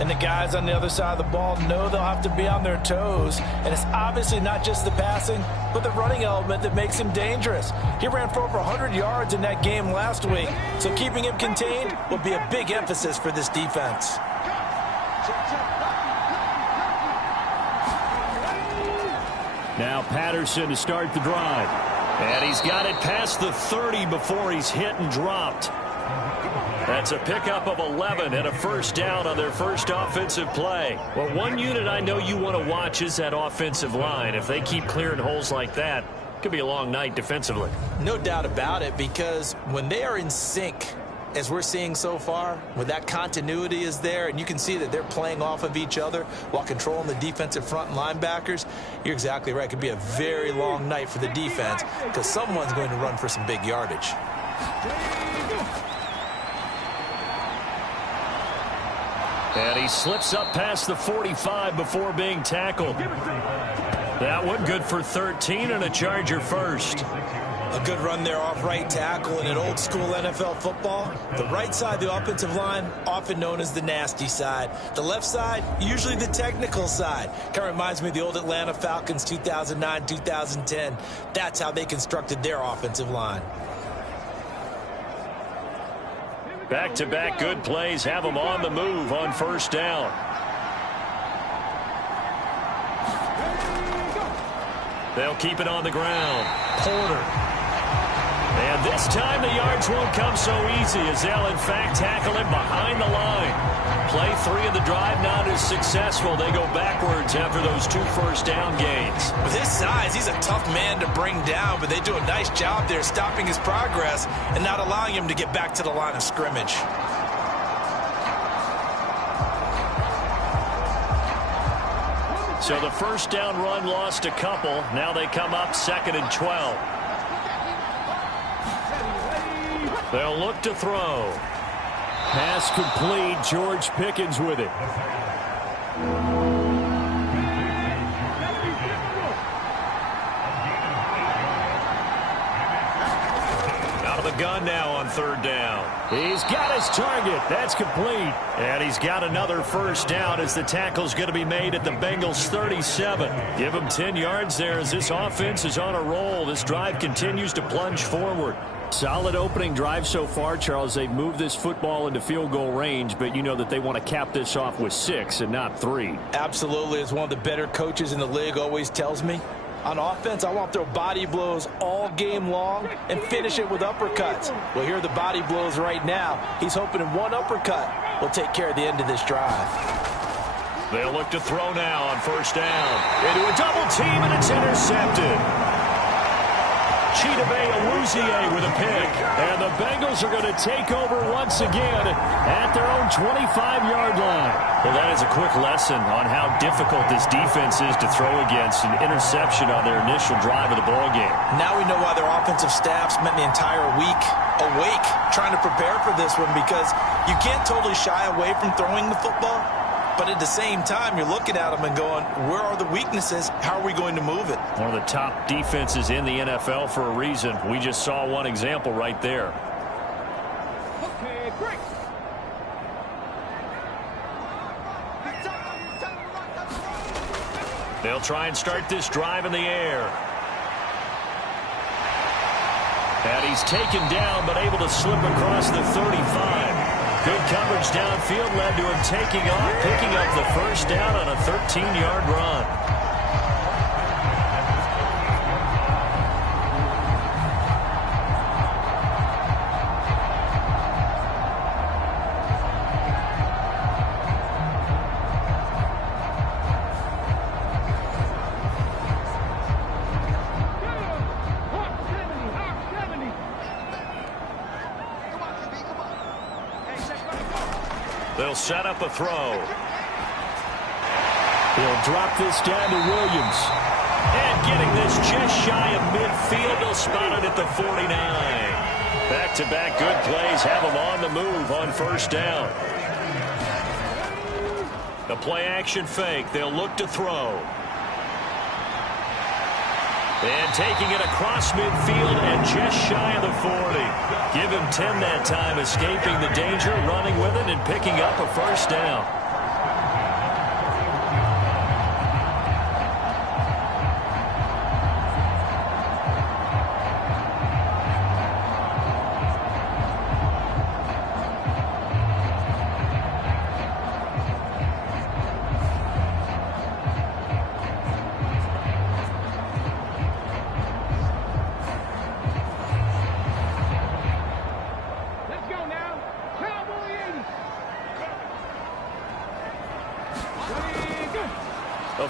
And the guys on the other side of the ball know they'll have to be on their toes. And it's obviously not just the passing, but the running element that makes him dangerous. He ran for over 100 yards in that game last week, so keeping him contained will be a big emphasis for this defense. Now Patterson to start the drive. And he's got it past the 30 before he's hit and dropped. That's a pickup of 11 and a first down on their first offensive play. Well, one unit I know you want to watch is that offensive line. If they keep clearing holes like that, it could be a long night defensively. No doubt about it, because when they are in sync, as we're seeing so far, when that continuity is there and you can see that they're playing off of each other while controlling the defensive front and linebackers, you're exactly right. It could be a very long night for the defense because someone's going to run for some big yardage. And he slips up past the 45 before being tackled. That one good for 13 and a Charger first. A good run there off right tackle in an old school NFL football. The right side of the offensive line, often known as the nasty side. The left side, usually the technical side. Kind of reminds me of the old Atlanta Falcons 2009, 2010. That's how they constructed their offensive line. Back-to-back good plays have them on the move on first down. They'll keep it on the ground. Porter. And this time the yards won't come so easy as they'll in fact tackle him behind the line. Play 3 of the drive not as successful. They go backwards after those 2 first down gains. With his size, he's a tough man to bring down, but they do a nice job there stopping his progress and not allowing him to get back to the line of scrimmage. So the first down run lost a couple. Now they come up 2nd and 12. They'll look to throw. Pass complete. George Pickens with it. Out of the gun now on 3rd down. He's got his target. That's complete. And he's got another first down as the tackle's going to be made at the Bengals 37. Give him 10 yards there as this offense is on a roll. This drive continues to plunge forward. Solid opening drive so far, Charles. They've moved this football into field goal range, but you know that they want to cap this off with 6 and not 3. Absolutely. As one of the better coaches in the league always tells me, on offense, I want to throw body blows all game long and finish it with uppercuts. Well, here are the body blows right now. He's hoping in one uppercut will take care of the end of this drive. They'll look to throw now on first down. Into a double team, and it's intercepted. Chidobe Awuzie with a pick. And the Bengals are going to take over once again at their own 25-yard line. Well, that is a quick lesson on how difficult this defense is to throw against. An interception on their initial drive of the ballgame. Now we know why their offensive staff spent the entire week awake trying to prepare for this one, because you can't totally shy away from throwing the football. But at the same time, you're looking at them and going, where are the weaknesses? How are we going to move it? One of the top defenses in the NFL for a reason. We just saw one example right there. Okay, great. They'll try and start this drive in the air. And he's taken down, but able to slip across the 35. Good coverage downfield led to him taking off, picking up the first down on a 13-yard run. They'll set up a throw. He'll drop this down to Williams. And getting this just shy of midfield, they'll spot it at the 49. Back-to-back good plays have them on the move on first down. The play-action fake. They'll look to throw. And taking it across midfield and just shy of the 40. Give him 10 that time, escaping the danger, running with it, and picking up a first down.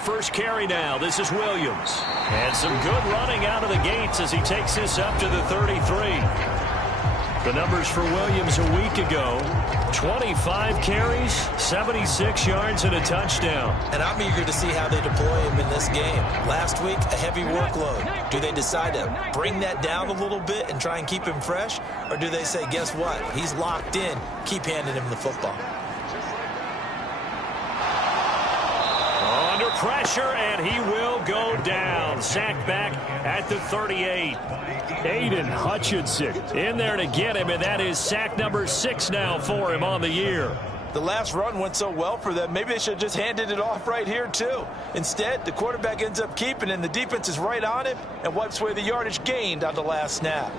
First carry now. This is Williams. And some good running out of the gates as he takes this up to the 33. The numbers for Williams a week ago: 25 carries, 76 yards, and a touchdown. And I'm eager to see how they deploy him in this game. Last week, a heavy workload. Do they decide to bring that down a little bit and try and keep him fresh? Or do they say, guess what? He's locked in. Keep handing him the football. Pressure, and he will go down. Sacked back at the 38. Aiden Hutchinson in there to get him, and that is sack number 6 now for him on the year. The last run went so well for them. Maybe they should have just handed it off right here, too. Instead, the quarterback ends up keeping it, and the defense is right on it and wipes away the yardage gained on the last snap.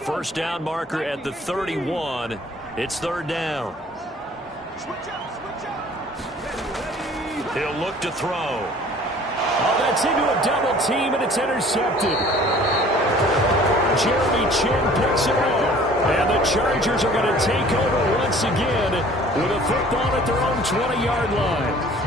First down marker at the 31. It's third down. He'll look to throw. Oh, that's into a double team, and it's intercepted. Jeremy Chin picks it off. And the Chargers are going to take over once again with a football at their own 20-yard line.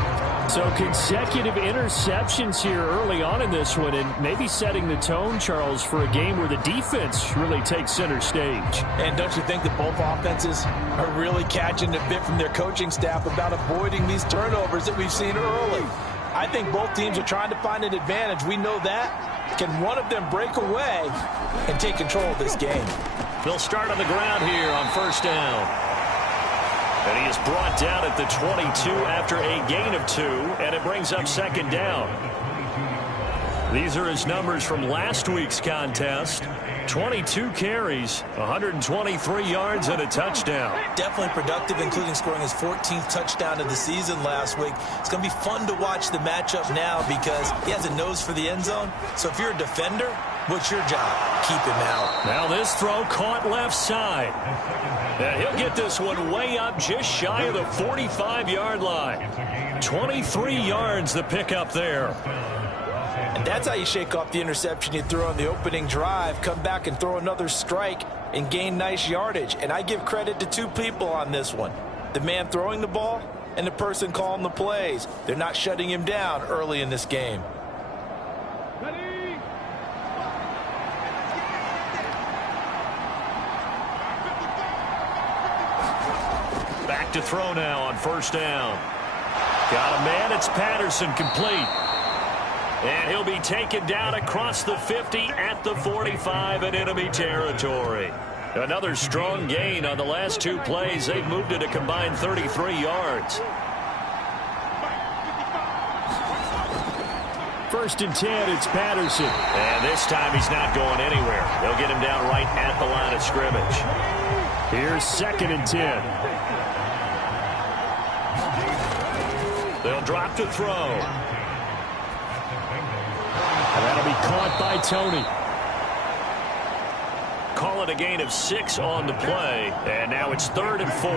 So consecutive interceptions here early on in this one, and maybe setting the tone, Charles, for a game where the defense really takes center stage. And don't you think that both offenses are really catching a bit from their coaching staff about avoiding these turnovers that we've seen early? I think both teams are trying to find an advantage. We know that. Can one of them break away and take control of this game? They'll start on the ground here on first down. And he is brought down at the 22 after a gain of 2, and it brings up second down. These are his numbers from last week's contest. 22 carries, 123 yards, and a touchdown. Definitely productive, including scoring his 14th touchdown of the season last week. It's going to be fun to watch the matchup now because he has a nose for the end zone. So if you're a defender, what's your job? Keep him out. Now this throw caught left side. And he'll get this one way up just shy of the 45-yard line. 23 yards the pickup there. And that's how you shake off the interception you threw on the opening drive, come back and throw another strike and gain nice yardage. And I give credit to two people on this one. The man throwing the ball and the person calling the plays. They're not shutting him down early in this game. Back to throw now on first down. Got a man, it's Patterson, complete. And he'll be taken down across the 50 at the 45 in enemy territory. Another strong gain on the last two plays. They've moved it a combined 33 yards. First and 10, it's Patterson. And this time he's not going anywhere. They'll get him down right at the line of scrimmage. Here's second and 10. They'll drop to throw. And that'll be caught by Tony. Call it a gain of 6 on the play. And now it's 3rd and 4.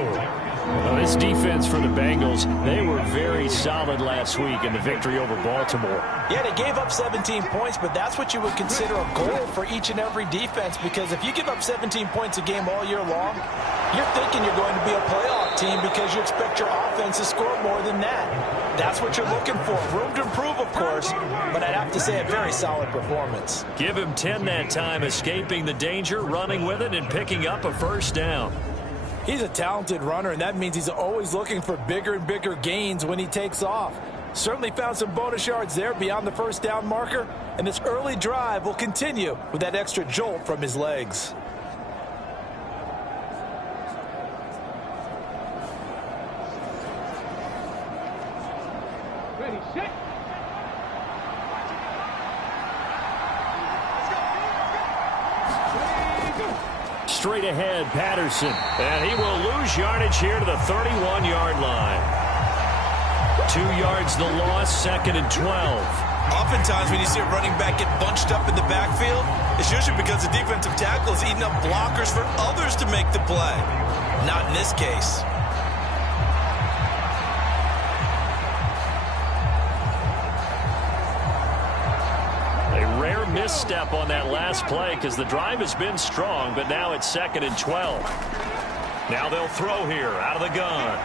Well, this defense for the Bengals, they were very solid last week in the victory over Baltimore. Yeah, they gave up 17 points, but that's what you would consider a goal for each and every defense, because if you give up 17 points a game all year long, you're thinking you're going to be a playoff team because you expect your offense to score more than that. That's what you're looking for. Room to improve, of course, but I'd have to say a very solid performance. Give him 10 that time, escaping the danger, running with it, and picking up a first down. He's a talented runner, and that means he's always looking for bigger and bigger gains when he takes off. Certainly found some bonus yards there beyond the first down marker, and this early drive will continue with that extra jolt from his legs. Ready, set. Straight ahead, Patterson. And he will lose yardage here to the 31-yard line. 2 yards the loss, 2nd and 12. Oftentimes when you see a running back get bunched up in the backfield, it's usually because the defensive tackle is eating up blockers for others to make the play. Not in this case. Misstep on that last play because the drive has been strong, but now it's 2nd and 12. Now they'll throw here out of the gun.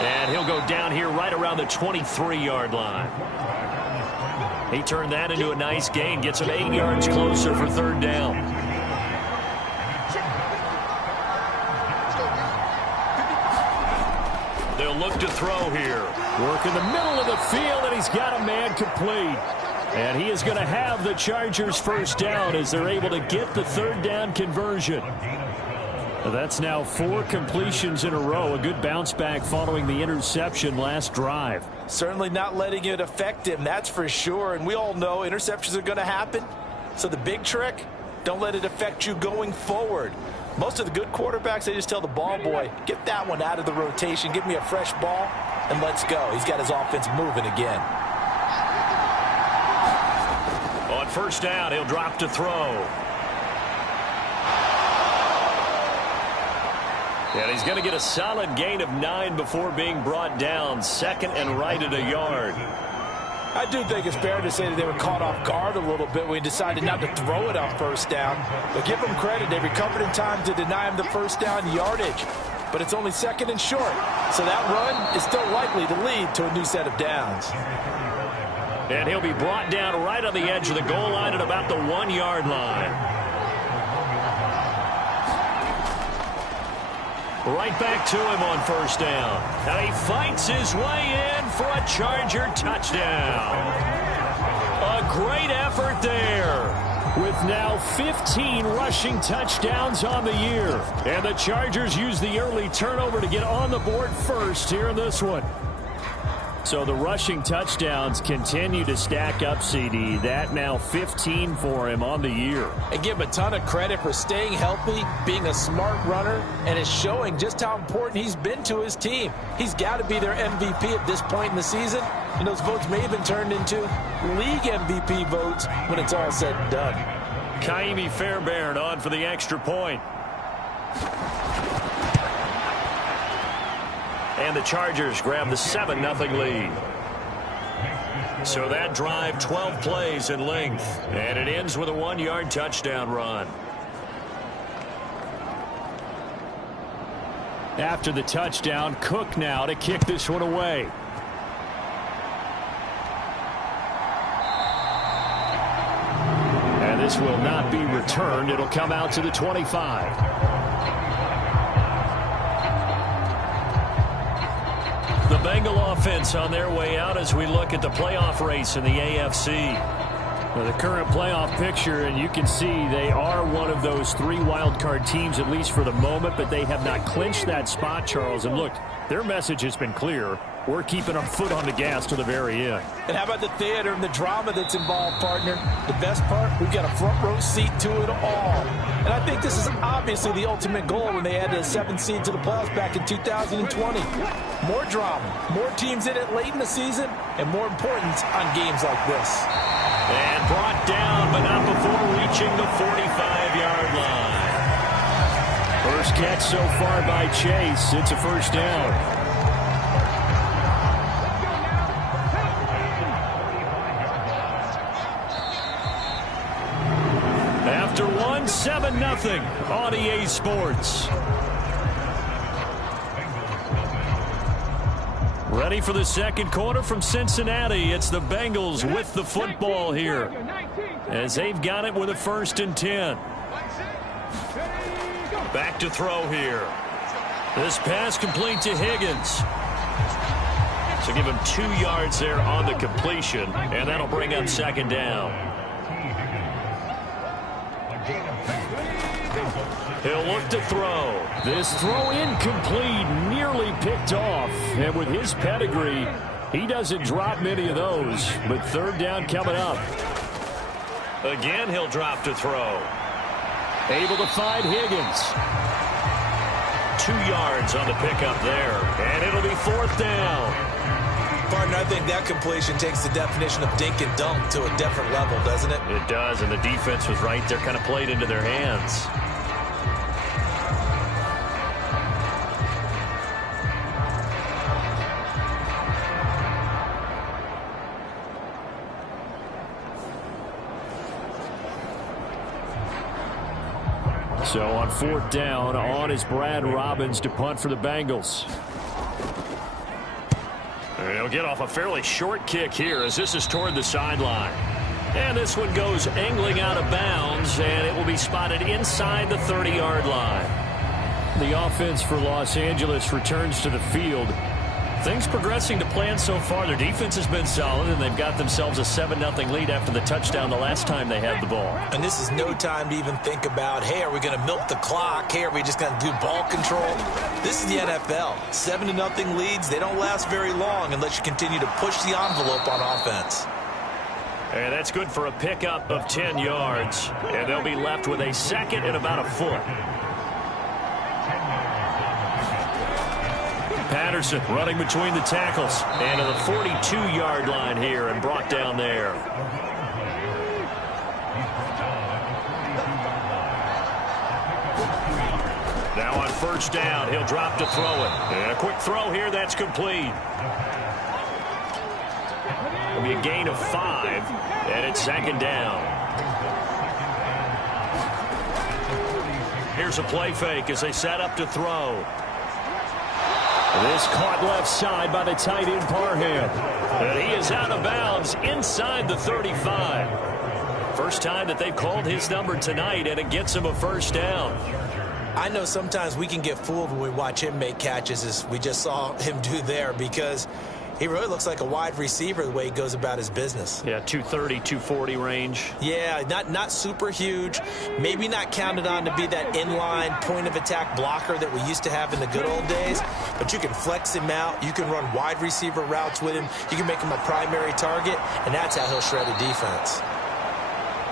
And he'll go down here right around the 23-yard line. He turned that into a nice gain, gets him 8 yards closer for 3rd down. They'll look to throw here. Work in the middle of the field, and he's got a man complete. And he is going to have the Chargers first down as they're able to get the 3rd down conversion. That's now 4 completions in a row. A good bounce back following the interception last drive. Certainly not letting it affect him, that's for sure. And we all know interceptions are going to happen. So the big trick, don't let it affect you going forward. Most of the good quarterbacks, they just tell the ball boy, get that one out of the rotation, give me a fresh ball, and let's go. He's got his offense moving again. On first down, he'll drop to throw. And he's going to get a solid gain of 9 before being brought down. 2nd and right at a yard. I do think it's fair to say that they were caught off guard a little bit when he decided not to throw it on first down. But give them credit. They recovered in time to deny him the first down yardage. But it's only 2nd and short. So that run is still likely to lead to a new set of downs. And he'll be brought down right on the edge of the goal line at about the 1-yard line. Right back to him on first down. And he fights his way in for a Charger touchdown. A great effort there. With now 15 rushing touchdowns on the year. And the Chargers use the early turnover to get on the board first here in this one. So the rushing touchdowns continue to stack up, CD. That now 15 for him on the year. And give him a ton of credit for staying healthy, being a smart runner, and it's showing just how important he's been to his team. He's got to be their MVP at this point in the season, and those votes may have been turned into league MVP votes when it's all said and done. Kaimi Fairbairn on for the extra point. And the Chargers grab the 7-0 lead. So that drive, 12 plays in length. And it ends with a 1-yard touchdown run. After the touchdown, Cook now to kick this one away. And this will not be returned. It'll come out to the 25. The Bengal offense on their way out as we look at the playoff race in the AFC. Well, the current playoff picture, and you can see they are one of those 3 wild-card teams, at least for the moment, but they have not clinched that spot, Charles. And look, their message has been clear. We're keeping our foot on the gas to the very end. And how about the theater and the drama that's involved, partner? The best part, we've got a front-row seat to it all. And I think this is obviously the ultimate goal when they added a 7th seed to the playoffs back in 2020. More drama, more teams in it late in the season, and more importance on games like this. And brought down, but not before reaching the 45-yard line. First catch so far by Chase. It's a first down. After 7-0 on EA Sports. Ready for the second quarter from Cincinnati. It's the Bengals with the football here, as they've got it with a 1st and 10. Back to throw here. This pass complete to Higgins. So give him 2 yards there on the completion, and that'll bring up 2nd down. He'll look to throw. This throw incomplete, nearly picked off. And with his pedigree, he doesn't drop many of those. But 3rd down coming up. Again, he'll drop to throw. Able to find Higgins. 2 yards on the pickup there. And it'll be 4th down. Partner, I think that completion takes the definition of dink and dunk to a different level, doesn't it? It does, and the defense was right there, kind of played into their hands. So on 4th down, on is Brad Robbins to punt for the Bengals. And he'll get off a fairly short kick here as this is toward the sideline. And this one goes angling out of bounds, and it will be spotted inside the 30-yard line. The offense for Los Angeles returns to the field. Things progressing to plan so far. Their defense has been solid, and they've got themselves a 7-0 lead after the touchdown the last time they had the ball. And this is no time to even think about, hey, are we going to milk the clock? Hey, are we just going to do ball control? This is the NFL. 7-0 leads, they don't last very long unless you continue to push the envelope on offense. And that's good for a pickup of 10 yards. And they'll be left with a 2nd and about a foot. Patterson running between the tackles and to the 42-yard line here and brought down there. Now on 1st down, he'll drop to throw it. And a quick throw here, that's complete. It'll be a gain of 5, and it's 2nd down. Here's a play fake as they set up to throw. This caught left side by the tight end Parham. And he is out of bounds inside the 35. First time that they've called his number tonight, and it gets him a 1st down. I know sometimes we can get fooled when we watch him make catches, as we just saw him do there, because He really looks like a wide receiver the way he goes about his business. Yeah, 230, 240 range. Yeah, not super huge. Maybe not counted on to be that inline point-of-attack blocker that we used to have in the good old days. But you can flex him out. You can run wide receiver routes with him. You can make him a primary target, and that's how he'll shred a defense.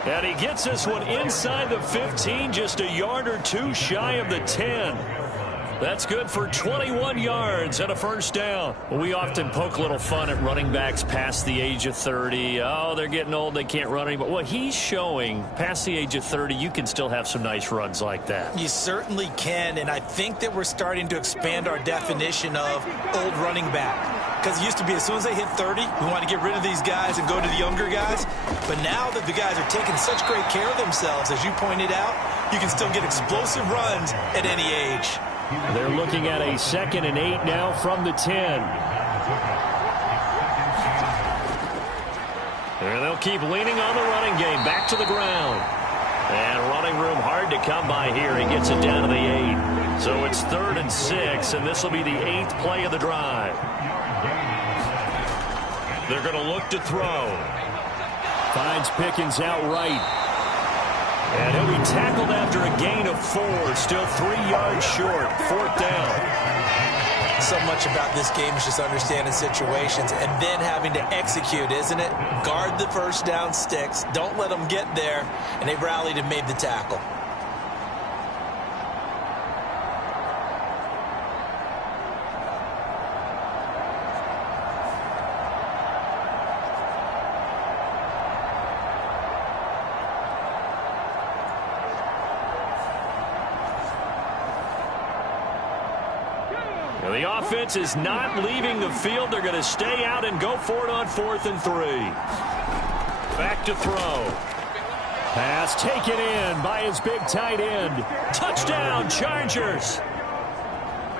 And he gets this one inside the 15, just a yard or two shy of the 10. That's good for 21 yards and a first down. Well, we often poke a little fun at running backs past the age of 30. Oh, they're getting old, they can't run anymore. Well, he's showing past the age of 30, you can still have some nice runs like that. You certainly can, and I think that we're starting to expand our definition of old running back. Because it used to be as soon as they hit 30, we want to get rid of these guys and go to the younger guys. But now that the guys are taking such great care of themselves, as you pointed out, you can still get explosive runs at any age. They're looking at a 2nd and 8 now from the 10. And they'll keep leaning on the running game. Back to the ground. And running room hard to come by here. He gets it down to the 8. So it's 3rd and 6, and this will be the 8th play of the drive. They're going to look to throw. Finds Pickens outright. And he'll be tackled after a gain of 4. Still 3 yards short. 4th down. So much about this game is just understanding situations and then having to execute, isn't it? Guard the first down sticks. Don't let them get there. And they rallied and made the tackle. The offense is not leaving the field. They're going to stay out and go for it on 4th and 3. Back to throw. Pass taken in by his big tight end. Touchdown, Chargers.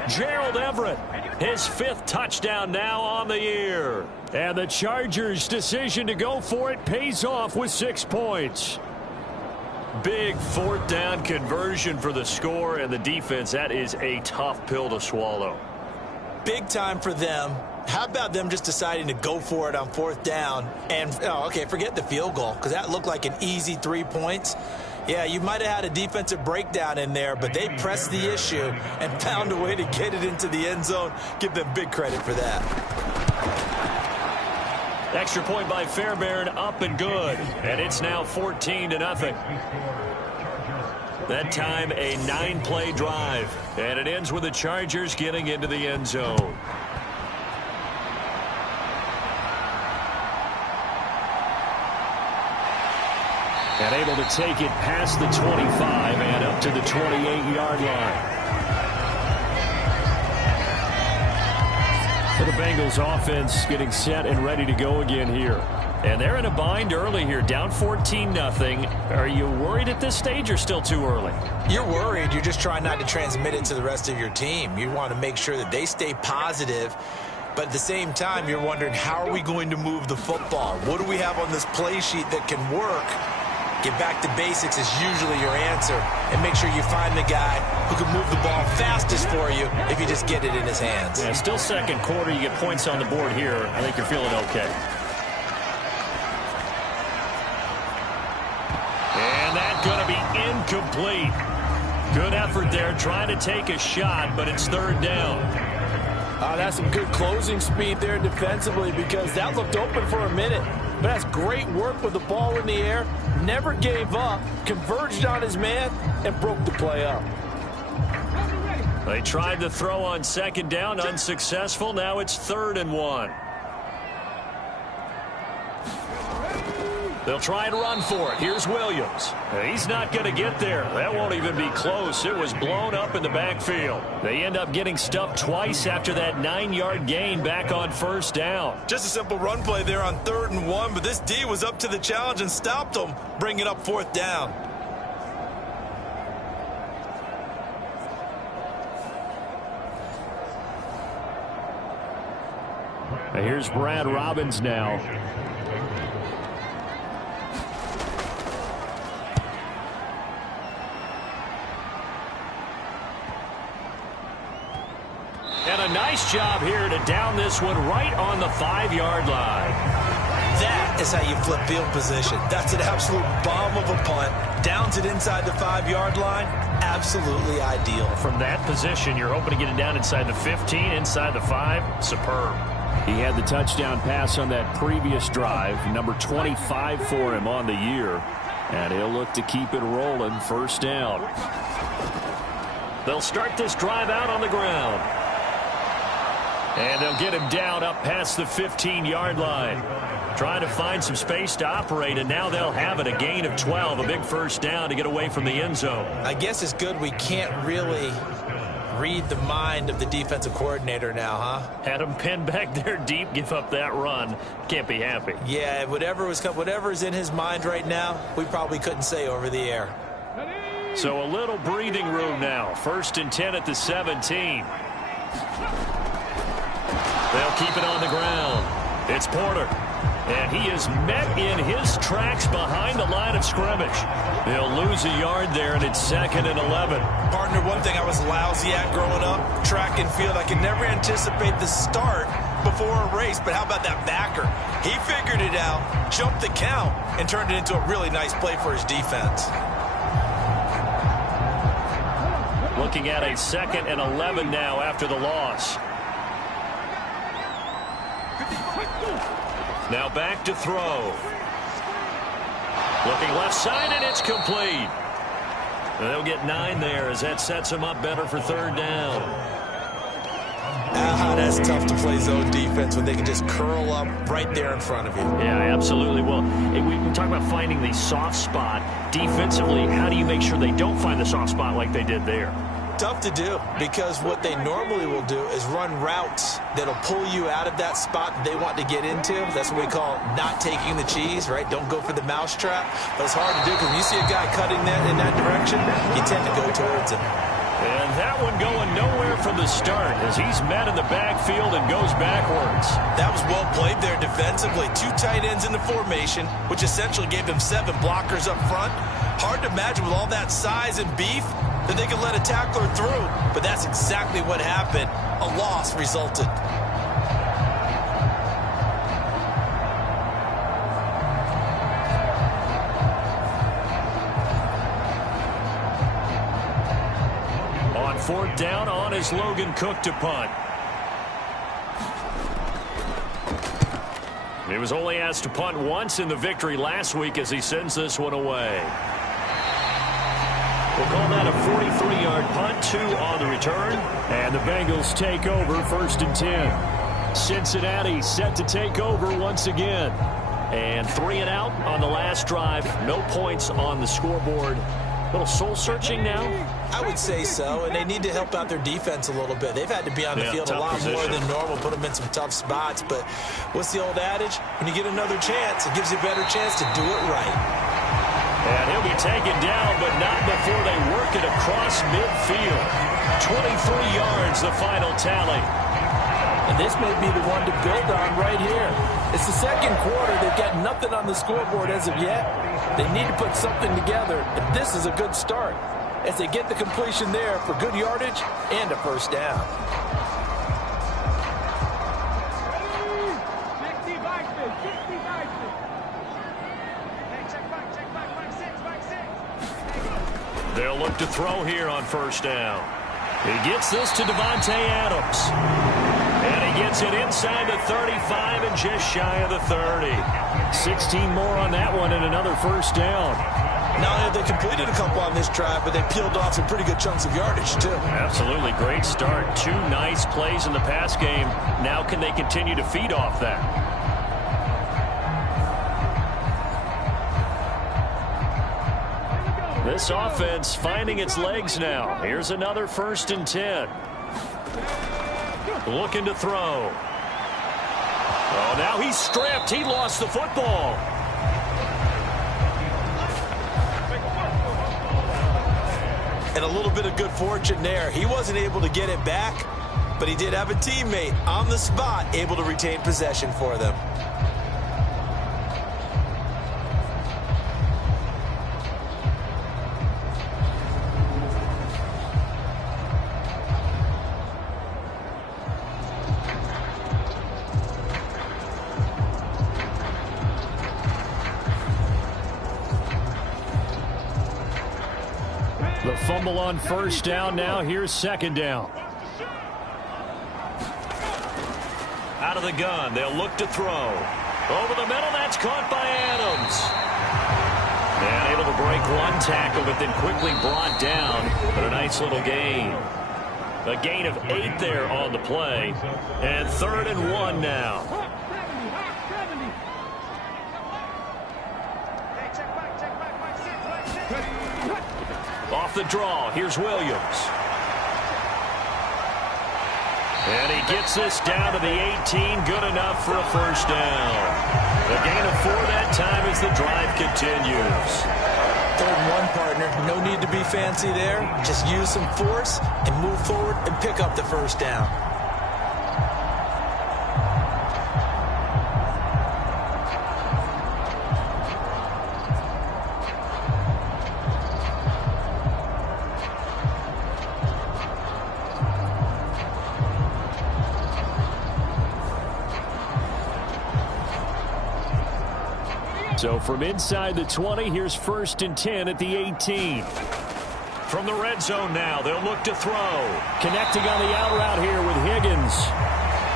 Gerald Everett, his 5th touchdown now on the year. And the Chargers' decision to go for it pays off with 6 points. Big 4th down conversion for the score, and the defense, that is a tough pill to swallow. Big time for them. How about them just deciding to go for it on 4th down? And, okay, forget the field goal, because that looked like an easy 3 points. Yeah, you might have had a defensive breakdown in there, but they pressed the issue and found a way to get it into the end zone. Give them big credit for that. Extra point by Fairbairn, up and good. And it's now 14-0. That time a 9-play drive. And it ends with the Chargers getting into the end zone. And able to take it past the 25 and up to the 28-yard line. For the Bengals offense getting set and ready to go again here. And they're in a bind early here, down 14-0. Are you worried at this stage or still too early? You're worried. You're just trying not to transmit it to the rest of your team. You want to make sure that they stay positive. But at the same time, you're wondering, how are we going to move the football? What do we have on this play sheet that can work? Get back to basics is usually your answer. And make sure you find the guy who can move the ball fastest for you if you just get it in his hands. Yeah, still 2nd quarter. You get points on the board here. I think you're feeling okay. And that's going to be incomplete. Good effort there trying to take a shot, but it's 3rd down. That's some good closing speed there defensively, because that looked open for a minute. But that's great work with the ball in the air. Never gave up, converged on his man, and broke the play up. They tried to throw on 2nd down, unsuccessful. Now it's 3rd and 1. They'll try and run for it. Here's Williams. He's not going to get there. That won't even be close. It was blown up in the backfield. They end up getting stuffed twice after that 9-yard gain back on 1st down. Just a simple run play there on 3rd and 1, but this D was up to the challenge and stopped them, bringing up 4th down. And here's Brad Robbins now. And a nice Nice job here to down this one right on the 5-yard line. That is how you flip field position. That's an absolute bomb of a punt. Downs it inside the 5-yard line. Absolutely ideal. From that position, you're hoping to get it down inside the 15, inside the 5. Superb. He had the touchdown pass on that previous drive, number 25 for him on the year. And he'll look to keep it rolling. First down. They'll start this drive out on the ground. And they'll get him down up past the 15-yard line. Trying to find some space to operate, and now they'll have it. A gain of 12, a big first down to get away from the end zone. I guess it's good we can't really read the mind of the defensive coordinator now, huh? Had him pinned back there deep, give up that run. Can't be happy. Yeah, whatever's in his mind right now, we probably couldn't say over the air. So a little breathing room now. 1st and 10 at the 17. They'll keep it on the ground. It's Porter. And he is met in his tracks behind the line of scrimmage. They'll lose a yard there, and it's 2nd and 11. Partner, one thing I was lousy at growing up, track and field, I could never anticipate the start before a race, but how about that backer? He figured it out, jumped the count, and turned it into a really nice play for his defense. Looking at a 2nd and 11 now after the loss. Now back to throw. Looking left side, and it's complete. They'll get 9 there as that sets them up better for 3rd down. That's tough to play zone defense when they can just curl up right there in front of you. Yeah, absolutely. Well, we talk about finding the soft spot. Defensively, how do you make sure they don't find the soft spot like they did there? Tough to do, because what they normally will do is run routes that'll pull you out of that spot that they want to get into. That's what we call not taking the cheese, right? Don't go for the mousetrap. But it's hard to do because when you see a guy cutting that in that direction, you tend to go towards him. And that one going nowhere from the start as he's met in the backfield and goes backwards. That was well played there defensively. 2 tight ends in the formation, which essentially gave them 7 blockers up front. Hard to imagine with all that size and beef that they could let a tackler through, but that's exactly what happened. A loss resulted. On 4th down, on is Logan Cook to punt. He was only asked to punt once in the victory last week as he sends this one away. We'll call that a 43-yard punt, 2 on the return. And the Bengals take over 1st and 10. Cincinnati set to take over once again. And 3 and out on the last drive. No points on the scoreboard. A little soul-searching now? I would say so, and they need to help out their defense a little bit. They've had to be on the field a lot more than normal, put them in some tough spots. But what's the old adage? When you get another chance, it gives you a better chance to do it right. And he'll be taken down, but not before they work it across midfield. 23 yards, the final tally. And this may be the one to build on right here. It's the 2nd quarter. They've got nothing on the scoreboard as of yet. They need to put something together, and this is a good start as they get the completion there for good yardage and a first down. They'll look to throw here on 1st down. He gets this to Devontae Adams. And he gets it inside the 35 and just shy of the 30. 16 more on that one and another first down. Not only have they completed a couple on this drive, but they peeled off some pretty good chunks of yardage, too. Absolutely. Great start. 2 nice plays in the pass game. Now can they continue to feed off that? This offense finding its legs now. Here's another 1st and 10. Looking to throw. Oh, now he's stripped. He lost the football. And a little bit of good fortune there. He wasn't able to get it back, but he did have a teammate on the spot able to retain possession for them. fumble on first down. Now here's second down. Out of the gun. They'll look to throw. Over the middle. That's caught by Adams. And able to break one tackle, but then quickly brought down. But a nice little gain. A gain of 8 there on the play. And 3rd and 1 now. Off the draw. Here's Williams. And he gets this down to the 18. Good enough for a first down. A gain of 4 that time as the drive continues. 3rd and 1, partner. No need to be fancy there. Just use some force and move forward and pick up the first down. So from inside the 20, here's 1st and 10 at the 18. From the red zone now, they'll look to throw. Connecting on the out route here with Higgins.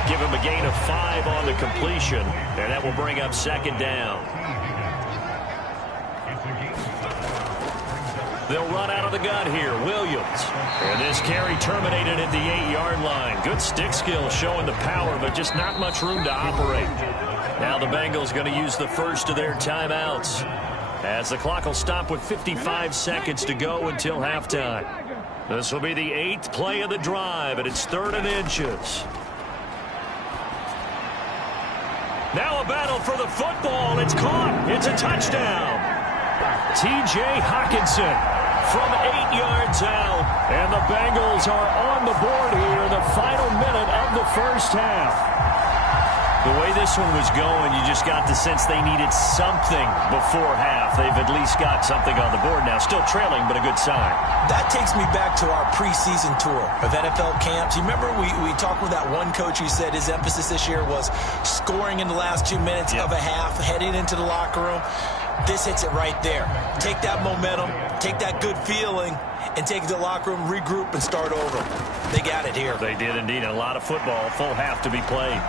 Give him a gain of 5 on the completion, and that will bring up second down. They'll run out of the gun here. Williams. And this carry terminated at the 8-yard line. Good stick skill showing the power, but just not much room to operate. Now the Bengals going to use the first of their timeouts, as the clock will stop with 55 seconds to go until halftime. This will be the 8th play of the drive, and it's 3rd and inches. Now a battle for the football. It's caught. It's a touchdown. T.J. Hockenson from 8 yards out, and the Bengals are on the board here in the final minute of the first half. The way this one was going, you just got the sense they needed something before half. They've at least got something on the board now. Still trailing, but a good sign. That takes me back to our preseason tour of NFL camps. You remember we talked with that one coach who said his emphasis this year was scoring in the last 2 minutes of a half, heading into the locker room. This hits it right there. Take that momentum, take that good feeling, and take it to the locker room, regroup, and start over. They got it here. They did indeed. A lot of football, full half to be played.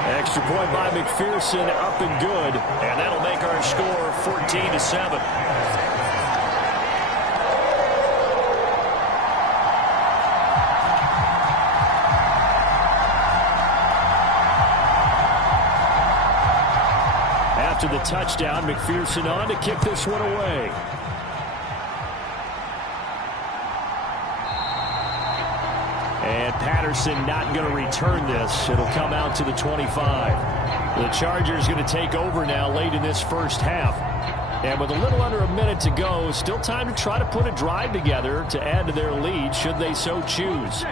Extra point by McPherson, up and good. And that'll make our score 14-7. After the touchdown, McPherson on to kick this one away. And Patterson not going to return this. It'll come out to the 25. The Chargers going to take over now late in this first half. And with a little under a minute to go, still time to try to put a drive together to add to their lead should they so choose.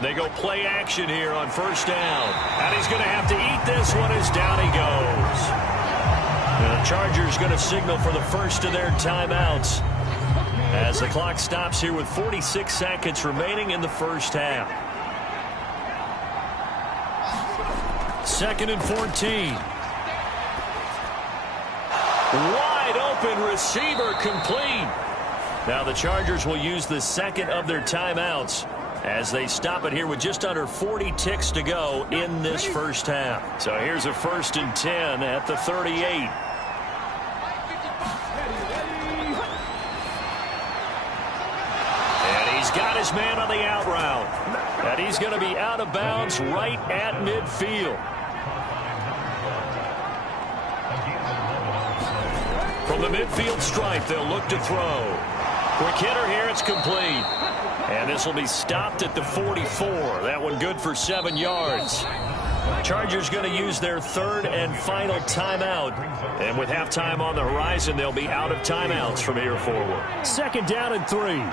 They go play action here on first down. And he's going to have to eat this one as down he goes. And the Chargers going to signal for the first of their timeouts as the clock stops here with 46 seconds remaining in the first half. 2nd and 14. Wide open receiver complete. Now the Chargers will use the second of their timeouts as they stop it here with just under 40 ticks to go in this first half. So here's a 1st and 10 at the 38. Got his man on the out route. And he's going to be out of bounds right at midfield. From the midfield stripe, they'll look to throw. Quick hitter here, it's complete. And this will be stopped at the 44. That one good for 7 yards. Chargers going to use their 3rd and final timeout. And with halftime on the horizon, they'll be out of timeouts from here forward. 2nd down and 3.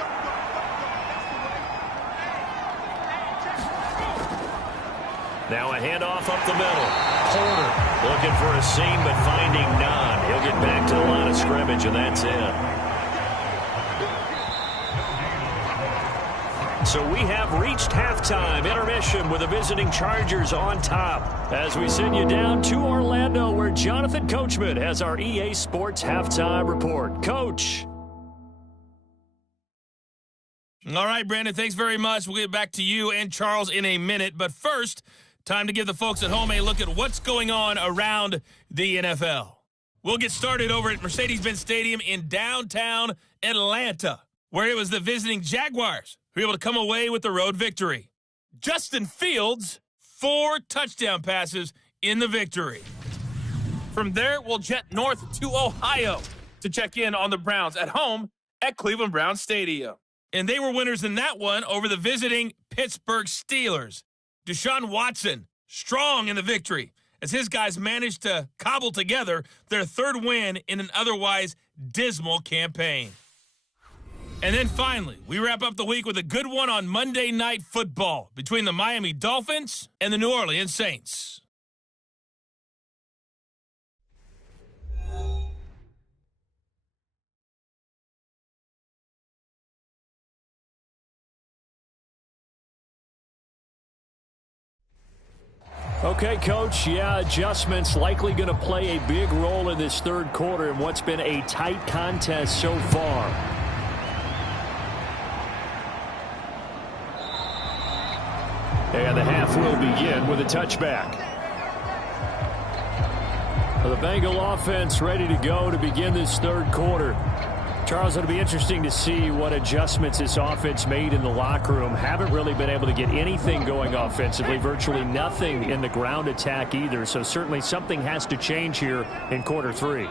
Now a handoff up the middle. Porter looking for a seam, but finding none. He'll get back to the line of scrimmage, and that's it. So we have reached halftime intermission with the visiting Chargers on top. As we send you down to Orlando, where Jonathan Coachman has our EA Sports halftime report. Coach. All right, Brandon, thanks very much. We'll get back to you and Charles in a minute. But first, time to give the folks at home a look at what's going on around the NFL. We'll get started over at Mercedes-Benz Stadium in downtown Atlanta, where it was the visiting Jaguars who were able to come away with the road victory. Justin Fields, 4 touchdown passes in the victory. From there, we'll jet north to Ohio to check in on the Browns at home at Cleveland Browns Stadium. And they were winners in that one over the visiting Pittsburgh Steelers. Deshaun Watson, strong in the victory, as his guys managed to cobble together their 3rd win in an otherwise dismal campaign. And then finally, we wrap up the week with a good one on Monday Night Football between the Miami Dolphins and the New Orleans Saints. Okay, Coach, adjustments likely going to play a big role in this 3rd quarter in what's been a tight contest so far. And the half will begin with a touchback. The Bengal offense ready to go to begin this 3rd quarter. Charles, it'll be interesting to see what adjustments this offense made in the locker room. Haven't really been able to get anything going offensively, virtually nothing in the ground attack either. So certainly something has to change here in quarter 3.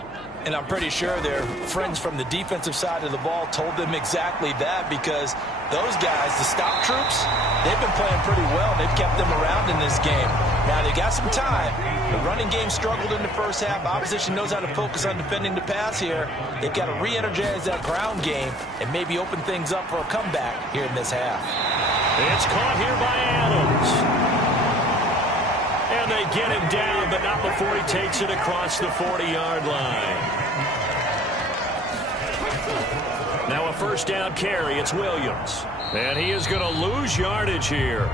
And I'm pretty sure their friends from the defensive side of the ball told them exactly that, because those guys, the stop troops, they've been playing pretty well. They've kept them around in this game. Now, they got some time. The running game struggled in the first half. Opposition knows how to focus on defending the pass here. They've got to re-energize that ground game and maybe open things up for a comeback here in this half. It's caught here by Adams. And they get him down, but not before he takes it across the 40-yard line. Now a 1st down carry. It's Williams. And he is going to lose yardage here.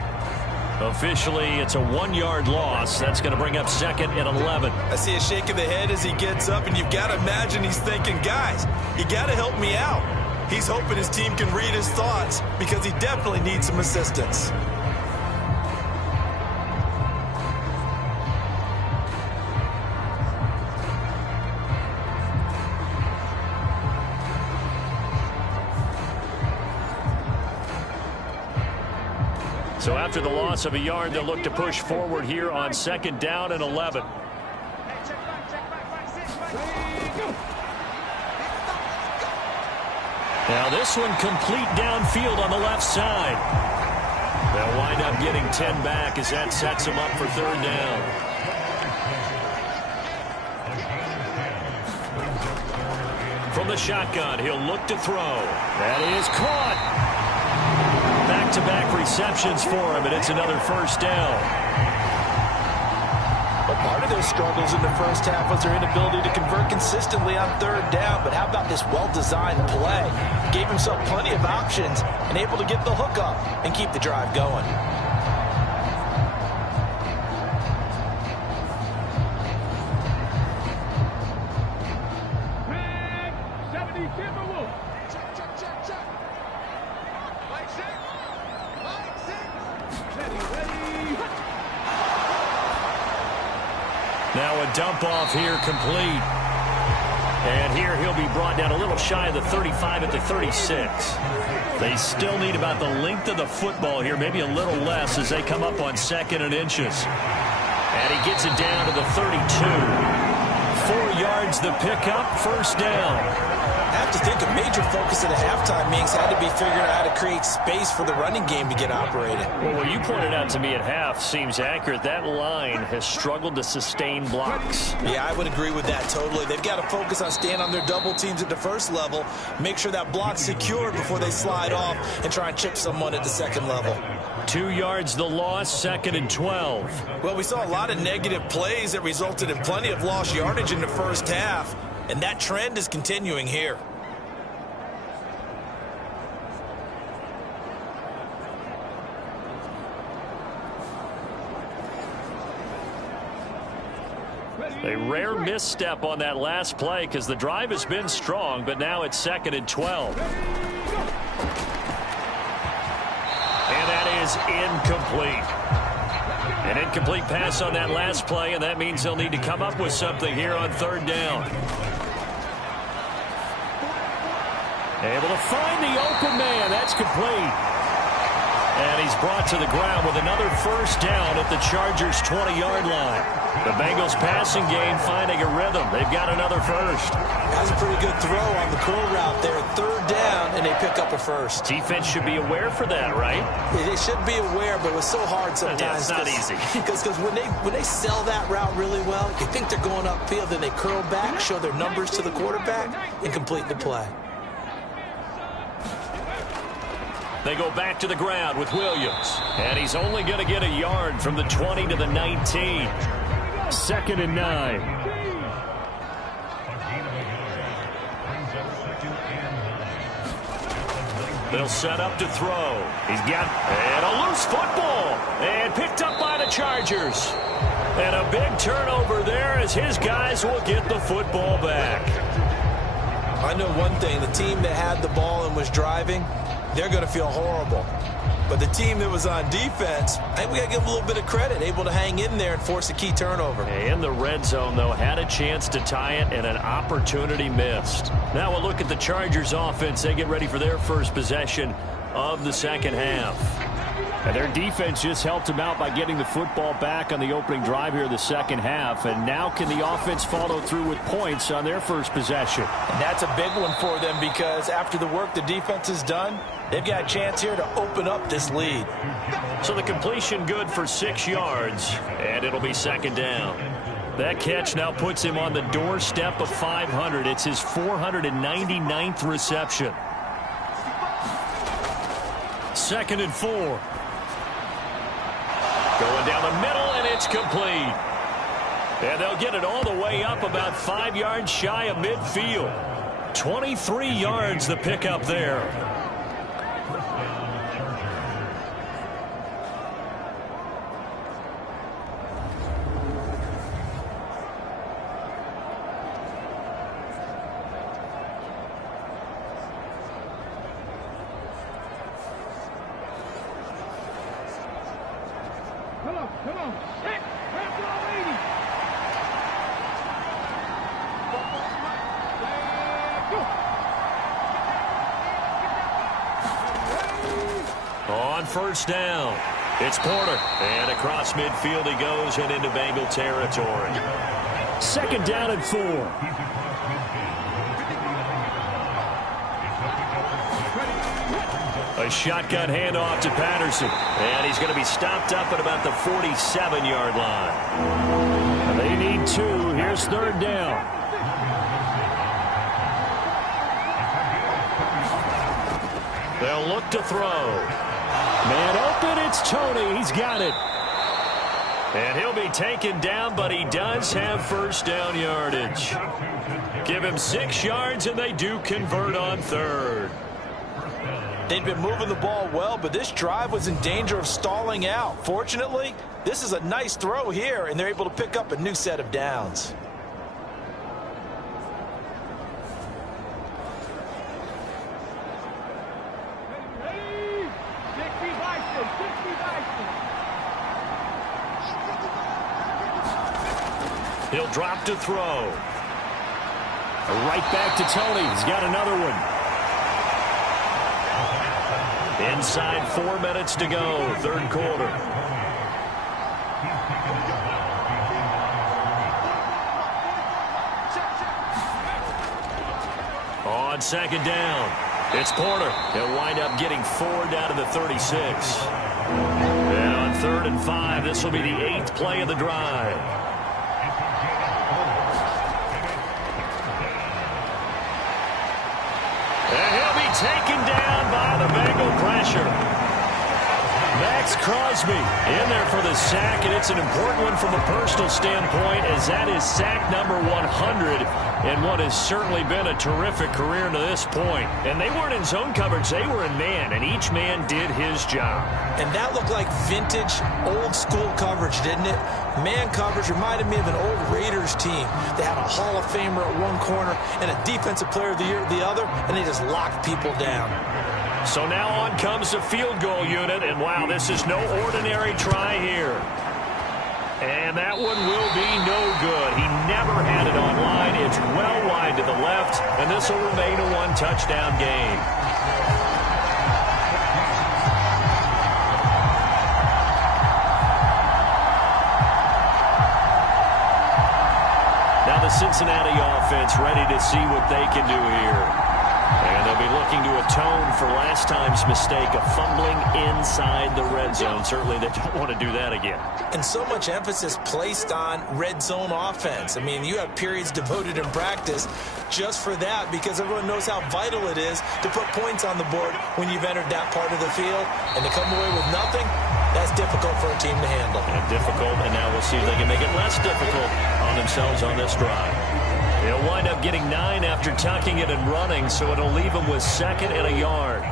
Officially, it's a 1-yard loss. That's going to bring up 2nd and 11. I see a shake of the head as he gets up, and you've got to imagine he's thinking, guys, you got to help me out. He's hoping his team can read his thoughts, because he definitely needs some assistance. So after the loss of a yard, they'll look to push forward here on 2nd down and 11. Now this one complete downfield on the left side. They'll wind up getting 10 back as that sets them up for 3rd down. From the shotgun, he'll look to throw. That is caught. Back-to-back receptions for him, and it's another 1st down. Well, part of their struggles in the first half was their inability to convert consistently on 3rd down. But how about this well-designed play? Gave himself plenty of options and able to get the hook up and keep the drive going. Now a dump off here complete. And here he'll be brought down a little shy of the 35 at the 36. They still need about the length of the football here, maybe a little less as they come up on 2nd and inches. And he gets it down to the 32. 4 yards the pickup, 1st down. I have to think a major focus at a halftime means had to be figuring out how to create space for the running game to get operated. Well, what you pointed out to me at half seems accurate. That line has struggled to sustain blocks. Yeah, I would agree with that totally. They've got to focus on staying on their double teams at the first level, make sure that block's secured before they slide off and try and chip someone at the second level. 2 yards the loss, 2nd and 12. Well, we saw a lot of negative plays that resulted in plenty of lost yardage in the first half, and that trend is continuing here. A rare misstep on that last play because the drive has been strong, but now it's 2nd and 12. And that is incomplete. An incomplete pass on that last play, and that means they'll need to come up with something here on 3rd down. Able to find the open man. That's complete. And he's brought to the ground with another 1st down at the Chargers' 20-yard line. The Bengals passing game finding a rhythm. They've got another 1st. That's a pretty good throw on the curl route there. 3rd down, and they pick up a 1st. Defense should be aware for that, right? They should be aware, but it's so hard sometimes. Yeah, it's not easy. Because when they sell that route really well, you think they're going upfield, then they curl back, show their numbers to the quarterback, and complete the play. They go back to the ground with Williams. And he's only going to get a yard from the 20 to the 19. 2nd and 9. They'll set up to throw. He's got and a loose football. And picked up by the Chargers. And a big turnover there as his guys will get the football back. I know one thing. The team that had the ball and was driving, they're going to feel horrible. But the team that was on defense, I think we got to give them a little bit of credit, able to hang in there and force a key turnover. In the red zone, though, had a chance to tie it and an opportunity missed. Now we'll look at the Chargers offense. They get ready for their first possession of the 2nd half. And their defense just helped them out by getting the football back on the opening drive here in the 2nd half. And now can the offense follow through with points on their first possession? And that's a big one for them because after the work the defense has done, they've got a chance here to open up this lead. So the completion good for 6 yards, and it'll be 2nd down. That catch now puts him on the doorstep of 500. It's his 499th reception. 2nd and 4. Going down the middle, and it's complete. And they'll get it all the way up about 5 yards shy of midfield. 23 yards the pickup there. Come on. Hey, grab the lady. On 1st down, it's Porter. And across midfield he goes and into Bengal territory. 2nd down and 4. A shotgun handoff to Patterson. And he's going to be stopped up at about the 47-yard line. They need 2. Here's 3rd down. They'll look to throw. Man open, it's Tony. He's got it. And he'll be taken down, but he does have 1st down yardage. Give him 6 yards, and they do convert on 3rd. They'd been moving the ball well, but this drive was in danger of stalling out. Fortunately, this is a nice throw here, and they're able to pick up a new set of downs. He'll drop to throw. Right back to Tony. He's got another one. Inside 4 minutes to go, 3rd quarter. On 2nd down, it's Porter. He'll wind up getting 4 down to the 36. And on 3rd and 5, this will be the 8th play of the drive. And he'll be taken down by the Bengal pressure. Max Crosby in there for the sack, and it's an important one from a personal standpoint, as that is sack number 100 in what has certainly been a terrific career to this point. And they weren't in zone coverage, they were in man, and each man did his job. And that looked like vintage, old-school coverage, didn't it? Man coverage reminded me of an old Raiders team. They had a Hall of Famer at one corner and a Defensive Player of the Year at the other, and they just locked people down. So now on comes the field goal unit, and wow, this is no ordinary try here. And that one will be no good. He never had it on line. It's well wide to the left, and this will remain a one-touchdown game. Now the Cincinnati offense ready to see what they can do here. And they'll be looking to atone for last time's mistake of fumbling inside the red zone. Certainly they don't want to do that again. And so much emphasis placed on red zone offense. I mean, you have periods devoted in practice just for that, because everyone knows how vital it is to put points on the board when you've entered that part of the field. And to come away with nothing, that's difficult for a team to handle. And difficult, and now we'll see if they can make it less difficult on themselves on this drive. They'll wind up getting 9 after tucking it and running, so it'll leave them with 2nd and a yard.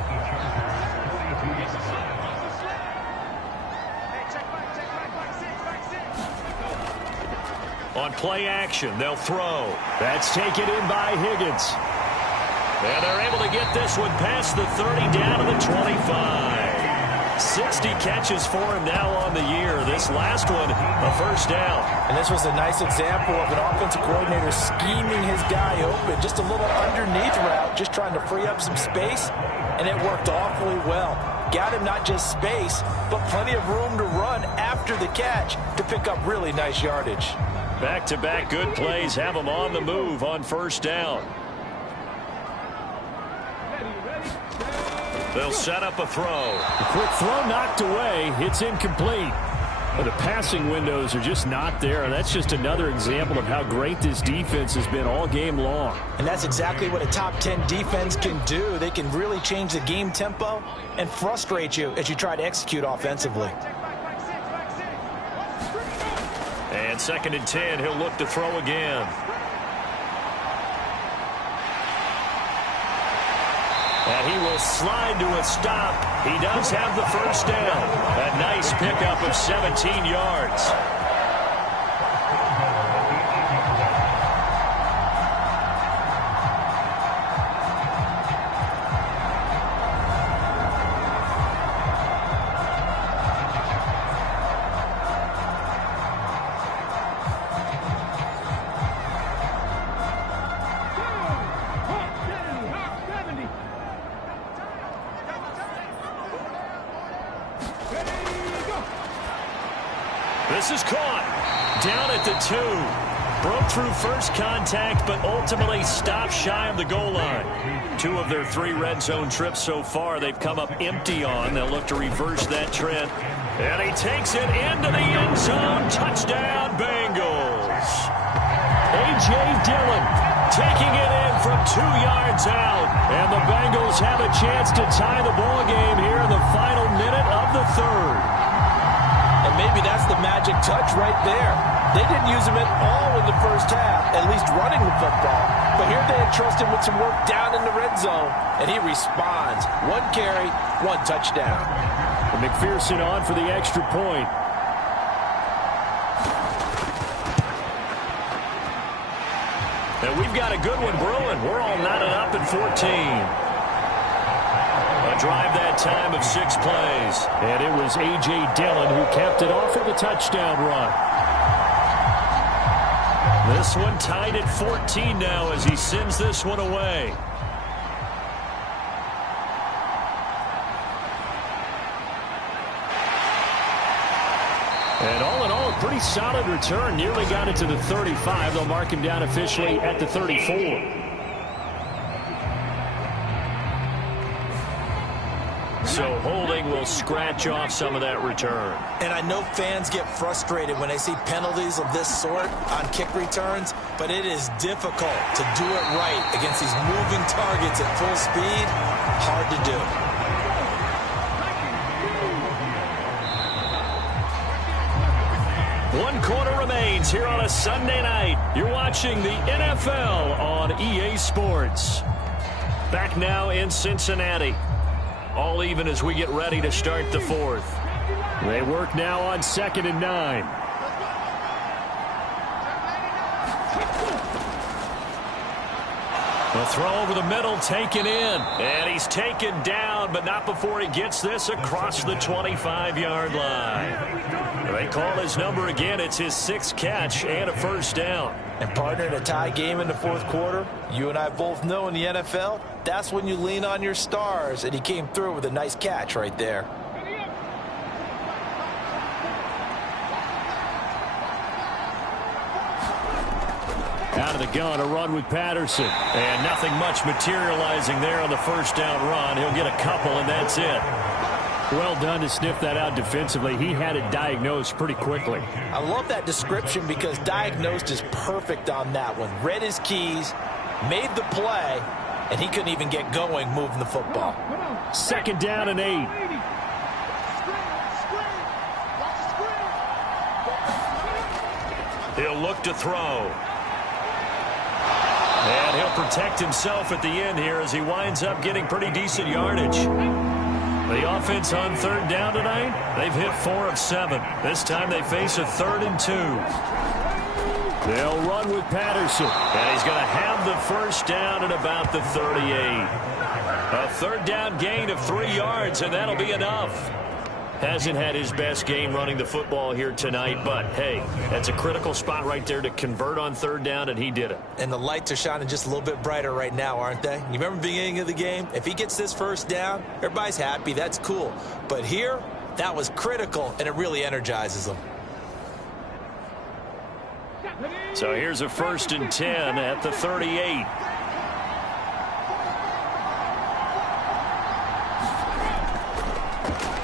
On play action, they'll throw. That's taken in by Higgins. And they're able to get this one past the 30, down to the 25. 60 catches for him now on the year. This last one, a first down. And this was a nice example of an offensive coordinator scheming his guy open. Just a little underneath route, just trying to free up some space, and it worked awfully well. Got him not just space, but plenty of room to run after the catch to pick up really nice yardage. Back-to-back good plays have him on the move on first down. They'll set up a throw. A quick throw knocked away. It's incomplete. But the passing windows are just not there. That's just another example of how great this defense has been all game long. And that's exactly what a top 10 defense can do. They can really change the game tempo and frustrate you as you try to execute offensively. And 2nd and 10, he'll look to throw again. And he will slide to a stop. He does have the first down. A nice pickup of 17 yards. This is caught. Down at the 2. Broke through first contact, but ultimately stopped shy of the goal line. 2 of their 3 red zone trips so far, they've come up empty on. They'll look to reverse that trend. And he takes it into the end zone. Touchdown, Bengals. A.J. Dillon taking it in from 2 yards out. And the Bengals have a chance to tie the ball game here in the final minute of the 3rd. And maybe that's the magic touch right there. They didn't use him at all in the first half, at least running the football. But here they entrust him with some work down in the red zone, and he responds. 1 carry, 1 touchdown. And McPherson on for the extra point. And we've got a good one brewing. We're all knotted up at 14. A drive that time of 6 plays. And it was A.J. Dillon who capped it off with a touchdown run. This one tied at 14 now as he sends this one away. And all in all, a pretty solid return. Nearly got it to the 35. They'll mark him down officially at the 34. So holding will scratch off some of that return. And I know fans get frustrated when they see penalties of this sort on kick returns, but it is difficult to do it right against these moving targets at full speed. Hard to do. Sports here on a Sunday night. You're watching the NFL on EA Sports. Back now in Cincinnati. All even as we get ready to start the fourth. They work now on 2nd and 9. The throw over the middle taken in. And he's taken down, but not before he gets this across the 25-yard line. They call his number again. It's his 6th catch and a first down. And partner, in a tie game in the fourth quarter, you and I both know in the NFL, that's when you lean on your stars. And he came through with a nice catch right there. Out of the gun, a run with Patterson. And nothing much materializing there on the first down run. He'll get a couple, and that's it. Well done to sniff that out defensively. He had it diagnosed pretty quickly. I love that description because diagnosed is perfect on that one. Read his keys, made the play, and he couldn't even get going moving the football. 2nd down and 8. He'll look to throw. And he'll protect himself at the end here as he winds up getting pretty decent yardage. The offense on 3rd down tonight, they've hit 4 of 7. This time they face a 3rd and 2. They'll run with Patterson. And he's going to have the first down at about the 38. A 3rd down gain of 3 yards, and that'll be enough. Hasn't had his best game running the football here tonight, but, hey, that's a critical spot right there to convert on 3rd down, and he did it. And the lights are shining just a little bit brighter right now, aren't they? You remember the beginning of the game? If he gets this first down, everybody's happy. That's cool. But here, that was critical, and it really energizes them. So here's a 1st and 10 at the 38.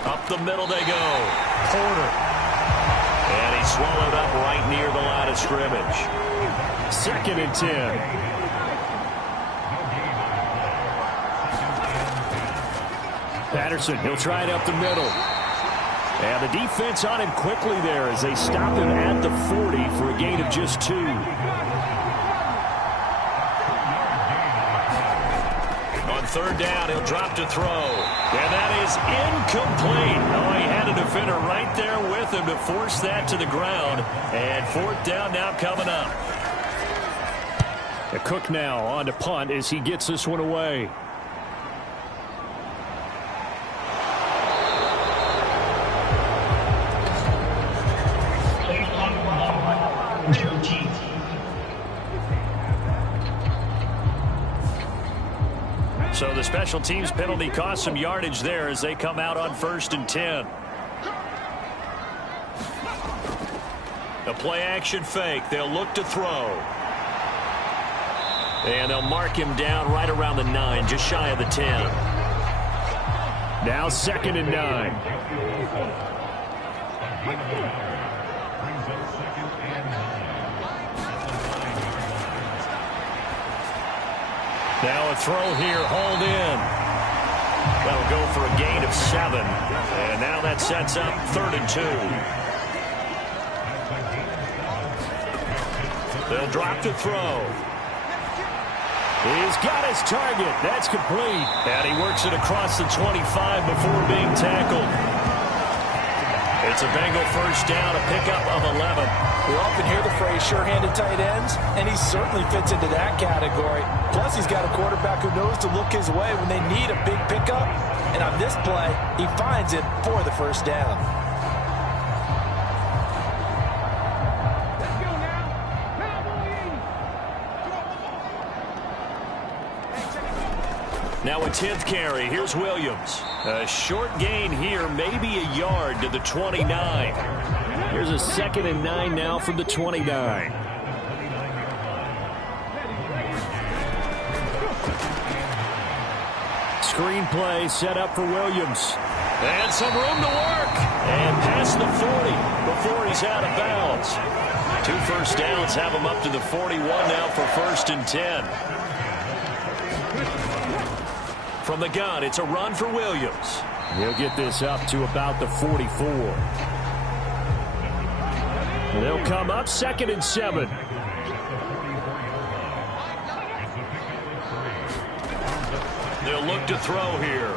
Up the middle they go. Porter. And he's swallowed up right near the line of scrimmage. 2nd and 10. Patterson, he'll try it up the middle. And the defense on him quickly there as they stop him at the 40 for a gain of just 2. On 3rd down, he'll drop to throw. And that is incomplete. Oh, he had a defender right there with him to force that to the ground. And 4th down now coming up. The Cook now on to punt as he gets this one away. So the special teams penalty cost some yardage there as they come out on 1st and 10. A play action fake. They'll look to throw. And they'll mark him down right around the 9, just shy of the 10. Now 2nd and 9. Now a throw here, hauled in. That'll go for a gain of 7. And now that sets up 3rd and 2. They'll drop to throw. He's got his target. That's complete. And he works it across the 25 before being tackled. It's a Bengal first down, a pickup of 11. We often hear the phrase sure-handed tight ends, and he certainly fits into that category. Plus, he's got a quarterback who knows to look his way when they need a big pickup. And on this play, he finds it for the first down. Now a 10th carry. Here's Williams. A short gain here, maybe a yard to the 29. Here's a 2nd and 9 now from the 29. Screen play set up for Williams. And some room to work. And past the 40 before he's out of bounds. 2 first downs have him up to the 41 now for 1st and 10. From the gun, it's a run for Williams. He'll get this up to about the 44. They'll come up 2nd and 7. They'll look to throw here.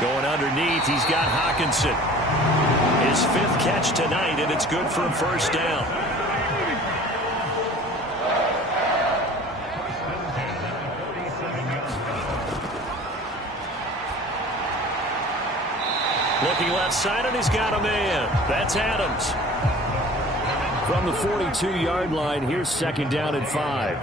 Going underneath, he's got Hawkinson. His 5th catch tonight, and it's good for a first down. Looking left side, and he's got a man. That's Adams. From the 42-yard line, here's 2nd down and 5.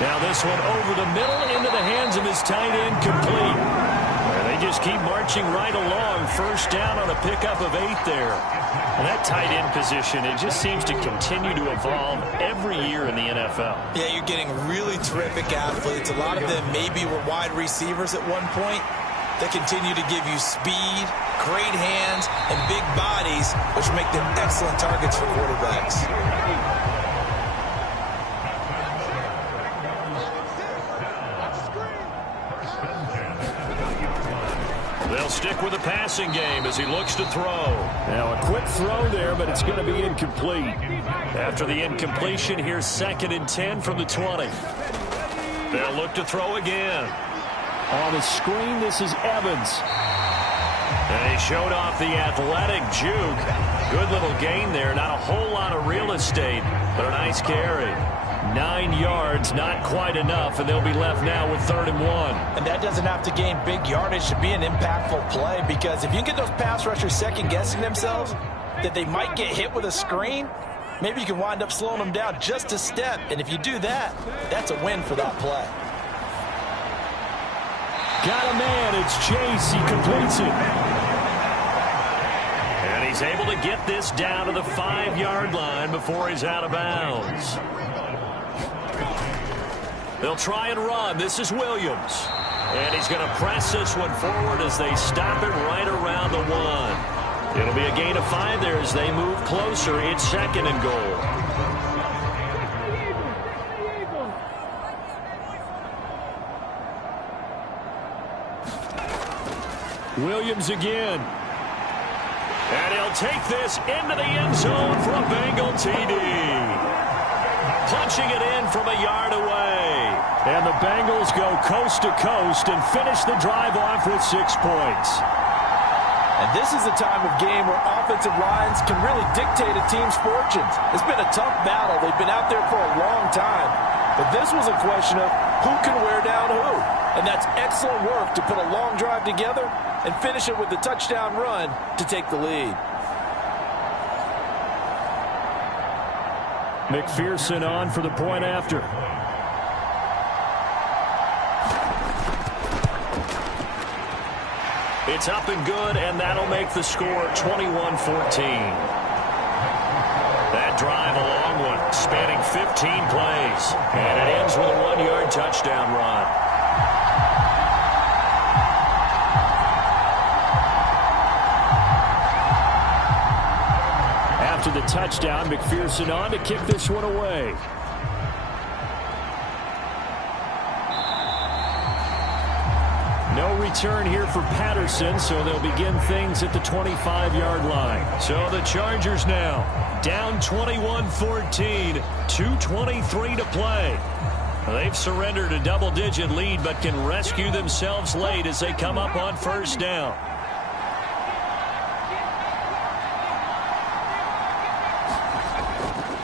Now this one over the middle into the hands of his tight end, complete. And they just keep marching right along. First down on a pickup of 8 there. And that tight end position, it just seems to continue to evolve every year in the NFL. Yeah, you're getting really terrific athletes. A lot of them maybe were wide receivers at one point. They continue to give you speed, great hands, and big bodies, which make them excellent targets for quarterbacks. They'll stick with the passing game as he looks to throw. Now a quick throw there, but it's going to be incomplete. After the incompletion, here's 2nd and 10 from the 20. They'll look to throw again. On the screen, this is Evans. And he showed off the athletic juke. Good little gain there. Not a whole lot of real estate, but a nice carry. 9 yards, not quite enough, and they'll be left now with 3rd and 1. And that doesn't have to gain big yardage to be an impactful play, because if you get those pass rushers second-guessing themselves that they might get hit with a screen, maybe you can wind up slowing them down just a step. And if you do that, that's a win for that play. Got a man. It's Chase. He completes it. And he's able to get this down to the 5-yard line before he's out of bounds. They'll try and run. This is Williams. And he's going to press this one forward as they stop it right around the 1. It'll be a gain of 5 there as they move closer. It's 2nd and goal. Williams again. And he'll take this into the end zone for a Bengal TD. Punching it in from a yard away. And the Bengals go coast to coast and finish the drive off with 6 points. And this is the time of game where offensive lines can really dictate a team's fortunes. It's been a tough battle. They've been out there for a long time. But this was a question of who can wear down who. And that's excellent work to put a long drive together and finish it with the touchdown run to take the lead. McPherson on for the point after. It's up and good, and that'll make the score 21-14. That drive, a long one, spanning 15 plays. And it ends with a 1-yard touchdown run. After the touchdown, McPherson on to kick this one away. No return here for Patterson, so they'll begin things at the 25-yard line. So the Chargers now down 21-14, 2:23 to play. They've surrendered a double-digit lead, but can rescue themselves late as they come up on first down.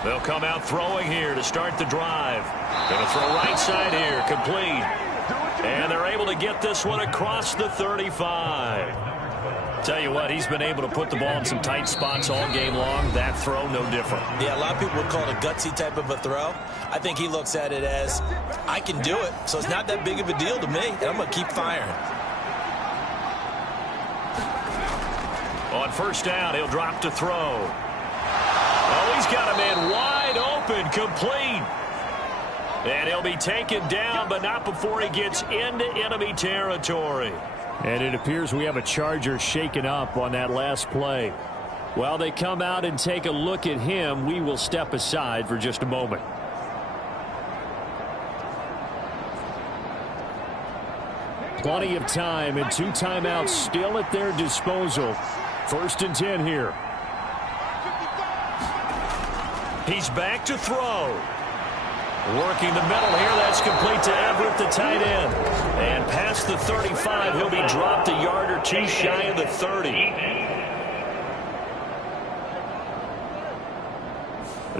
They'll come out throwing here to start the drive. Going to throw right side here, complete. And they're able to get this one across the 35. Tell you what, he's been able to put the ball in some tight spots all game long. That throw, no different. Yeah, a lot of people would call it a gutsy type of a throw. I think he looks at it as, I can do it, so it's not that big of a deal to me, and I'm going to keep firing. On first down, he'll drop to throw. Oh, he's got a man wide open, complete. And he'll be taken down, but not before he gets into enemy territory. And it appears we have a Charger shaken up on that last play. While they come out and take a look at him, we will step aside for just a moment. Plenty of time and 2 timeouts still at their disposal. 1st and 10 here. He's back to throw. Working the middle here. That's complete to Everett, the tight end. And past the 35, he'll be dropped a yard or 2 shy of the 30.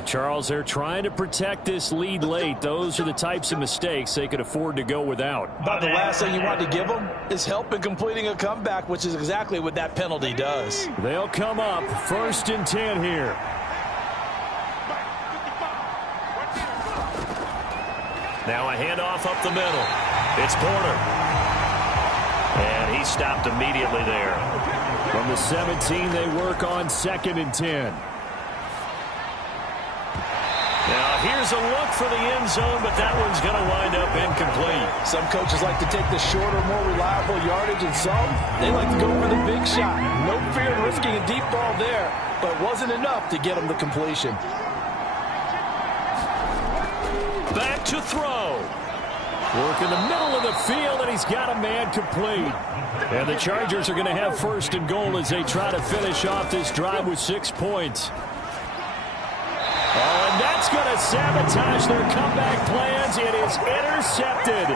Charles, they're trying to protect this lead late. Those are the types of mistakes they could afford to go without. About the last thing you want to give them is help in completing a comeback, which is exactly what that penalty does. They'll come up 1st and 10 here. Now a handoff up the middle. It's Porter. And he stopped immediately there. From the 17, they work on 2nd and 10. Now, here's a look for the end zone, but that one's going to wind up incomplete. Some coaches like to take the shorter, more reliable yardage, and some, they like to go for the big shot. No fear in risking a deep ball there, but it wasn't enough to get him the completion. Back to throw. Work in the middle of the field, and he's got a man complete. And the Chargers are going to have 1st and goal as they try to finish off this drive with 6 points. Oh, and that's going to sabotage their comeback plans. It is intercepted.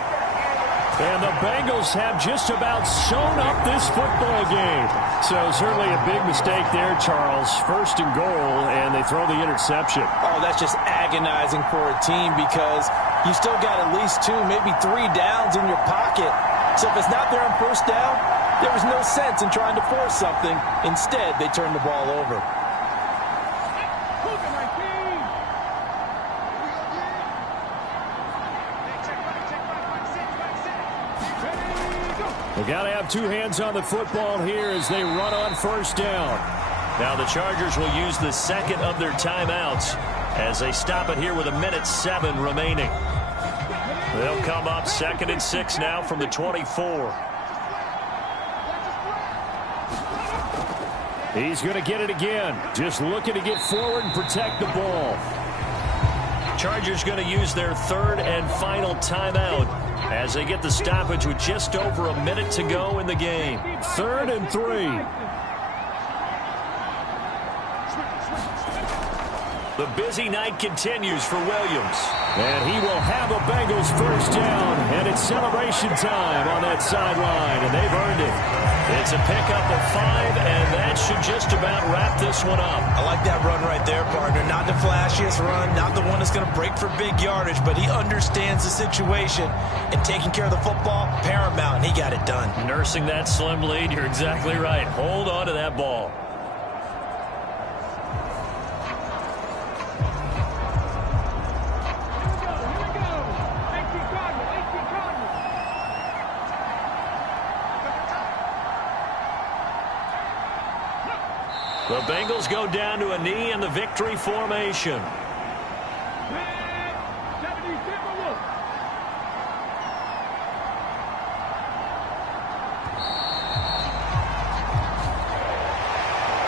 And the Bengals have just about sewn up this football game. So certainly a big mistake there, Charles. 1st and goal, and they throw the interception. Oh, that's just agonizing for a team because you still got at least 2, maybe 3 downs in your pocket. So if it's not there on 1st down, there was no sense in trying to force something. Instead, they turn the ball over. They've got to have 2 hands on the football here as they run on 1st down. Now the Chargers will use the 2nd of their timeouts as they stop it here with 1:07 remaining. They'll come up 2nd and 6 now from the 24. He's going to get it again. Just looking to get forward and protect the ball. Chargers going to use their 3rd and final timeout as they get the stoppage with just over a minute to go in the game. 3rd and 3. The busy night continues for Williams. And he will have a Bengals 1st down. And it's celebration time on that sideline. And they've earned it. It's a pickup of 5, and that should just about wrap this one up. I like that run right there, partner. Not the flashiest run, not the one that's going to break for big yardage, but he understands the situation, and taking care of the football, paramount, and he got it done. Nursing that slim lead, you're exactly right. Hold on to that ball. The Bengals go down to a knee in the victory formation.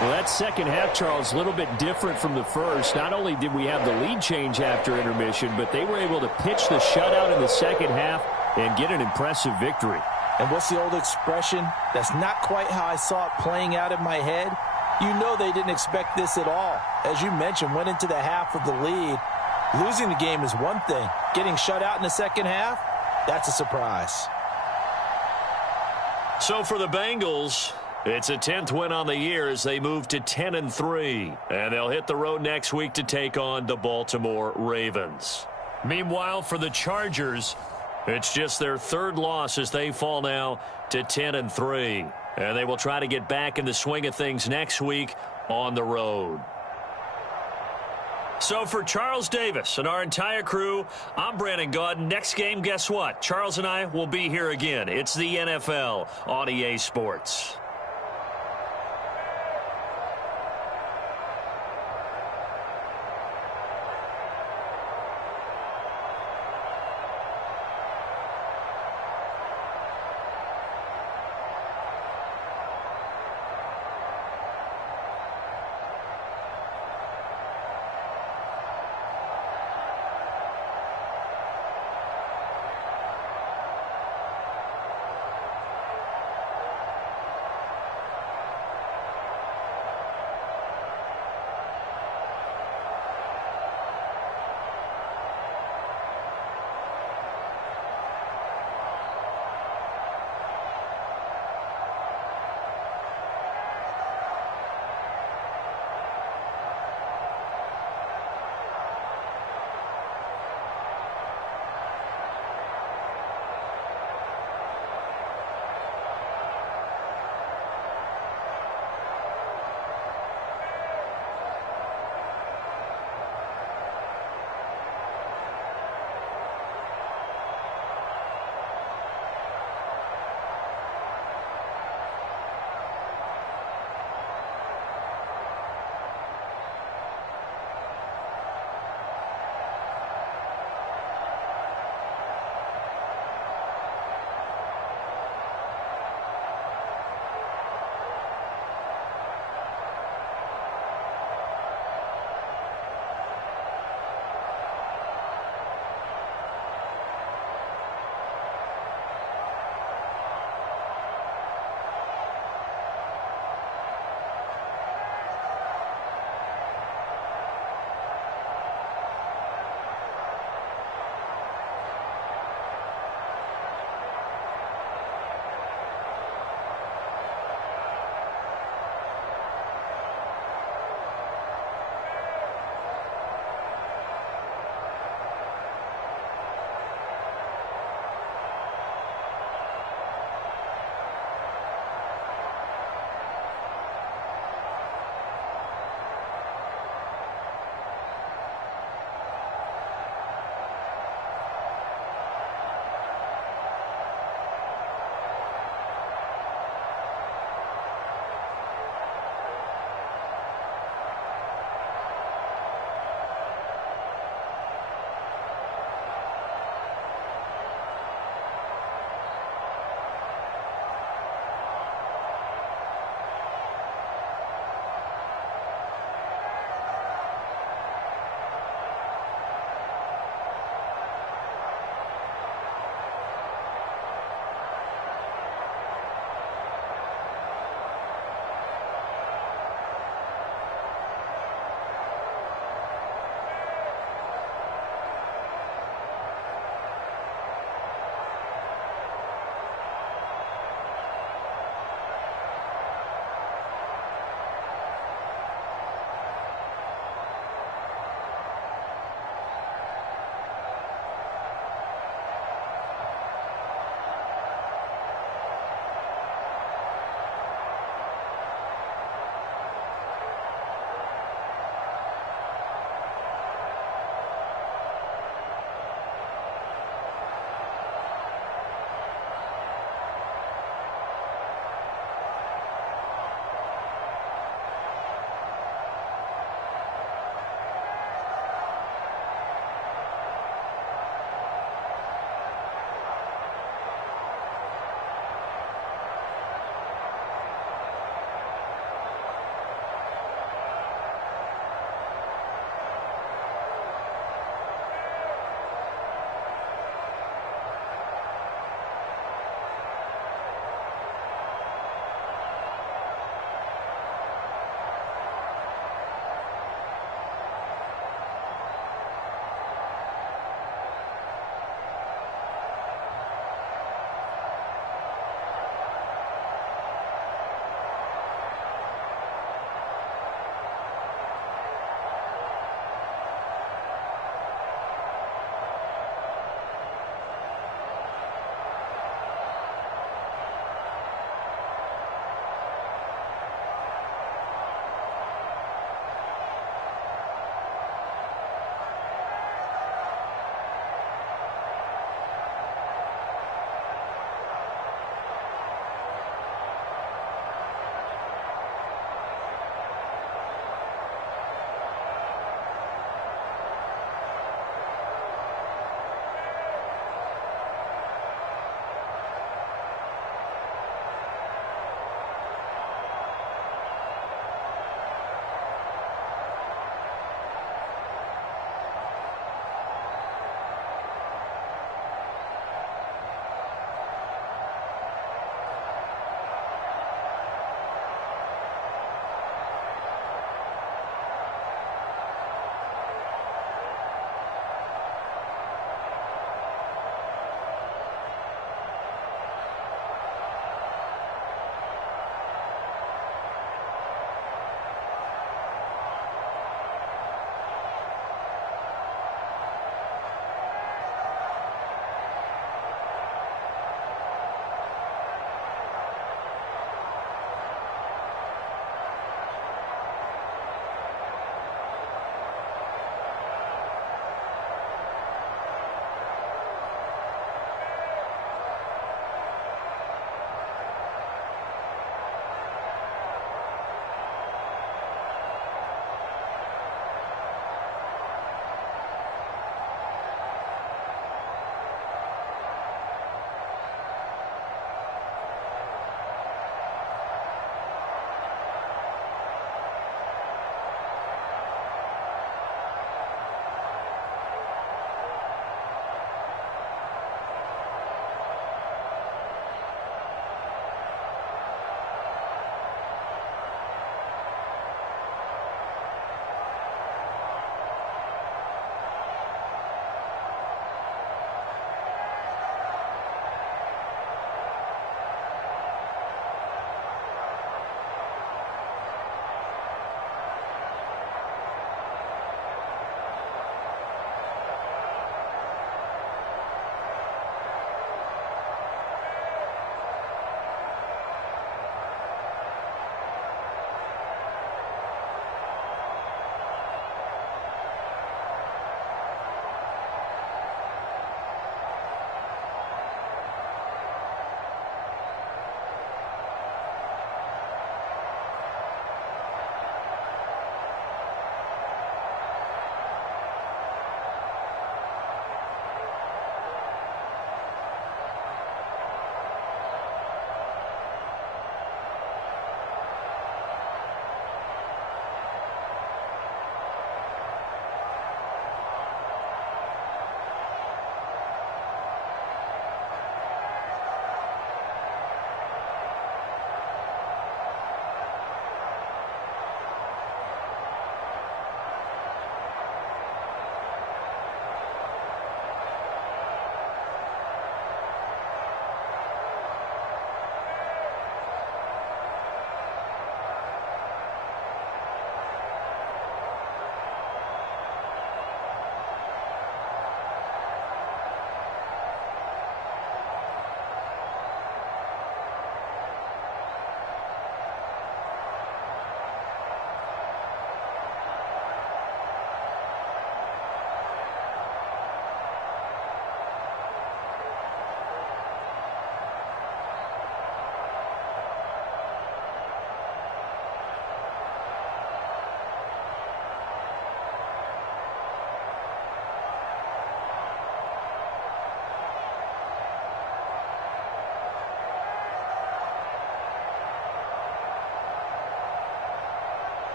Well, that second half, Charles, a little bit different from the first. Not only did we have the lead change after intermission, but they were able to pitch the shutout in the second half and get an impressive victory. And what's the old expression? That's not quite how I saw it playing out in my head. You know they didn't expect this at all. As you mentioned, went into the half with the lead. Losing the game is one thing. Getting shut out in the second half, that's a surprise. So for the Bengals, it's a 10th win on the year as they move to 10-3. And they'll hit the road next week to take on the Baltimore Ravens. Meanwhile, for the Chargers, it's just their 3rd loss as they fall now to 10-3. And they will try to get back in the swing of things next week on the road. So for Charles Davis and our entire crew, I'm Brandon Gaudin. Next game, guess what? Charles and I will be here again. It's the NFL on EA Sports.